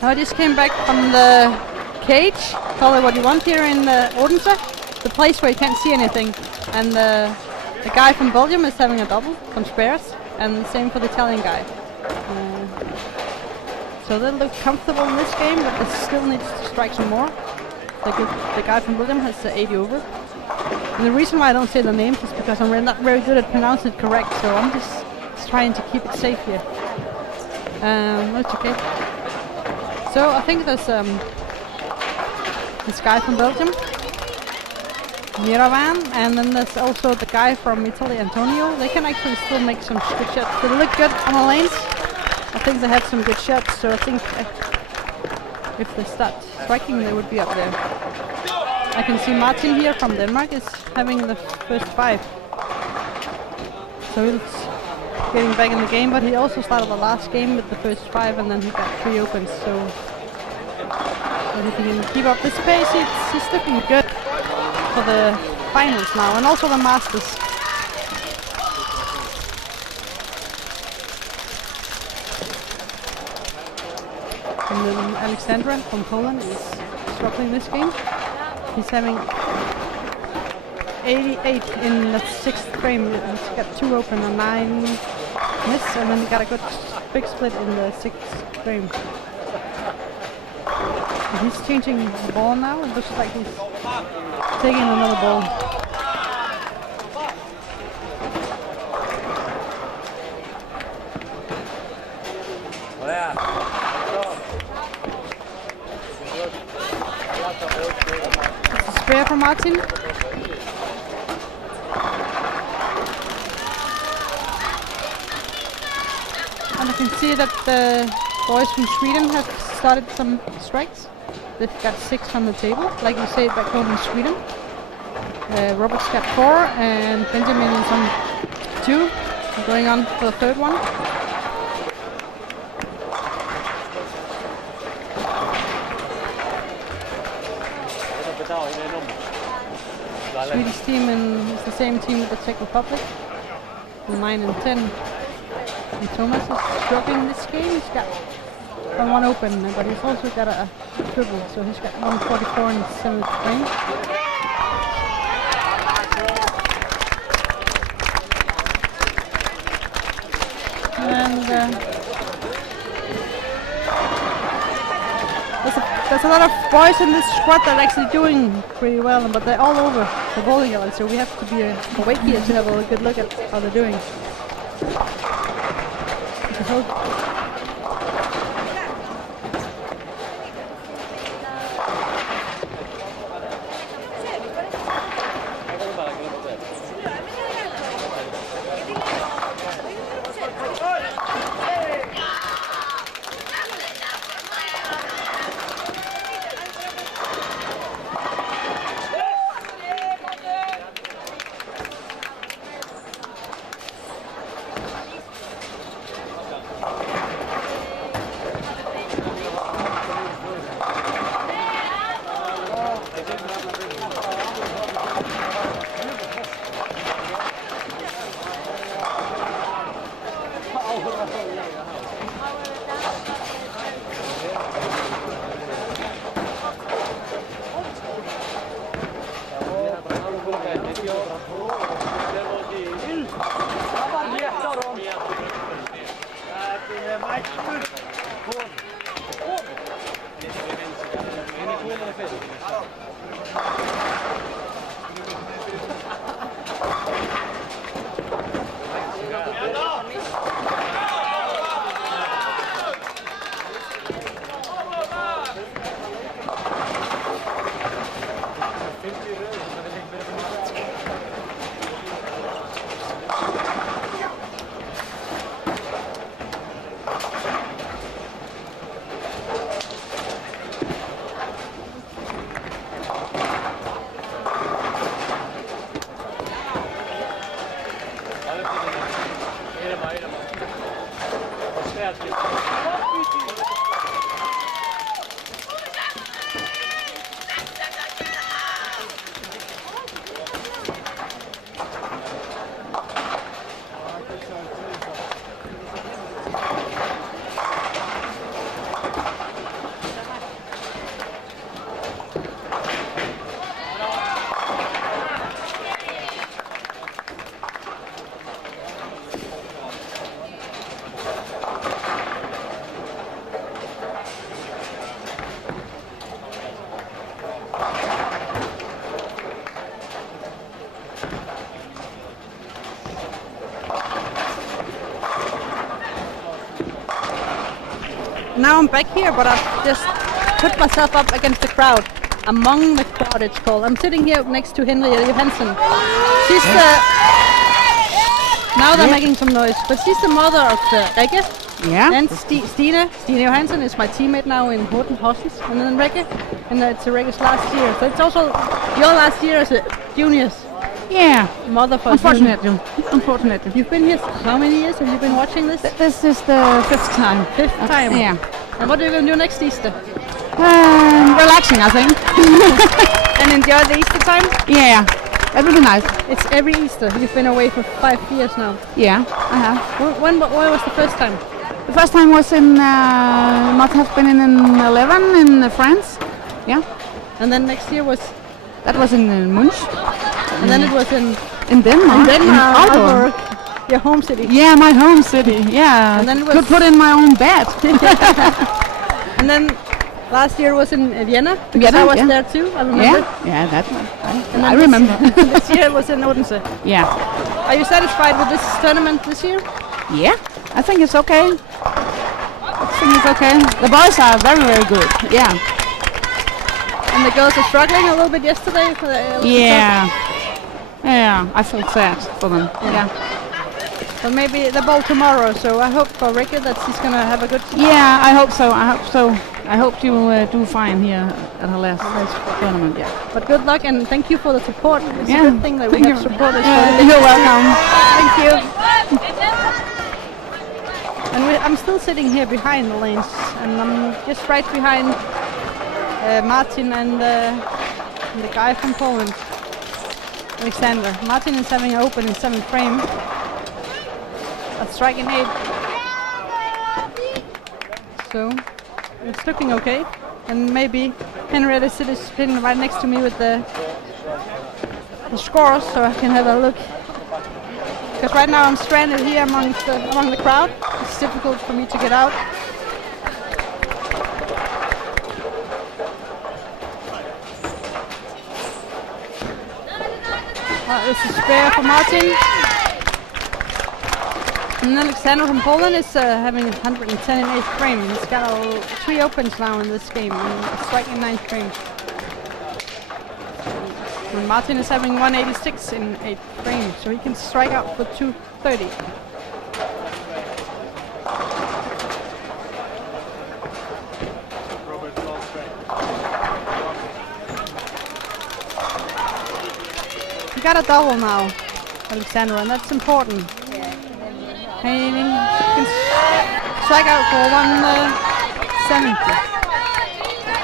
I just came back from the cage, call it what you want, here in Odense, the place where you can't see anything. And the guy from Belgium is having a double, some spares, and the same for the Italian guy. So they look comfortable in this game, but they still need to strike some more. The guy from Belgium has 80 over. And the reason why I don't say the names is because I'm not very good at pronouncing it correct, so I'm just trying to keep it safe here. It's okay. So I think there's this guy from Belgium, Miravan, and then there's also the guy from Italy, Antonio. They can actually still make some good shots. They look good on the lanes. I think they have some good shots, so I think if they start striking, they would be up there. I can see Martin here from Denmark is having the first 5. So he's getting back in the game, but he also started the last game with the first 5, and then he got 3 opens. So if he can keep up this pace, he's looking good for the finals now, and also the Masters. And then Alexandra from Poland is struggling this game. He's having 88 in the 6th frame. He's got 2 open and 9 miss, and then he got a good big split in the 6th frame. And he's changing the ball now. It looks like he's taking another ball. It's a spare from Martin. And I can see that the boys from Sweden have started some strikes. They've got 6 on the table, like you say back home in Sweden. Robert's got 4 and Benjamin is on 2, going on for the 3rd one. Swedish team is the same team with the Czech Republic, 9 and 10. And Thomas is struggling this game. He's got 1 open, but he's also got a triple, so he's got 144 in the 7th frame. And there's a lot of boys in this squad that are actually doing pretty well, but they're all over the bowling alley, so we have to be awake here to have a good look at how they're doing. Now I'm back here, but I've just put myself up against the crowd. Among the crowd, it's called. I'm sitting here next to Henriette Johansen. She's the... Now they're making some noise, but she's the mother of Rikke. Yeah. And Stine Johansen is my teammate now in Horten Horsens. And then Rikke, and it's Rikke's last year. So it's also your last year as a juniors. Yeah. Mother for Unfortunately. You've been here how many years? Have you been watching this? This is the fifth time. Fifth time? Yeah. And what are you going to do next Easter? Relaxing, I think. And enjoy the Easter time? Yeah. That would be nice. It's every Easter. You've been away for 5 years now. Yeah, I have. When was the first time? The first time was in, must have been in 11 in France. Yeah. And then next year was? That was in Munch. And then it was in Denmark. In Denmark, Aalborg. Your home city. Yeah, my home city. Yeah. And then it was could put in my own bed. And then last year was in Vienna, because I was there too. I remember. Yeah, that's right. I remember. This year it was in Odense. Yeah. Are you satisfied with this tournament this year? Yeah, I think it's okay. The boys are very, very good. Yeah. And the girls are struggling a little bit yesterday. Yeah, I felt sad for them. Yeah. But maybe the ball tomorrow, so I hope for Rikke that she's going to have a good... Yeah, I hope so. I hope you do fine here at her last tournament. Yeah. But good luck and thank you for the support. It's a good thing that we have supporters. You're welcome. Thank you. And I'm still sitting here behind the lanes, and I'm just right behind Martin and the guy from Poland, Alexander. Martin is having an open in 7th frame. That's striking 8. So it's looking okay. And maybe Henriette is sitting right next to me with the scores, so I can have a look. Because right now I'm stranded here among the crowd. It's difficult for me to get out. It's a spare for Martin. And Alexander from Poland is having 110 in 8th frame. He's got 3 opens now in this game and striking 9th frame. And Martin is having 186 in 8th frame, so he can strike out for 230. He got a double now, Alexander, and that's important. And he can strike out for 170.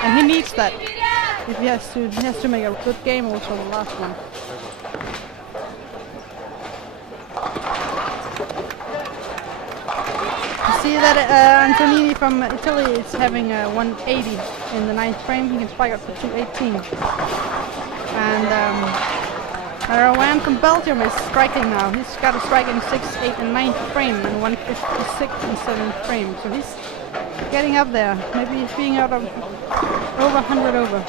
And he needs that. If he has to make a good game also the last one. You see that Antonini from Italy is having 180 in the 9th frame. He can strike out for 218. And Erwan from Belgium is striking now. He's got a strike in 6th, 8th and 9th frame and 156 and 7th frame. So he's getting up there. Maybe he's being out of over 100 over.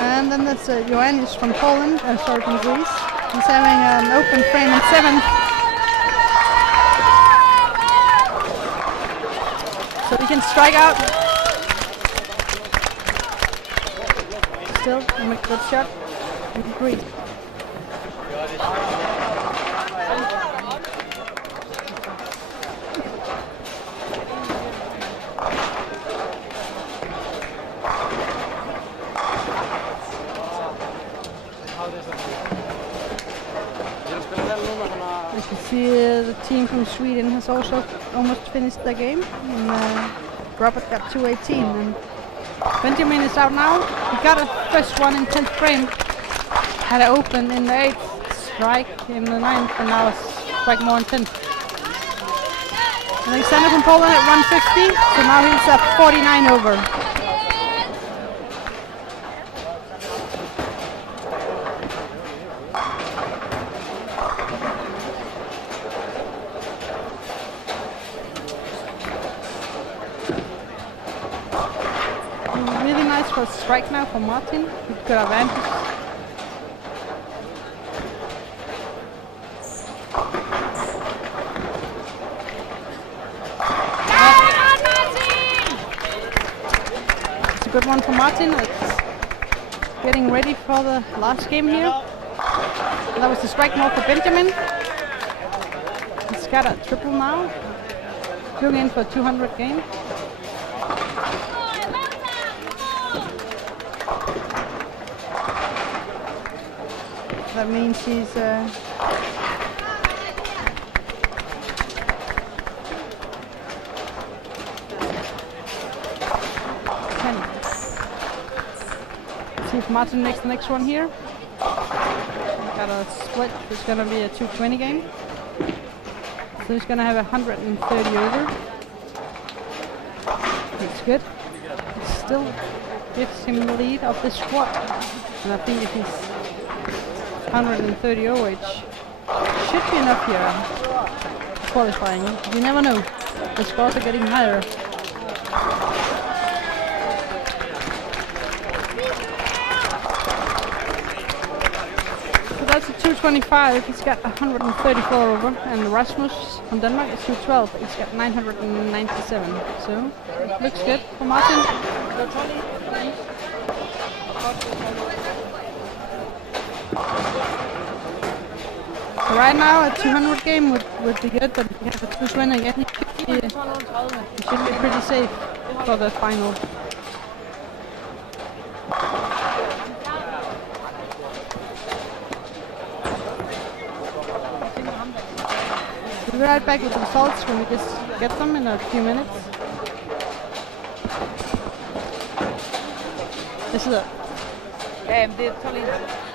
And then that's Johannes from Poland, sorry, from Greece. He's having an open frame in 7th. So he can strike out. Still, a good shot. Greece. You can see the team from Sweden has also almost finished the game. And, Robert got 218 and Benjamin is out now. He got a first one in 10th frame. Had it open in the 8th, strike in the 9th, and now it's strike more in 10th. Alexander from Poland at 150, so now he's at 49 over. Really nice for a strike now for Martin. He's got advantage. It's a good one for Martin. It's getting ready for the last game here. That was the strike more for Benjamin. He's got a triple now. Going in for 200 game. That means he's 10. See if Martin makes the next one here. Got a split. It's going to be a 220 game. So he's going to have 130 over. That's good. It still gives him the lead of the squad. And I think if he's 130 OH should be enough here qualifying. You never know. The scores are getting higher. So that's a 225. He's got 134 over, and Rasmus from Denmark is 212. He's got 997. So it looks good for Martin. So right now a 200 game would be good, but if you have a 220 again, you should be pretty safe for the final. We'll be right back with the results when we just get them in a few minutes. This is it. Det tar lite.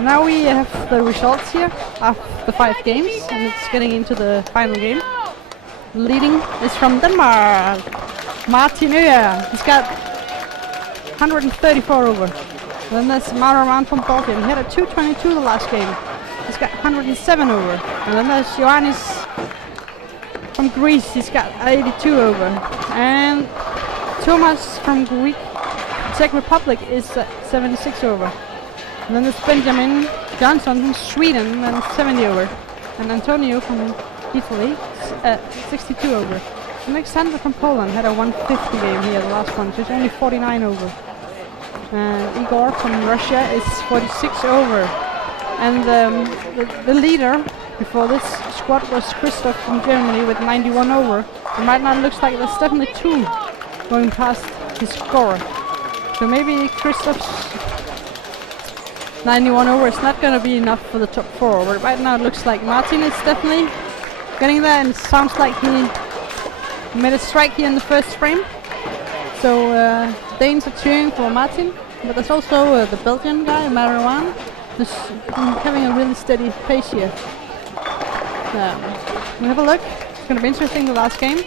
Now we have the results here of the 5 games, and it's getting into the final game. Leading is from Denmark, Martin Øer. He's got 134 over. Then there's Maraman from Bulgaria. He had a 222 the last game. He's got 107 over. And then there's Ioannis from Greece. He's got 82 over. And Thomas from Czech Republic is 76 over. And then there's Benjamin Johnson from Sweden and 70 over. And Antonio from Italy is 62 over. And Alexander from Poland had a 150 game here, the last one, so he's only 49 over. And Igor from Russia is 46 over. And the leader before this squad was Christoph from Germany with 91 over. And right now it looks like there's definitely 2 going past his score. So maybe Christoph's 91 over is not going to be enough for the top 4. But right now it looks like Martin is definitely getting there, and it sounds like he made a strike here in the first frame. So Danes are cheering for Martin, but there's also the Belgian guy, Marouane, who's having a really steady pace here. We'll have a look. It's going to be interesting, the last game.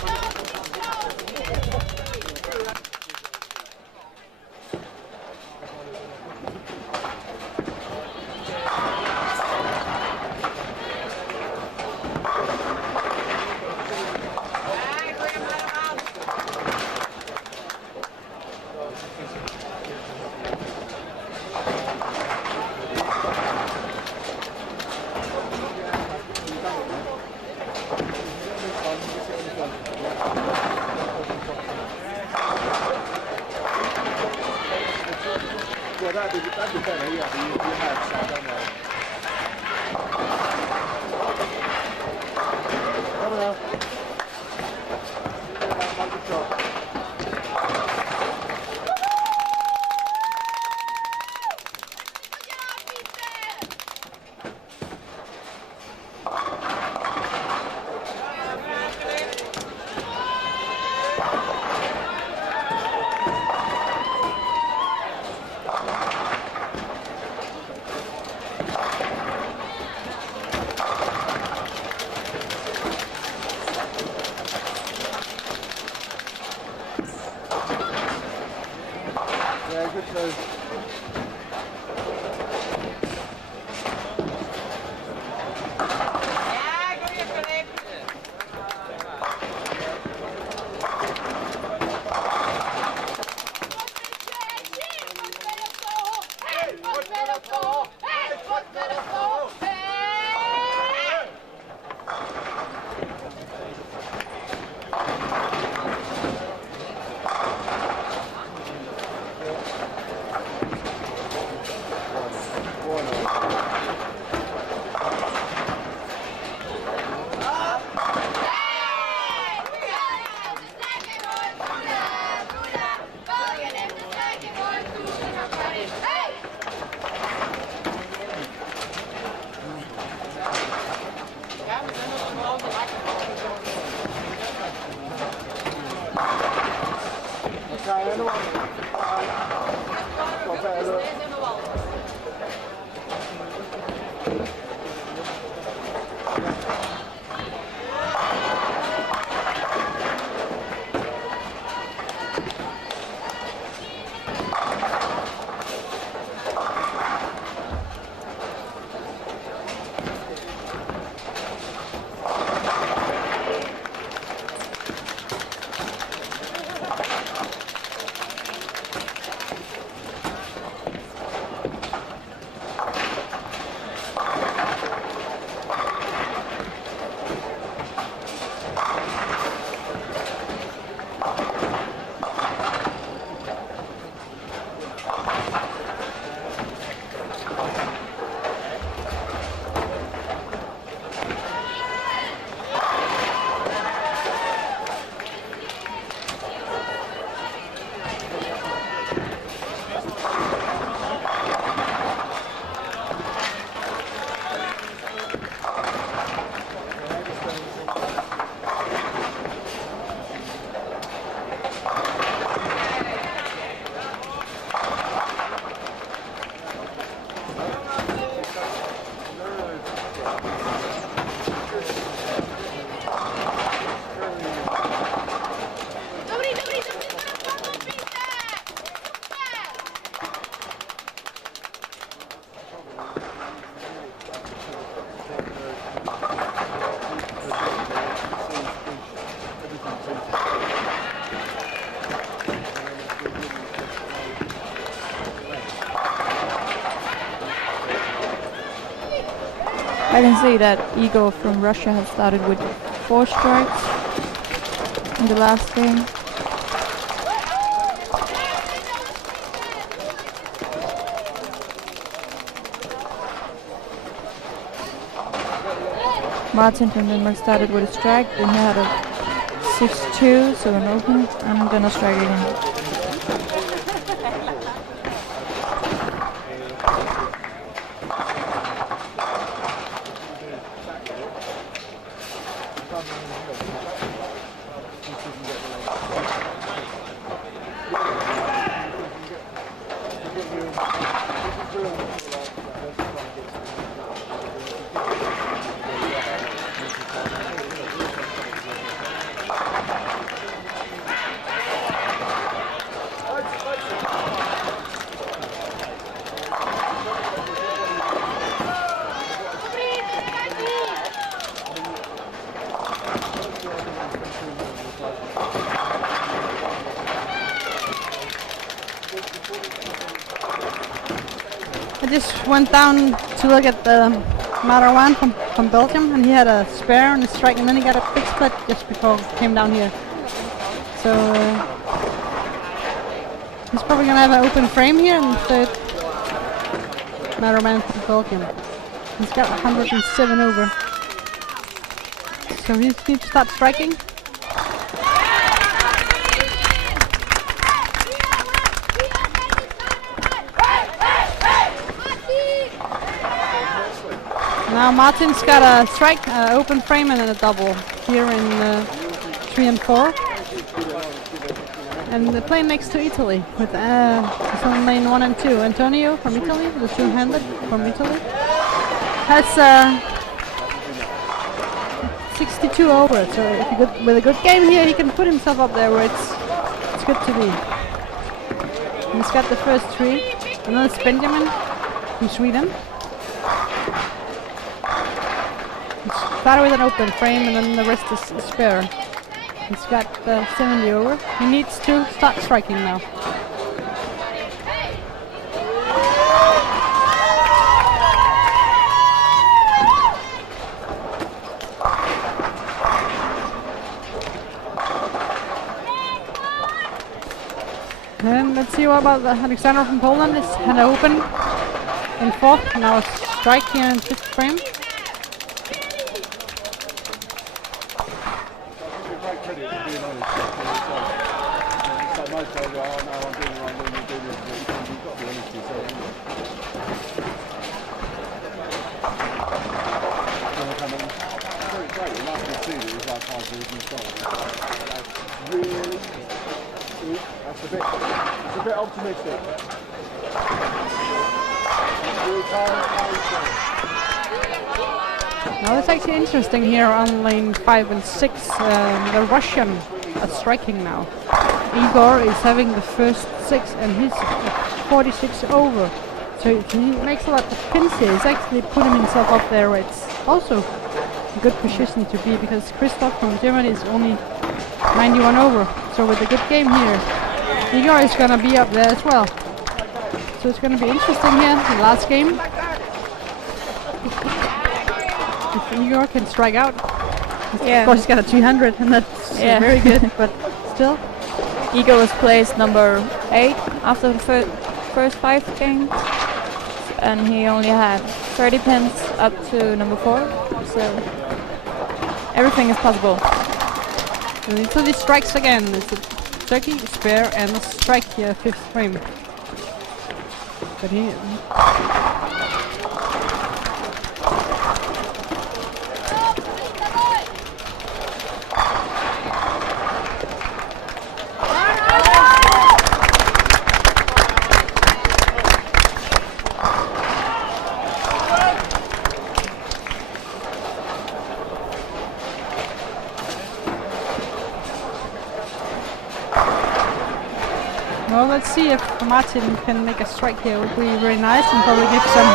I can see that Igor from Russia has started with 4 strikes in the last game. Martin from Denmark started with a strike, then he had a 6-2, so an open, and then a strike again. I just went down to look at the Marwan from Belgium, and he had a spare and a strike, and then he got a big split just before he came down here. So he's probably going to have an open frame here in the third. Marwan from Belgium. He's got 107 over. So he needs to start striking. Now Martin's got a strike, open frame, and then a double here in 3 and 4. And they're playing next to Italy with it's on lane 1 and 2. Antonio from Italy, the two-handed from Italy, has 62 over. So if he with a good game here, he can put himself up there where it's good to be. And he's got the first 3. And then it's Benjamin from Sweden. Started with an open frame, and then the rest is spare. He's got 70 over. He needs to start striking now. And let's see what about Alexander from Poland. Is had an open in 4th, now a strike here in 5th frame. It's a bit optimistic. Now it's actually interesting here on lane 5 and 6. The Russian are striking now. Igor is having the first 6, and he's 46 over. So if he makes a lot of pins here, he's actually putting himself up there where it's also a good position to be, because Christoph from Germany is only 91 over. So with a good game here, Igor is going to be up there as well. So it's going to be interesting here in the last game. If Igor can strike out. Of course he's got a 200, and that's very good, but still. Igor was placed number 8 after the first 5 games, and he only had 30 pins up to number 4, so everything is possible. And so he strikes again. It's a turkey, spare, and a strike here, 5th frame. But he... Well, let's see if Martin can make a strike here. It would be very nice, and probably give some...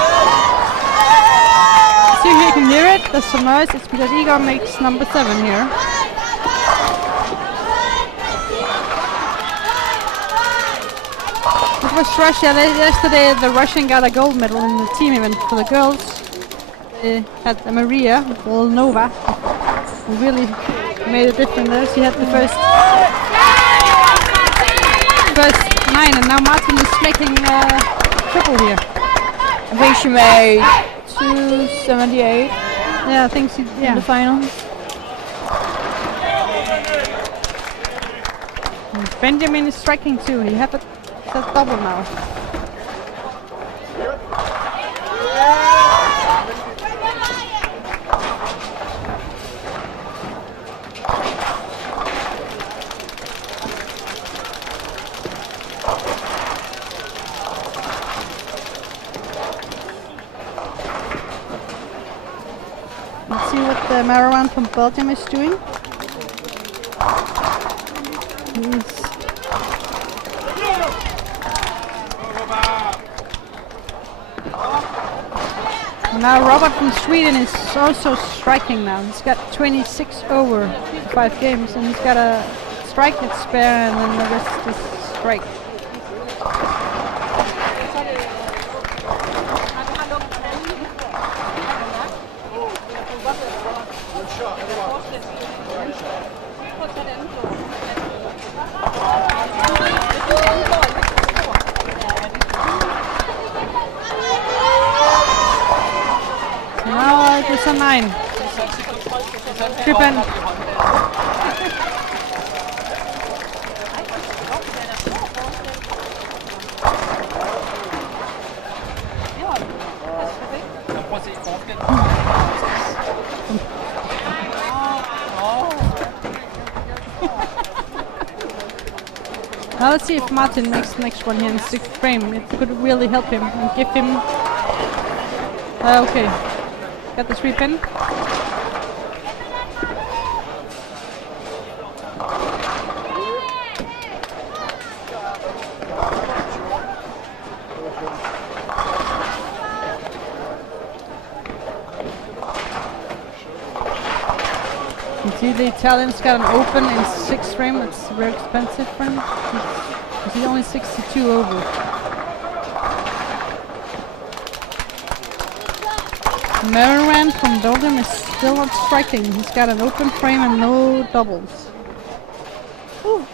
See if you can hear it. There's some noise. It's because Igor makes number 7 here. It was Russia. Yesterday the Russian got a gold medal in the team event for the girls. they had Maria Volnova, who really made a difference there. She had the first 9, and now Martin is making triple here. I think she made 278. Yeah, I think she. Yeah. In the finals. Benjamin is striking too. He had that double now. Let's see what the Marwan from Belgium is doing. Now Robert from Sweden is also striking now. He's got 26 over 5 games, and he's got a strike that's spare, and then the rest is strike. Now it is a 9. Trippen. Now let's see if Martin makes the next one here in the 6th frame. It could really help him and give him... okay, got the 3 pin. You see the Italian's got an open in 6th frame. It's a very expensive frame. He's only 62 over. Merran from Belgium is still not striking. He's got an open frame and no doubles. Ooh.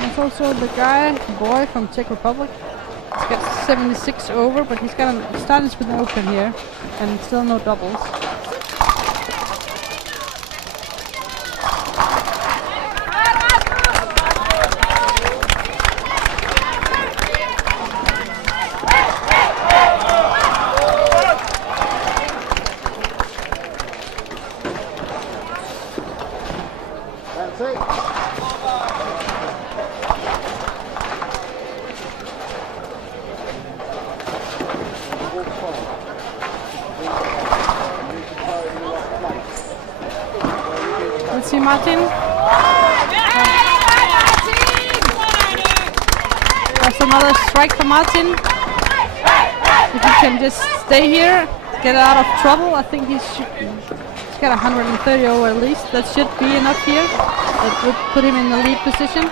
There's also the boy from Czech Republic. He's got 76 over, but he's got started with an open here, and still no doubles. That's it. Let's see Martin. That's another strike for Martin. If he can just stay here, get out of trouble, I think he's got 130 over at least. That should be enough here. That would put him in the lead position.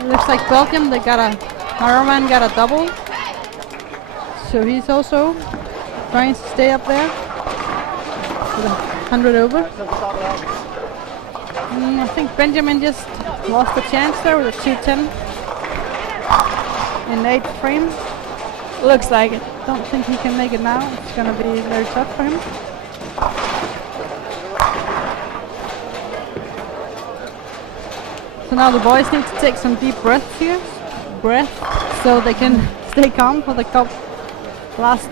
It looks like Belgium, Haraman got a double. So he's also trying to stay up there. With 100 over. I think Benjamin just lost a chance there with a 210 in 8th frame. Looks like it. Don't think he can make it now. It's going to be very tough for him. So now the boys need to take some deep breaths here. So they can stay calm for the last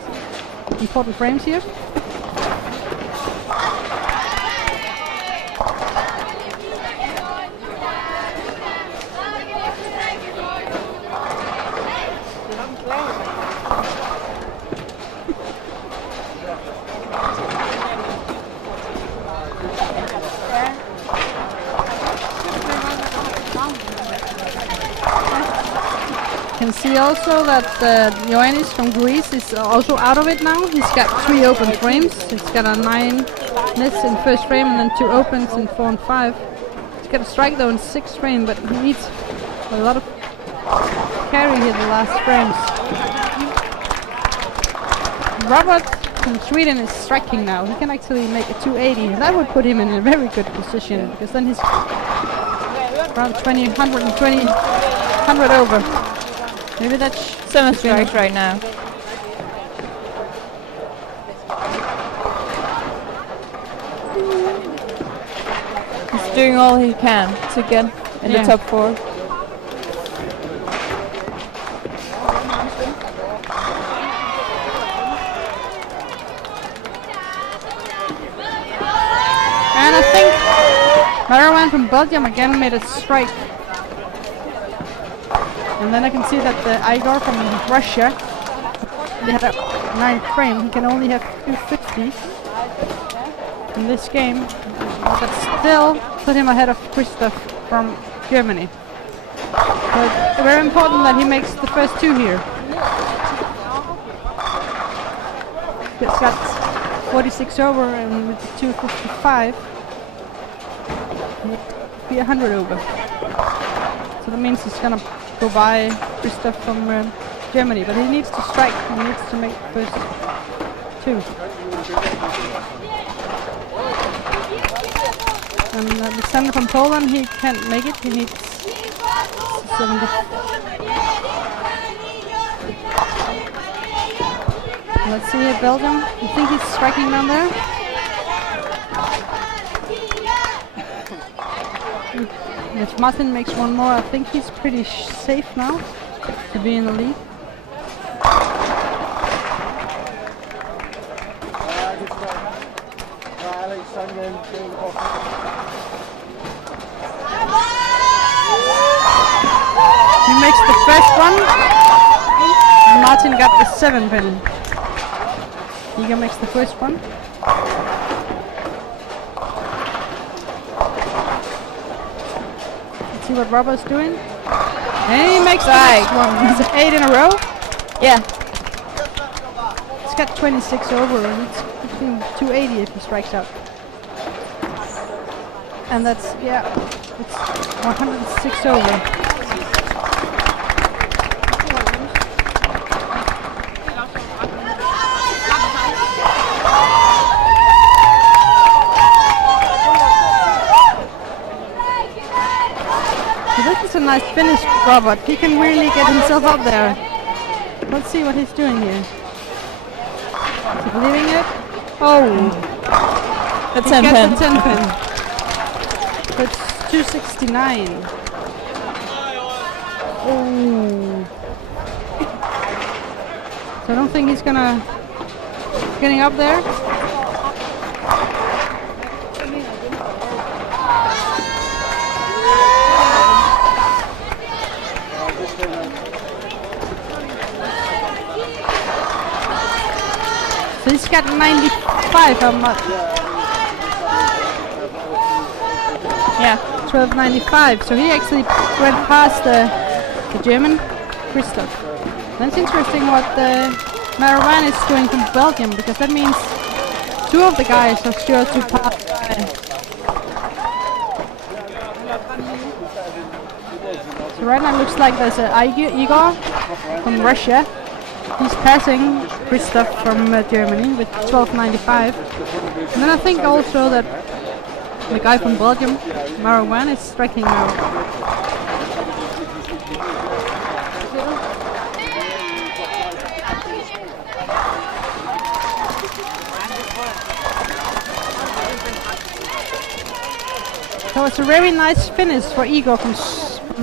important frames here. can see also that Ioannis from Greece is also out of it now. He's got 3 open frames. He's got a 9 nets in first frame and then 2 opens in 4 and 5. He's got a strike though in 6th frame, but he needs a lot of carry here the last frames. Robert from Sweden is striking now. He can actually make a 280. That would put him in a very good position because then he's around 20, 120, 100 over. Maybe that's 7 strikes right now. He's doing all he can to get in the top 4. And I think Marwan from Belgium again made a strike. And then I can see that the Igor from Russia, they had a 9th frame. He can only have 250 in this game. But still put him ahead of Christoph from Germany. But very important that he makes the first 2 here. He's got 46 over and with 255 be 100 over. So that means he's gonna go by Christoph from Germany, but he needs to strike. He needs to make the first 2. And Alexander from Poland, he can't make it. He needs 70. Let's see here, Belgium. You think he's striking down there? If Martin makes one more, I think he's pretty safe now to be in the lead. He makes the first one, and Martin got the 7 pin. Igor makes the first one. Let's see what Robert's doing. And he makes the next one. Is it 8 in a row? Yeah. He's got 26 over and it's between 280 if he strikes out. And that's, yeah, it's 106 over. This is a nice finish, Robert. He can really get himself up there. Let's see what he's doing here. Is he leaving it? Oh! The he 10 gets pin. the 10 pin. That's 269. Oh! So I don't think he's getting up there. So he's got 95, how much? Yeah, 1295. So he actually went past the German Christoph. That's interesting what Marwan is doing from Belgium, because that means 2 of the guys are sure to pass by. So right now it looks like there's Igor from Russia. He's passing Christoph from Germany with 1295. And then I think also that the guy from Belgium, Marwan, is striking now. So it's a very nice finish for Igor from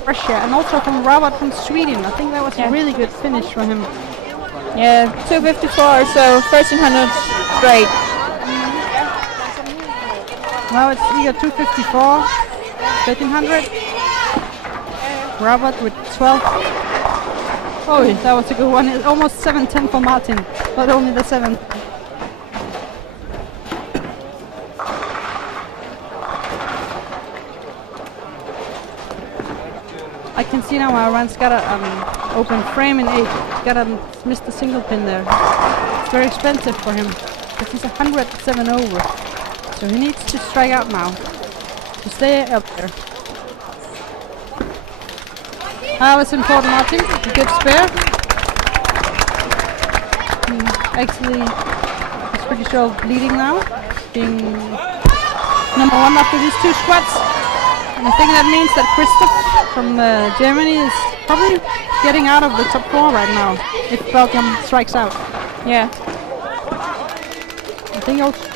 Russia and also from Robert from Sweden. I think that was a really good finish for him. Yeah, 254, so 1300 straight. Now it's Igor 254, 1300. Robert with 12. Oh, yeah, that was a good one. It's almost 710 for Martin, but only the 7. I can see now Marwan's got a open frame in 8. He's gotta miss the single pin there. It's very expensive for him, but he's 107 over. So he needs to strike out now to stay up there. It's important, Martin. A good spare. He actually is pretty sure leading now, being number 1 after these 2 squats. And I think that means that Christoph from Germany is probably getting out of the top 4 right now, if Belgium strikes out. Yeah. I think also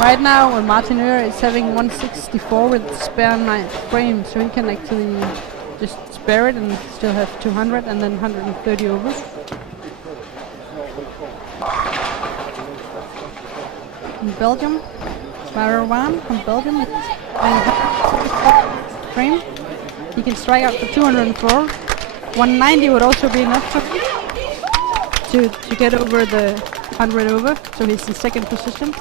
right now Martin Ure is having 164 with spare 9 frame, so he can actually just spare it and still have 200 and then 130 over. In Belgium, Marwan from Belgium is frame. He can strike out for 204. 190 would also be enough for him to get over the 100 over, so he's in second position.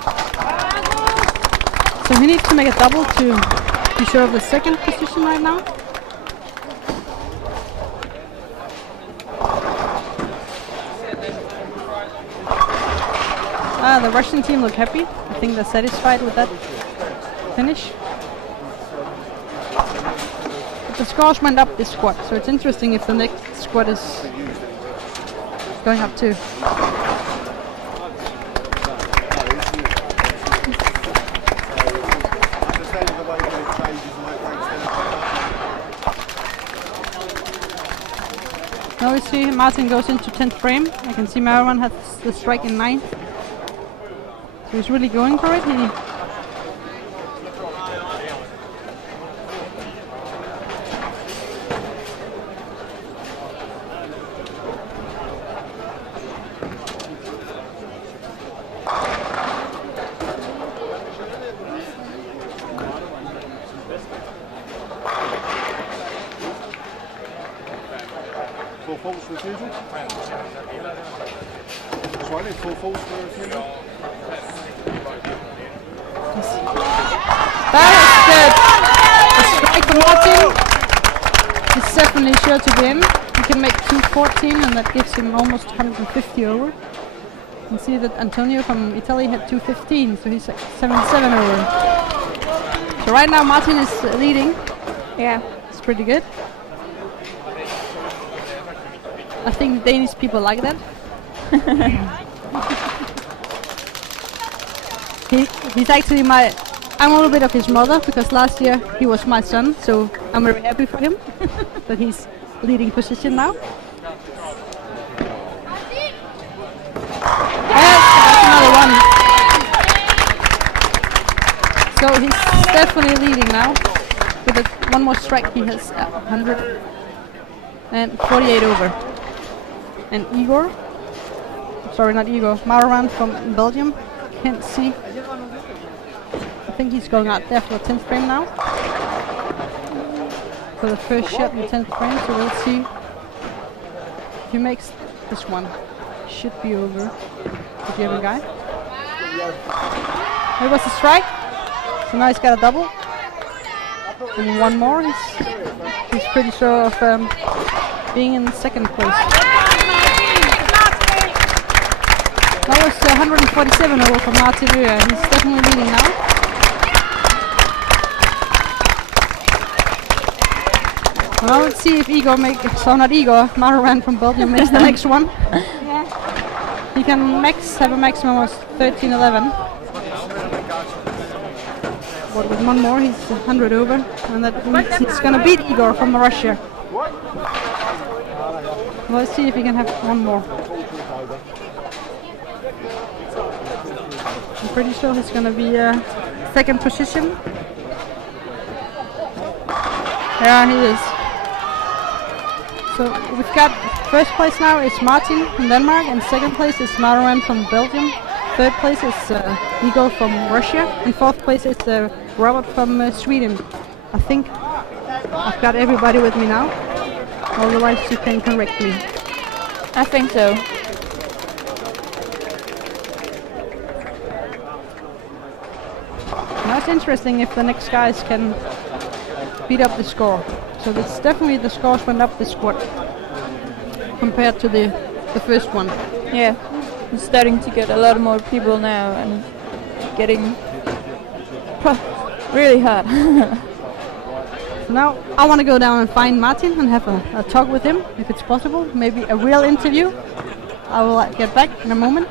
So he needs to make a double to be sure of the second position right now. The Russian team look happy. I think they're satisfied with that finish. But the scores went up this squad, so it's interesting if the next squad is going up too. Now we see Martin goes into 10th frame. I can see Marwan has the strike in 9th. So he's really going for it. That is a strike for Martin. He's definitely sure to be in. He can make 214 and that gives him almost 150 over. You can see that Antonio from Italy had 215, so he's 77 over. So right now Martin is leading. Yeah. It's pretty good. I think Danish people like that. He's actually I'm a little bit of his mother because last year he was my son, so I'm very happy for him that he's leading position now. And that's another one. So he's definitely leading now. With one more strike he has 148 over. And Igor, sorry not Igor, Marwan from Belgium, can't see. I think he's going out there for the 10th frame now. For the first shot in the 10th frame, so we'll see if he makes this one. Should be over. The German guy. There was a strike. So now he's got a double. And one more, he's pretty sure of being in second place. That was 147 over for Martin Ure. He's definitely leading now. Well, let's see if Igor Marwan from Belgium makes the next one. Yeah. He can have a maximum of 13-11. But with one more, he's 100 over, and that means he's gonna beat Igor from Russia. Let's see if he can have one more. I'm pretty sure he's gonna be second position. Yeah, he is. So we've got first place now is Martin from Denmark, and second place is Marwan from Belgium. Third place is Igor from Russia, and fourth place is Robert from Sweden. I think I've got everybody with me now. Otherwise you can correct me. I think so. interesting if the next guys can beat up the score. So it's definitely the scores went up this squad compared to the first one. Yeah, it's starting to get a lot more people now and getting really hard. So now I want to go down and find Martin and have a talk with him, if it's possible, maybe a real interview. I will get back in a moment.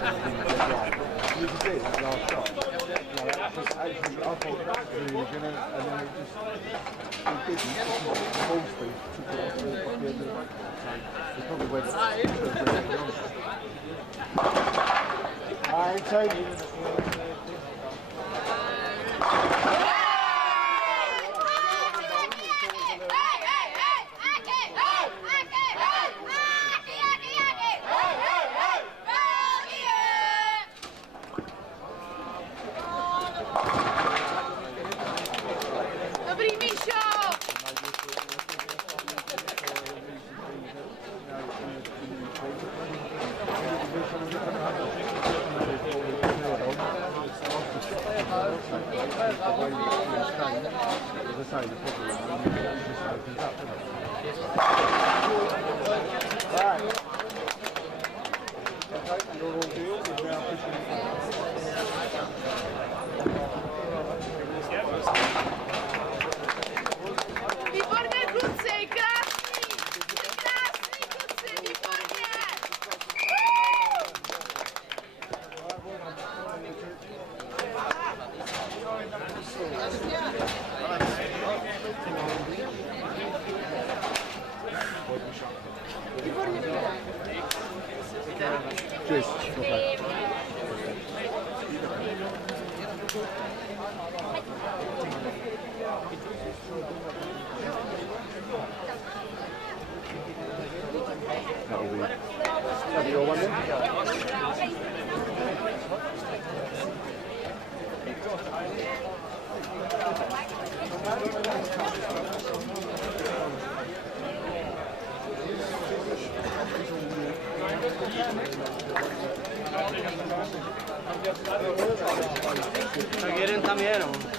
¿No quieren también o?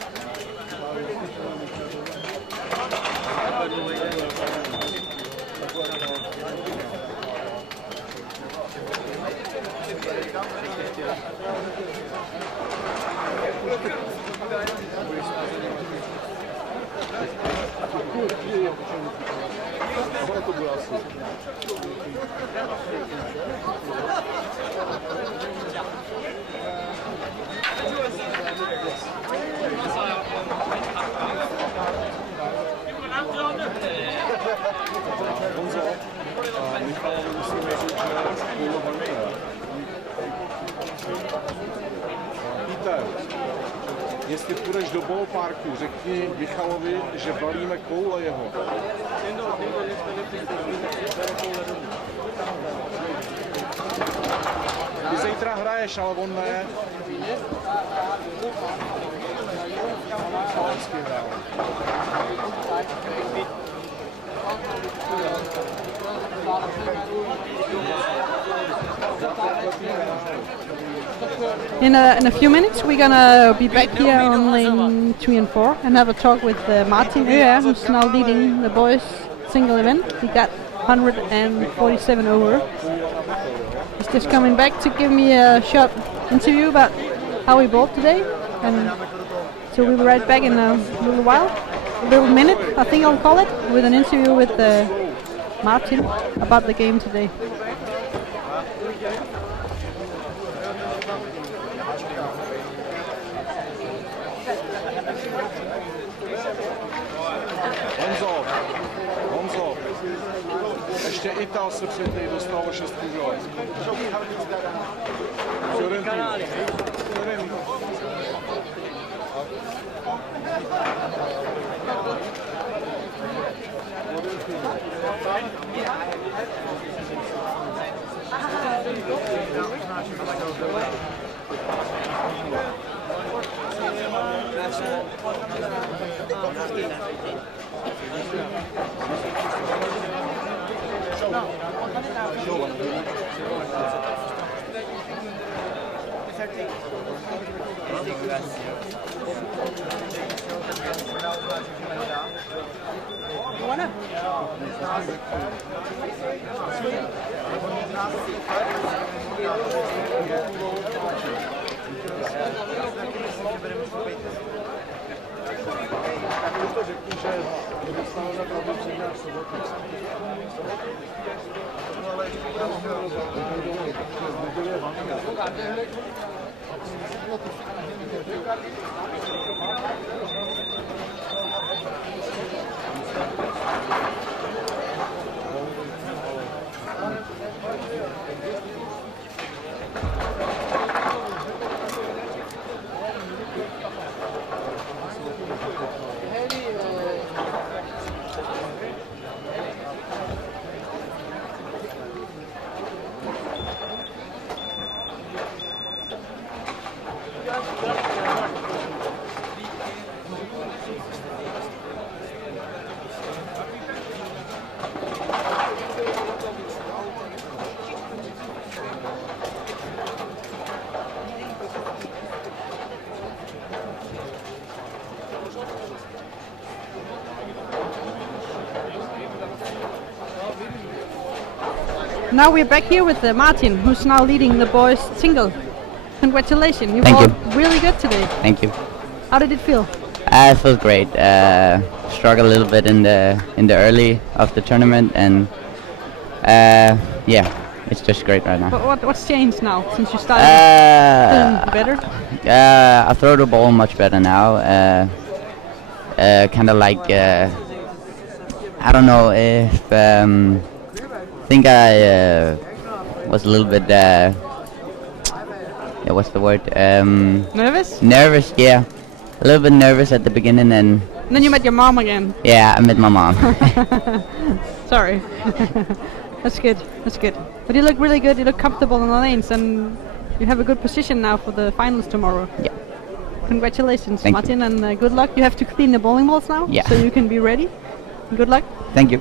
Jestli půjdeš do ballparku, řekni Michalovi, že balíme koule jeho. Ty zítra hraješ, ale on ne. Slovensky hrál. In a few minutes we're gonna be back here on lane 3 and 4 and have a talk with Martin Øer, who's now leading the boys single event. He got 147 over. He's just coming back to give me a short interview about how he bowled today, and so we'll be right back in a little while, a little minute I think I'll call it, with an interview with Martin about the game today. Honzo, ještě Ital se předtej dostal o 6 kůžel. Now we're back here with Martin, who's now leading the boys single. Congratulations, you Thank fought you. really good today. Thank you. How did it feel? It feels great. Struggled a little bit in the early of the tournament, and yeah, it's just great right now. But what's changed now since you started feeling better? I throw the ball much better now. Kind of like I don't know if I think I was a little bit yeah, what's the word? Nervous? Nervous, yeah. A little bit nervous at the beginning, and then you met your mom again. Yeah, I met my mom. Sorry. That's good. That's good. But you look really good. You look comfortable in the lanes, and you have a good position now for the finals tomorrow. Yeah. Congratulations, Thank Martin, and good luck. You have to clean the bowling balls now, Yeah. so you can be ready. Good luck. Thank you.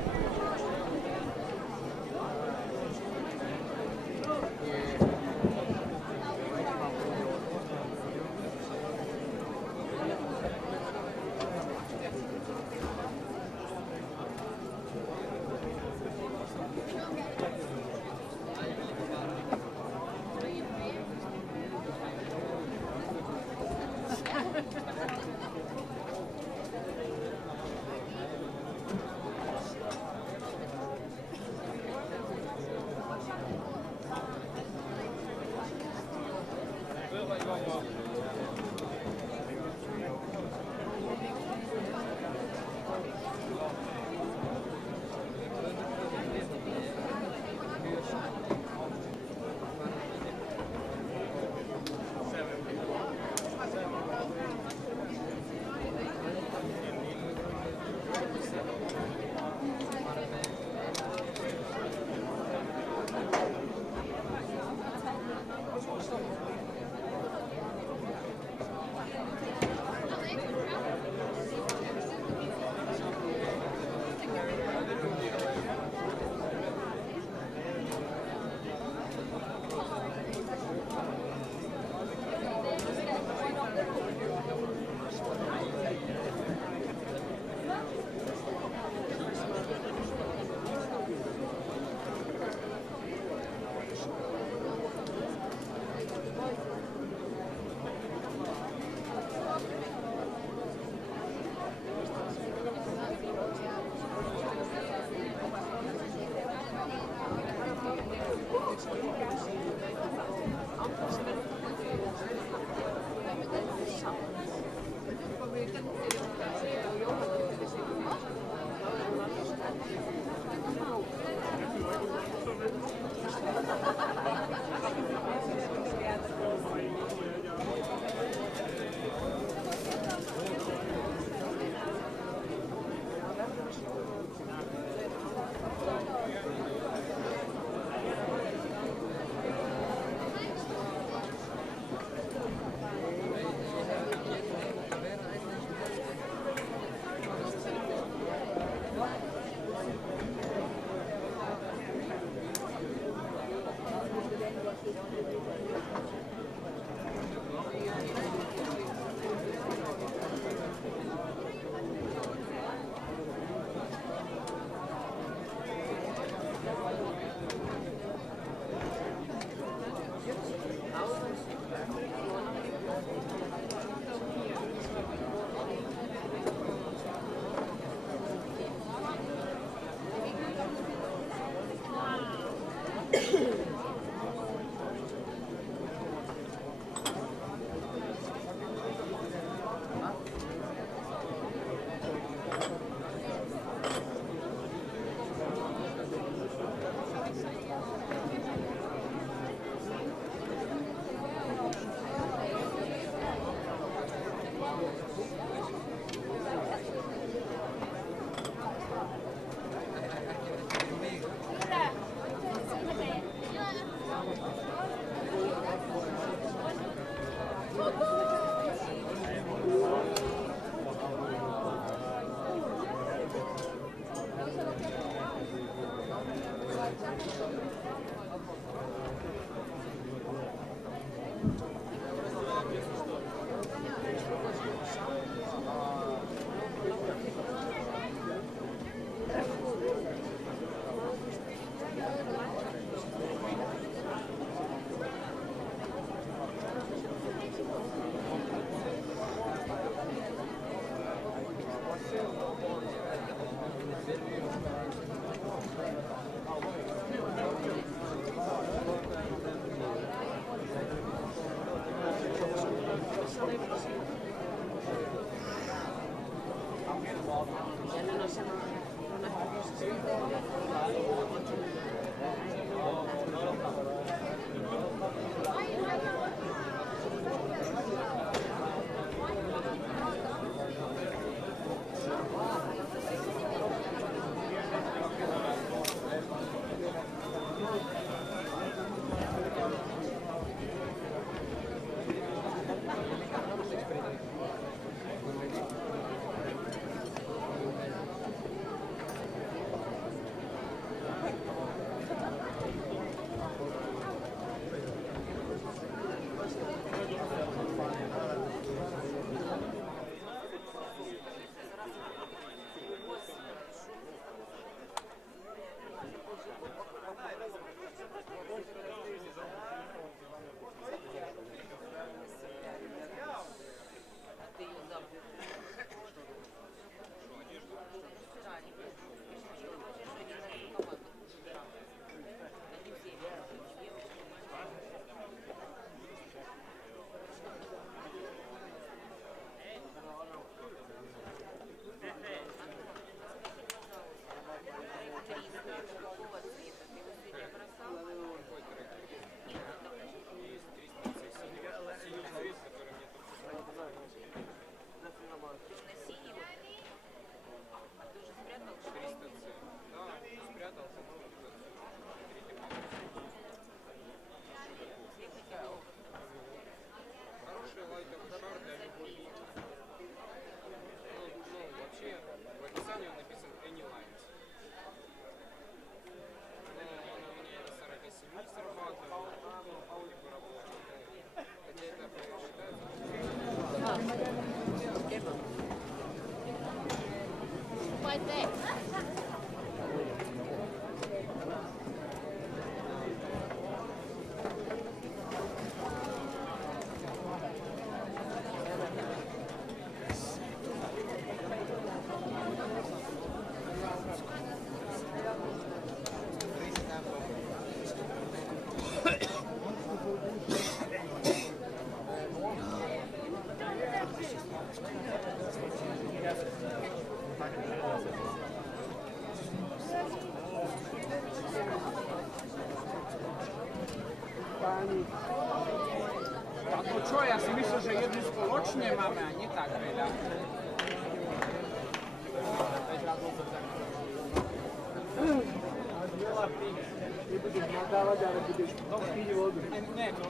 Páni, táto čo? Ja si myslel, že jednu spoločne máme a nie tak veľa. Nebudeš nadávať, ale budeš piť vodu. Ne, no.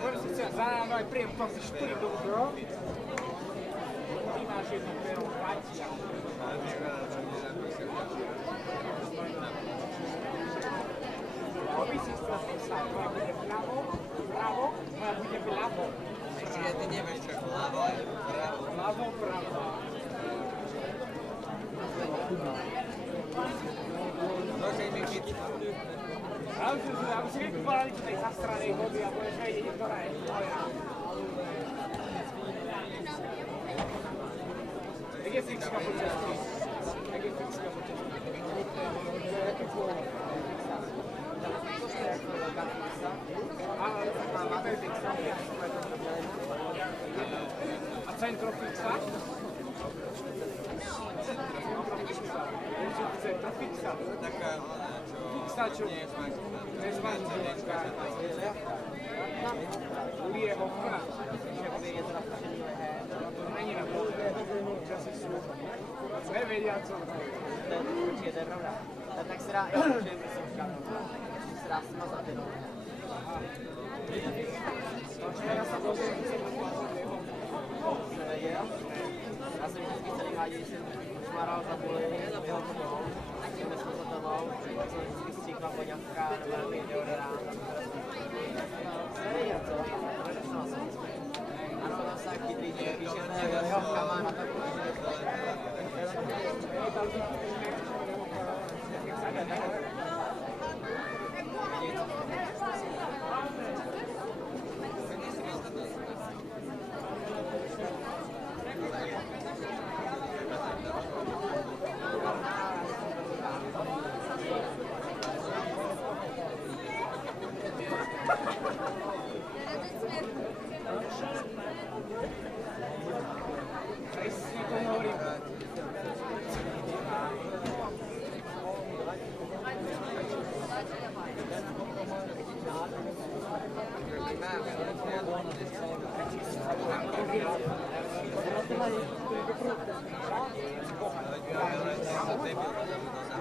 Môžem si chcieť za ráno aj príjem, to si 4 do Ty máš jednu peru, platí. Robí si to sa, moja bude vľavo, moja bude vľavo. Ešte ty nevieš, čo je vľavo, je pravo. Vľavo, pravo. Ja by si vykupovali do tej zastranej vody a budeš vedieť, ktorá je tvoja. Jak je fixka po česky? Jak je fixka po česky? Jaký pôvod? A centrofixa? Centrofixa? Taká ona, čo... Fixa, čo... Nezmačka. Liehovka. To není na to. Časy sú. Nevediaco. Určitě, to je pravda. Tak se dá i přemyslovka. Se dá smazat jenom. Já jsem dozvěděl, že jsem nevěděl. Já jsem vždycky celý hádí, když jsem šmaral za buli, jeho toho, jsem nesmazatoval, jsem vždycky stříkla voňavka, nebo nějaký deodorant. Nevěděl, co? Ano, to se taky chytrý, že píšete lihovkama na takový,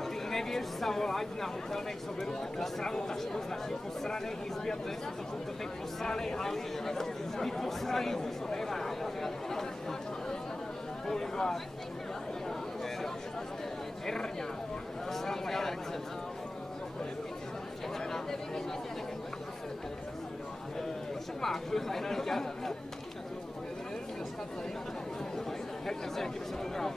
Ty nevieš zavolať na hotel, nech zoberú takú sranú tašku z našej posranej izby a to je do tej posranej haly. My posraní húzo nemá. Bolivár. Herňa. Posraná herňa. Čo máš? Herňa. Herňa sa, aký by sa to bral.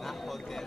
Na hotel.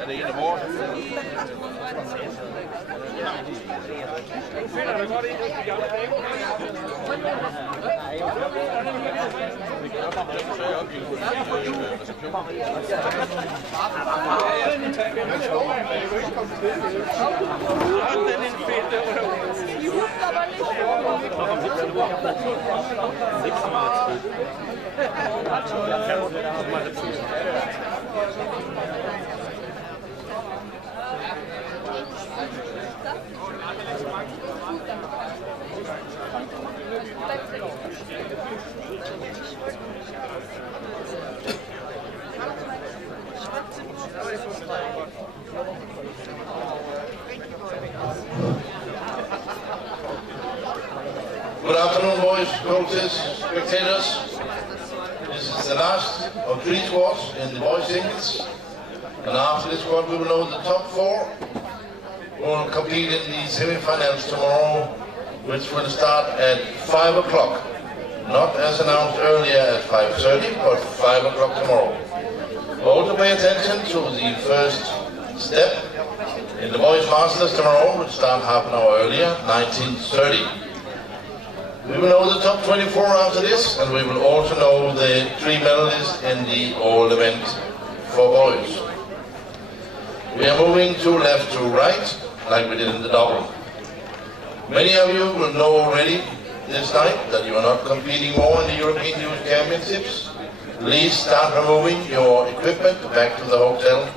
Er det en af vores? Good afternoon, boys, coaches, spectators. This is the last of 3 squads in the boys singles. And after this squad, we will know the top 4 will compete in the semi-finals tomorrow, which will start at 5 o'clock. Not as announced earlier at 5:30, but 5 o'clock tomorrow. Also pay attention to the first step in the boys masters tomorrow, which start half an hour earlier, 19:30. We will know the top 24 after this, and we will also know the 3 medalists in the all event for boys. We are moving to left to right, like we did in the double. Many of you will know already this night that you are not competing more in the European Youth Championships. Please start removing your equipment back to the hotel,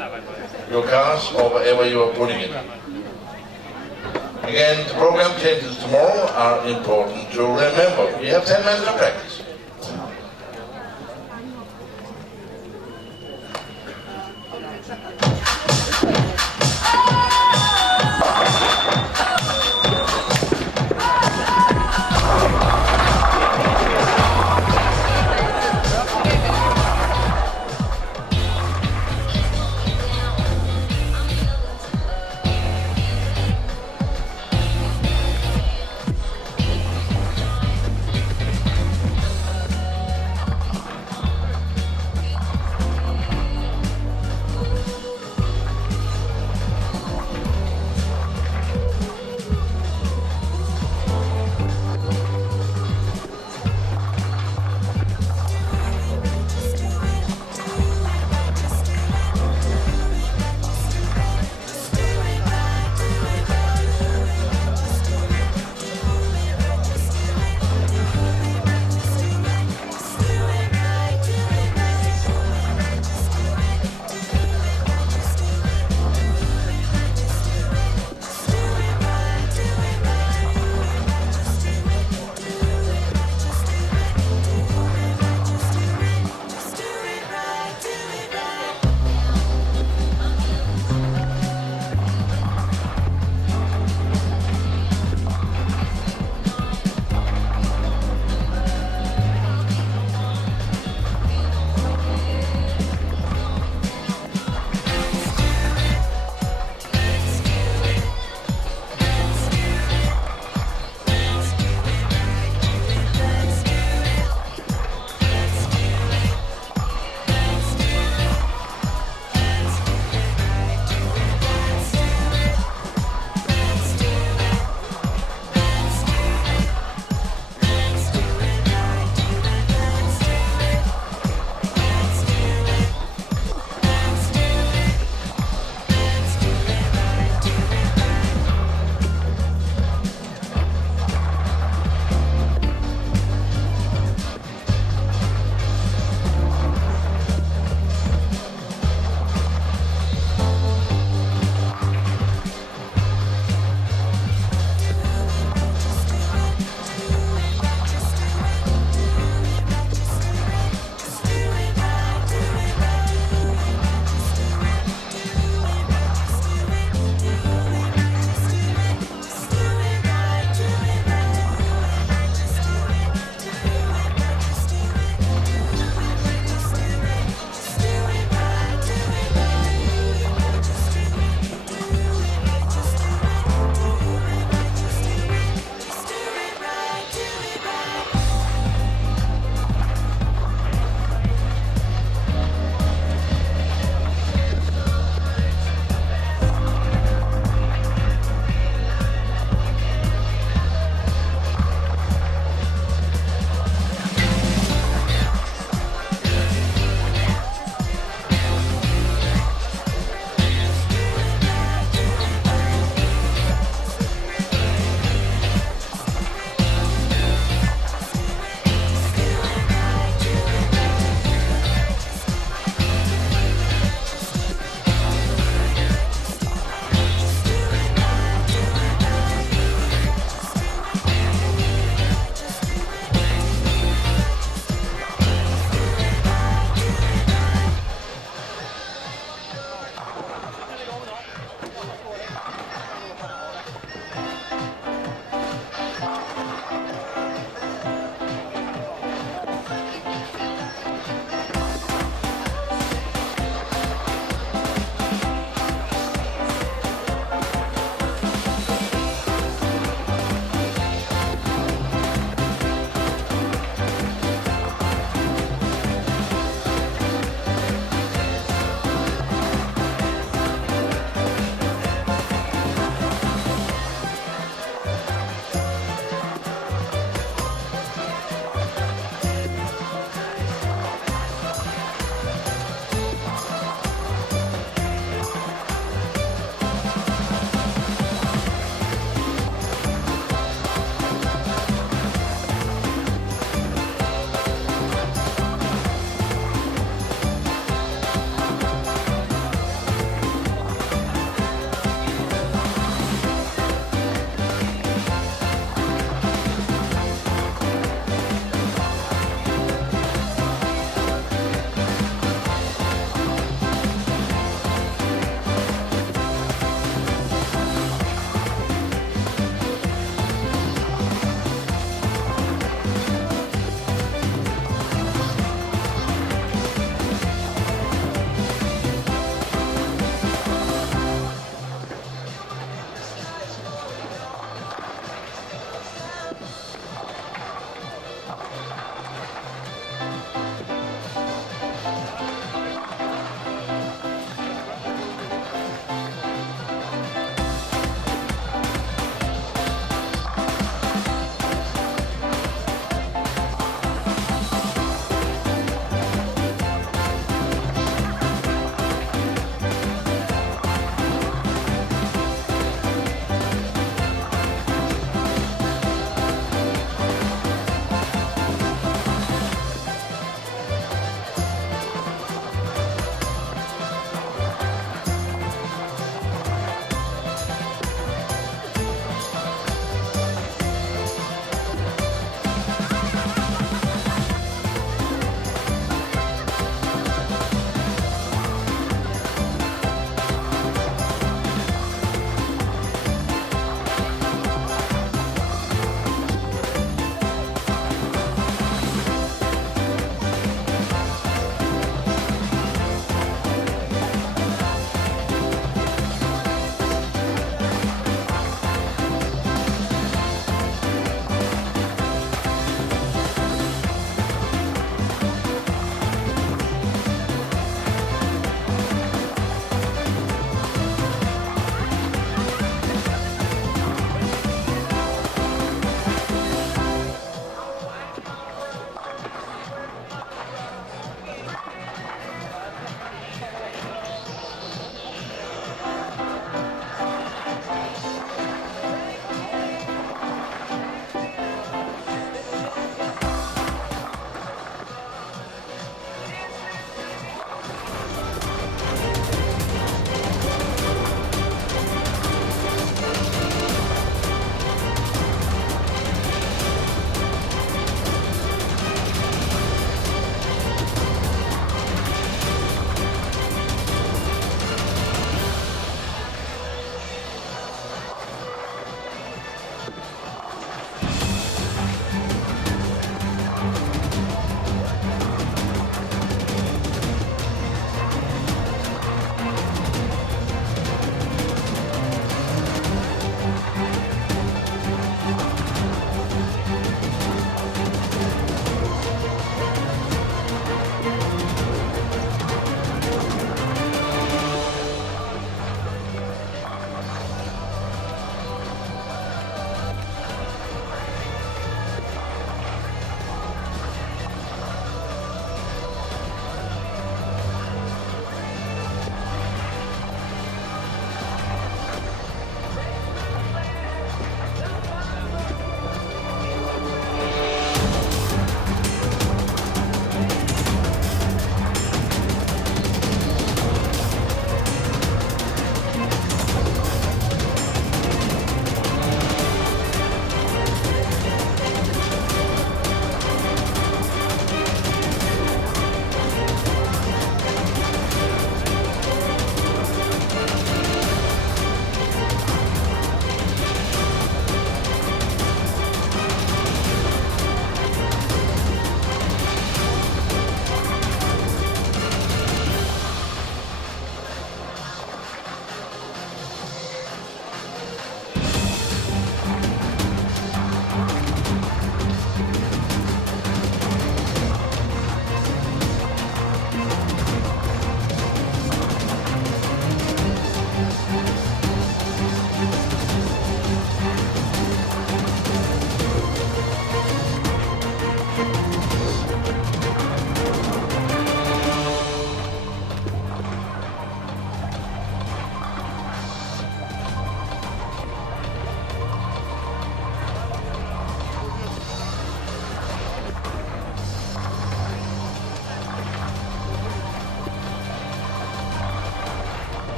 your cars, or wherever you are putting it. Again, the program changes tomorrow are important to remember. We have 10 minutes of practice.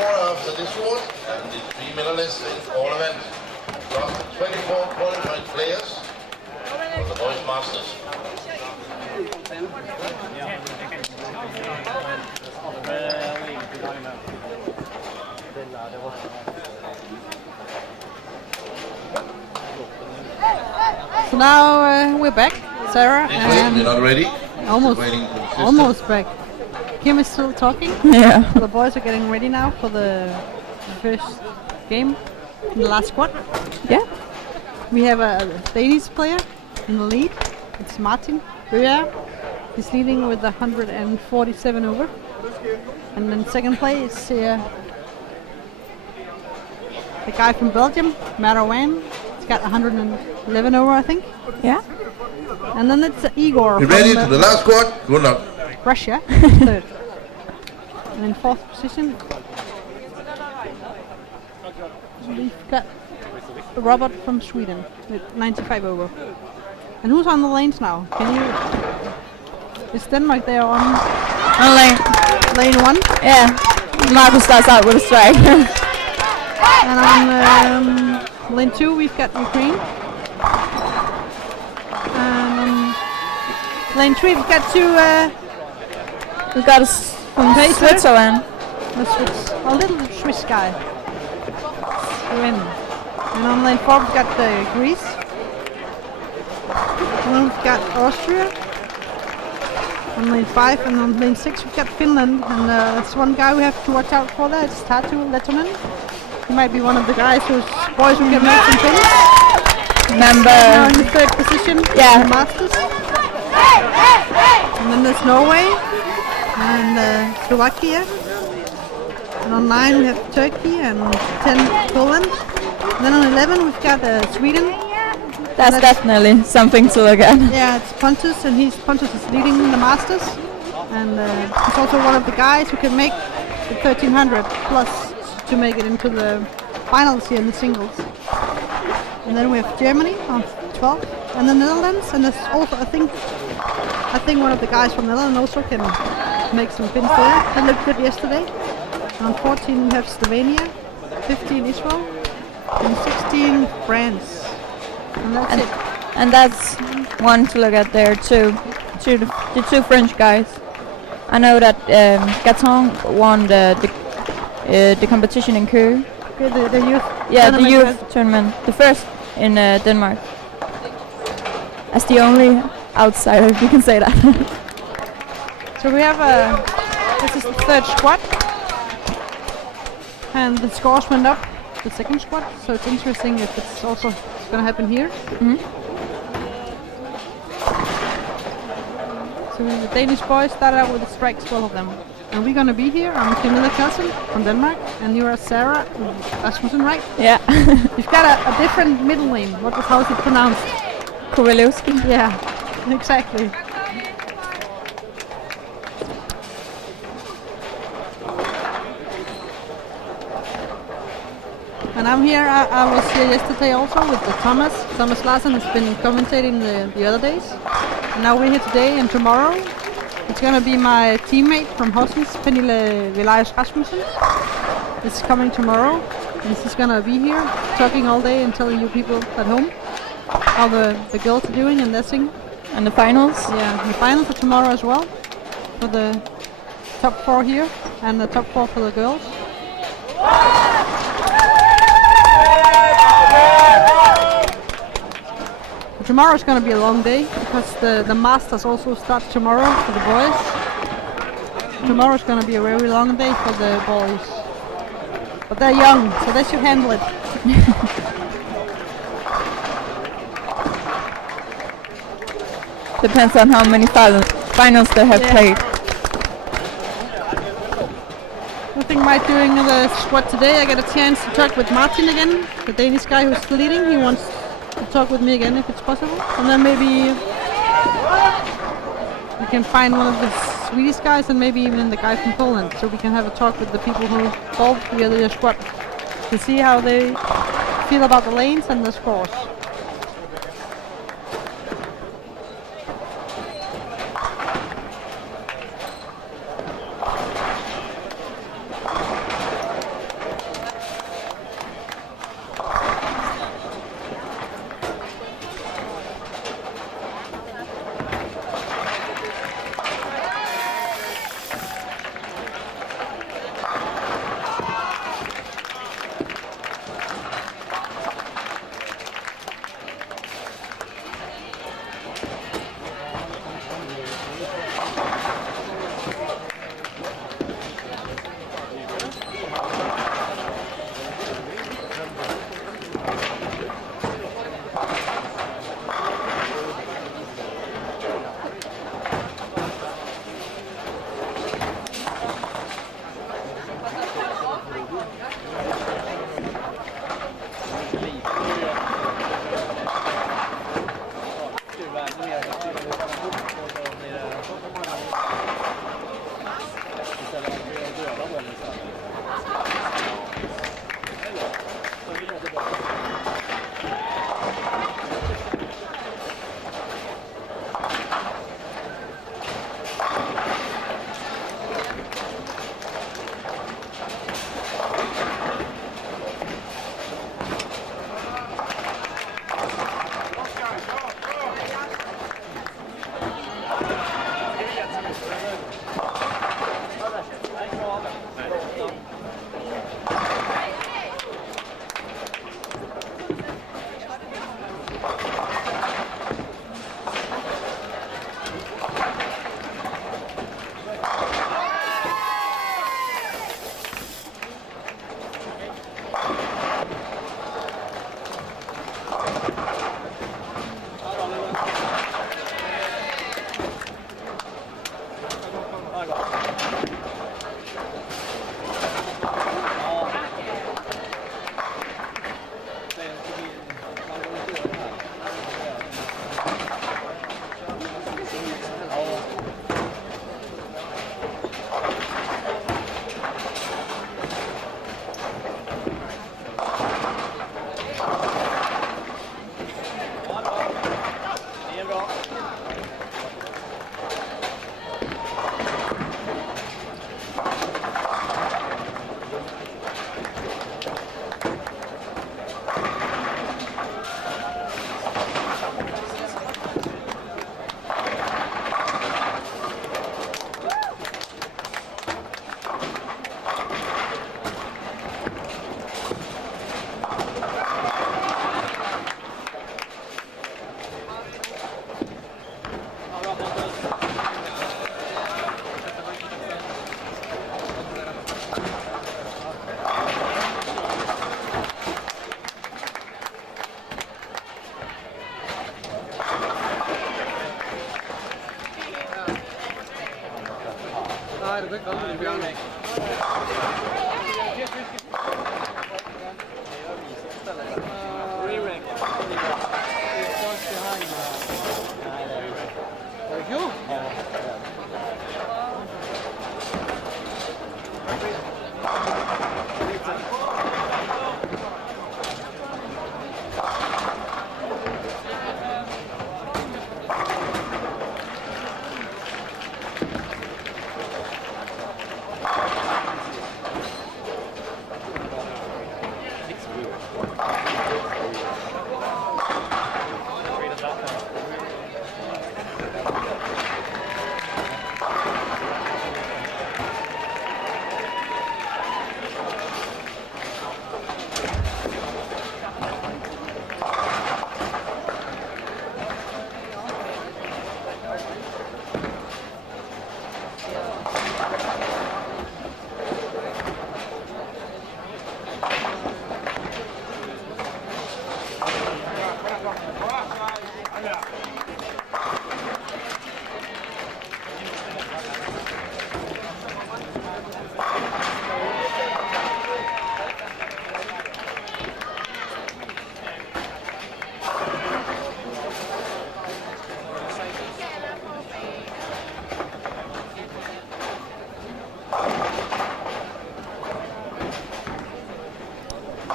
score after this one, and the 3 medalists in all events. From 24 qualified players for the boys masters. So now we're back, Sarah, This way, and we're not ready. almost, Waiting for the system. almost back. Kim is still talking. Yeah. The boys are getting ready now for the first game in the last squad. Yeah. We have a Danish player in the lead. It's Martin Bøger. He's leading with 147 over. And in second place, the guy from Belgium, Marouane. He's got 111 over, I think. Yeah. And then it's Igor You from ready to the last squad? Good luck. Russia, third. And in fourth position, we've got Robert from Sweden with 95 over. And who's on the lanes now? Can you? Is Denmark there on lane 1? Yeah. Marcus starts out with a strike. And on lane 2 we've got Ukraine. And on lane 3 we've got We've got from Switzerland. A little Swiss guy. Win. And on lane 4 we've got Greece. And then we've got Austria. On lane 5 and on lane 6 we've got Finland. And that's one guy we have to watch out for there. It's Tatu Lettonen. He might be one of the guys whose boys who can make some pins. Number. Now in the third position. Yeah. In the Masters. And then there's Norway. And Slovakia. And on 9 we have Turkey and 10 Poland. And then on 11 we've got Sweden. That's definitely something to look at. Yeah, it's Pontus, and Pontus is leading the Masters. And he's also one of the guys who can make the 1300 plus to make it into the finals here in the singles. And then we have Germany on 12, and the Netherlands, and there's also I think one of the guys from Netherlands also can make some pins there. They looked good yesterday. On 14 we have Slovenia, 15 Israel, and 16 France. And that's it. And that's one to look at there too. The two French guys. I know that Gaton won the competition in Køge. Okay, the youth. Yeah, the youth tournament, the first in Denmark. As the only outsider, if you can say that. So we have this is the third squad, and the scores went up the second squad. So it's interesting if it's also going to happen here. Mm-hmm. So the Danish boys started out with the strikes, 12 of them. And we're going to be here. I'm Camilla Kelsen from Denmark, and you are Sarah Rasmussen, right? Yeah. You've got a different middle name. How is it pronounced? Kowalewski. Yeah, exactly. And I'm here, I was here yesterday also with the Thomas. Thomas Larsen has been commentating the other days. And now we're here today and tomorrow. It's going to be my teammate from Horsens, Pernille Velajas Rasmussen. It's coming tomorrow. And she's going to be here talking all day and telling you people at home how the girls are doing and their singing. And the finals? Yeah, the finals are tomorrow as well. For the top 4 here and the top 4 for the girls. Tomorrow's going to be a long day because the Masters also start tomorrow for the boys. Tomorrow's going to be a very long day for the boys. But they're young, so they should handle it. Depends on how many finals they have played. I think by doing the squad today I get a chance to talk with Martin again, the Danish guy who's leading. He wants to talk with me again if it's possible. And then maybe we can find one of the Swedish guys and maybe even the guy from Poland, so we can have a talk with the people who involved via the squad to see how they feel about the lanes and the scores.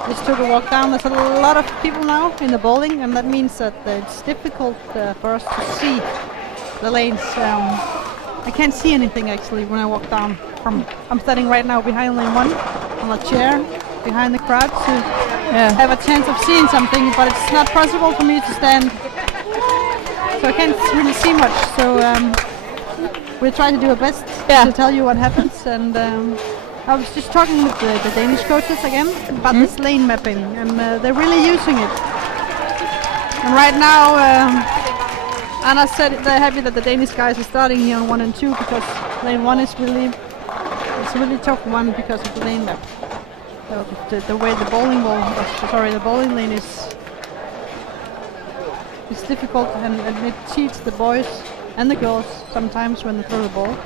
Just took a walk down. There's a lot of people now in the bowling, and that means that it's difficult for us to see the lanes. I can't see anything actually when I walk down. I'm standing right now behind lane 1 on a chair behind the crowd to have a chance of seeing something, but it's not possible for me to stand, so I can't really see much. So we'll try to do our best to tell you what happens. And I was just talking with the Danish coaches again about this lane mapping, and they're really using it. And right now, Anna said they're happy that the Danish guys are starting here on 1 and 2 because lane 1 is really a really tough one because of the lane map. So the way the bowling the bowling lane is difficult, and it cheats the boys and the girls sometimes when they throw the ball.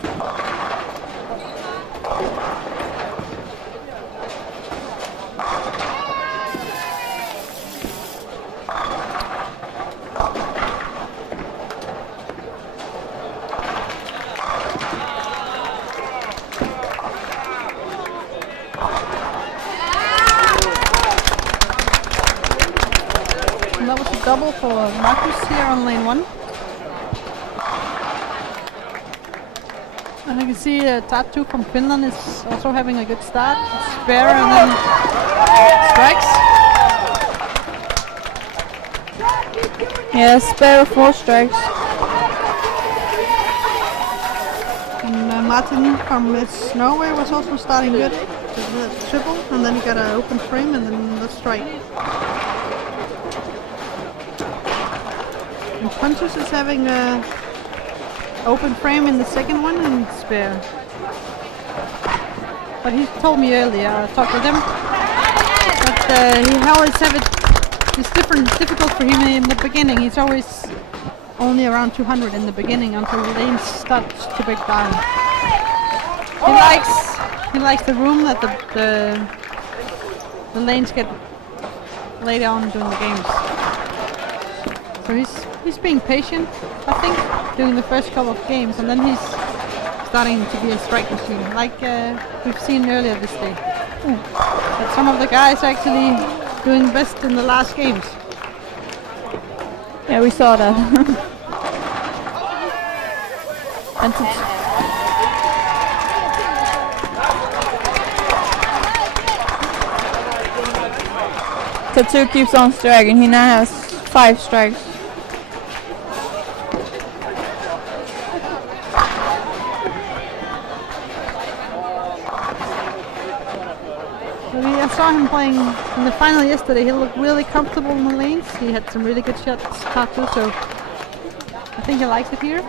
That was a double for Marcus here on lane 1. And you can see Tatu from Finland is also having a good start. Spare and then strikes. Yeah, spare 4 strikes. And Martin from Norway was also starting good. The triple, and then he got an open frame and then the strike. And Pontus is having a open frame in the second one and spare. But he told me earlier, I talked with him, that he always have it. It's difficult for him in the beginning. He's always only around 200 in the beginning until the lanes start to break down. He likes the room that the lanes get later on during the games. So he's being patient, I think, during the first couple of games, and then he's starting to be a strike machine, like we've seen earlier this day. But some of the guys are actually doing best in the last games. Yeah, we saw that. And Tatu keeps on striking. He now has 5 strikes. I saw him playing in the final yesterday. He looked really comfortable in the lanes. He had some really good shots, Tatu, so I think he likes it here.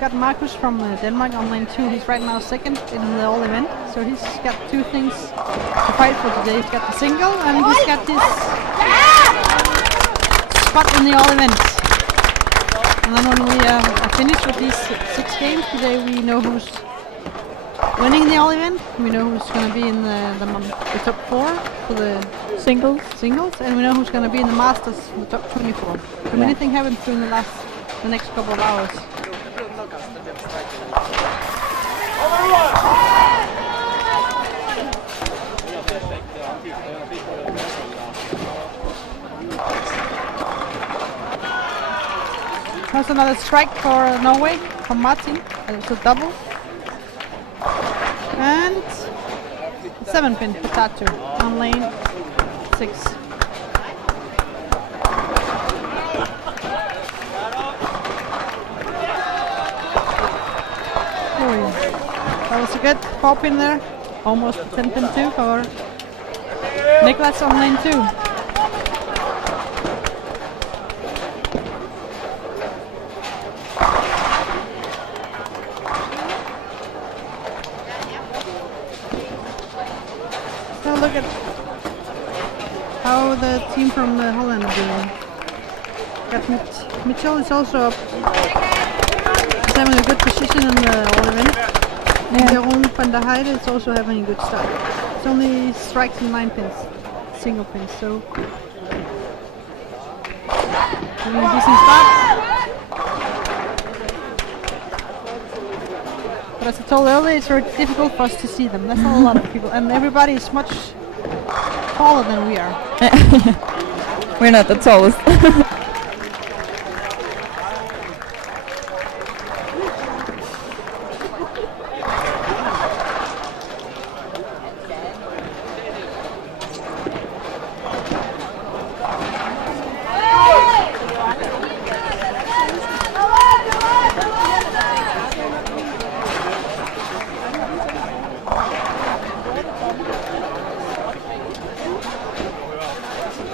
Got got Marcus from Denmark on lane 2. He's right now second in the all event. So he's got two things to fight for today. He's got the single and he's got this spot in the all event. And then when we are finished with these 6 games today, we know who's winning the all event. We know who's going to be in the top 4 for the singles, and we know who's going to be in the Masters, the top 24. So many things happens during the next couple of hours. There's another strike for Norway from Martin. It's a double. And 7-pin for Tatu on lane 6. That was a good 4-pin there. Almost 10-pin too for Niklas on lane 2. Look at how the team from Holland are doing. Got Mitchell is also up. He's having a good position in the all event. And Jeroen van der Heide is also having a good start. It's only strikes and 9 pins, single pins, so having a decent start. But as I told earlier, it's very difficult for us to see them. That's not a lot of people, and everybody is much taller than we are. We're not the tallest.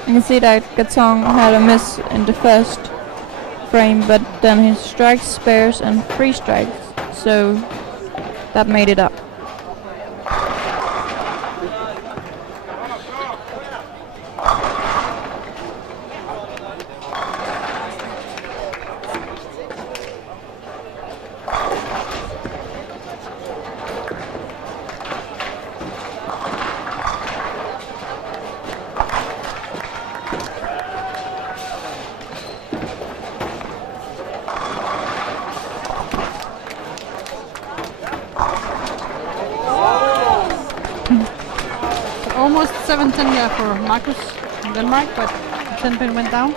You can see that Gatong had a miss in the first frame, but then he strikes, spares and 3 strikes, so that made it up. Almost 7-10 there for Marcus from Denmark, but 10-pin went down.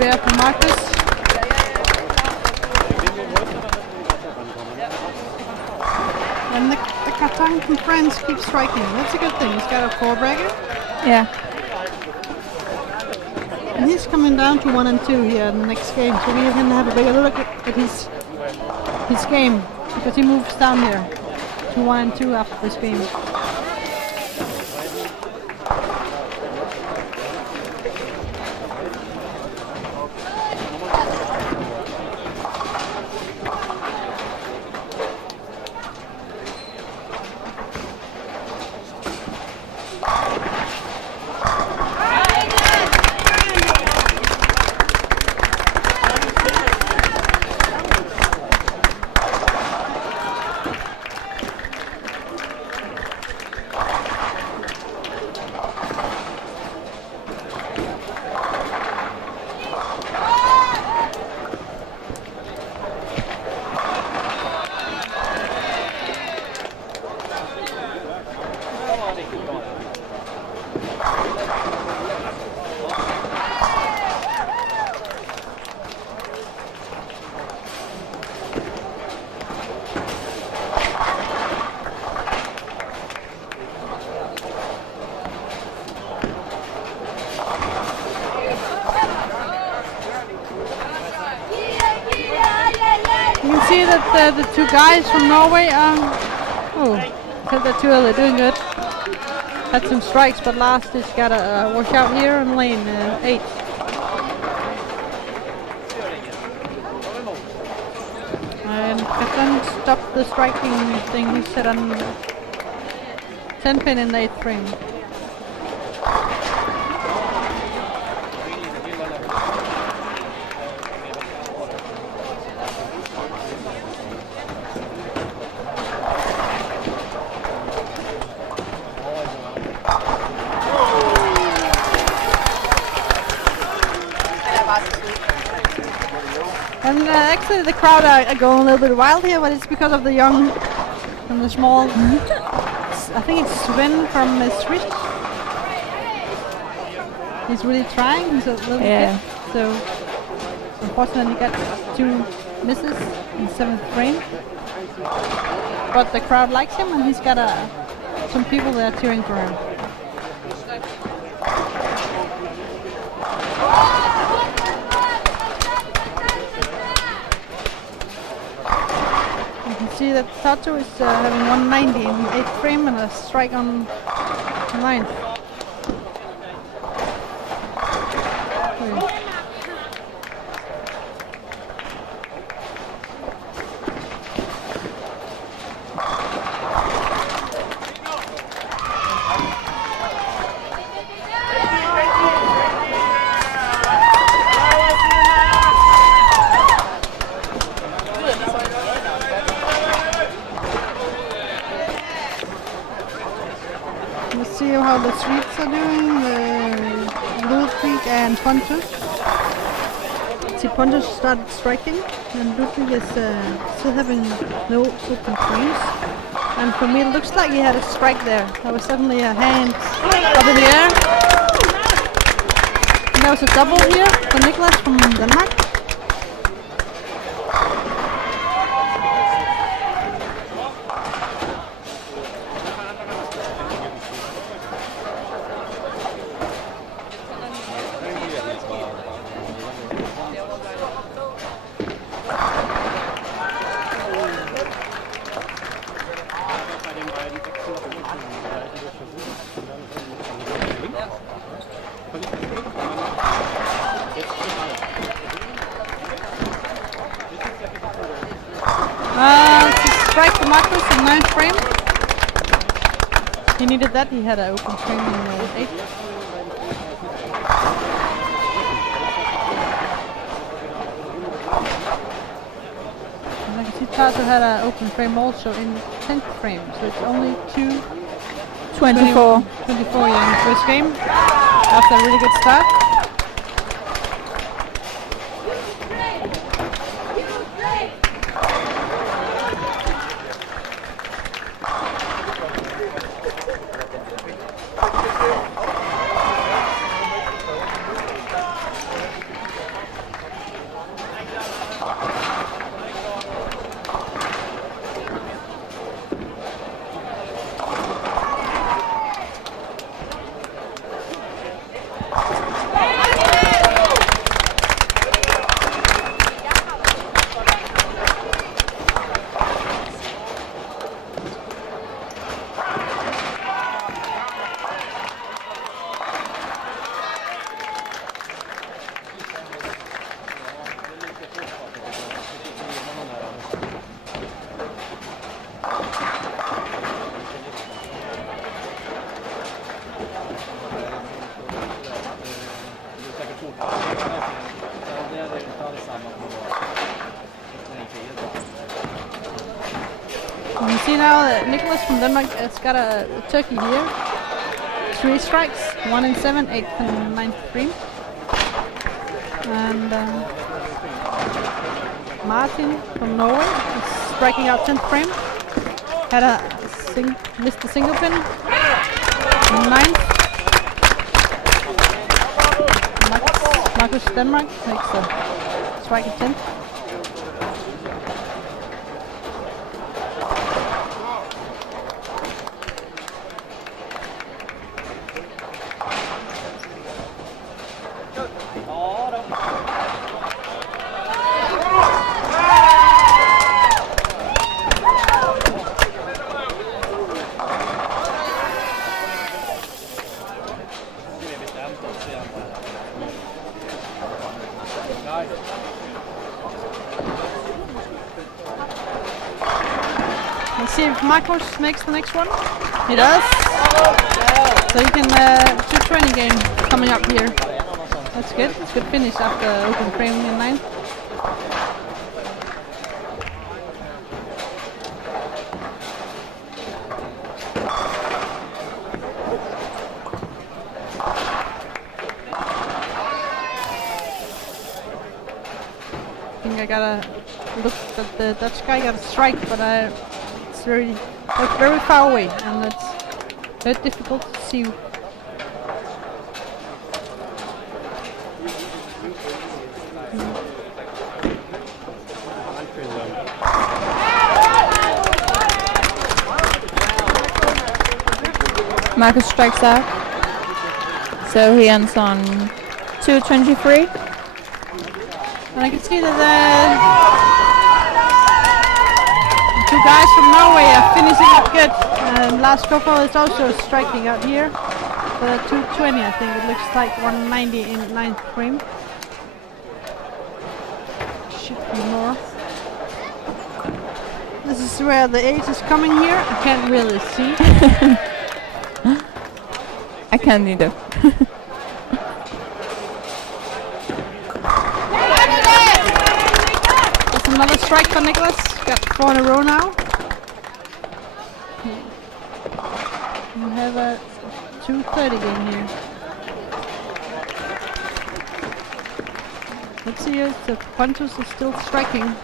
Spare for Marcus. And the Katang from France keeps striking. That's a good thing. He's got a 4-bragger. Yeah. And he's coming down to 1 and 2 here in the next game. So we can have a bigger look at his game, because he moves down here to 1 and 2 after this game. see that the two guys from Norway said that too early, doing good. Had some strikes, but last is gotta watch out here in lane 8. And Captain stopped the striking thing he said on 10 pin in the 8th frame. And actually the crowd are going a little bit wild here, but it's because of the young and the small. I think it's Sven from Sweden. He's really trying, he's a little kid. So unfortunately he got 2 misses in 7th frame. But the crowd likes him and he's got some people there cheering for him. See that Tato is having 190 in 8th frame and a strike on 9th. How the Swedes are doing, Ludwig and Pontus. See, Pontus started striking and Ludwig is still having no open frames. And for me it looks like he had a strike there. There was suddenly a hand up in the air. And there was a double here for Niklas from Denmark. Strike for Marcus in 9th frame. He needed that, he had an open frame in 8th. And I can see Tato had an open frame also in 10th frame, so it's only 24 in the first game after a really good start. You see now that Nicholas from Denmark has got a turkey here. 3 strikes, 1 in 7, 8th and 9th frame. And Martin from Norway is striking out 10th frame. Had missed the single pin. 9th. Marcus Denmark makes a strike at 10th. Let's see if Marcos makes the next one. He does. So you can 220 game coming up here. That's good. It's a good finish after open frame in 9. I think I gotta look at the Dutch guy got a strike, but it's very far away, and it's very difficult to see. Marcus strikes out. So he ends on 223. And I can see that the two guys from Norway are finishing up good. And Lars Kofo is also striking out here. For 220, I think it looks like 190 in 9th frame. Should be more. This is where the ace is coming here. I can't really see. I can't either. There's another strike for Nicholas. Got 4 in a row now. We have a 230 game here. Let's see if the Pontus is still striking.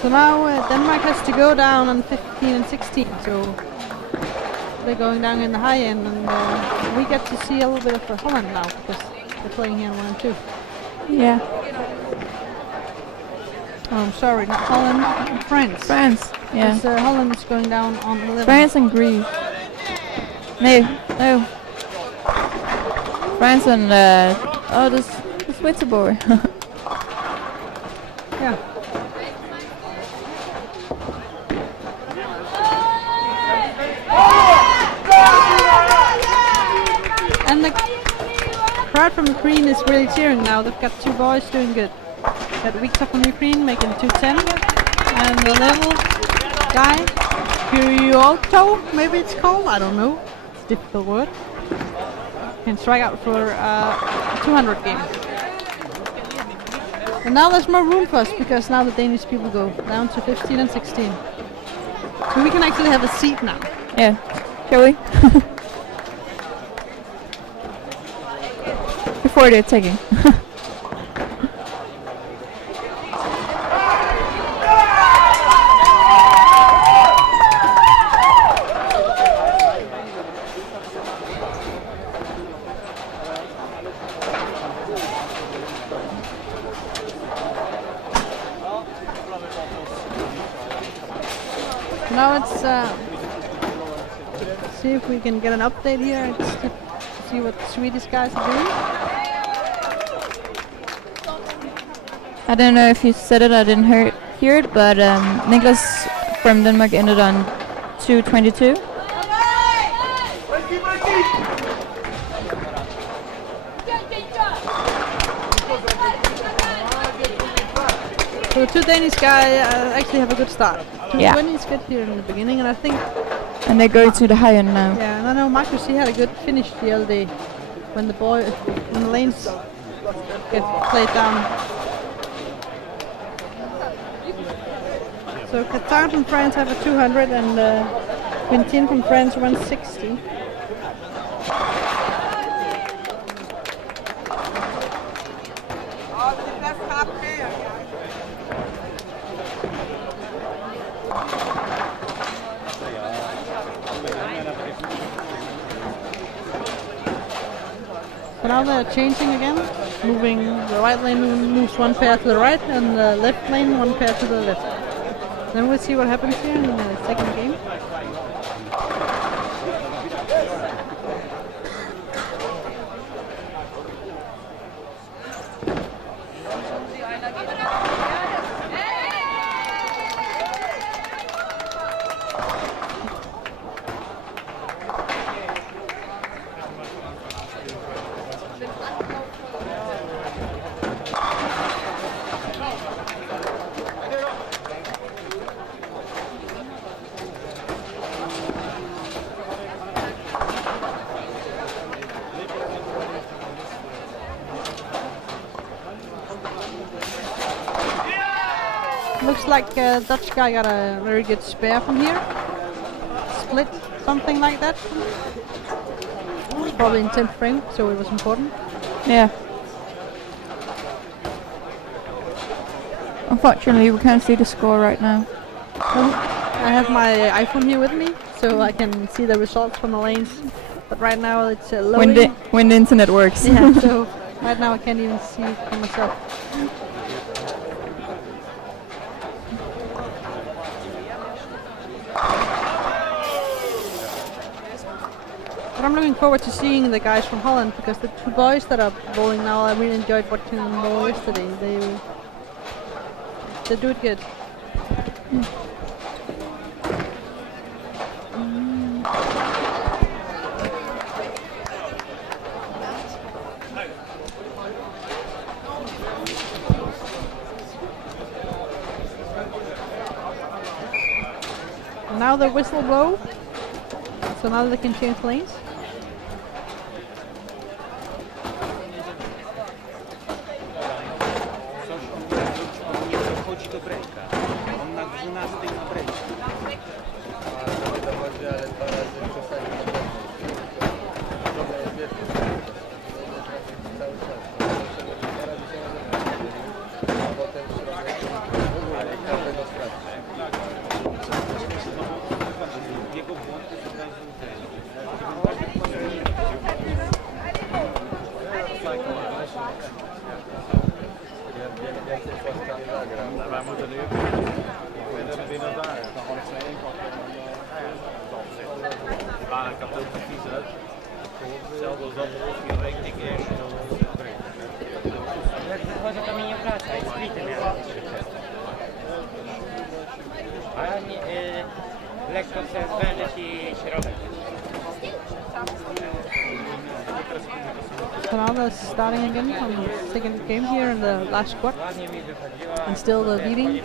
So now Denmark has to go down on 15 and 16, so they're going down in the high end, and we get to see a little bit of Holland now, because they're playing here in 1 and 2. Yeah. Oh, I'm sorry, not Holland, France. France, yeah. Because Holland is going down on 11. France and Greece. No. France and this Switzerland. Yeah. And the crowd from Ukraine is really cheering now. They've got 2 boys doing good. Got Victor from Ukraine making 210, and the level guy, Kyoto, maybe it's called, I don't know. It's a difficult word. Can strike out for 200 game. And now there's more room for us, because now the Danish people go down to 15 and 16. So we can actually have a seat now. Yeah. Shall we? Before they're taking. Now it's see if we can get an update here and see what the Swedish guys are doing. I don't know if you said it, I didn't hear it, but Niklas from Denmark ended on 222. So the 2 Danish guys actually have a good start. 220 Yeah. is good here in the beginning, and I think... And they're going to the high end now. Yeah, and I know Marcus, he had a good finish the other day when the lanes get played down. So Qatar from France have a 200 and Quintin from France 160. So now they're changing again, moving the right lane moves 1 pair to the right and the left lane 1 pair to the left. Then we'll see what happens here in the second game. Looks like Dutch guy got a very good spare from here. Split, something like that. It was probably in 10th frame, so it was important. Yeah. Unfortunately, we can't see the score right now. I have my iPhone here with me, so I can see the results from the lanes. But right now it's loading. When the internet works. Yeah, so right now I can't even see it for myself. But I'm looking forward to seeing the guys from Holland, because the two boys that are bowling now, I really enjoyed watching them bowl yesterday. They do it good. Now the whistle blow, so now they can change lanes. So now they're starting again from the second game here in the last squad. And still the leading.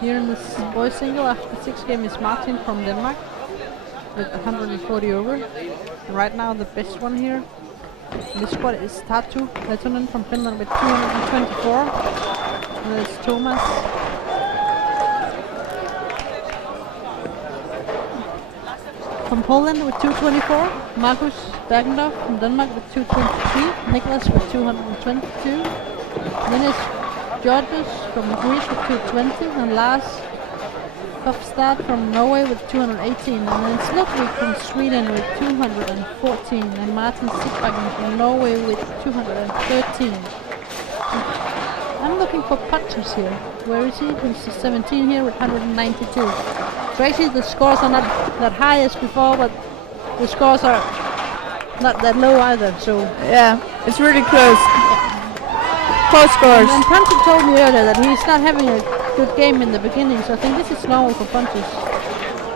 Here in this boys single after the sixth game is Martin from Denmark with 140 over. And right now the best one here in this squad is Tatu Letonen from Finland with 224. And there's Thomas from Poland with 224, Markus Bergendorf from Denmark with 223, Nicholas with 222, then it's Georgios from Greece with 220, and Lars Hofstad from Norway with 218, and then it's Ludwig from Sweden with 214, and Martin Sigbakken from Norway with 213. I'm looking for Patras here. Where is he? He's 17 here with 192. So actually the scores are not that high as before, but the scores are not that low either, so... Yeah, it's really close. Close scores. And Pontus told me earlier that he's not having a good game in the beginning, so I think this is normal for Pontus.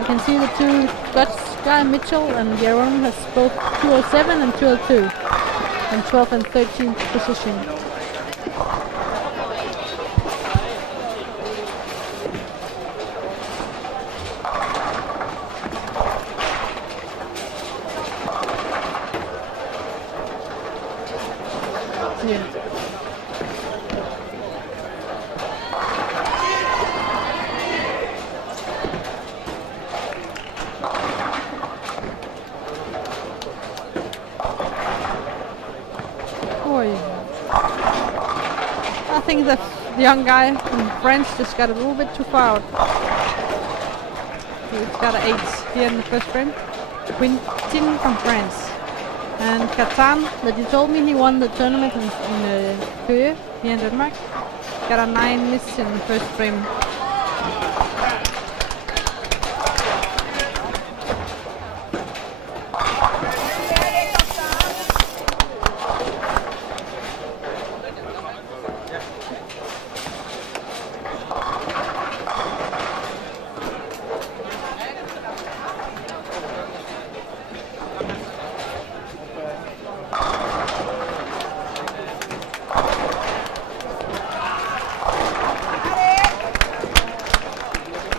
You can see the two Dutch guy, Mitchell and Jeroen, has both 207 and 202, and 12th and 13th position. I think the young guy from France just got a little bit too far out. He's got an 8 here in the first frame. Quintin from France. And Katan, that you told me he won the tournament in Køge here in Denmark, got a 9 miss in the first frame.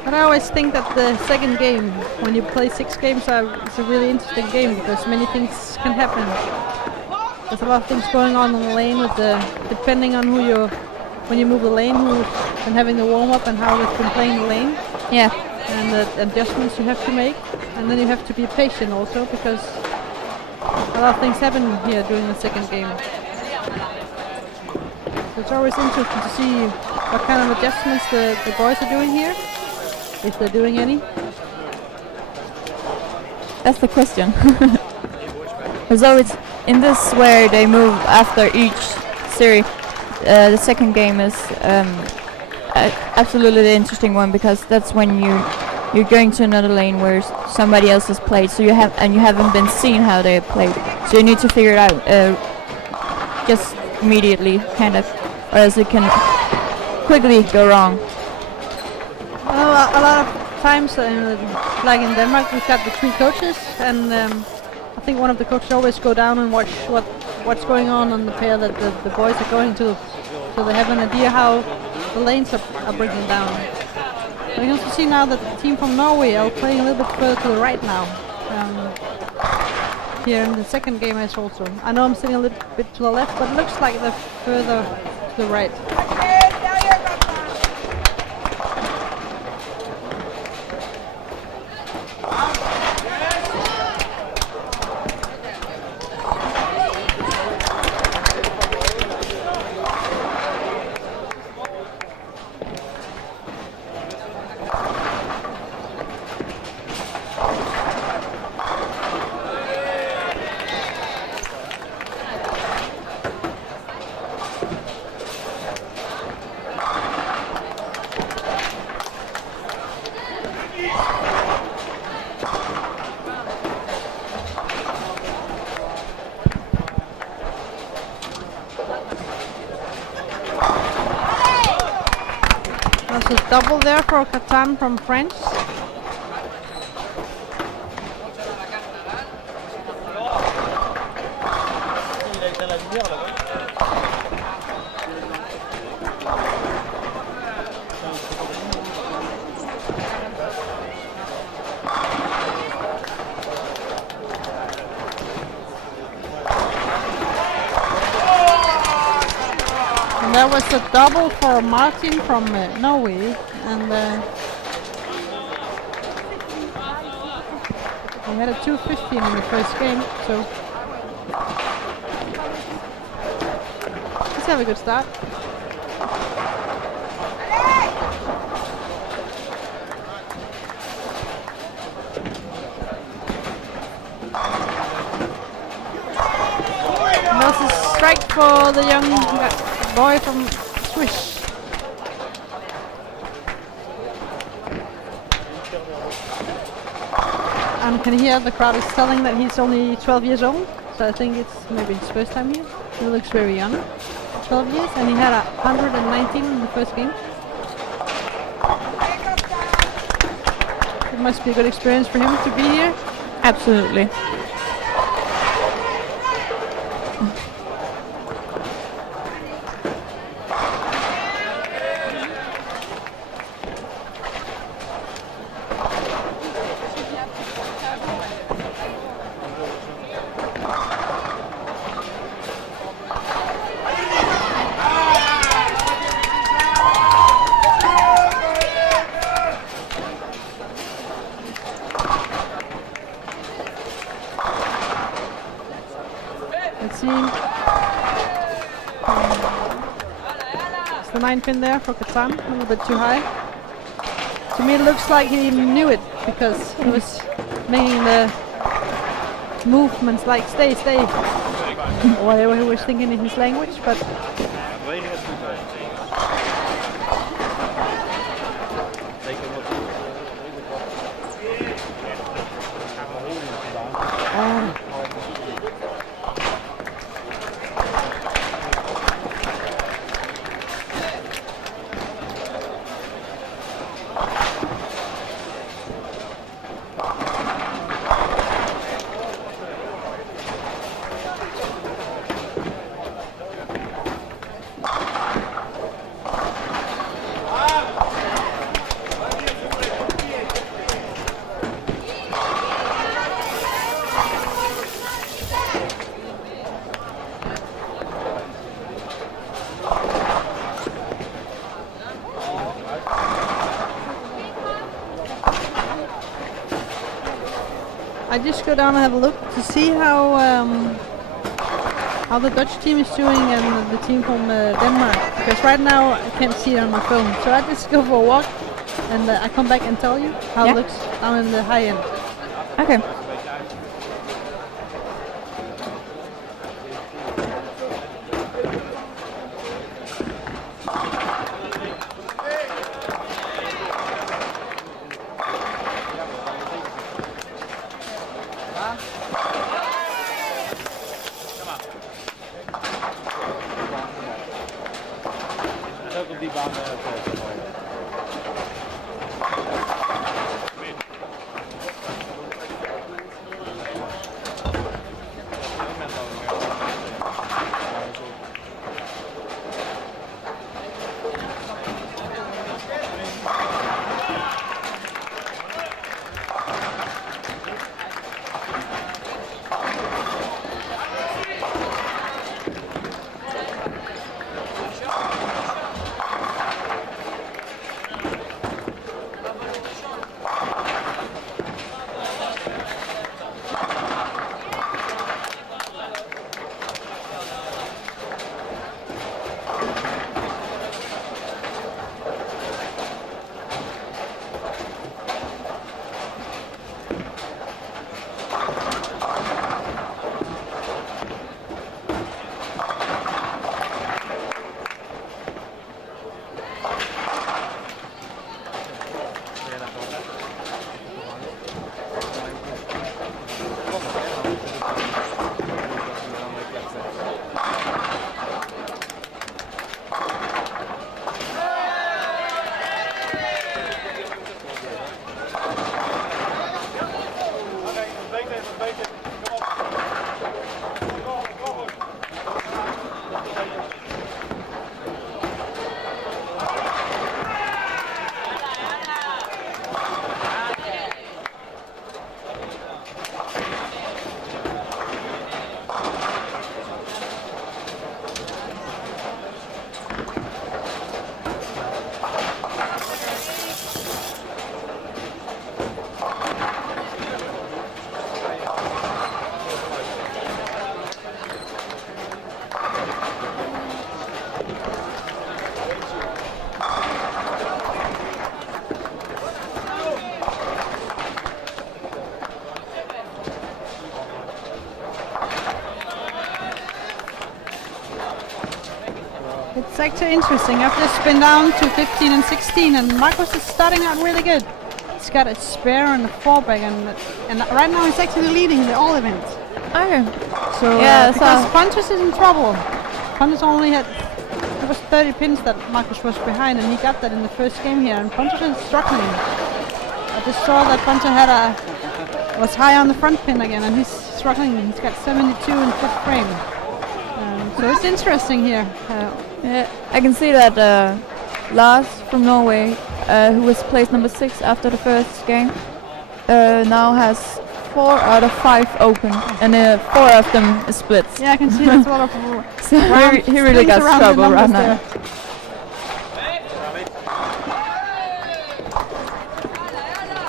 But I always think that the second game, when you play 6 games, it's a really interesting game because many things can happen. There's a lot of things going on the lane with depending on who your when you move the lane, who's been having the warm up and how they've been playing the lane. Yeah. And the adjustments you have to make, and then you have to be patient also because a lot of things happen here during the second game. So it's always interesting to see what kind of adjustments the boys are doing here, if they're doing any. That's the question. There's always in this where they move after each series. The second game is absolutely the interesting one because that's when you're going to another lane where somebody else has played, so you haven't been seen how they have played, so you need to figure it out just immediately, kind of, or else it can quickly go wrong. Well, a lot of times, like in Denmark, we've got the 3 coaches, and I think one of the coaches always go down and watch what's going on the pair that the boys are going to, so they have an idea how the lanes are breaking down. You can also see now that the team from Norway are playing a little bit further to the right now. Here in the second game as also. I know I'm sitting a little bit to the left, but it looks like they're further to the right. There's a double there for Catan from France. And that was a double for Martin from Norway, and we had a 2:15 in the first game, so let's have a good start. And that's a strike for the young boy from Swiss. And can hear the crowd is telling that he's only 12 years old, so I think it's maybe his first time here. He looks very young, 12 years, and he had 119 in the first game. It must be a good experience for him to be here. Absolutely. Let's see. It's the 9-pin there for Katan, a little bit too high. To me it looks like he knew it because he was making the movements like stay, stay, or whatever he was thinking in his language, but I just go down and have a look to see how the Dutch team is doing and the team from Denmark. Because right now I can't see it on my phone. So I just go for a walk and I come back and tell you how it looks down in the high end. Okay. It's actually interesting. I've just been down to 15 and 16 and Marcus is starting out really good. He's got a spare and a fallback and right now he's actually leading the all event. Okay. So because Pontus is in trouble. Pontus only had, it was 30 pins that Marcus was behind and he got that in the first game here and Pontus is struggling. I just saw that Pontus was high on the front pin again and he's struggling. He's got 72 in fifth frame. So it's interesting here. Yeah, I can see that Lars from Norway, who was placed number 6 after the first game, now has 4 out of 5 open, and 4 of them is splits. Yeah, I can see there's a lot of so he really got trouble right now.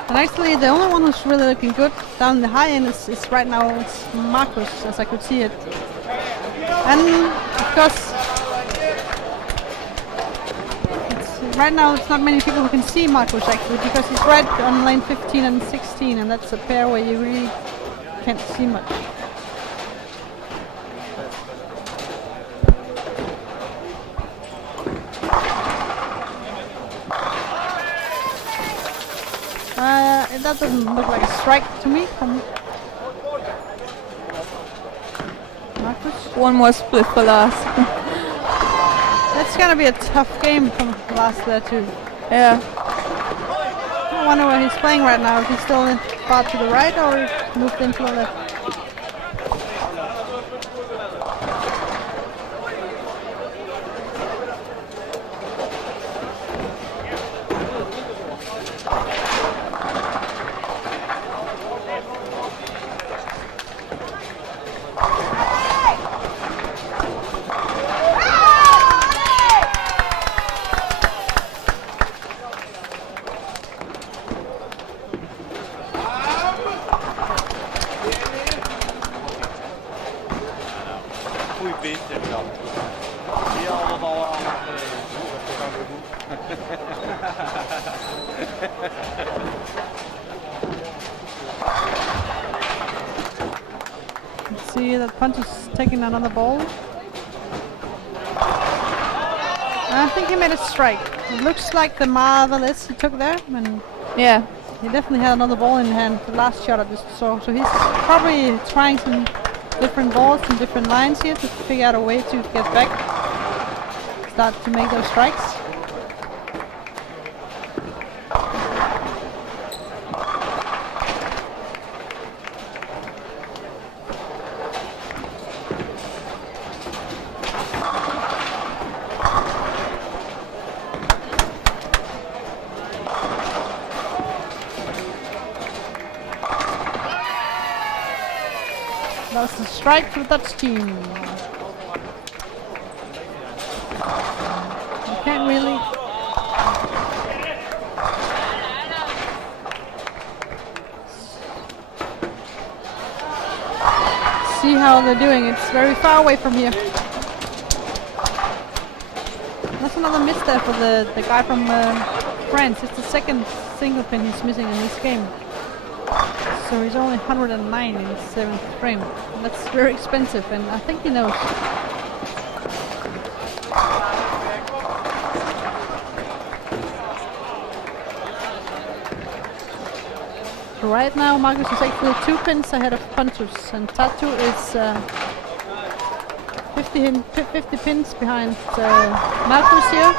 And actually, the only one who's really looking good down the high end is right now it's Marcus, as I could see it. And of course, right now it's not many people who can see Marcus actually because he's right on lane 15 and 16 and that's a pair where you really can't see much. That doesn't look like a strike to me from Marcus. One more split for Lars. That's gonna be a tough game from Lars there too. Yeah. I wonder where he's playing right now, if he's still far to the right or moved into the left. beetje knap. Zie je al dat alle andere... See that Punch is taking another ball. I think he made a strike. It looks like the marvelous he took there, and yeah, he definitely had another ball in hand. The last shot I just saw, so he's probably trying some different balls and different lines here to figure out a way to get back, start to make those strikes. That's a strike for the Dutch team. You can't really... see how they're doing. It's very far away from here. That's another miss there for the guy from France. It's the second single pin he's missing in this game. So he's only 109 in his 7th frame. That's very expensive, and I think he knows. So right now Marcus is actually 2 pins ahead of Pontus, and Tatu is 50 pins behind Marcus here.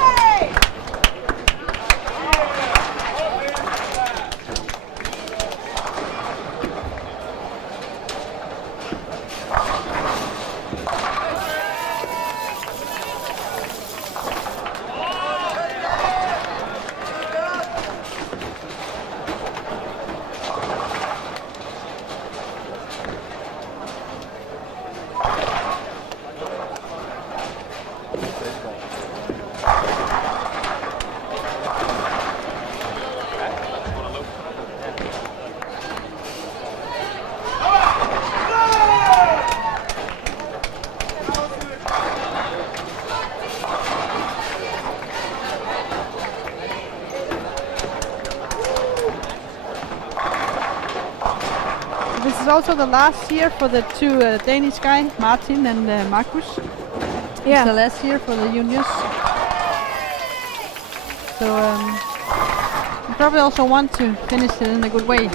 This is also the last year for the 2 Danish guys, Martin and Markus. Yeah. It's the last year for the juniors. So you probably also want to finish it in a good way.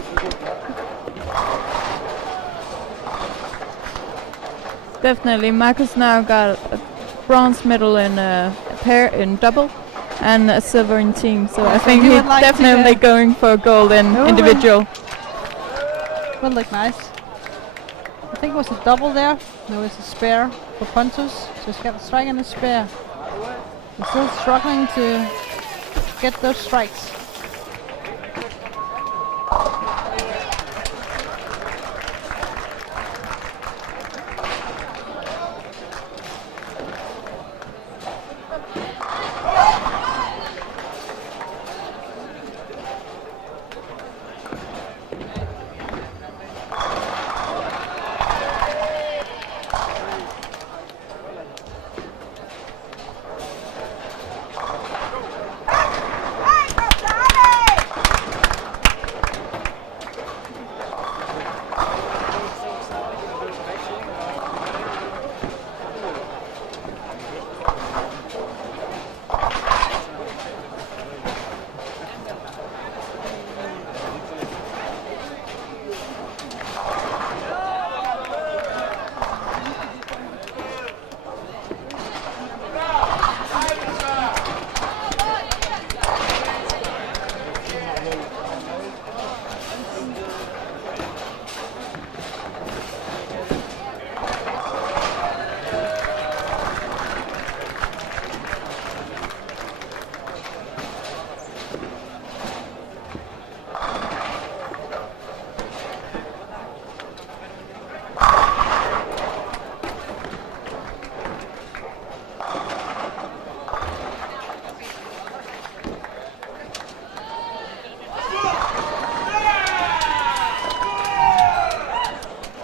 Definitely. Marcus now got a bronze medal in pair in double and a silver in team. So I think he's like definitely going for gold in individual. Would look nice. I think it was a double there. No, it's a spare for Pontus. So he's got a strike and a spare. He's still struggling to get those strikes.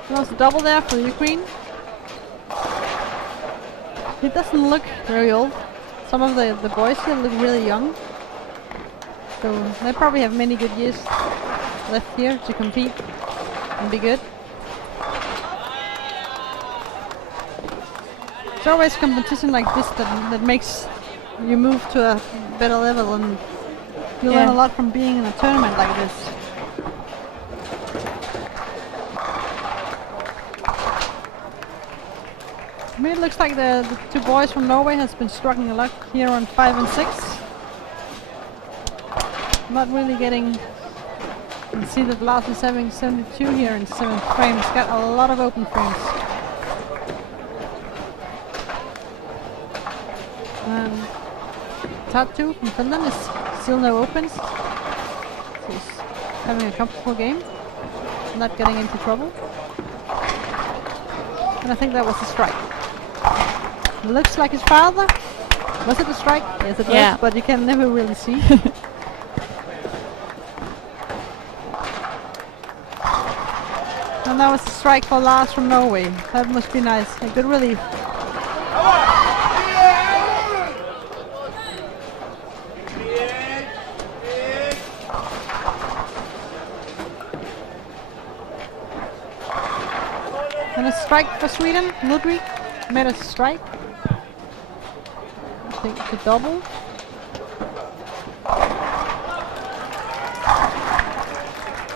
That was a double there for Ukraine. He doesn't look very old. Some of the boys here look really young. So they probably have many good years left here to compete and be good. It's always competition like this that makes you move to a better level, and you learn a lot from being in a tournament like this. To me it looks like the two boys from Norway has been struggling a lot here on 5 and 6. Not really getting... You can see that Lars is having 72 here in 7th frame. He's got a lot of open frames. Tatu from Finland is still no opens. So he's having a comfortable game, not getting into trouble. And I think that was a strike. Looks like his father. Was it a strike? Yes, it was, but you can never really see. And that was a strike for Lars from Norway. That must be nice. A good relief. And a strike for Sweden. Ludwig made a strike. I think it's a double.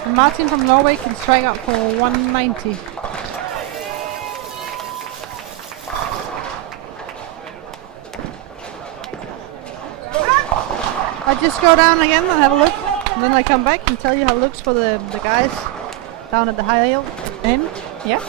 And Martin from Norway can strike out for 190. I just go down again and have a look, and then I come back and tell you how it looks for the guys down at the high end. Yeah.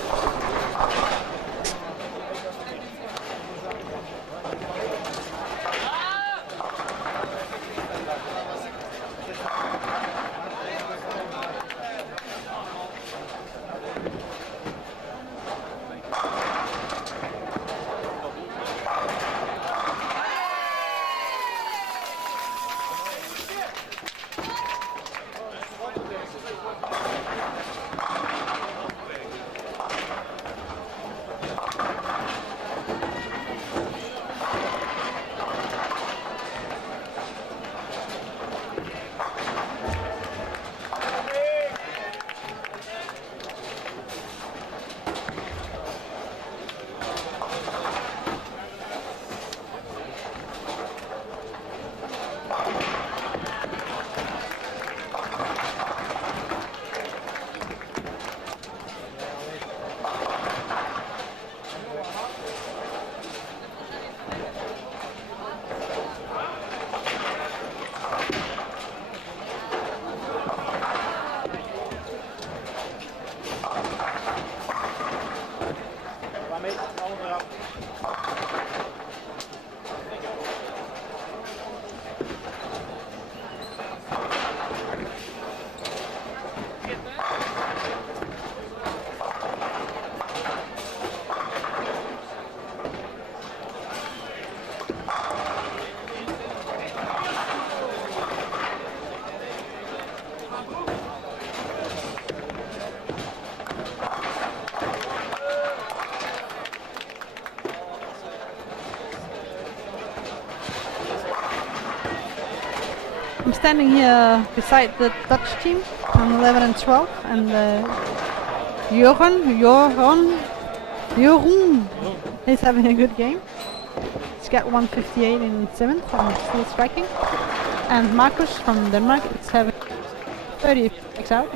I'm standing here beside the Dutch team on 11 and 12, and Jeroen is having a good game. He's got 158 in 7th and still striking. And Marcus from Denmark is having 30 strikes out.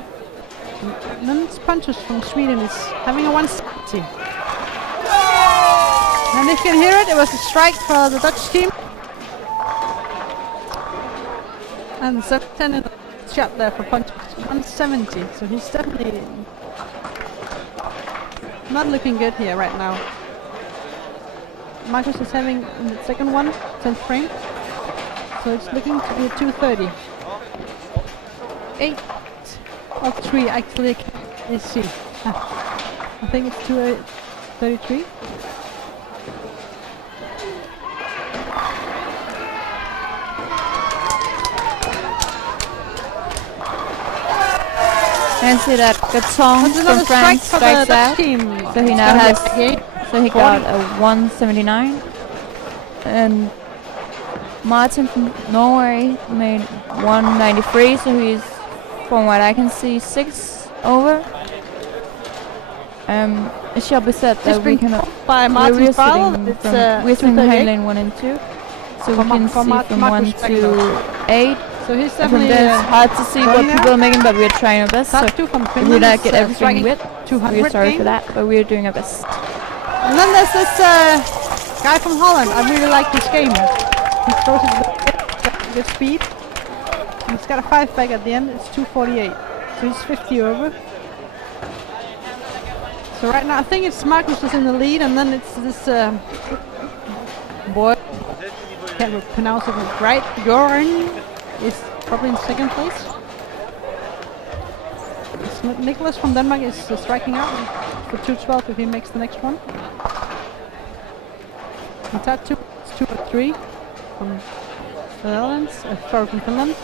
And then Pontus from Sweden is having a 170. And if you can hear it, it was a strike for the Dutch team. And 10 in the shot there for Pontus, 170. So he's definitely not looking good here right now. Marcus is having in the second one, 10th frame. So it's looking to be a 230. 8 or 3 actually. Let's see. I think it's 233. And see that good song from France strikes out. So he now has, so he got a 179 And Martin from Norway made 193, so he's, from what I can see, 6 over. It shall be said that we cannot. By Martin's foul, we're sitting behind lane 1 and 2, so we can see from 1 to 8. So he's From definitely there it's hard to see what people are making, but we're trying our best. So Top 2 from if we Finland don't is, get everything with, 200 we're sorry game. for that, but we're doing our best. And then there's this guy from Holland. I really like this game. He throws it with speed. And he's got a 5 back at the end. It's 248. So he's 50 over. So right now I think it's Marcus is in the lead, and then it's this boy. Can't pronounce it right. Joran is probably in second place. Nicholas from Denmark is striking out for 212 if he makes the next one. In top 2, it's 2 or 3 from the Netherlands. Sorry, from Finland.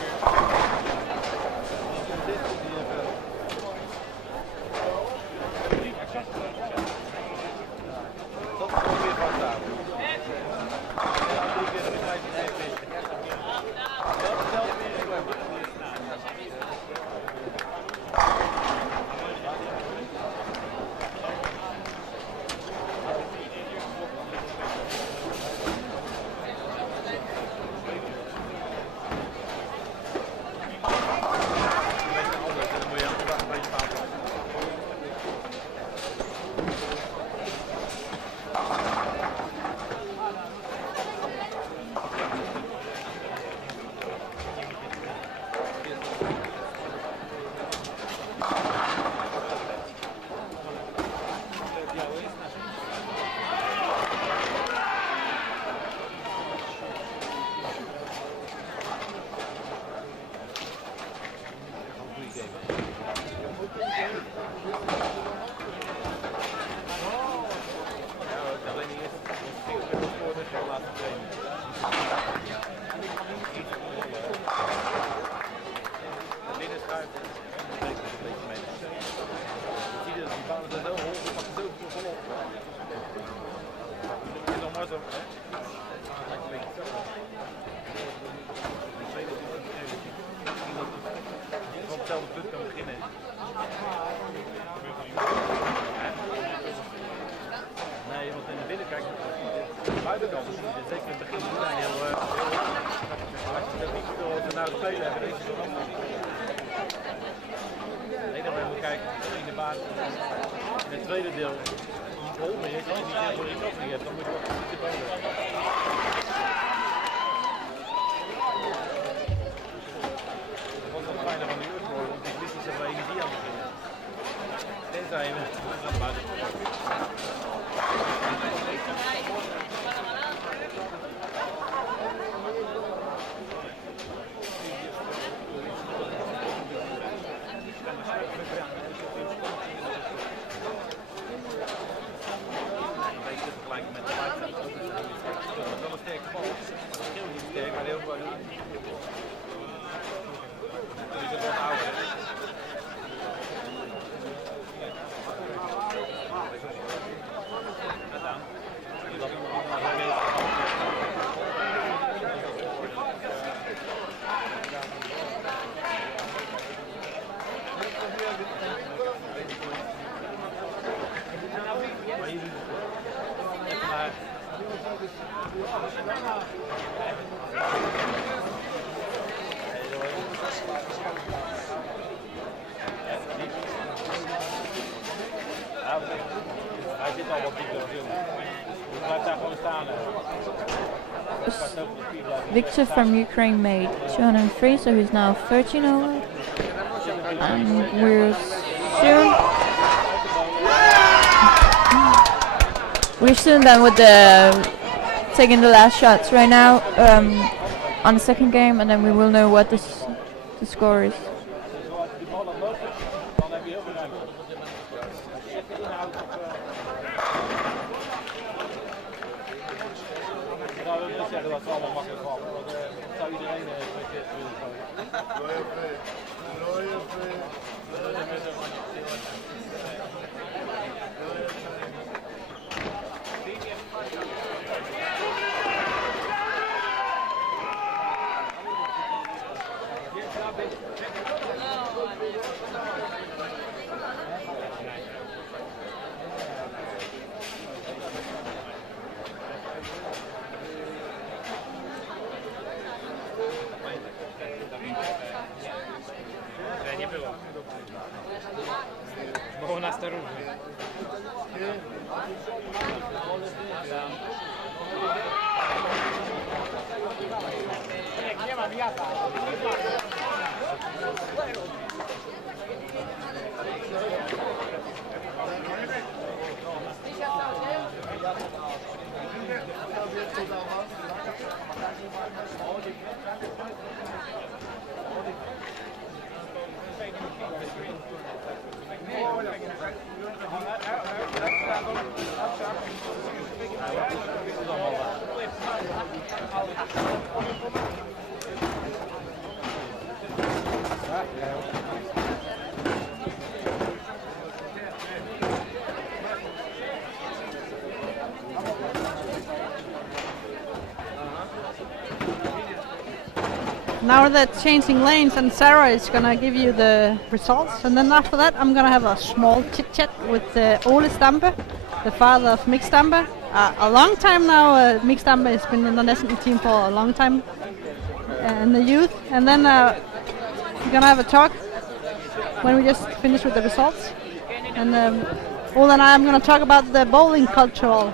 Victor from Ukraine made 203, so he's now 13 over. And we're soon done with taking the last shots right now on the second game, and then we will know what the score is. Now they're changing lanes, and Sarah is gonna give you the results, and then after that I'm gonna have a small chit chat with Ole Stampe, the father of Mick Stampe. A long time now, Mick Stampe has been in the national team for a long time in the youth, and then we're gonna have a talk when we just finish with the results, and Ole and I am gonna talk about the bowling culture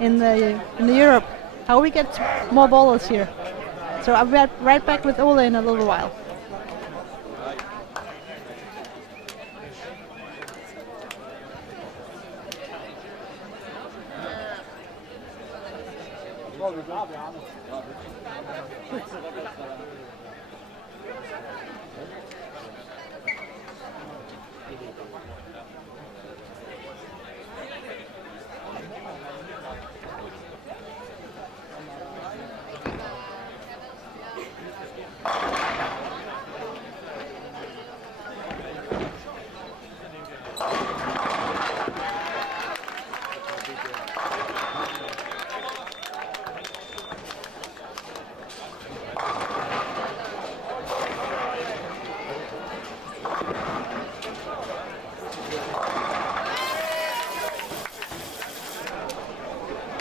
in the Europe, how we get more bowlers here. So I'll be right back with Ole in a little while.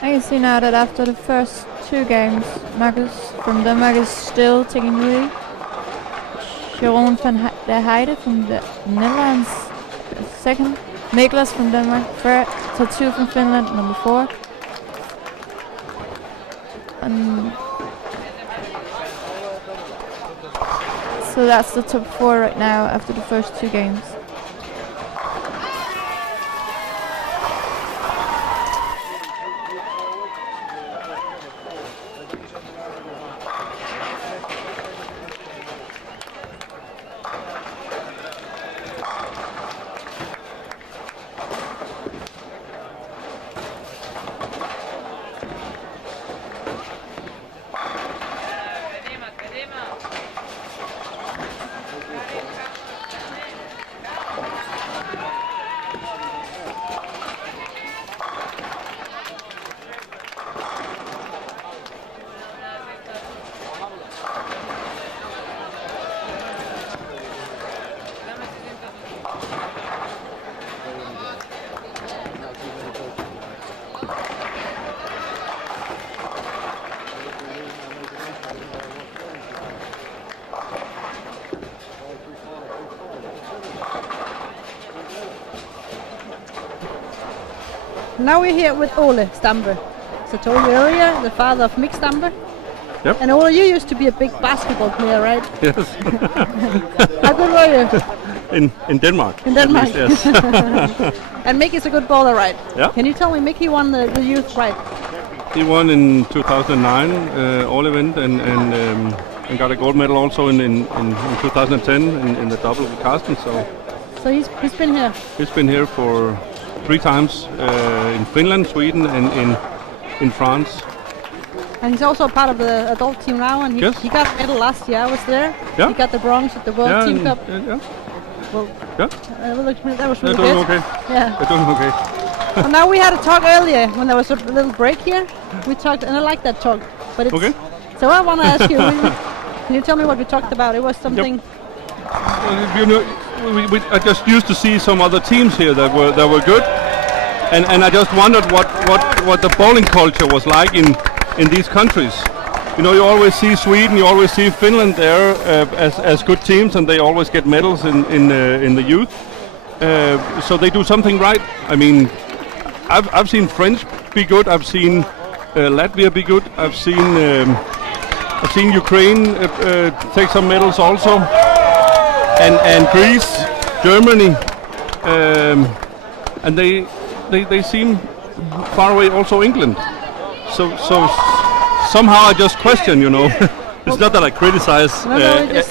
I can see now that after the first two games, Marcus from Denmark is still taking the lead. Jeroen van der Heide from the Netherlands, second. Niklas from Denmark, third. Tatu from Finland, number 4. And so that's the top 4 right now after the first two games. Now we're here with Ole Stampe. As I told you earlier, the father of Mick Stampe. Yep. And Ole, you used to be a big basketball player, right? Yes. How good were you? In Denmark. In Denmark. At least, yes. And Mick is a good bowler, right? Yeah. Can you tell me, Mick, he won the youth, right? He won in 2009 all event and got a gold medal also in 2010 in the double with Carsten. So he's been here. He's been here for 3 times in Finland, Sweden, and in France. And he's also part of the adult team now, and he got medal last year. I was there. Yeah. He got the bronze at the World Team Cup. Yeah. Well, yeah. That was really They're doing good. okay. Yeah. They're doing okay. Well, now we had a talk earlier when there was a little break here. We talked, and I like that talk. But it's, okay. So I want to ask you, can you tell me what we talked about? It was something. Yep. Well, you know, I just used to see some other teams here that were good, and I just wondered what the bowling culture was like in these countries. You know, you always see Sweden, you always see Finland there as good teams, and they always get medals in the youth. So they do something right. I mean, I've seen French be good. I've seen Latvia be good. I've seen Ukraine take some medals also, and Greece, Germany, and they seem far away. Also England. So somehow I just question, you know. It's not that I criticize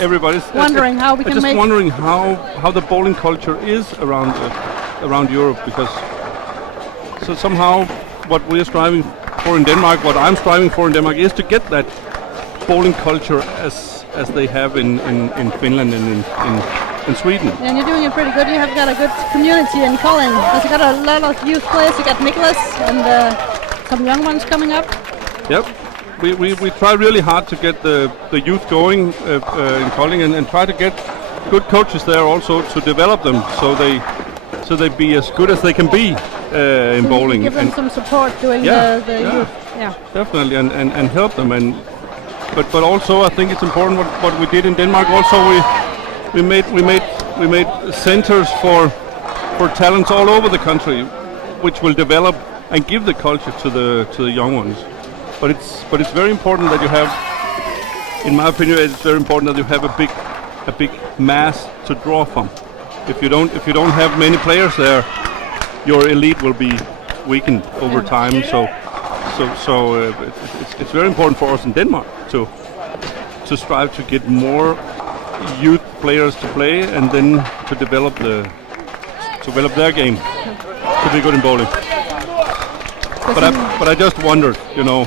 everybody. Wondering how we can just make. wondering how the bowling culture is around Europe, because so somehow what we're striving for in Denmark, what I'm striving for in Denmark, is to get that bowling culture as they have in Finland and in Sweden. And you're doing it pretty good. You have got a good community in Kolding. You've got a lot of youth players. You got Nicholas and some young ones coming up. Yep. We try really hard to get the youth going in Kolding and try to get good coaches there also to develop them so they be as good as they can be in So bowling. Give them And some support doing Yeah, the yeah. youth. Yeah. definitely and help them, but also I think it's important what we did in Denmark also. We made centers for talents all over the country, which will develop and give the culture to the young ones. But it's very important that you have, in my opinion, it's very important that you have a big mass to draw from. If you don't have many players there, your elite will be weakened over time. So it's very important for us in Denmark to strive to get more youth players to play and then to develop their game to be good in bowling. But I just wondered, you know.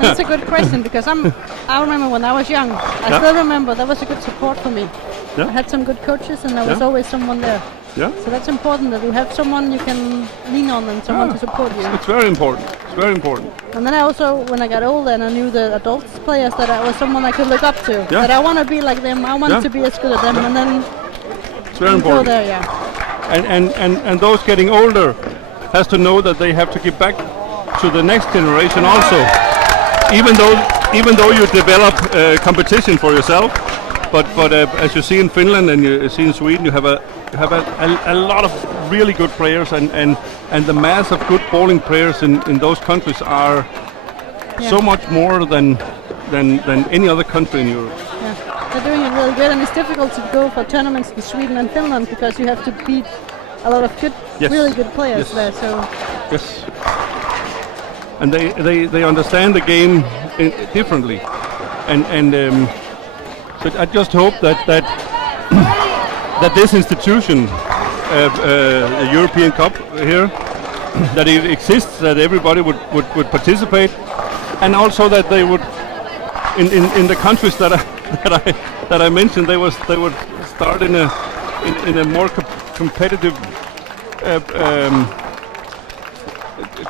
That's a good question because I remember when I was young. I still remember there was a good support for me. Yeah. I had some good coaches and there was always someone there. Yeah. So that's important that you have someone you can lean on and someone to support you. It's very important. It's very important. And then I also, when I got older and I knew the adult players, that I was someone I could look up to. Yeah. That I want to be like them. I want to be as good as them. And then It's very go important. there, yeah. And those getting older has to know that they have to give back to the next generation also. Even though you develop competition for yourself, but as you see in Finland and you see in Sweden, you have a lot of really good players, and the mass of good bowling players in those countries are so much more than any other country in Europe. Yeah, they're doing it really good, and it's difficult to go for tournaments in Sweden and Finland because you have to beat a lot of really good players there. So yes, and they understand the game differently, and so I just hope that this institution, the European Cup here, that it exists, that everybody would participate, and also that they would in the countries that I mentioned, they would start in a more competitive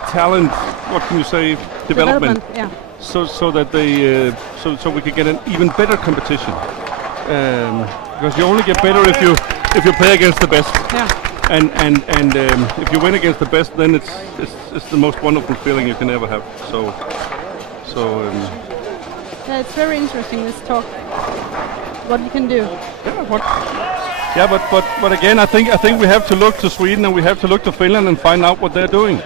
talent. What can you say? Development. Yeah. So that they so we could get an even better competition. Because you only get better if you play against the best. Yeah. And if you win against the best, then it's the most wonderful feeling you can ever have. So. Yeah, it's very interesting, this talk. What you can do. But again, I think we have to look to Sweden and we have to look to Finland and find out what they're doing,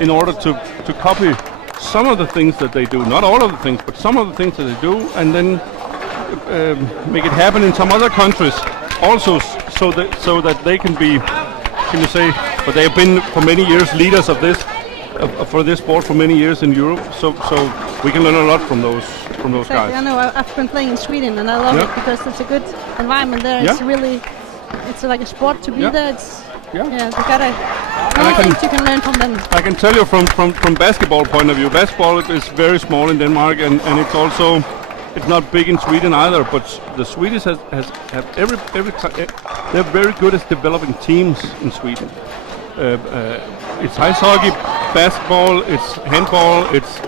in order to copy some of the things that they do. Not all of the things, but some of the things that they do, and then make it happen in some other countries also, so that they can be, can you say, but they have been for many years leaders of this. For this sport for many years in Europe, so we can learn a lot from those exactly. guys. I know I've been playing in Sweden and I love it because it's a good environment there. It's really, it's like a sport to be there. It's you gotta things you can learn from them. I can tell you from basketball point of view, basketball is very small in Denmark, and it's also not big in Sweden either. But the Swedish have they're very good at developing teams in Sweden. It's ice hockey, basketball, it's handball, it's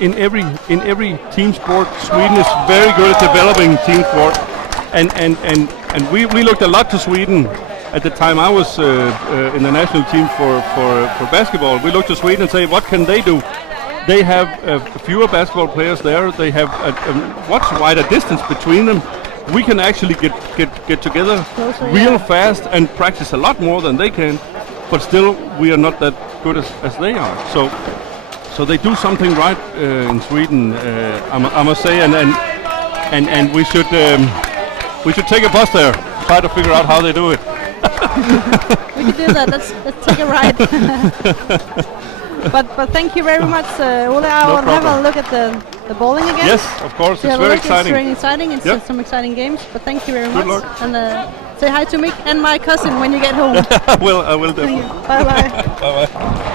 in every team sport. Sweden is very good at developing team sport, and we looked a lot to Sweden at the time I was in the national team for basketball. We looked to Sweden and say, what can they do? They have fewer basketball players there. They have a much wider distance between them. we can actually get together Closer, real yeah. fast and practice a lot more than they can, but still we are not that good as they are. So they do something right in Sweden, I must say, and we should take a bus there, try to figure out how they do it. We can do that. Let's take a ride. But thank you very much, Ole. I will have a look at the bowling again. Yes, of course. It's very exciting. It's very exciting. It's Yep. some exciting games. But thank you very Good much. luck. And say hi to Mick and my cousin when you get home. I will definitely. Bye bye. Bye bye.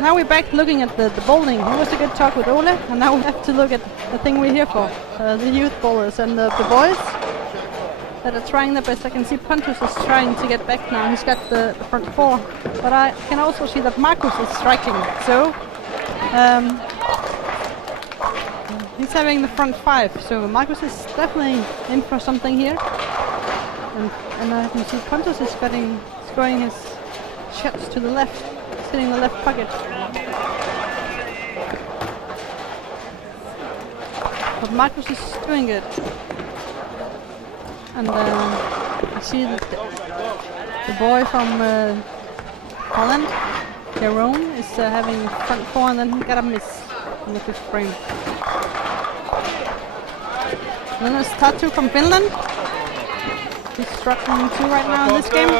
Now we're back looking at the bowling. It was a good talk with Ole, and now we have to look at the thing we're here for, the youth bowlers and the boys that are trying their best. I can see Pontus is trying to get back now. He's got the front four, but I can also see that Marcus is striking. So he's having the front five. So Marcus is definitely in for something here, and I can see Pontus is throwing his shots to the left. Hitting the left pocket. But Marcus is doing good. And you see that the boy from Holland, Jerome, is having front four, and then he got a miss in the fifth frame. And then there's Tatu from Finland. He's struggling too right now in this game.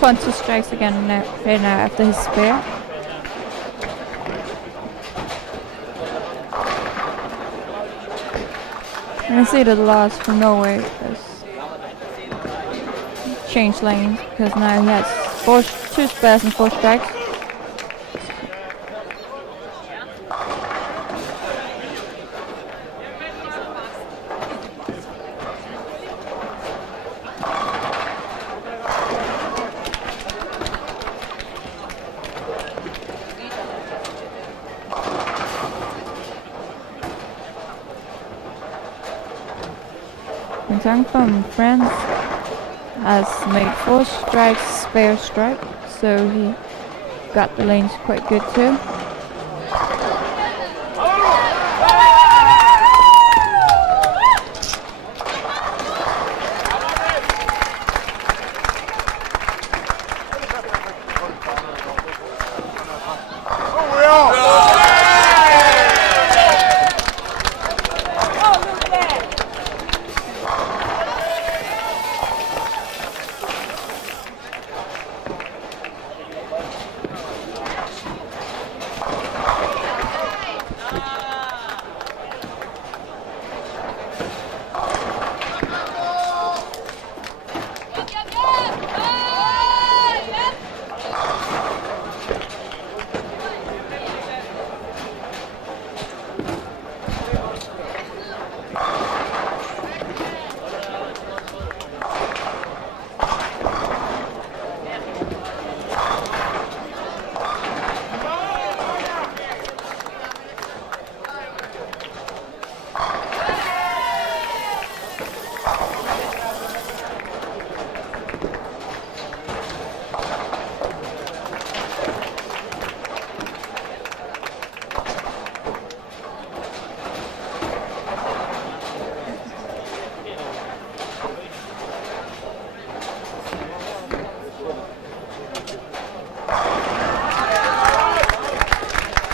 Pontus strikes again now after his spare. And I see that Lars from Norway has changed lanes because now he has 2 spares and 4 strikes. Tang from France has made 4 strikes, spare strike, so he got the lanes quite good too.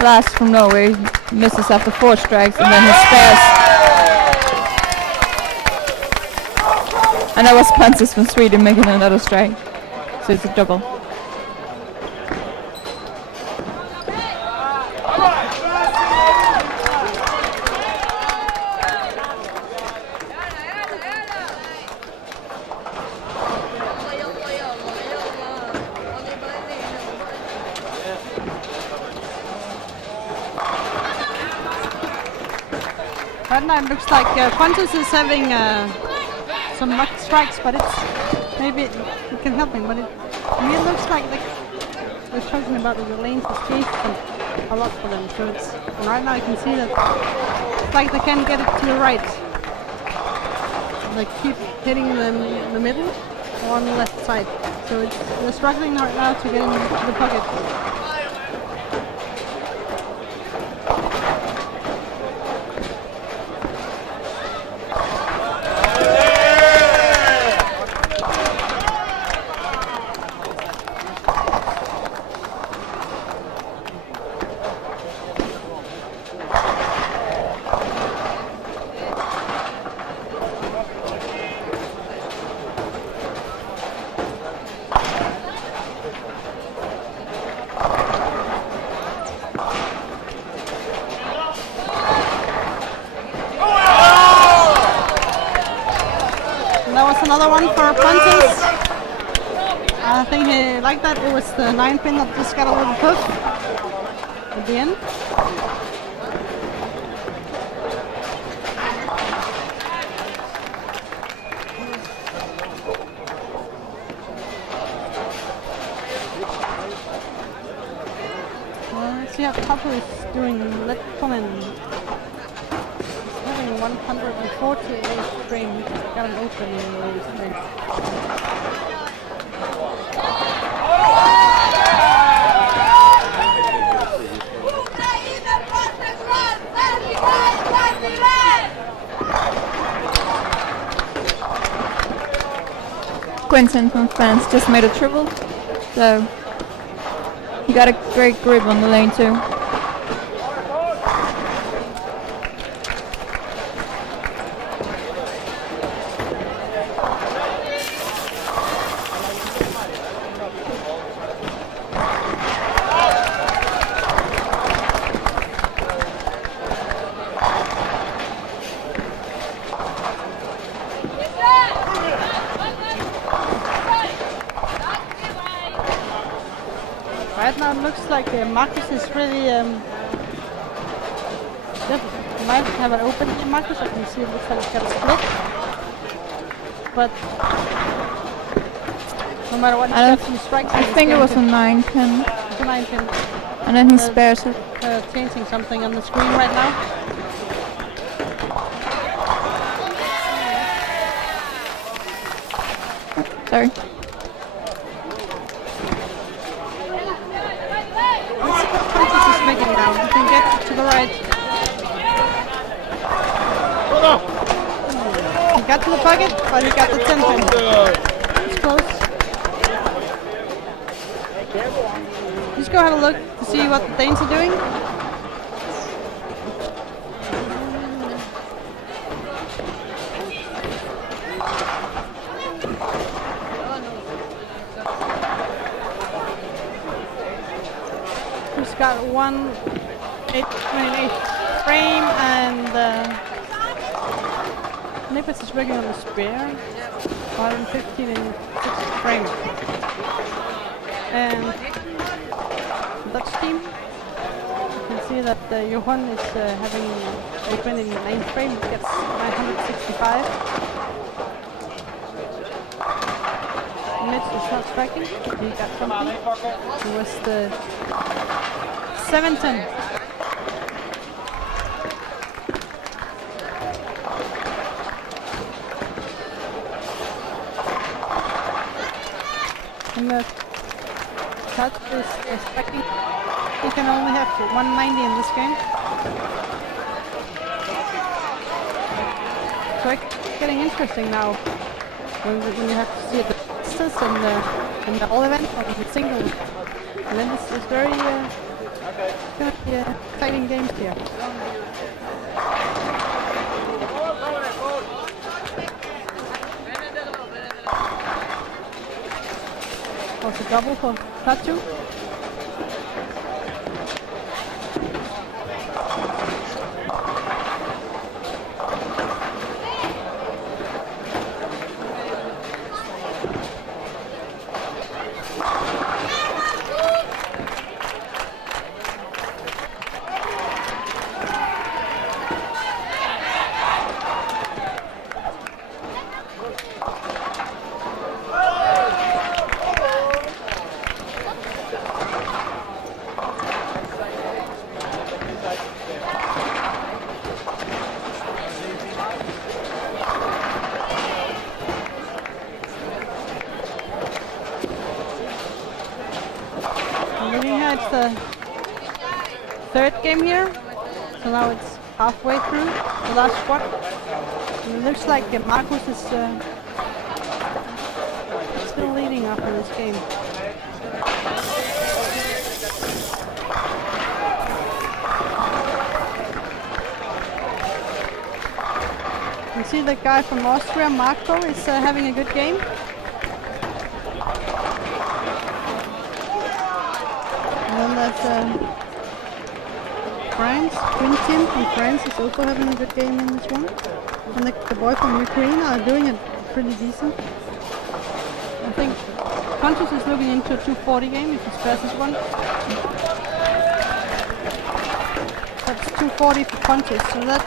blast from Norway, misses after 4 strikes, and then he spares. And that was punches from Sweden making another strike. So it's a double. Right now it looks like Pontus is having some luck strikes, but it's maybe it can help him. But to me it looks like they're talking about the lanes has changed a lot for them. So it's and right now you can see that it's like they can't get it to the right. They keep hitting them in the middle or on the left side. So they're struggling right now to get into the pocket. Another one for Pontus. I think he liked that. It was the 9 pin that just got a little push at the end. Let's see how Papa is doing. Letkonen. 148 frame, got an open in the frame. Quentin from France just made a triple, so he got a great grip on the lane too. Right now it looks like Marcus is really might have an open in Marcus. I can see it looks like it's got a split. But no matter what, he's got some strikes. I think it was a 9 pin. It's a 9 pin. And then he spares it. Changing something on the screen right now. Sorry. Making now. You can get to the right. He got to the pocket, but he got the 10 pin. It's close. Just go have a look to see what the Danes are doing. He's got 1/8 frame and Nippes is working on the spare. 115 in 6 frame. And Dutch team, you can see that Johan is having open in 9th frame, he gets 965. Mitch is not striking, he got something. He was the 710. And the touch is striking. He can only have 190 in this game. So it's getting interesting now when you have to see the distance in the all event or the single. And then this is very It's gonna be exciting games here. Was a double for Tatu. It's the third game here, so now it's halfway through the last squad. And it looks like Marcus is still leading after this game. You see the guy from Austria, Marco, is having a good game. And then there's France, Quintin from France is also having a good game in this one. And the boy from Ukraine are doing it pretty decent. I think Pontus is looking into a 240 game if he spares this one. That's 240 for Pontus, so that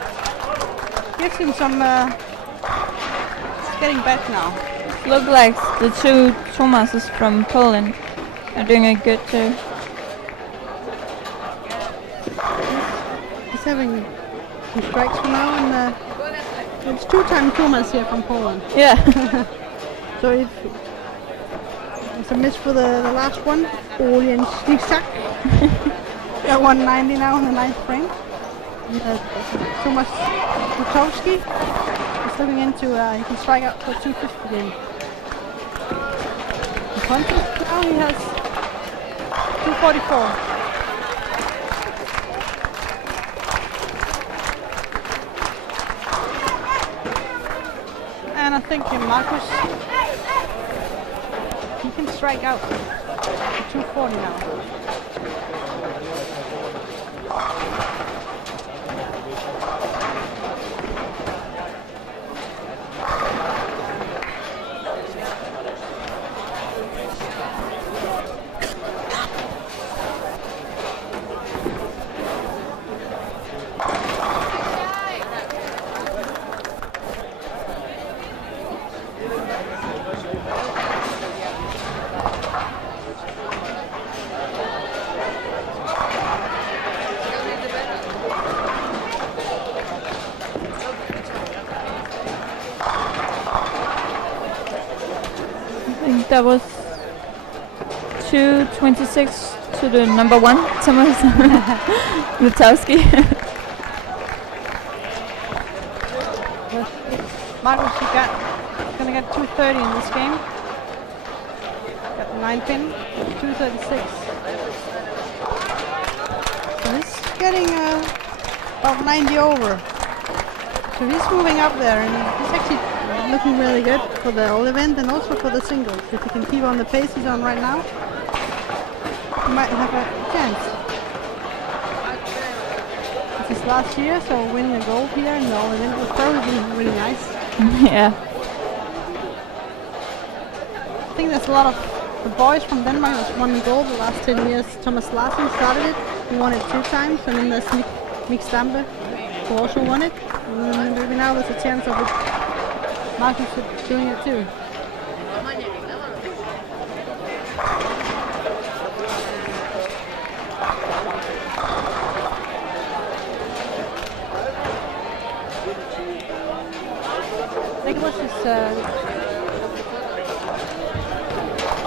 gives him some... It's getting back now. Look like the two Thomases from Poland are doing a good too. He's having some strikes for now, and it's two-time Thomas here from Poland. Yeah. So if it's a miss for the last one, Olien Schnicksack. Got 190 now in the 9th frame. Thomas Kutowski is looking into, he can strike out for 250 game. The punches, now he has 244. And I think Marcus, he can strike out for 240 now. That was 226 to the number 1, Thomas Lutowski. Marcus, gonna get 230 in this game. Got the 9 pin, 236. So he's getting about 90 over. So he's moving up there, and he's actually looking really good for the whole event and also for the singles. If he can keep on the pace he's on right now, he might have a chance. This is last year, so winning a gold here in the whole event would probably be really nice. Yeah. I think there's a lot of the boys from Denmark that's won gold the last 10 years. Thomas Larsen started it, he won it 2 times, and then there's Mick Stampe, who also won it. And maybe now there's a chance of it. Marcus is doing it too. Nicholas is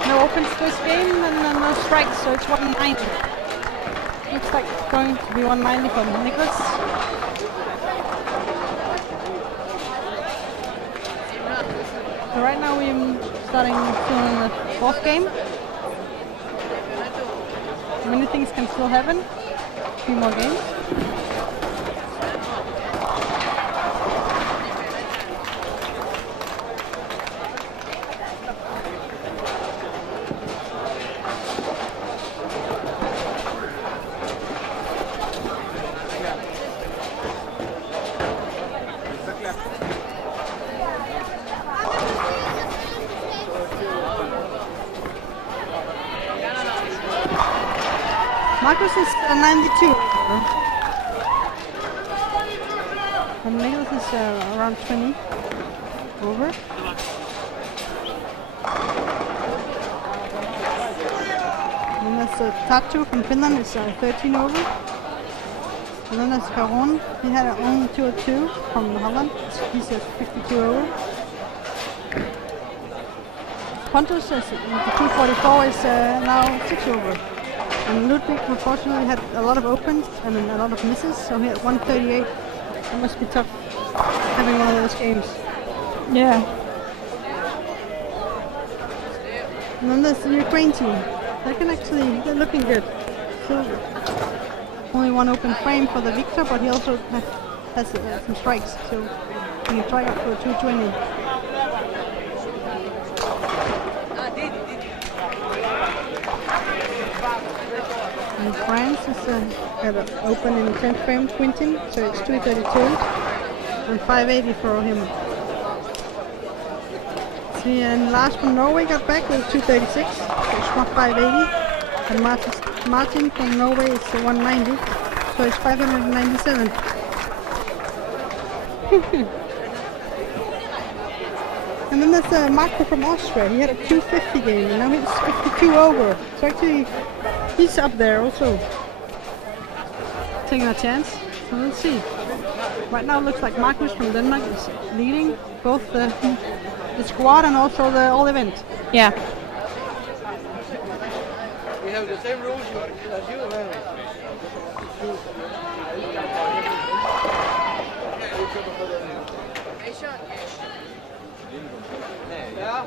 no opens this game and no strikes, so it's 190. Looks like it's going to be 190 for Nicholas. So right now we're starting soon in the 4th game. Many things can still happen. 3 more games. Marcus is 92. And Nicholas is around 20 over. And that's Tatu from Finland is 13 over. And then there's Caron. He had an own 202 from Holland. He's 52 over. Pontus is the 244 is now 6 over. And Ludwig unfortunately had a lot of opens and a lot of misses, so he had 138. It must be tough having one of those games. Yeah. And then there's the Ukraine team. They're looking good. So only one open frame for the Victor, but he also has some strikes, so he can try up for 220. And France is had an open in the 10th frame, Quintin, so it's 232 and 580 for him. See, and Lars from Norway got back with 236, so it's not 580. And Martin from Norway is 190, so it's 597. And then there's Marco from Austria. He had a 250 game, and now he's 52 over. So actually, he's up there also, taking a chance. So let's see. Right now it looks like Marcus from Denmark is leading both the squad and also the all event. Yeah. We have the same rules as you have. Ja.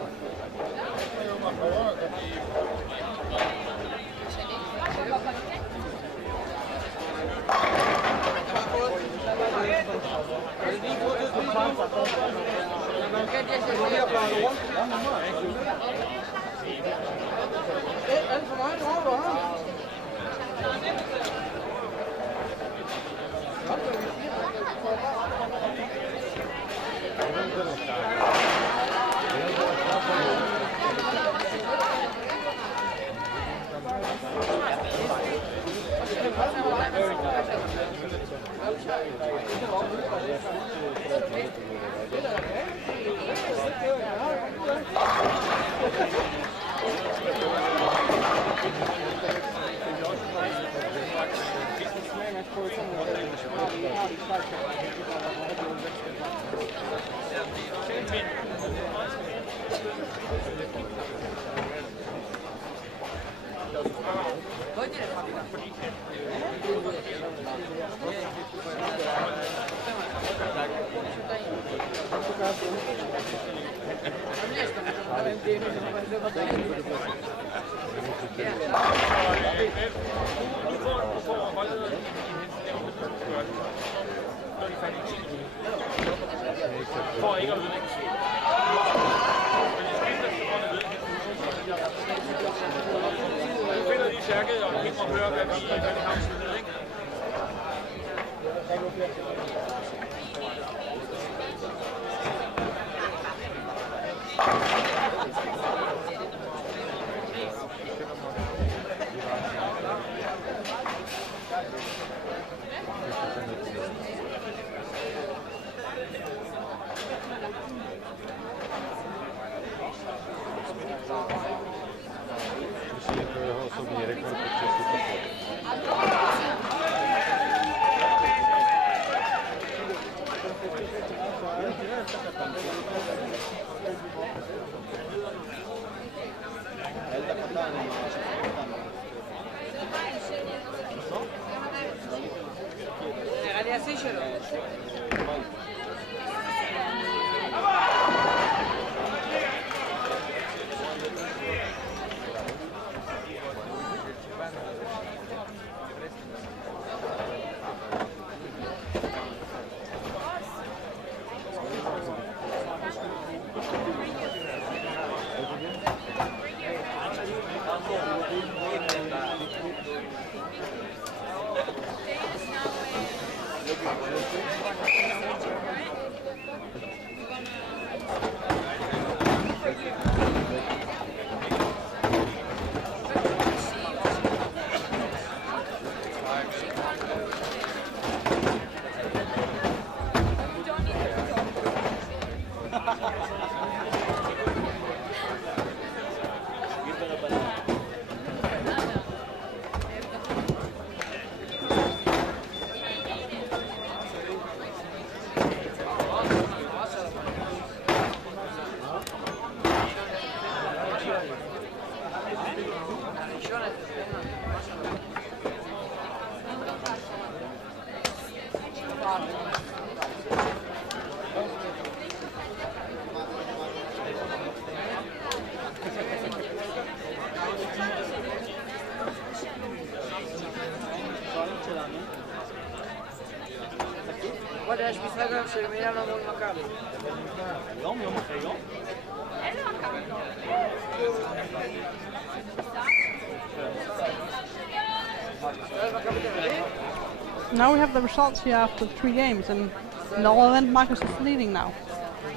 Now we have the results here after 3 games, and in the all event Marcus is leading now.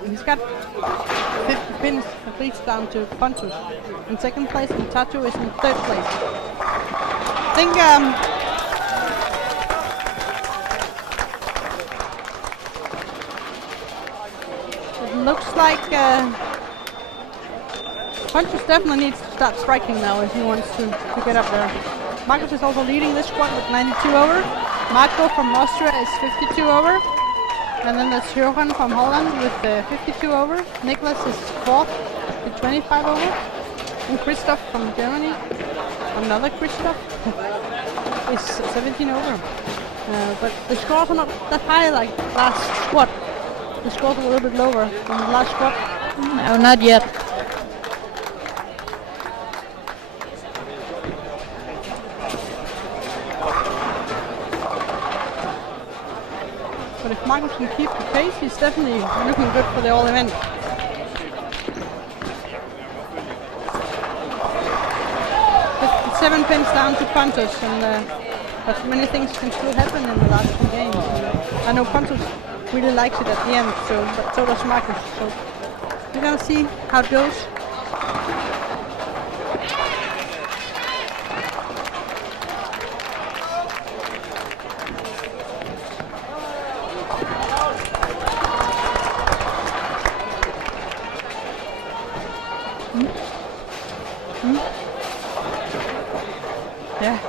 He's got 50 pins at least down to Pontus in second place, and Tatu is in third place. I think it looks like Pontus definitely needs to start striking now if he wants to get up there. Marcus is also leading this squad with 92 over. Marco from Austria is 52 over. And then there's Johan from Holland with 52 over. Niklas is fourth with 25 over. And Christoph from Germany, another Christoph, is 17 over. But the scores are not that high like last squad. The scores are a little bit lower than the last squad. No, not yet. But if Marcus can keep the pace, he's definitely looking good for the all event. Just 7 pins down to Pontus, and but many things can still happen in the last 2 games. And I know Pontus really likes it at the end, but so does Marcus. So we're gonna see how it goes. Yeah.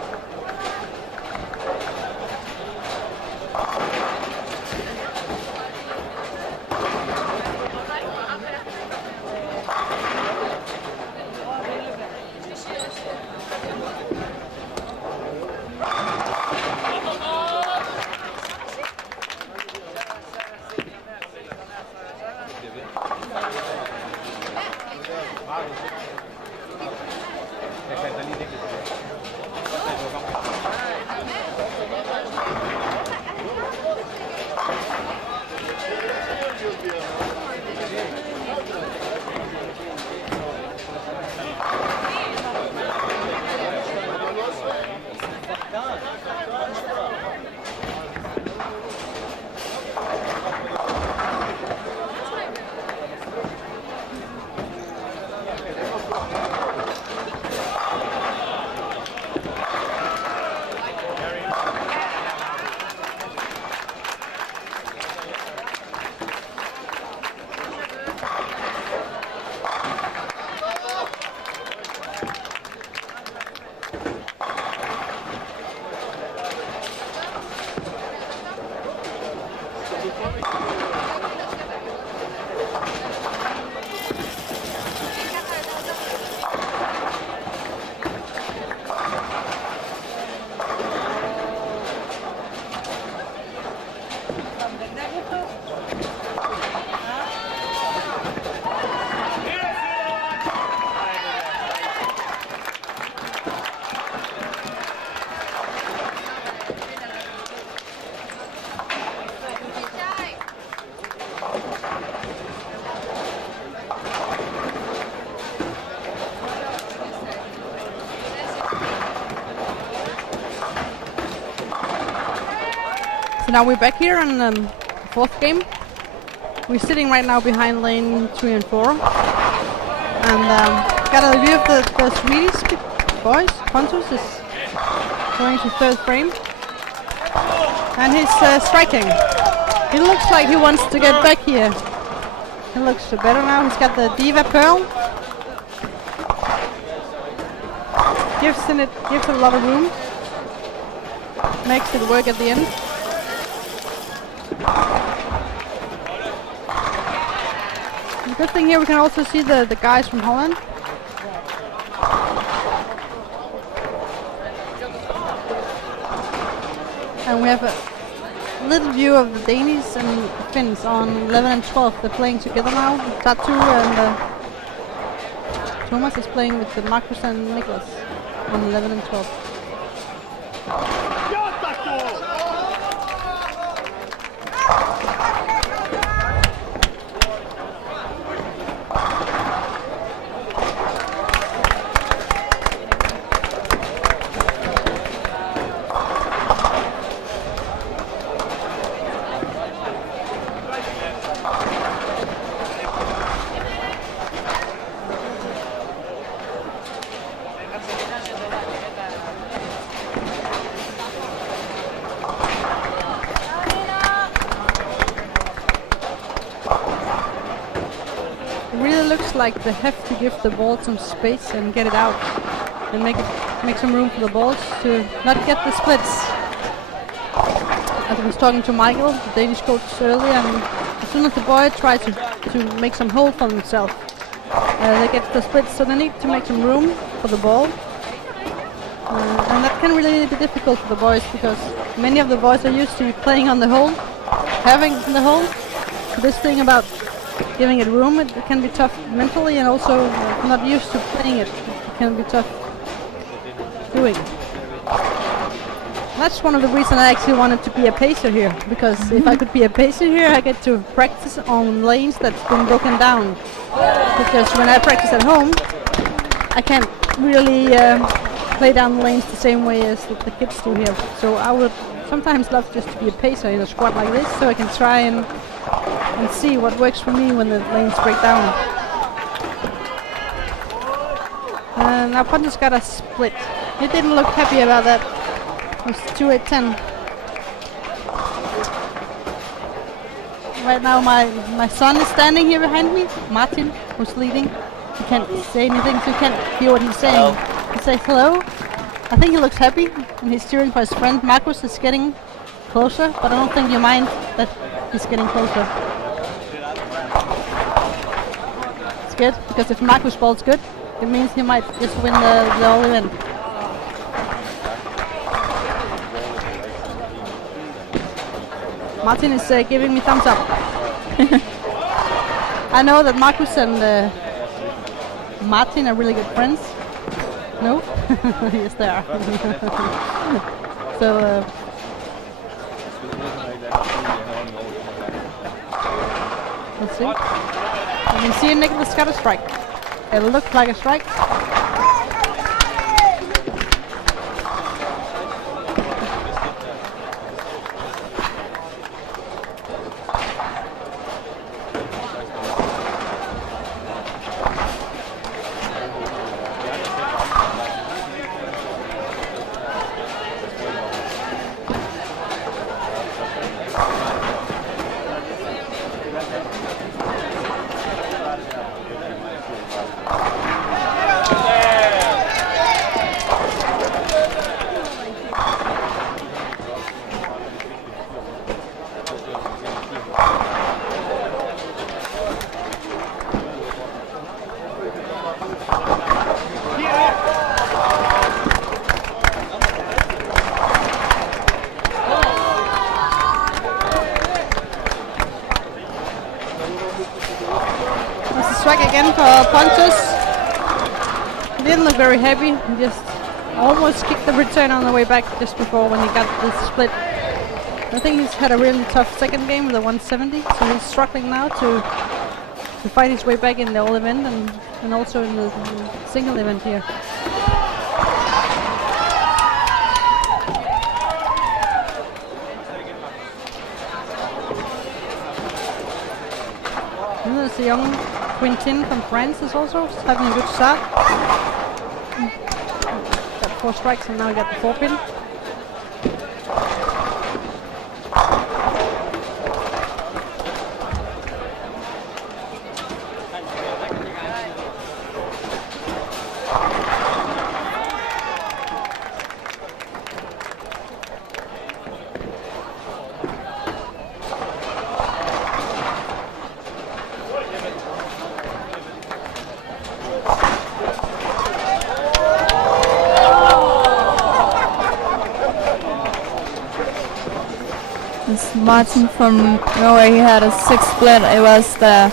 So now we're back here in the 4th game. We're sitting right now behind lane 3 and 4. And got a review of the Swedish boys. Pontus is going to 3rd frame. And he's striking. He looks like he wants to get back here. He looks better now. He's got the Diva Pearl. Gives it a lot of room. Makes it work at the end. The good thing here, we can also see the guys from Holland. And we have a little view of the Danes and Finns on 11 and 12. They're playing together now. Tatu and Thomas is playing with the Marcus and Nicholas on 11 and 12. Like they have to give the ball some space and get it out and make some room for the balls to not get the splits. I was talking to Michael, the Danish coach, earlier, and as soon as the boy tries to make some hole for themselves, they get the splits, so they need to make some room for the ball. And that can really be difficult for the boys because many of the boys are used to playing on the hole, having the hole. So this thing about giving it room, it can be tough mentally, and also not used to playing it. It can be tough doing. That's one of the reasons I actually wanted to be a pacer here, because if I could be a pacer here, I get to practice on lanes that's been broken down. Because when I practice at home, I can't really play down lanes the same way as the kids do here. So I would sometimes love just to be a pacer in a squad like this, so I can try and see what works for me when the lanes break down. Now Pontus got a split. He didn't look happy about that. It was 2-8-10. Right now my son is standing here behind me, Martin, who's leading. He can't say anything, so you can't hear what he's saying. He says hello. I think he looks happy, and he's cheering for his friend. Marcus is getting closer, but I don't think you mind that he's getting closer. It's good, because if Marcus bowls good, it means he might just win the whole event. Martin is giving me thumbs up. I know that Marcus and Martin are really good friends. No? Yes, they are. So, let's see. You can see Nicholas got a strike. It looked like a strike. Again for Pontus. He didn't look very happy. He just almost kicked the return on the way back just before when he got the split. I think he's had a really tough second game with a 170, so he's struggling now to fight his way back in the all event and also in the single event here. And there's a young Quintin from France is also having a good start. Got 4 strikes and now he got the 4 pin. This Martin from Norway, he had a 6 split. It was the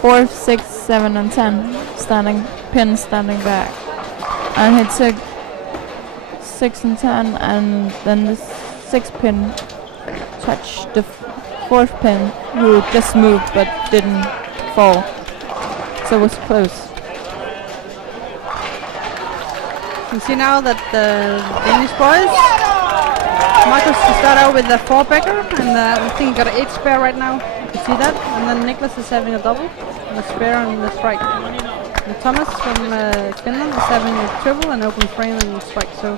4, 6, 7 and 10 standing back. And he took 6 and 10, and then the 6 pin touched the 4th pin, who just moved but didn't fall. So it was close. You see now that the Danish boys, Marcus start out with the 4-bagger, and I think he got an 8 spare right now. You see that? And then Niklas is having a double, and a spare and the strike. And Thomas from Finland is having a triple, and open frame and strike. So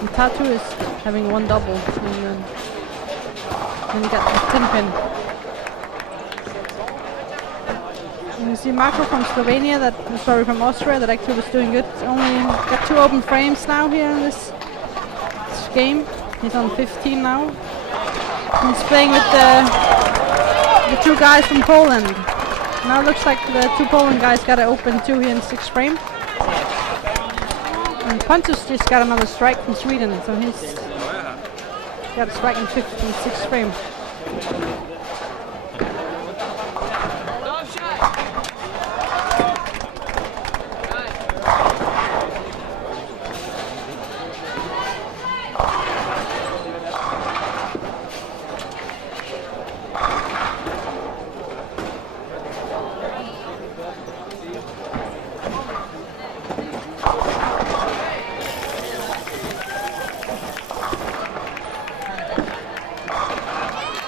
and Tatu is having 1 double, and then he got the 10 pin. And you see Marco from Slovenia, from Austria, that actually was doing good. Only got 2 open frames now here in this game. He's on 15 now. And he's playing with the 2 guys from Poland. Now it looks like the 2 Poland guys got to open 2 here in 6th frame. And Pontus just got another strike from Sweden, so he's got a strike in 5th and 6th frame.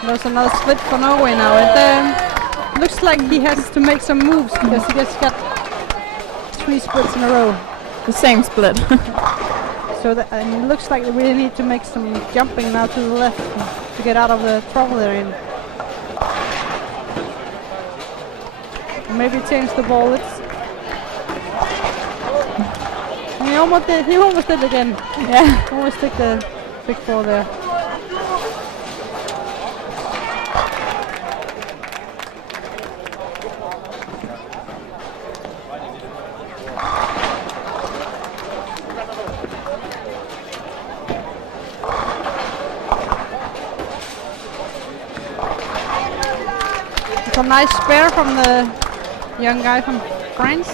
There's another split for Norway now. It looks like he has to make some moves because he just got 3 splits in a row. The same split. So it looks like they really need to make some jumping now to the left to get out of the trouble they're in. Or maybe change the ball. He almost did it again. Yeah. Almost took the big 4 there. It's a nice spare from the young guy from France.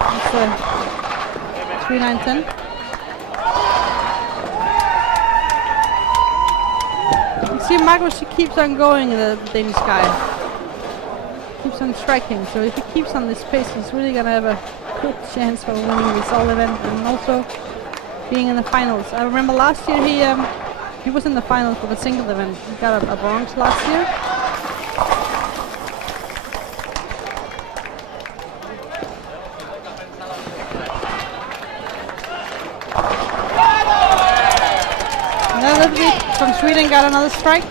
It's a 3-9-10. You see Magnus, he keeps on going, the Danish guy. Keeps on striking, so if he keeps on this pace, he's really gonna have a good chance for winning this all event and also being in the finals. I remember last year he was in the finals for the single event. He got a bronze last year. From Sweden got another strike.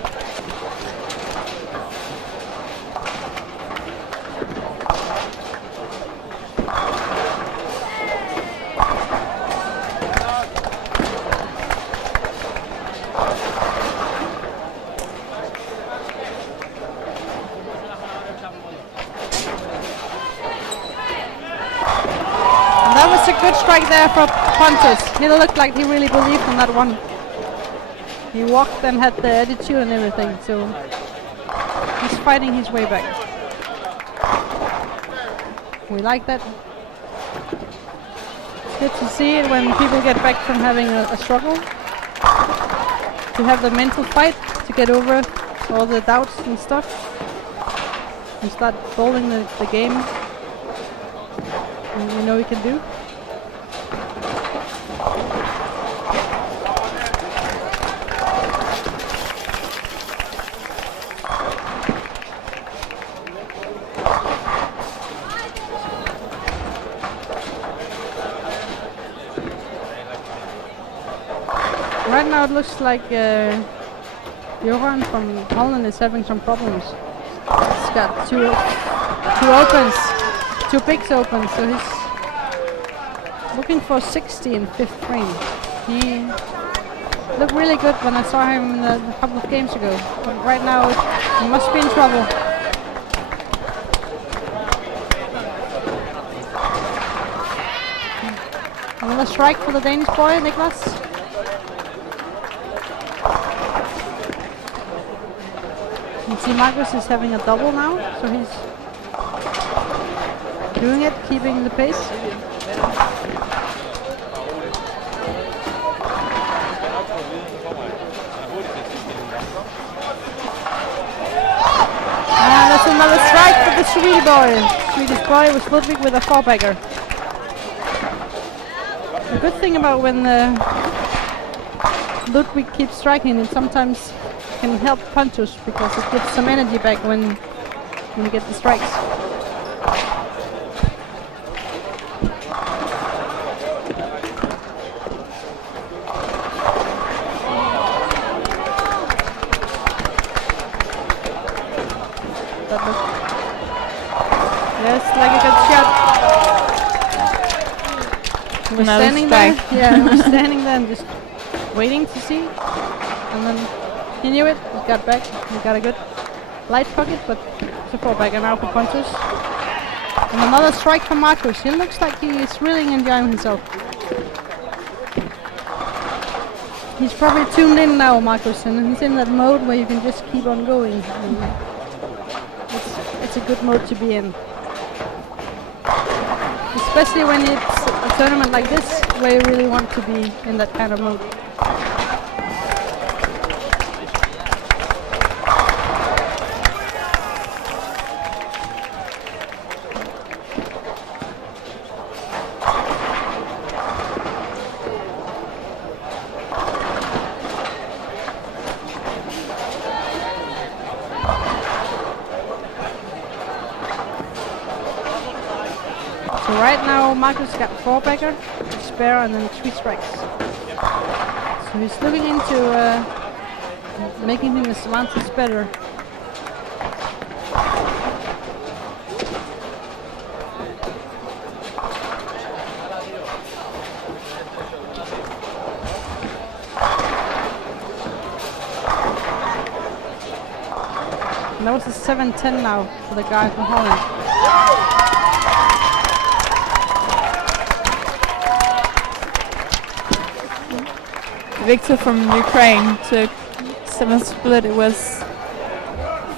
And that was a good strike there for Pontus. He looked like he really believed in that one. He walked and had the attitude and everything, so he's fighting his way back. We like that. It's good to see it when people get back from having a struggle. To have the mental fight, to get over all the doubts and stuff. And start bowling the game. And we know we can do. Right now it looks like Johan from Holland is having some problems. He's got two opens, 2 bigs open, so he's looking for 60 in 5th frame. He looked really good when I saw him a couple of games ago, but right now he must be in trouble. Another strike for the Danish boy, Niklas. see Marcus is having a double now, so he's doing it, keeping the pace. And that's another strike for the Swedish boy. Swedish boy was Ludwig with a 4-bagger. The good thing about when Ludwig keeps striking, it sometimes can help Pontus because it gives some energy back when you get the strikes. Yes, like a good shot. He was Another standing there. strike. Yeah, he was standing there and just waiting to see. And then he knew it. He got back. He got a good light pocket, but it's a 4-bagger now for Pontus. And another strike from Marcus. He looks like he is really enjoying himself. He's probably tuned in now, Marcus, and he's in that mode where you can just keep on going. And it's a good mode to be in. Especially when it's a tournament like this, where you really want to be in that kind of mode. So right now Marcus got 4-bagger, spare, and then 3 strikes. So he's looking into making his advantage better. And that was a 7-10 now for the guy from Holland. Victor from Ukraine took 7 split. It was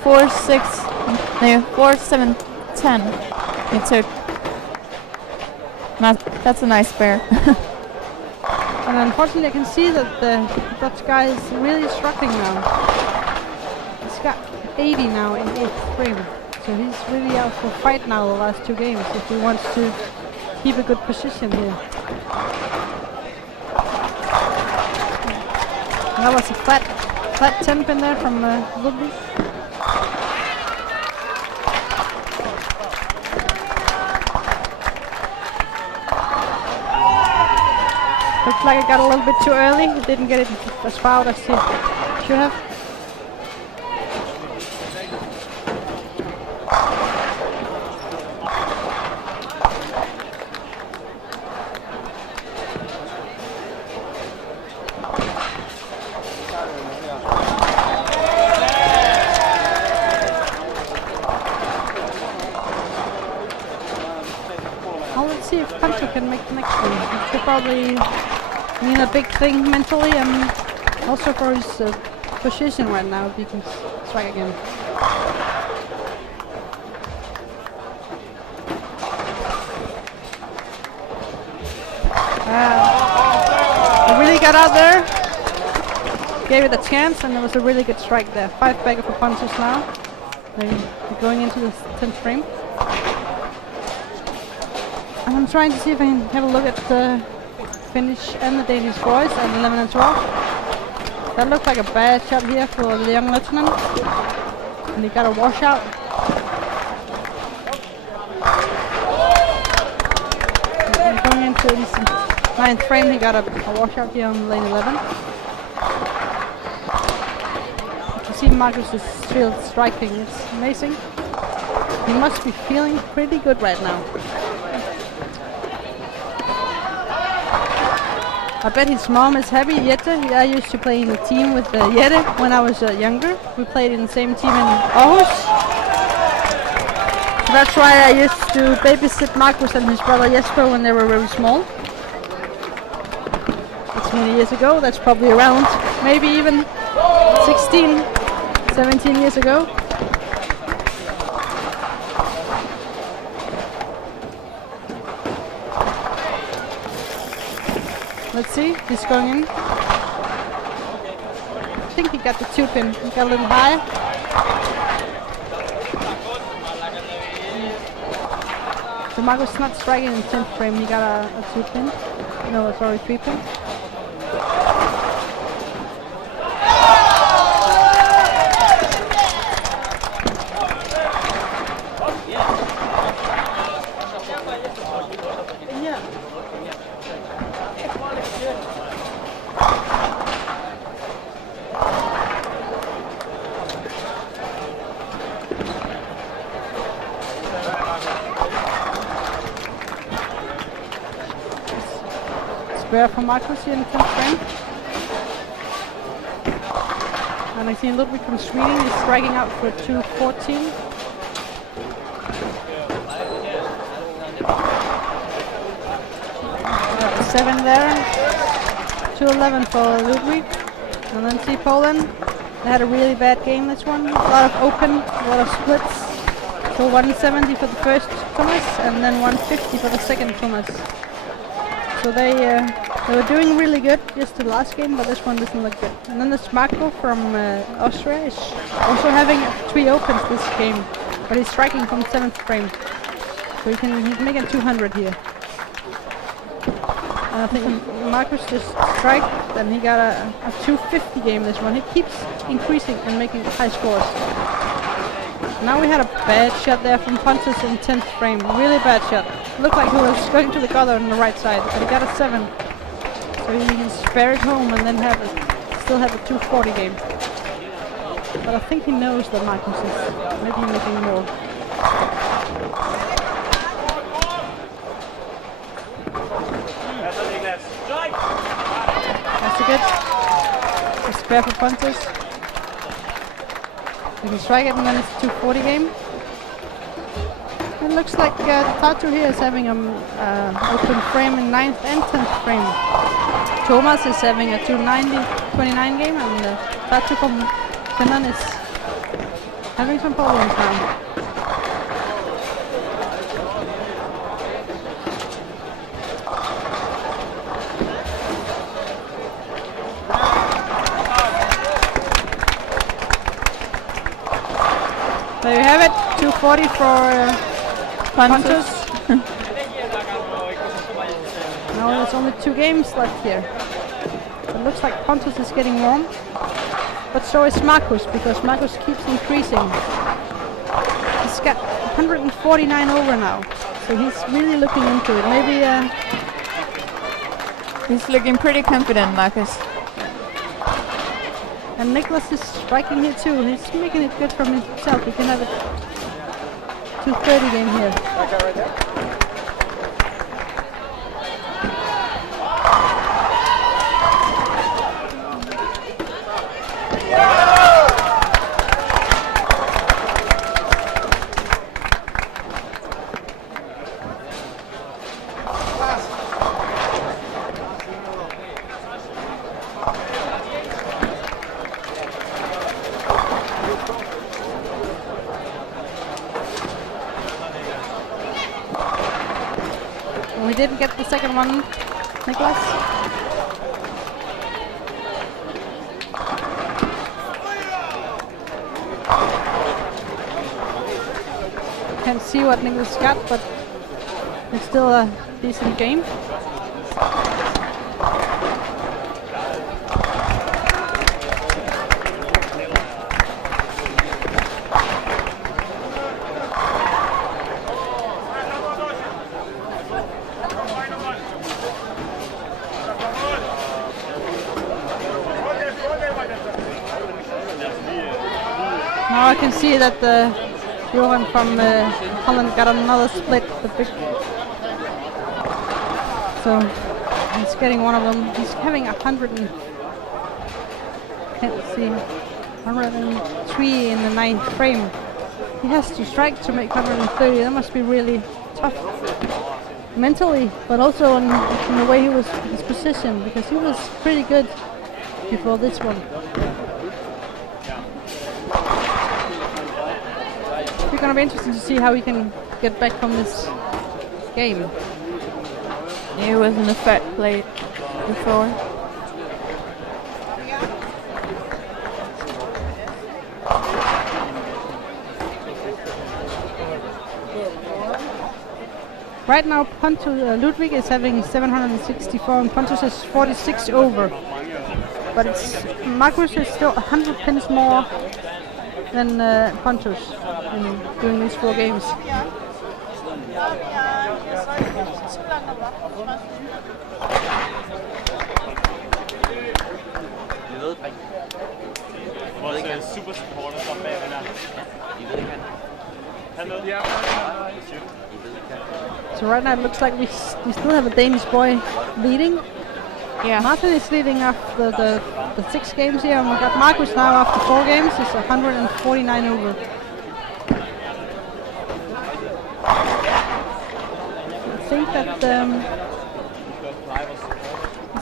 4-6, no, 4-7-10. He took. That's a nice pair. And unfortunately I can see that the Dutch guy is really struggling now. He's got 80 now in 8th frame. So he's really out for fight now the last 2 games if he wants to keep a good position here. That was a flat 10 pin there from Ludwig. Looks like it got a little bit too early. It didn't get it as far out as he should have. Let's see if Pancho can make the next one. It could probably mean a big thing mentally and also for his position right now if he can strike again. He really got out there, gave it a chance, and it was a really good strike there. 5-bagger for Pontus now. They're going into the 10th frame. And I'm trying to see if I can have a look at the Finnish and the Danish boys at 11 and 12. That looked like a bad shot here for the young lieutenant. And he got a washout. And going into his 9th frame, he got a washout here on lane 11. You can see Marcus is still striking. It's amazing. He must be feeling pretty good right now. I bet his mom is happy. Jette, I used to play in a team with Jette when I was younger. We played in the same team in Aarhus. So that's why I used to babysit Marcus and his brother Jesper when they were very small. That's many years ago. That's probably around maybe even 16, 17 years ago. Let's see, he's going in. I think he got the 2-pin. He got a little high. So Marcus not striking in 10th frame. He got a 2-pin. No, sorry, 3-pin. Spare for Marcus here in 10th frame. And I see Ludwig from Sweden is striking out for 2-14. Got a 7 there. 2-11 for Ludwig. And then see Poland. They had a really bad game this one. A lot of open, a lot of splits. So 170 for the first Thomas and then 150 for the second Thomas. So they were doing really good just the last game, but this one doesn't look good. And then this Marco from Austria is also having 3 opens this game, but he's striking from 7th frame. So he's making 200 here. And I think Marcus just striked, and he got a 250 game this one. He keeps increasing and making high scores. Now we had a bad shot there from Pontus in 10th frame. Really bad shot. Looked like he was going to the gutter on the right side, but he got a 7. So he can spare it home and then still have a 240 game. But I think he knows that Marcus is maybe making more. That's a good. A spare for Pontus. You can strike it and then it's a 240 game. It looks like Tatu here is having an open frame in 9th and 10th frame. Thomas is having a 290-29 game, and Tatu from Finland is having some problems now. There you have it, 240 for Pontus. Now there's only 2 games left here. It looks like Pontus is getting warm, but so is Marcus, because Marcus keeps increasing. He's got 149 over now, so he's really looking into it. Maybe he's looking pretty confident, Marcus. And Nicholas is striking here too. He's making it good for himself. He can have a 230 game here. We didn't get the second one, Nicholas. Can't see what Nicholas got, but it's still a decent game. Now I can see that Johan from Holland got another split. So he's getting one of them. He's having 103 in the 9th frame. He has to strike to make 130. That must be really tough mentally, but also in the way he was his position, because he was pretty good before this one. It's going to be interesting to see how he can get back from this game. He was in a third before. Right now, Ludwig is having 764 and Pontus is 46 over. But Magnus is still 100 pins more than Pontus during these 4 games. Vores super supporter står bagved der. I ved ikke, han ved. So right now it looks like we still have a Danish boy leading. Yeah. Martin is leading after the 6 games here, and we got Marcus now after 4 games. He's 149 over. I think that the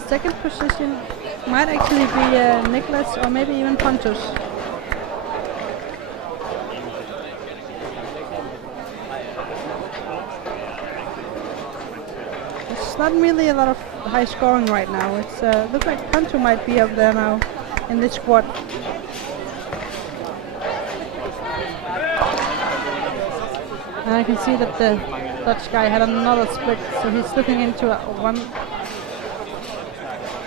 second position might actually be Nicholas or maybe even Pontus. It's not really a lot of high scoring right now. It's looks like Pontus might be up there now in this squad. And I can see that the Dutch guy had another split, so he's looking into a one.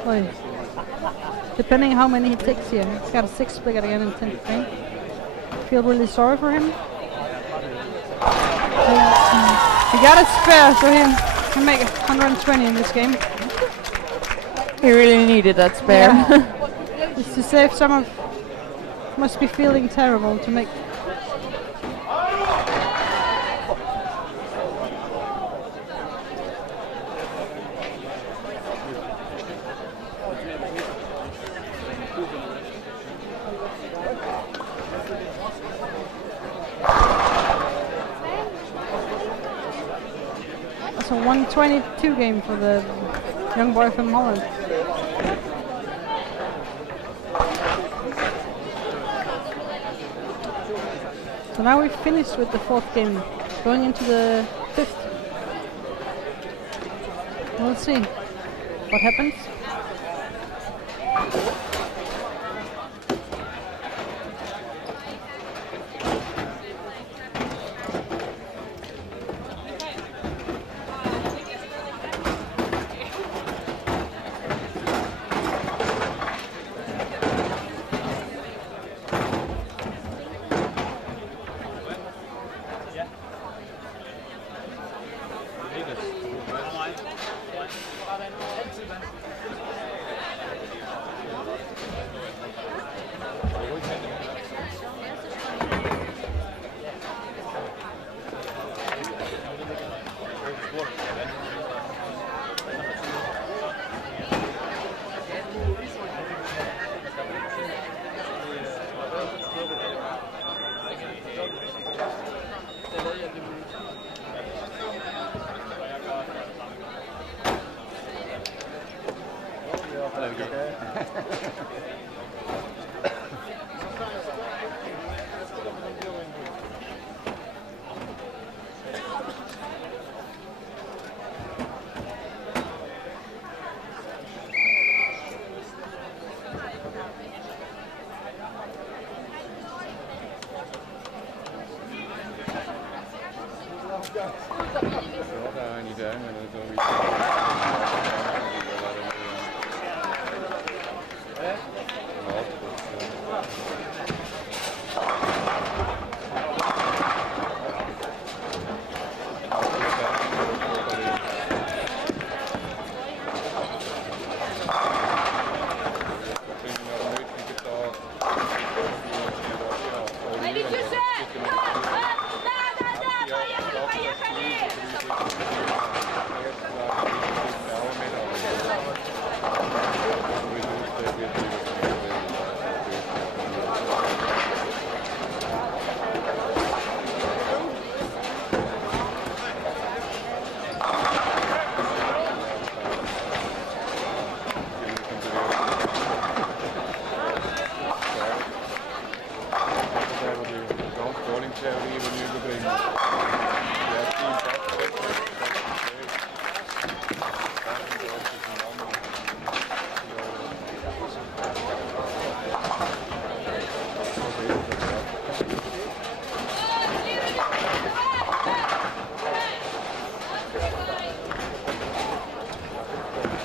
Well, depending how many he takes here, he's got a 6 split again in 10th frame. Feel really sorry for him. He got a spare, so he can make 120 in this game. He really needed that spare. Yeah. Just to save some of. Must be feeling terrible to make. That's a 122 game for the young boy from Holland. So now we've finished with the 4th game, going into the 5th. We'll see what happens.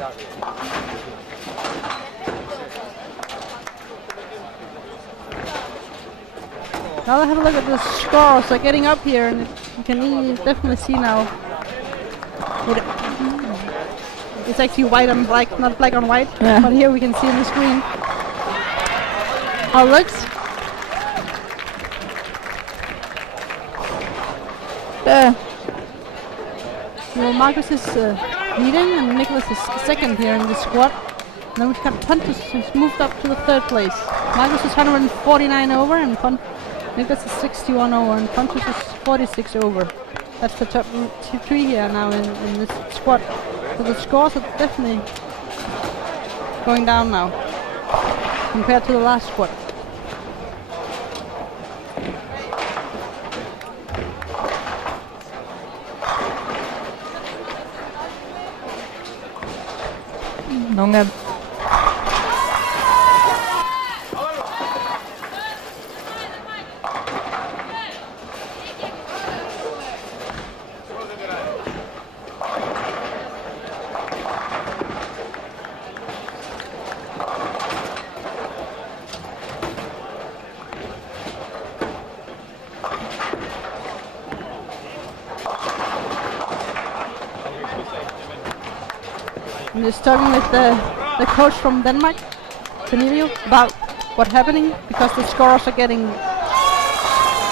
Now have a look at the scores. They're getting up here, and you can definitely see now. It's actually white on black, not black on white. Yeah. But here we can see on the screen how it looks. There. Well, Marcus is leading, and Nicholas is second here in the squad. And then we've got Pontus, who's moved up to the third place. Marcus is 149 over, and Nicholas is 61 over, and Pontus is 46 over. That's the top three here now in this squad. So the scores are definitely going down now compared to the last squad. Nogle I'm just talking with the coach from Denmark, Cornelio, about what's happening because the scores are getting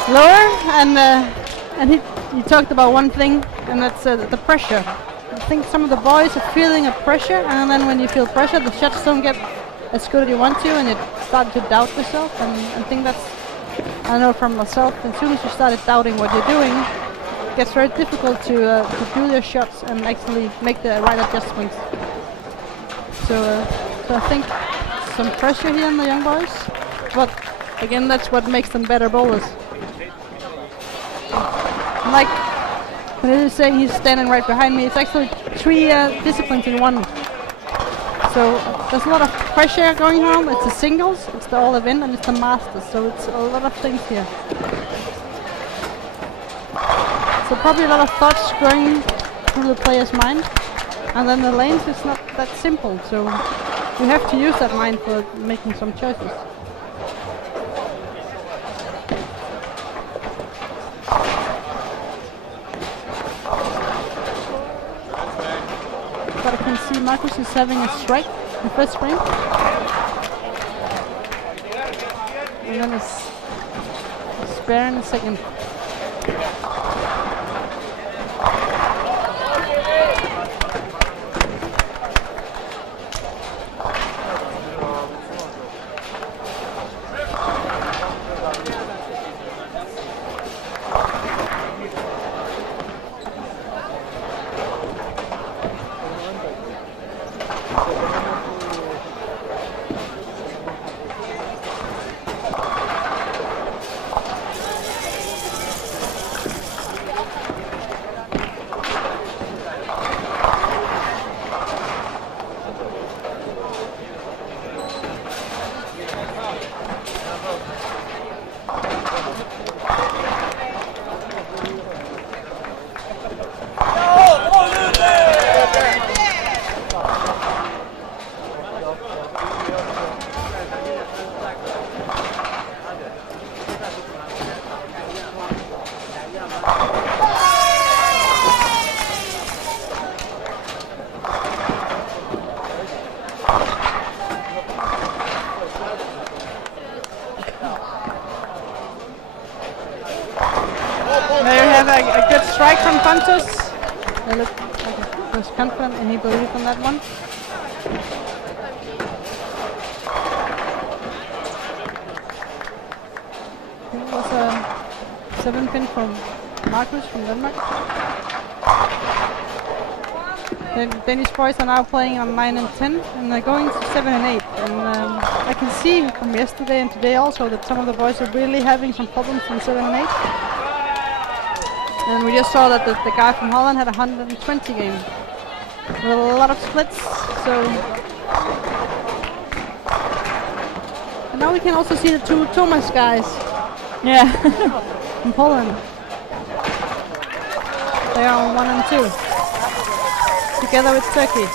lower, and he talked about one thing, and that's the pressure. I think some of the boys are feeling a pressure, and then when you feel pressure, the shots don't get as good as you want to, and you start to doubt yourself. And I think that's, I know from myself, as soon as you started doubting what you're doing, it gets very difficult to do your shots and actually make the right adjustments. So I think some pressure here in the young boys, but again, that's what makes them better bowlers. Like when he was saying he's standing right behind me, it's actually three disciplines in one. So there's a lot of pressure going on. It's the singles, it's the all event, and it's the masters. So it's a lot of things here. So probably a lot of thoughts going through the player's mind. And then the lanes is not that simple, so you have to use that mind for making some choices. But I can see Marcus is having a strike in the first frame. And then a spare in the second. A good strike from Pontus. He looked like he was confident and he believed on that one. It was a 7-pin from Marcus from Denmark. The Danish boys are now playing on 9 and 10, and they're going to 7 and 8. And I can see from yesterday and today also that some of the boys are really having some problems in 7 and 8. And we just saw that the guy from Holland had a 120 game with a lot of splits. So, and now we can also see the two Thomas guys. Yeah. From Poland. They are on 1 and 2. Together with Turkey.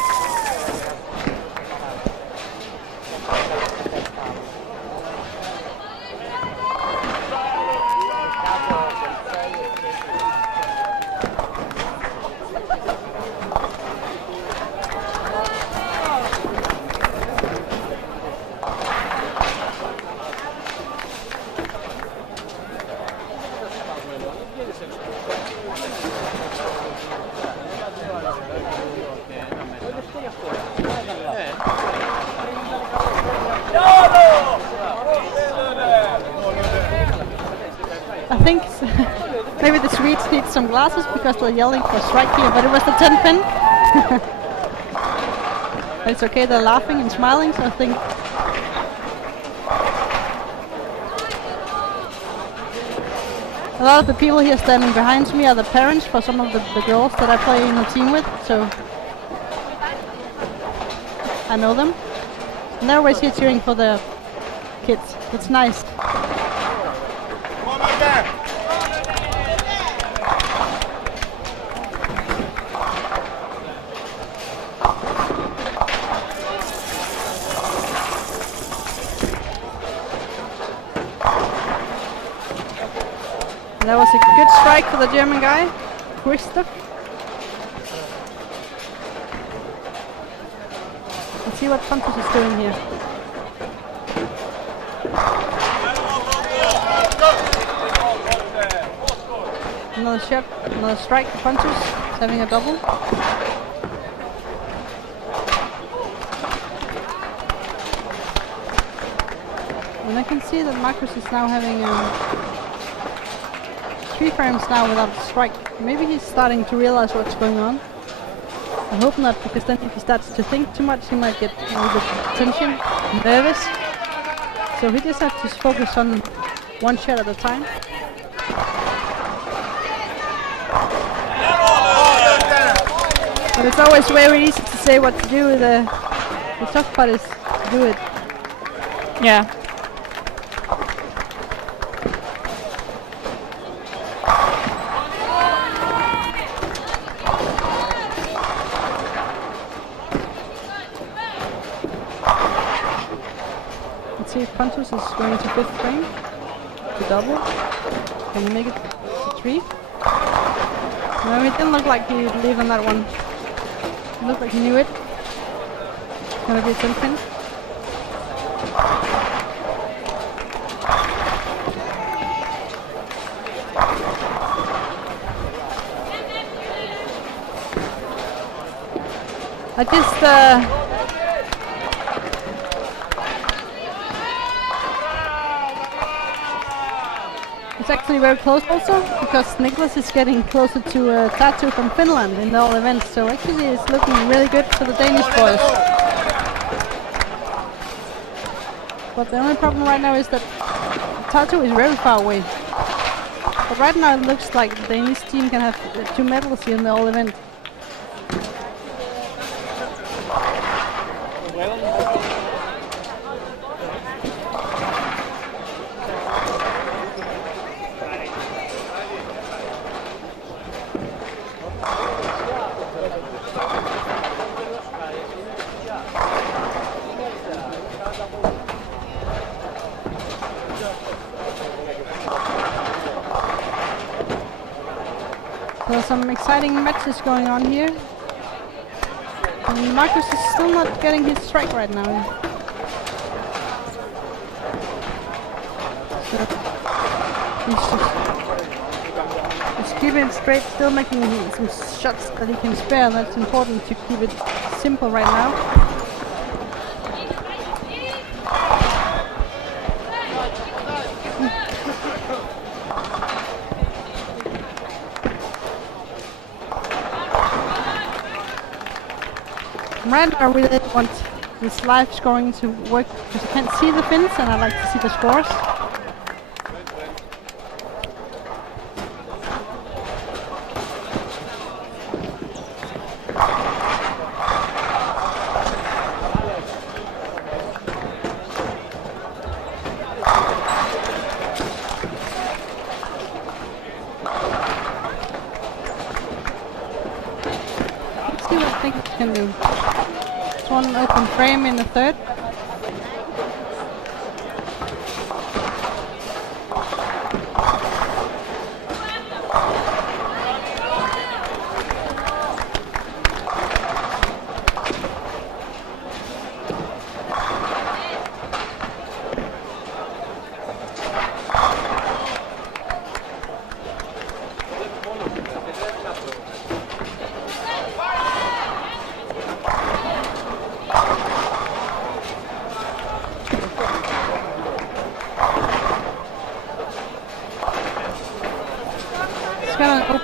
I think maybe the Swedes need some glasses because they're yelling for strike here, but it was the 10 pin. It's okay, they're laughing and smiling, so I think a lot of the people here standing behind me are the parents for some of the girls that I play in the team with, so I know them. And they're always here cheering for the kids. It's nice. That was a good strike for the German guy, Christoph. Let's see what Pontus is doing here. Another shot, another strike for Pontus, he's having a double. And I can see that Marcus is now having 3 frames now without a strike. Maybe he's starting to realize what's going on. I hope not, because then if he starts to think too much, he might get a little bit tension, nervous. So he just has to focus on one shot at a time. But it's always very easy to say what to do. The tough part is to do it. Yeah. Let's see if Pontus is going to 5th frame to double. Can he make it to 3? No, it didn't look like he would leave on that one. It looked like he knew it. It's gonna be a 10 pin. I just it's actually very close also, because Nicholas is getting closer to Tatu from Finland in all events, so actually it's looking really good for the Danish boys. But the only problem right now is that Tatu is very far away. But right now it looks like the Danish team can have 2 medals here in the all event. There are some exciting matches going on here. And Marcus is still not getting his strike right now. So he's keeping it straight, still making some shots that he can spare. That's important to keep it simple right now. Right now I really want this live scoring to work because I can't see the fins and I like to see the scores. Let's see what I think it can do. One open frame in the 3rd.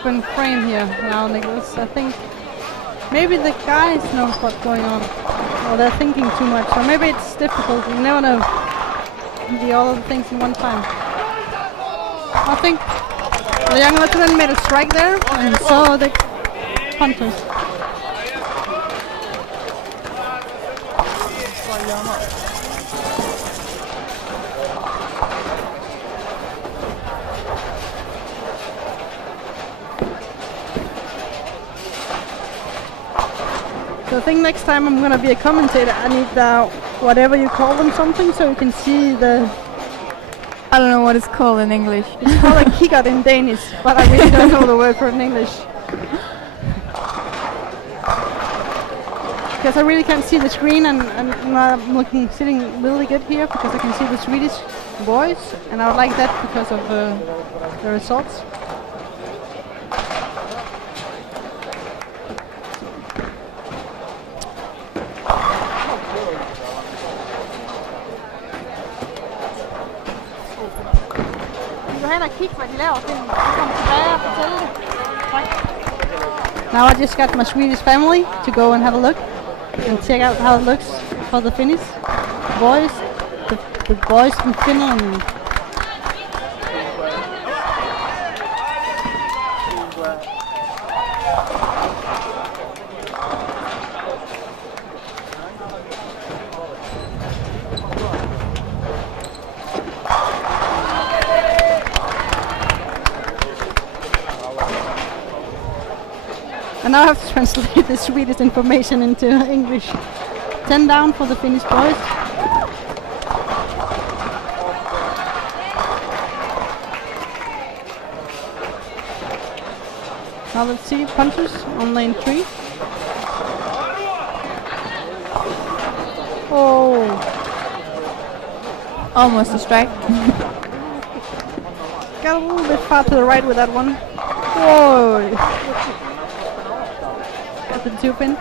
open frame here now, Nicholas. I think maybe the guys know what's going on, or they're thinking too much, or maybe it's difficult. You never know. The all of the things in one time. I think the young lieutenant made a strike there, and so the punters. So I think next time I'm gonna be a commentator, I need whatever you call them, something, so you can see the... I don't know what it's called in English. It's called a kikkert in Danish, but I really don't know the word for it in English. Because I really can't see the screen, and I'm sitting really good here because I can see the Swedish boys, and I would like that because of the results. Now I just got my Swedish family to go and have a look and check out how it looks for the Finnish boys, the boys from Finland. And now I have to translate the Swedish information into English. 10 down for the Finnish boys. Now let's see, punches on lane 3. Oh! Almost a strike. Got a little bit far to the right with that one. Whoa! Got the 2-pin.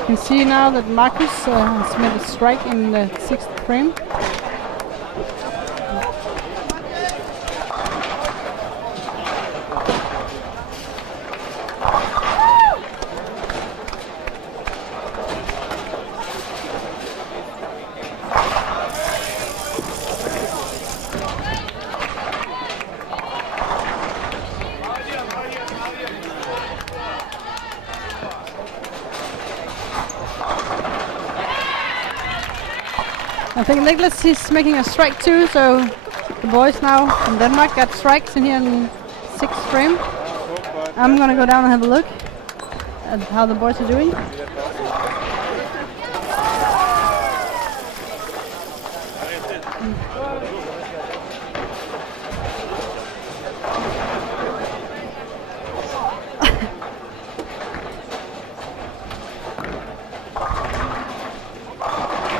You can see now that Marcus has made a strike in the 6th frame. I think Nicholas is making a strike too, so the boys now from Denmark got strikes in here in 6th frame. I'm gonna go down and have a look at how the boys are doing.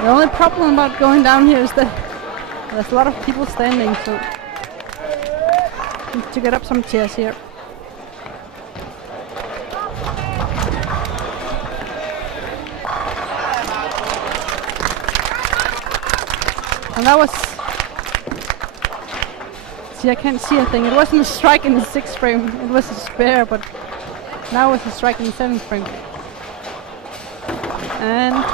The only problem about going down here is that there's a lot of people standing, so need to get up some chairs here. And that was... See, I can't see a thing. It wasn't a strike in the 6th frame, it was a spare, but now it's a strike in the 7th frame. And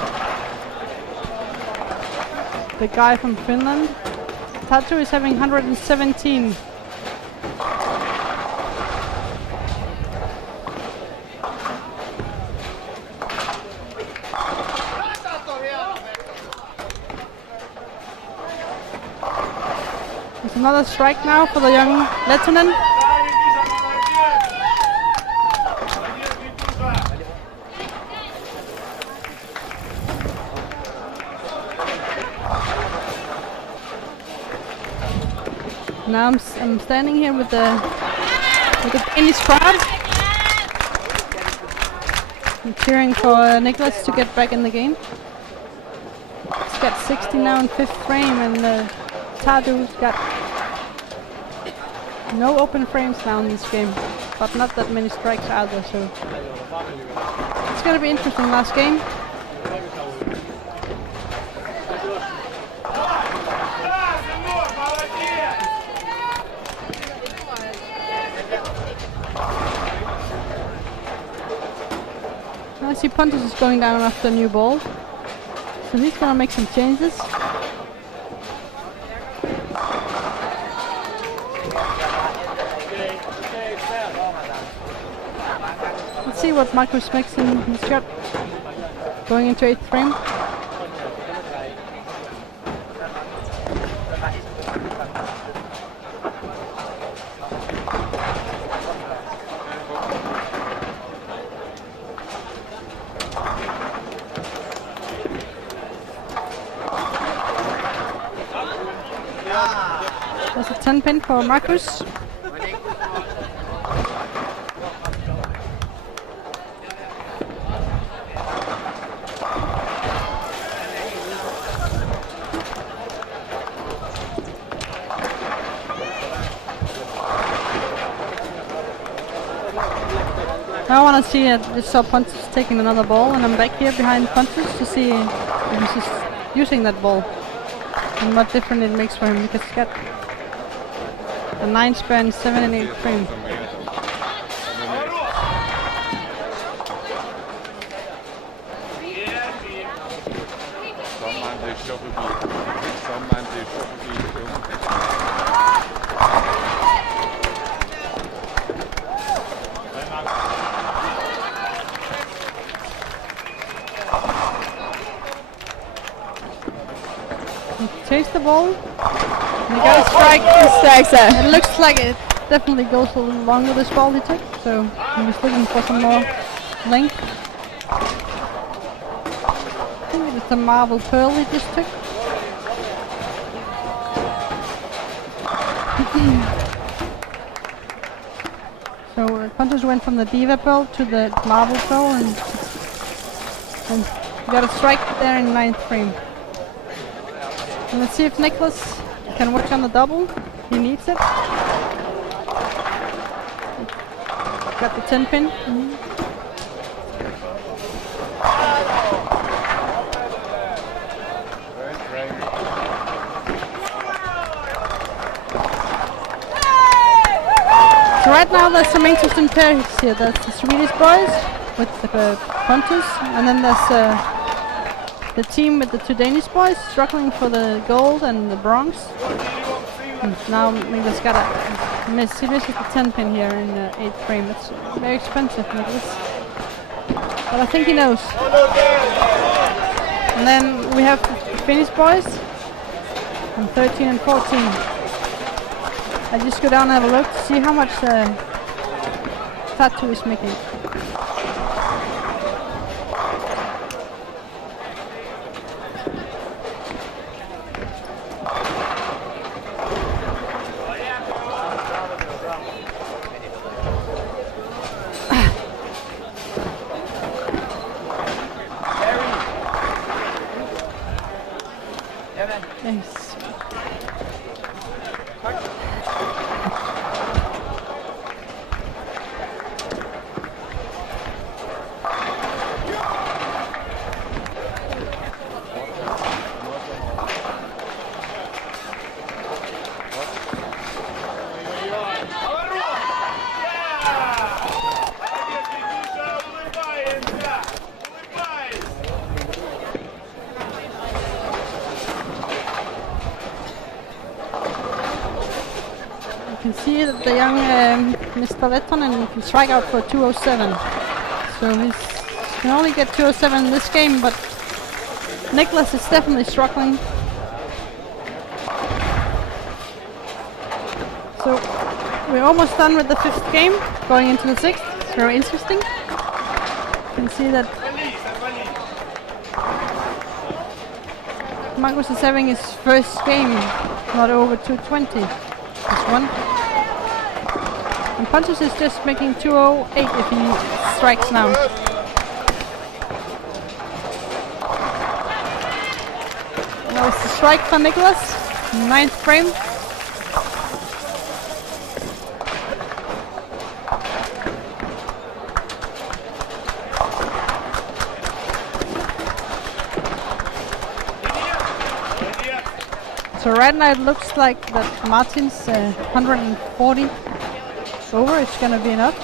the guy from Finland, Tatu, is having 117. There's another strike now for the young lieutenant. Now I'm standing here with the Finnish crowd. I'm cheering for Nicholas to get back in the game. He's got 60 now in 5th frame, and Tadu's got No open frames now in this game, but not that many strikes either, so it's gonna be interesting last game. I see Pontus is going down after a new ball, so he's gonna make some changes. Let's see what Marcus makes in his shot. Going into 8th frame. That's a 10 pin for Marcus. I want to see it. I just saw Pontus taking another ball, and I'm back here behind Pontus to see if he's just using that ball and what different it makes for him, because he's got a 9 span, 7 and 8 frame. Chase the ball. And he got a strike. He strikes it. It looks like it definitely goes a little longer, this ball he took. So he was looking for some more length. I think it's a marble pearl he just took. So Pontus went from the diva pearl to the marble pearl, and he got a strike there in 9th frame. And let's see if Nicholas can work on the double. He needs it. Got the 10 pin. So right now there's some interesting pairs here. There's the Swedish boys with the Pontus, and then there's the team with the 2 Danish boys struggling for the gold and the bronze. And now Nicholas got a miss. He misses the 10 pin here in the 8th frame. It's very expensive, Nicholas. But I think he knows. And then we have the Finnish boys from 13 and 14. I just go down and have a look to see how much Tattoo is making. Yes. You can see that the young Mr. Lettonen can strike out for 207. So he can only get 207 in this game, but Nicholas is definitely struggling. So we're almost done with the 5th game, going into the 6th. It's very interesting. You can see that Magnus is having his first game, not over 220. This one. And Pontus is just making 208 if he strikes now. Now it's the strike for Nicholas, 9th frame. So right now it looks like that Martin's 140 over is going to be enough.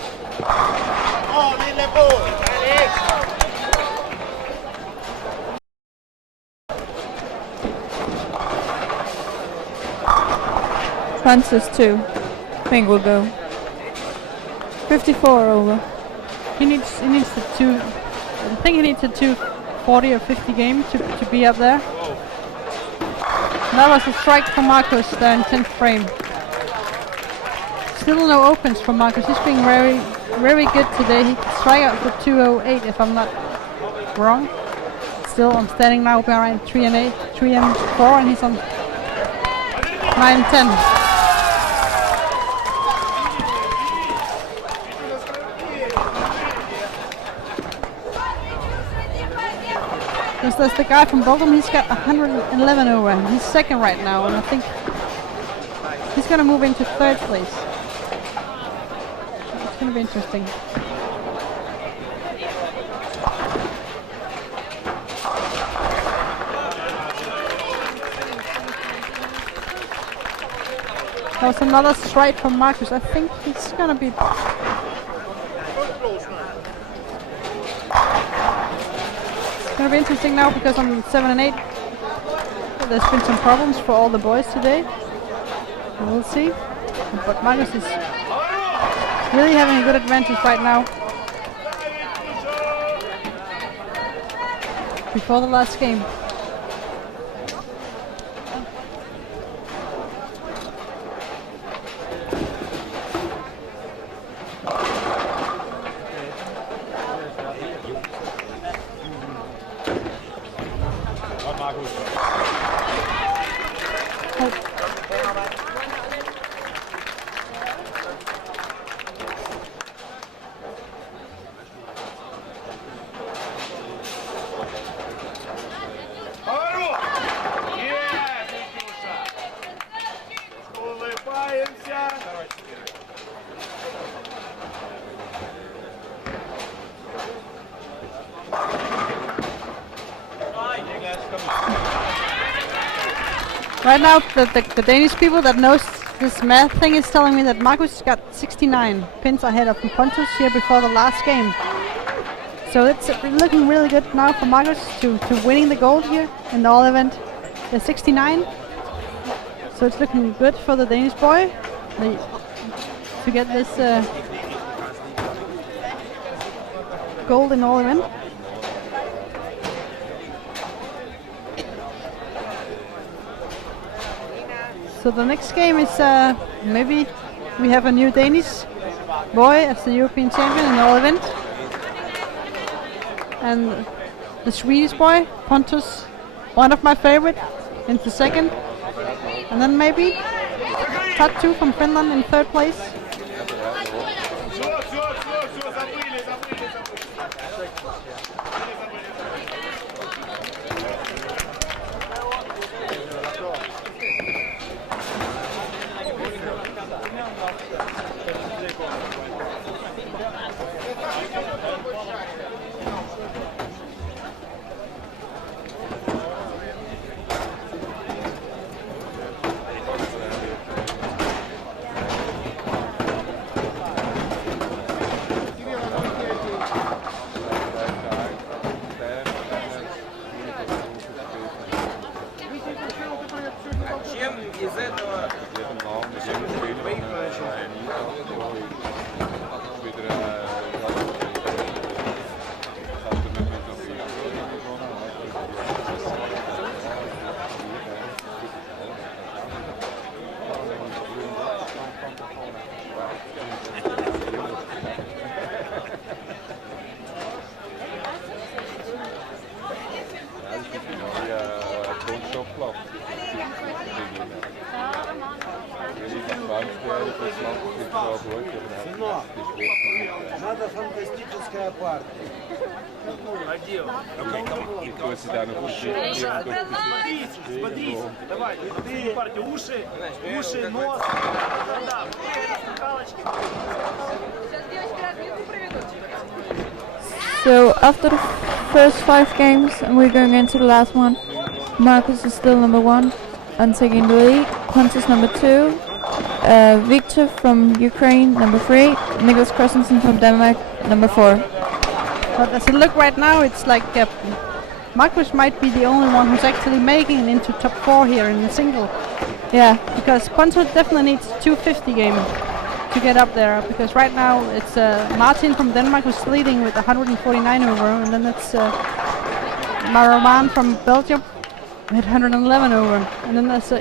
Francis too. I think we'll go. 54 over. He needs the two. I think he needs a 240 or 50 game to be up there. That was a strike for Marcus there in 10th frame. Still no opens for Marcus. He's being very, very good today. He can strike out for 208 if I'm not wrong. Still, I'm standing now behind 3 and 4, and he's on 9 and 10. There's the guy from Bochum. He's got 111 over. He's second right now, and I think he's going to move into 3rd place. It's going to be interesting. That was another strike from Marcus. I think it's going to be... It's going to be interesting now because I'm 7 and 8. There's been some problems for all the boys today. We'll see. But Marcus is really having a good advantage right now. Before the last game. Right now, the Danish people that knows this math thing is telling me that Marcus got 69 pins ahead of Pontus here before the last game. So it's looking really good now for Marcus to winning the gold here in the all event. The 69. So it's looking good for the Danish boy to get this gold in all event. So the next game is maybe we have a new Danish boy as the European champion in the all event. And the Swedish boy, Pontus, one of my favorite, into 2nd. And then maybe Tatu from Finland in 3rd place. Надо фантастическая партия. Смотрите, давай, партия, уши, нос, So after the first 5 games, and we're going into the last one, Marcus is still number 1, on taking the lead. Pontus number 2. Victor from Ukraine, number 3. Nicholas Christensen from Denmark, number 4. But as it look right now, it's like Marcus might be the only one who's actually making it into top 4 here in the single. Yeah. Because Pontus definitely needs 250 game to get up there. Because right now it's Martin from Denmark who's leading with 149 over, and then it's Maroman from Belgium with 111 over, and then there's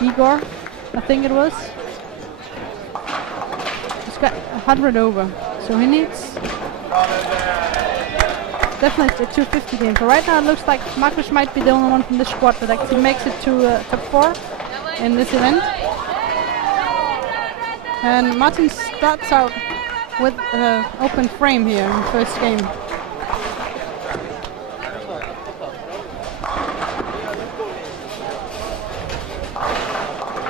Igor, I think it was. He's got 100 over, so he needs definitely a 250 game. So right now it looks like Marcus might be the only one from this squad that actually makes it to top 4 in this event. And Martin starts out with open frame here in the first game.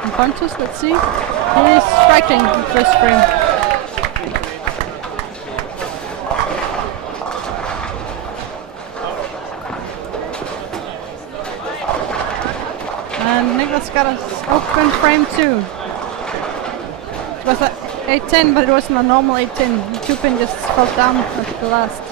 And Pontus, let's see, he is striking the first frame. And Nicholas got us open frame too. It was a 8-10, but it wasn't a normal 8-10. The 2-pin just fell down at the last.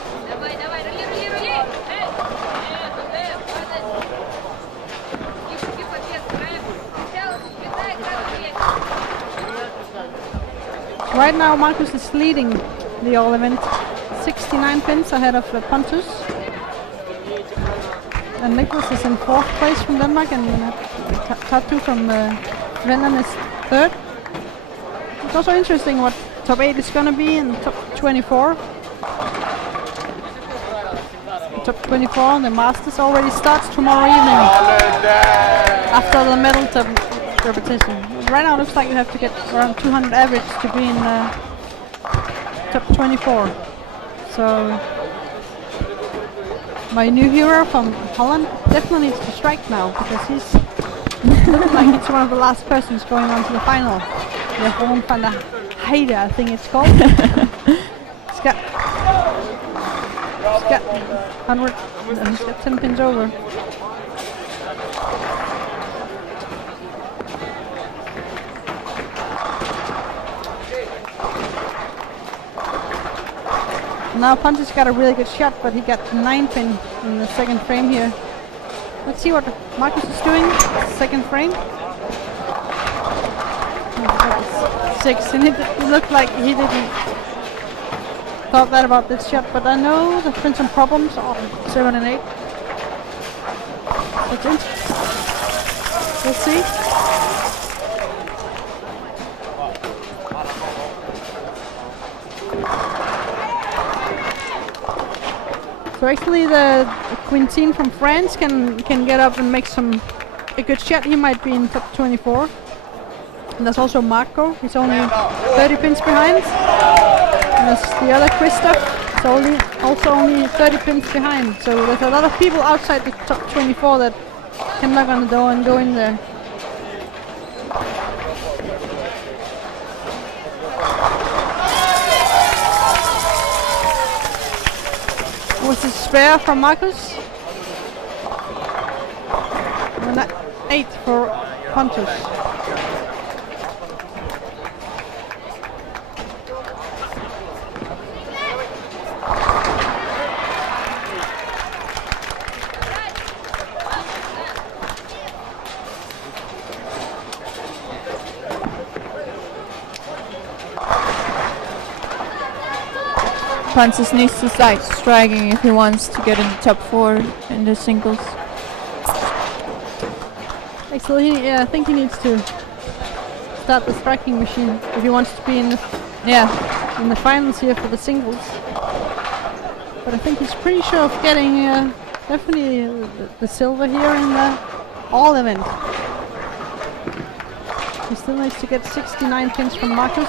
Right now Marcus is leading the all event, 69 pins ahead of Pontus. And Nicholas is in 4th place from Denmark, and Tatu from Finland is 3rd. It's also interesting what top 8 is gonna be in top 24. Top 24, the Masters already starts tomorrow evening after the medal competition. Right now it looks like you have to get around 200 average to be in top 24. So my new hero from Holland definitely needs to strike now, because he's looking like he's one of the last persons going on to the final. The Holland van der Heide, I think it's called. He's got 100, he's got 10 pins over. Now Pontus got a really good shot, but he got 9 pin in the second frame here. Let's see what Marcus is doing. Second frame. 6, and it looked like he didn't thought that about this shot, but I know there's been some problems on 7 and 8. That's it. Let's see. So actually the Quintin from France can get up and make a good shot. He might be in top 24. And there's also Marco, he's only 30 pins behind. And there's the other Christoph, it's also only 30 pins behind. So there's a lot of people outside the top 24 that can knock on the door and go in there. Was a spare from Marcus. And 8 for Pontus. Pontus needs to start striking if he wants to get in the top 4 in the singles. Actually, I think he needs to start the striking machine if he wants to be in the finals here for the singles. But I think he's pretty sure of getting definitely the silver here in the all event. He still needs to get 69 pins from Marcus.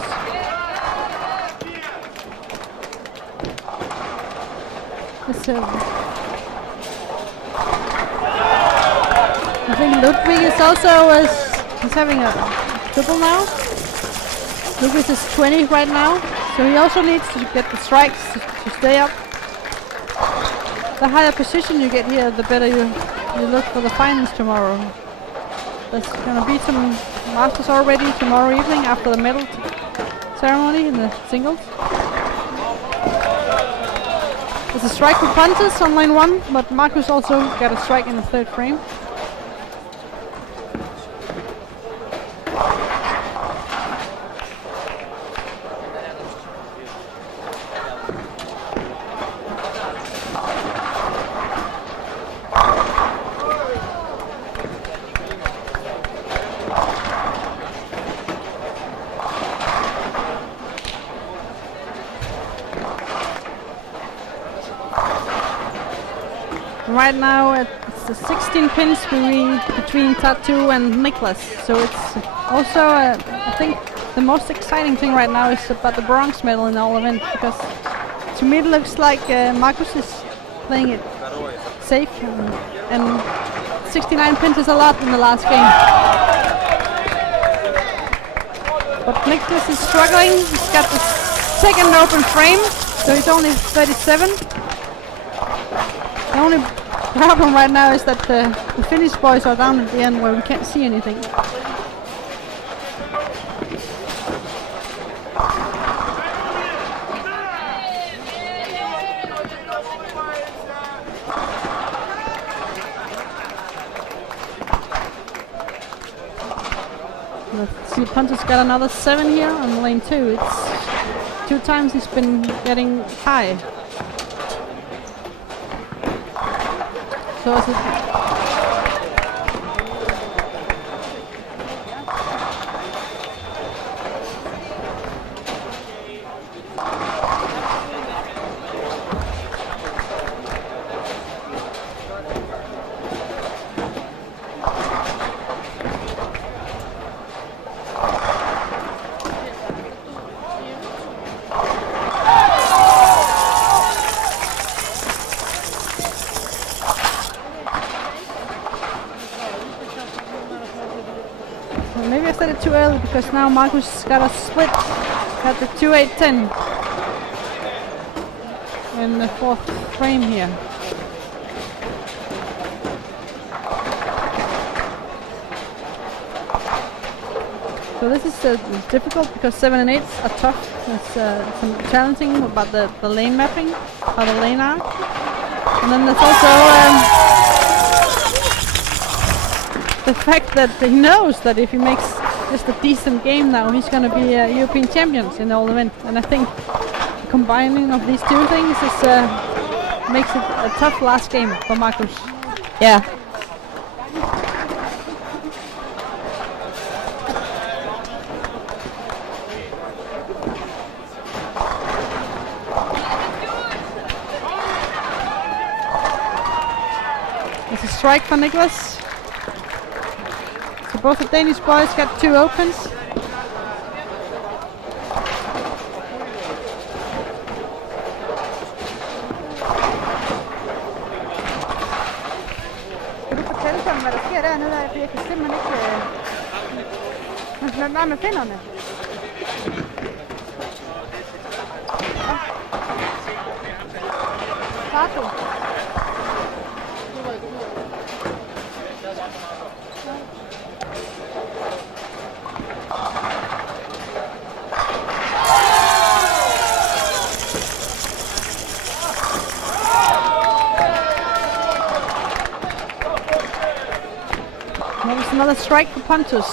I think Ludwig is also he's having a triple now. Ludwig is 20 right now, so he also needs to get the strikes to stay up. The higher position you get here, the better you look for the finals tomorrow. There's gonna be some masters already tomorrow evening after the medal ceremony in the singles. There's a strike for punters on lane 1, but Marcus also got a strike in the 3rd frame. Right now it's the 16 pins between Tattoo and Niklas, so it's also I think the most exciting thing right now is about the bronze medal in all events, because to me it looks like Marcus is playing it safe, and 69 pins is a lot in the last game. But Niklas is struggling. He's got the 2nd open frame, so he's only 37. The only problem right now is that the Finnish boys are down at the end where we can't see anything. Let's see, Punter's got another 7 here on lane 2. It's 2 times he's been getting high. So is it maybe I said it too early, because now Marcus got a split at the 2-8-10 in the 4th frame here. So this is difficult, because 7 and 8s are tough. It's some challenging about the lane mapping, how the lane are. And then there's also the fact that he knows that if he makes just a decent game now, he's going to be European champions in all events. And I think combining of these 2 things is makes it a tough last game for Marcus. Yeah. It's a strike for Niklas. So both the Danish boys got 2 opens. Kan du fortælle mig, hvad der sker dernede af? For jeg kan simpelthen ikke... Hvad med finnerne? Tato. Another strike for Pontus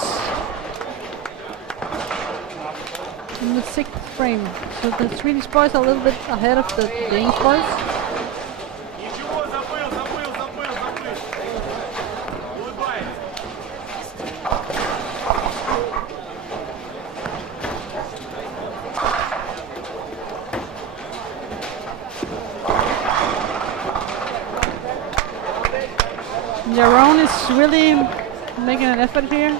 in the 6th frame. So the Swedish boys are a little bit ahead of the Danish boys. Yaron is really making an effort here,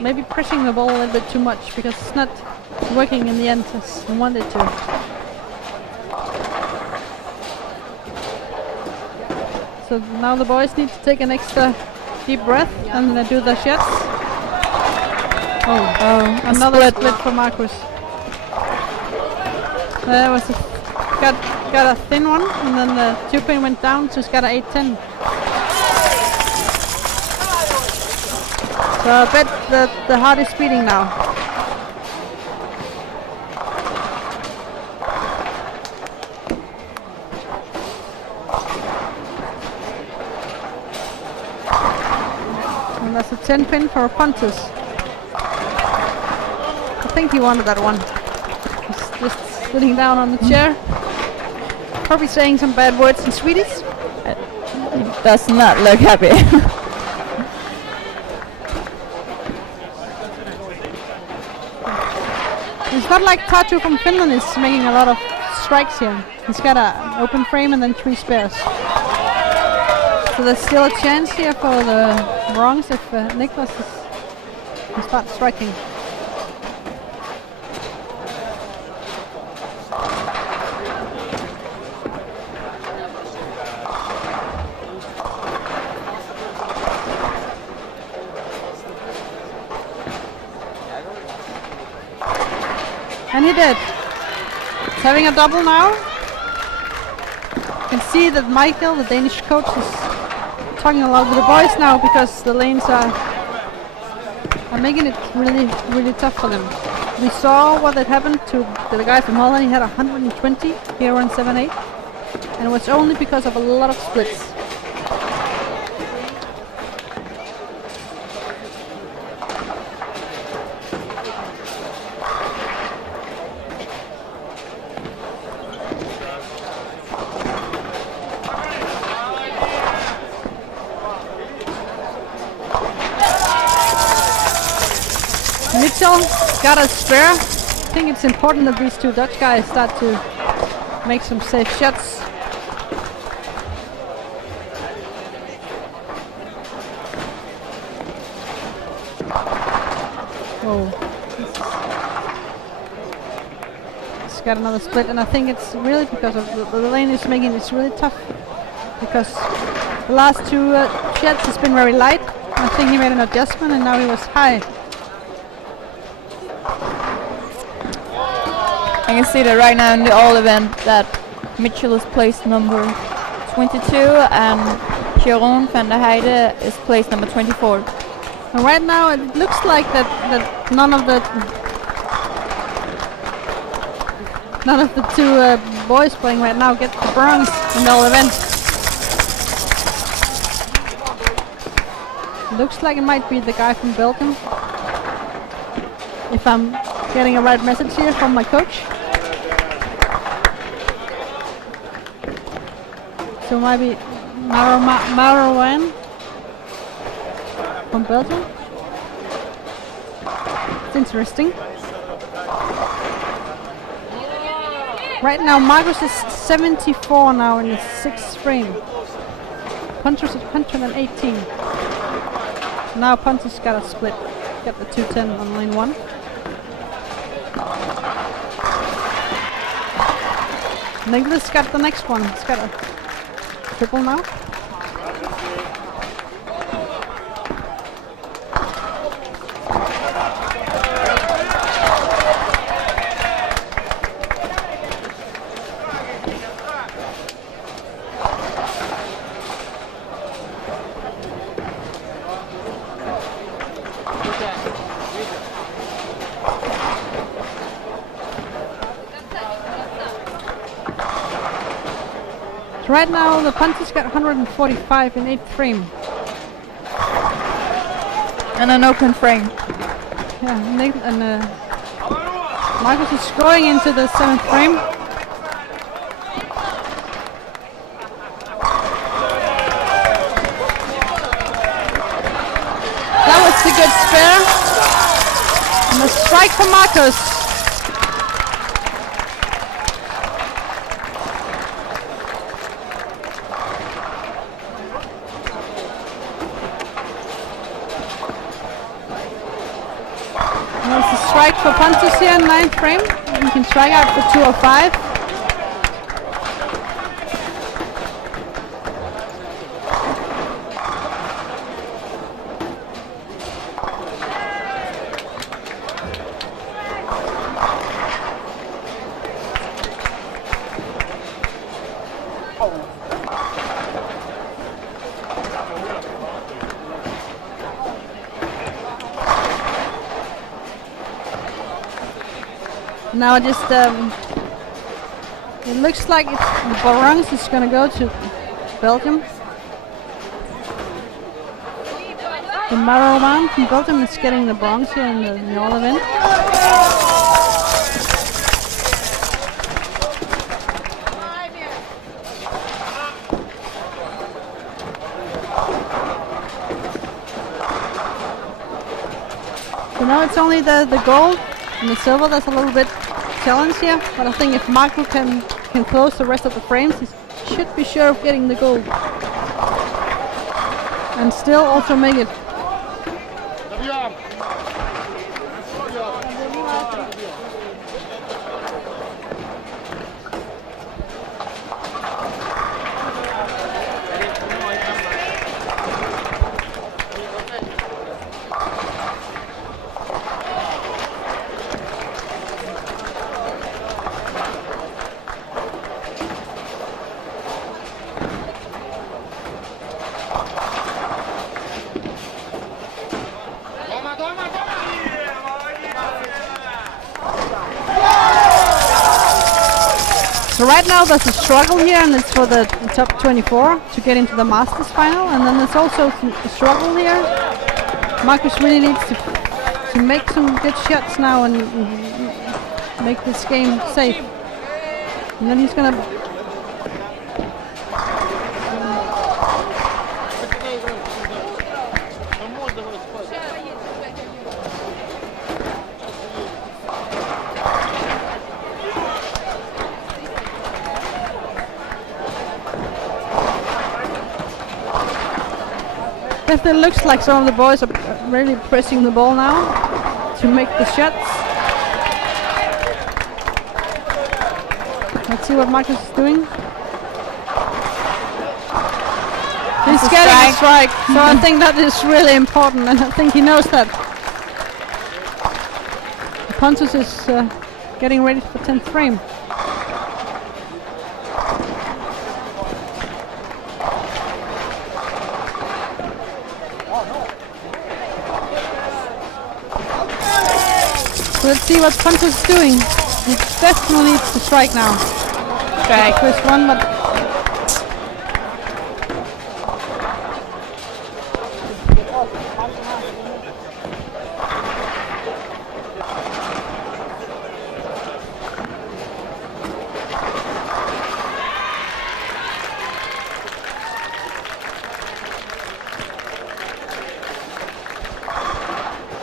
maybe pressing the ball a little bit too much, because it's not working in the end as he wanted to. So now the boys need to take an extra deep breath and do the shots. Oh, another split for Marcus. There was got a thin one, and then the 2 pin went down, so he's got an 8-10. So I bet that the heart is beating now. And that's a 10 pin for Pontus. I think he wanted that one. He's just sitting down on the chair. Probably saying some bad words in Swedish. He does not look happy. It's not like Tatu from Finland is making a lot of strikes here. He's got an open frame and then 3 spares. So there's still a chance here for the wrongs if Niklas can start striking. And he did. He's having a double now. You can see that Michael, the Danish coach, is talking a lot with the boys now because the lanes are making it really, really tough for them. We saw what had happened to the guy from Holland. He had 120 here on 7-8. And it was only because of a lot of splits. Mitchell got a spare. I think it's important that these 2 Dutch guys start to make some safe shots. Oh, he's got another split, and I think it's really because of the lane is making it really tough. Because the last 2 shots has been very light. I think he made an adjustment, and now he was high. I can see that right now in the all event that Mitchell is placed number 22 and Jeroen van der Heide is placed number 24. And right now it looks like that none of the 2 boys playing right now get the bronze in the all event. Looks like it might be the guy from Belgium, if I'm getting a right message here from my coach. So maybe Marouane from Belgium. It's interesting. Right now Marcus is 74 now in the 6th frame. Pontus is 118. Now Pontus got a split. Got the 210 on lane 1. Niklas got the next one. He's got a triple now. Right now the Pontus got 145 in 8th frame. And an open frame. Yeah, and Marcus is going into the 7th frame. That was a good spare. And a strike for Marcus. Strike for Pontus here in 9th frame. You can strike out for 205. Now just it looks like the bronze is going to go to Belgium. The Maroman from Belgium is getting the bronze here in the all event. So now it's only the gold and the silver that's a little bit challenge here, but I think if Marco can close the rest of the frames, he should be sure of getting the gold. And still also make it. So right now there's a struggle here, and it's for the top 24 to get into the Masters final, and then there's also a struggle here. Marcus really needs to make some good shots now and make this game safe. And then he's gonna it looks like some of the boys are really pressing the ball now to make the shots. Let's see what Marcus is doing. He's getting a strike, so I think that is really important, and I think he knows that. Pontus is getting ready for 10th frame. Let's see what Pontus is doing. He definitely needs to strike now. Strike. First one, but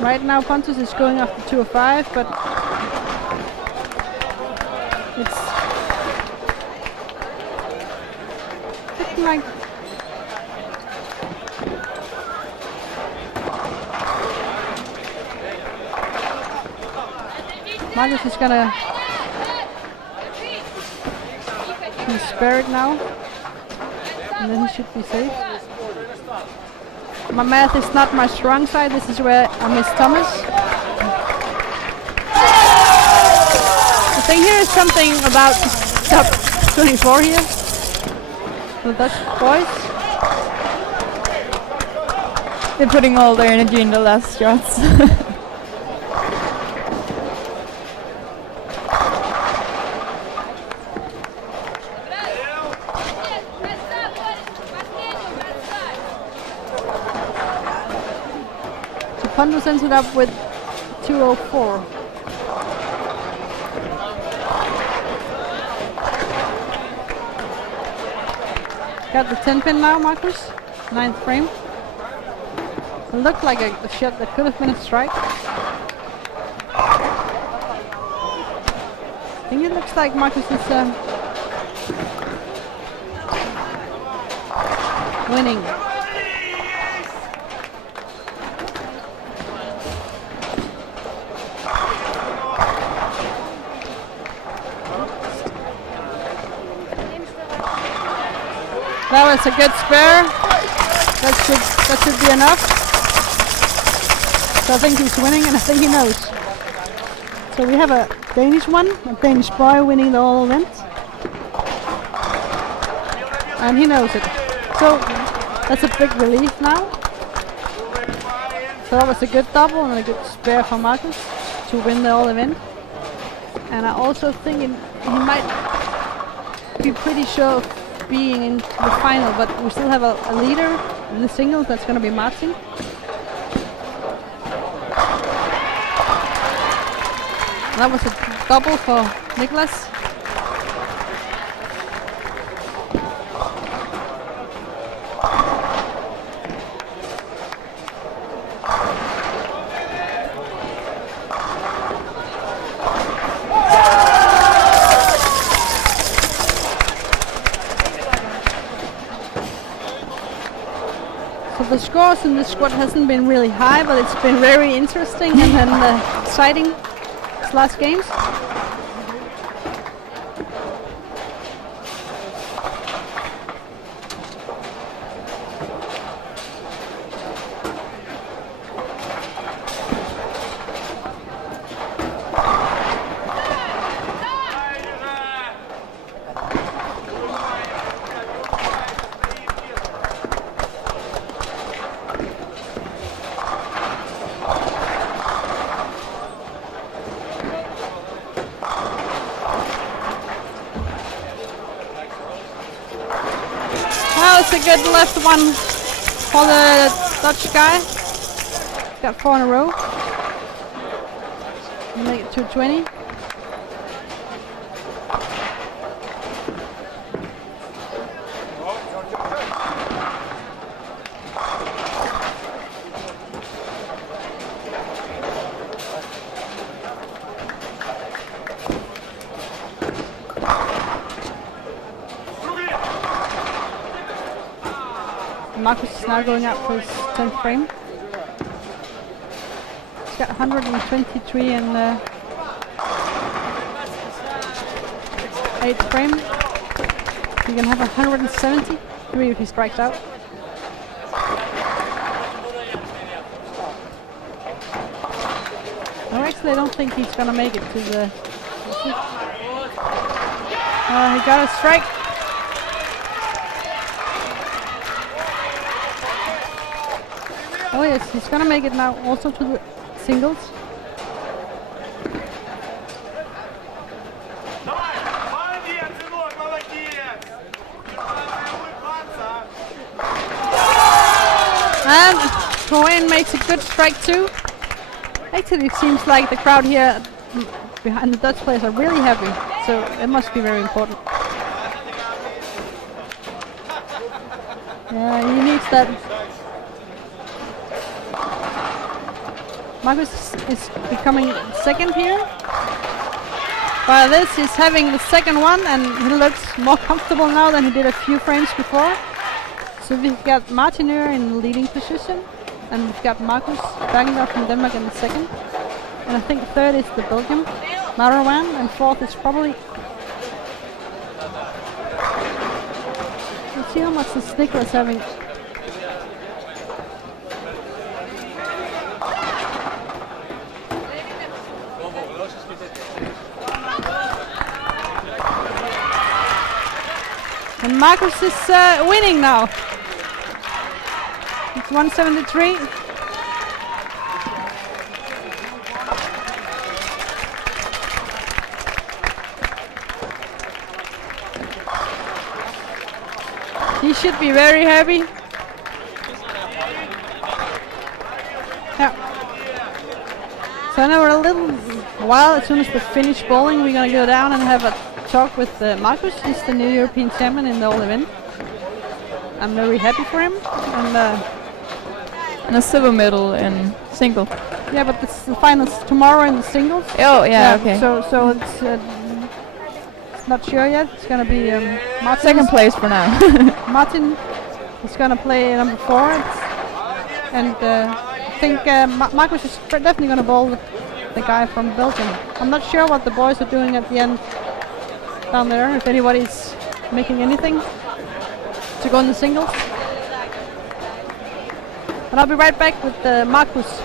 right now Pontus is going after 205, but it's looking like Marcus is gonna spare it now, and then he should be safe. My math is not my strong side. This is where I miss Thomas. I think here is something about top 24 here. The Dutch boys. They're putting all their energy in the last shots. Pontus ended up with 204. Got the 10 pin now, Marcus. 9th frame. It looked like a shot that could have been a strike. I think it looks like Marcus is winning. That was a good spare. That should be enough. So I think he's winning, and I think he knows. So we have a Danish one, a Danish boy winning the whole event. And he knows it. So that's a big relief now. So that was a good double and a good spare for Marcus to win the whole event. And I also think he might be pretty sure of being into the final, but we still have a leader in the singles. That's going to be Martin. That was a double for Niklas. The scores in this squad hasn't been really high, but it's been very interesting and exciting these last games. That's a good left one for the Dutch guy. Got 4 in a row. Make it 220. Marcus is now going up for his 10th frame. He's got 123 in the 8th frame. He can have 173 if he strikes out. No, actually I don't think he's gonna make it to the... he got a strike. Oh yes, he's gonna make it now also to the singles. And Cohen makes a good strike too. Actually it seems like the crowd here behind the Dutch players are really happy, so it must be very important. Yeah, he needs that. Marcus is becoming second here. By this, he's having the second one, and he looks more comfortable now than he did a few frames before. So we've got Martineur in the leading position, and we've got Marcus Bergendorf from Denmark in the second. And I think third is the Belgian, Marawan, and fourth is probably... Let's see how much the Snickler is having. And Marcus is winning now. It's 173. He should be very happy. Yeah. So now we're a little while, as soon as we finish bowling, we're gonna go down and have a talk with Marcus. He's the new European champion in the whole event. I'm very happy for him. And a silver medal in single. Yeah, but it's the finals tomorrow in the singles. Oh, yeah, okay. So it's not sure yet. It's gonna be Martin. Second place for now. Martin is gonna play number 4, and I think Marcus is definitely gonna bowl the guy from Belgium. I'm not sure what the boys are doing at the end down there, if anybody's making anything to go in the singles. But I'll be right back with Marcus.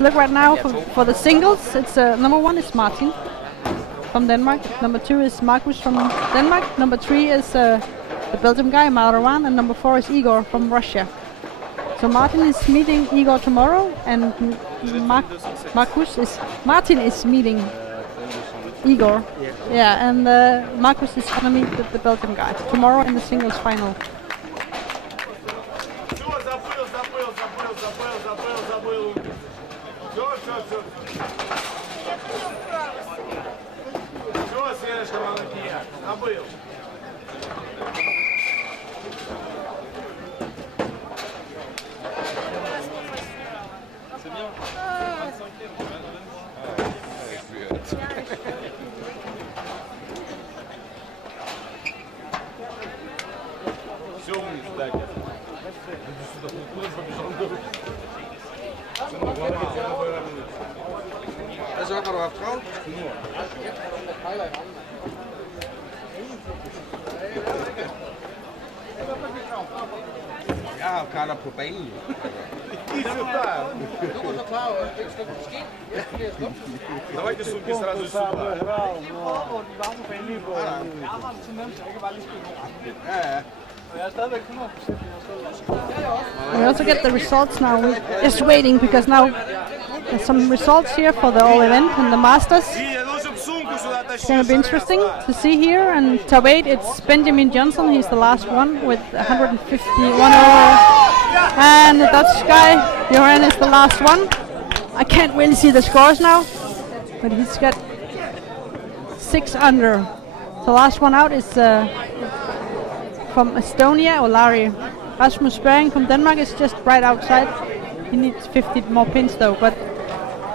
let's look right now for the singles. It's number 1 is Martin from Denmark. Number 2 is Marcus from Denmark. Number 3 is the Belgium guy Marwan, and number 4 is Igor from Russia. So Martin is meeting Igor tomorrow, and Martin is meeting Igor. Yeah, and Marcus is gonna meet the Belgium guy tomorrow in the singles final. Jeg har Carter på banen. Давайте сумки сразу сюда. We also get the results now. We're just waiting because now there's some results here for the all event and the masters. It's going to be interesting to see here. And top 8, it's Benjamin Johnson. He's the last one with 151 over. And the Dutch guy, Joran, is the last one. I can't really see the scores now, but he's got 6 under. The last one out is from Estonia, Olari. Rasmus Bering from Denmark is just right outside. He needs 50 more pins though, but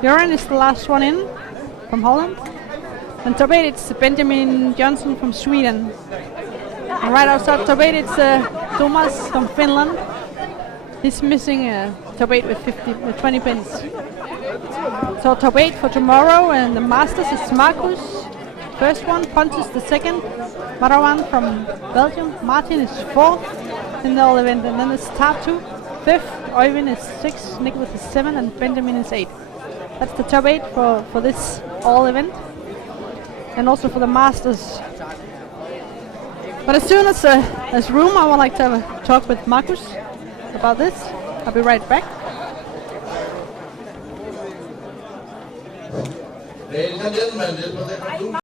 Joran is the last one in from Holland. And top 8, it's Benjamin Johnson from Sweden. And right outside top 8, it's Thomas from Finland. He's missing top 8 with 20 pins. So top 8 for tomorrow, and the masters is Marcus, first one, Pontus the second, Marwan from Belgium, Martin is 4th in the all event, and then it's Tatu 5th, Oyvind is 6th, Nicholas is 7th, and Benjamin is 8th. That's the top 8 for this all event, and also for the masters. But as soon as there's room, I would like to have a talk with Marcus about this. I'll be right back. Ladies and gentlemen, this was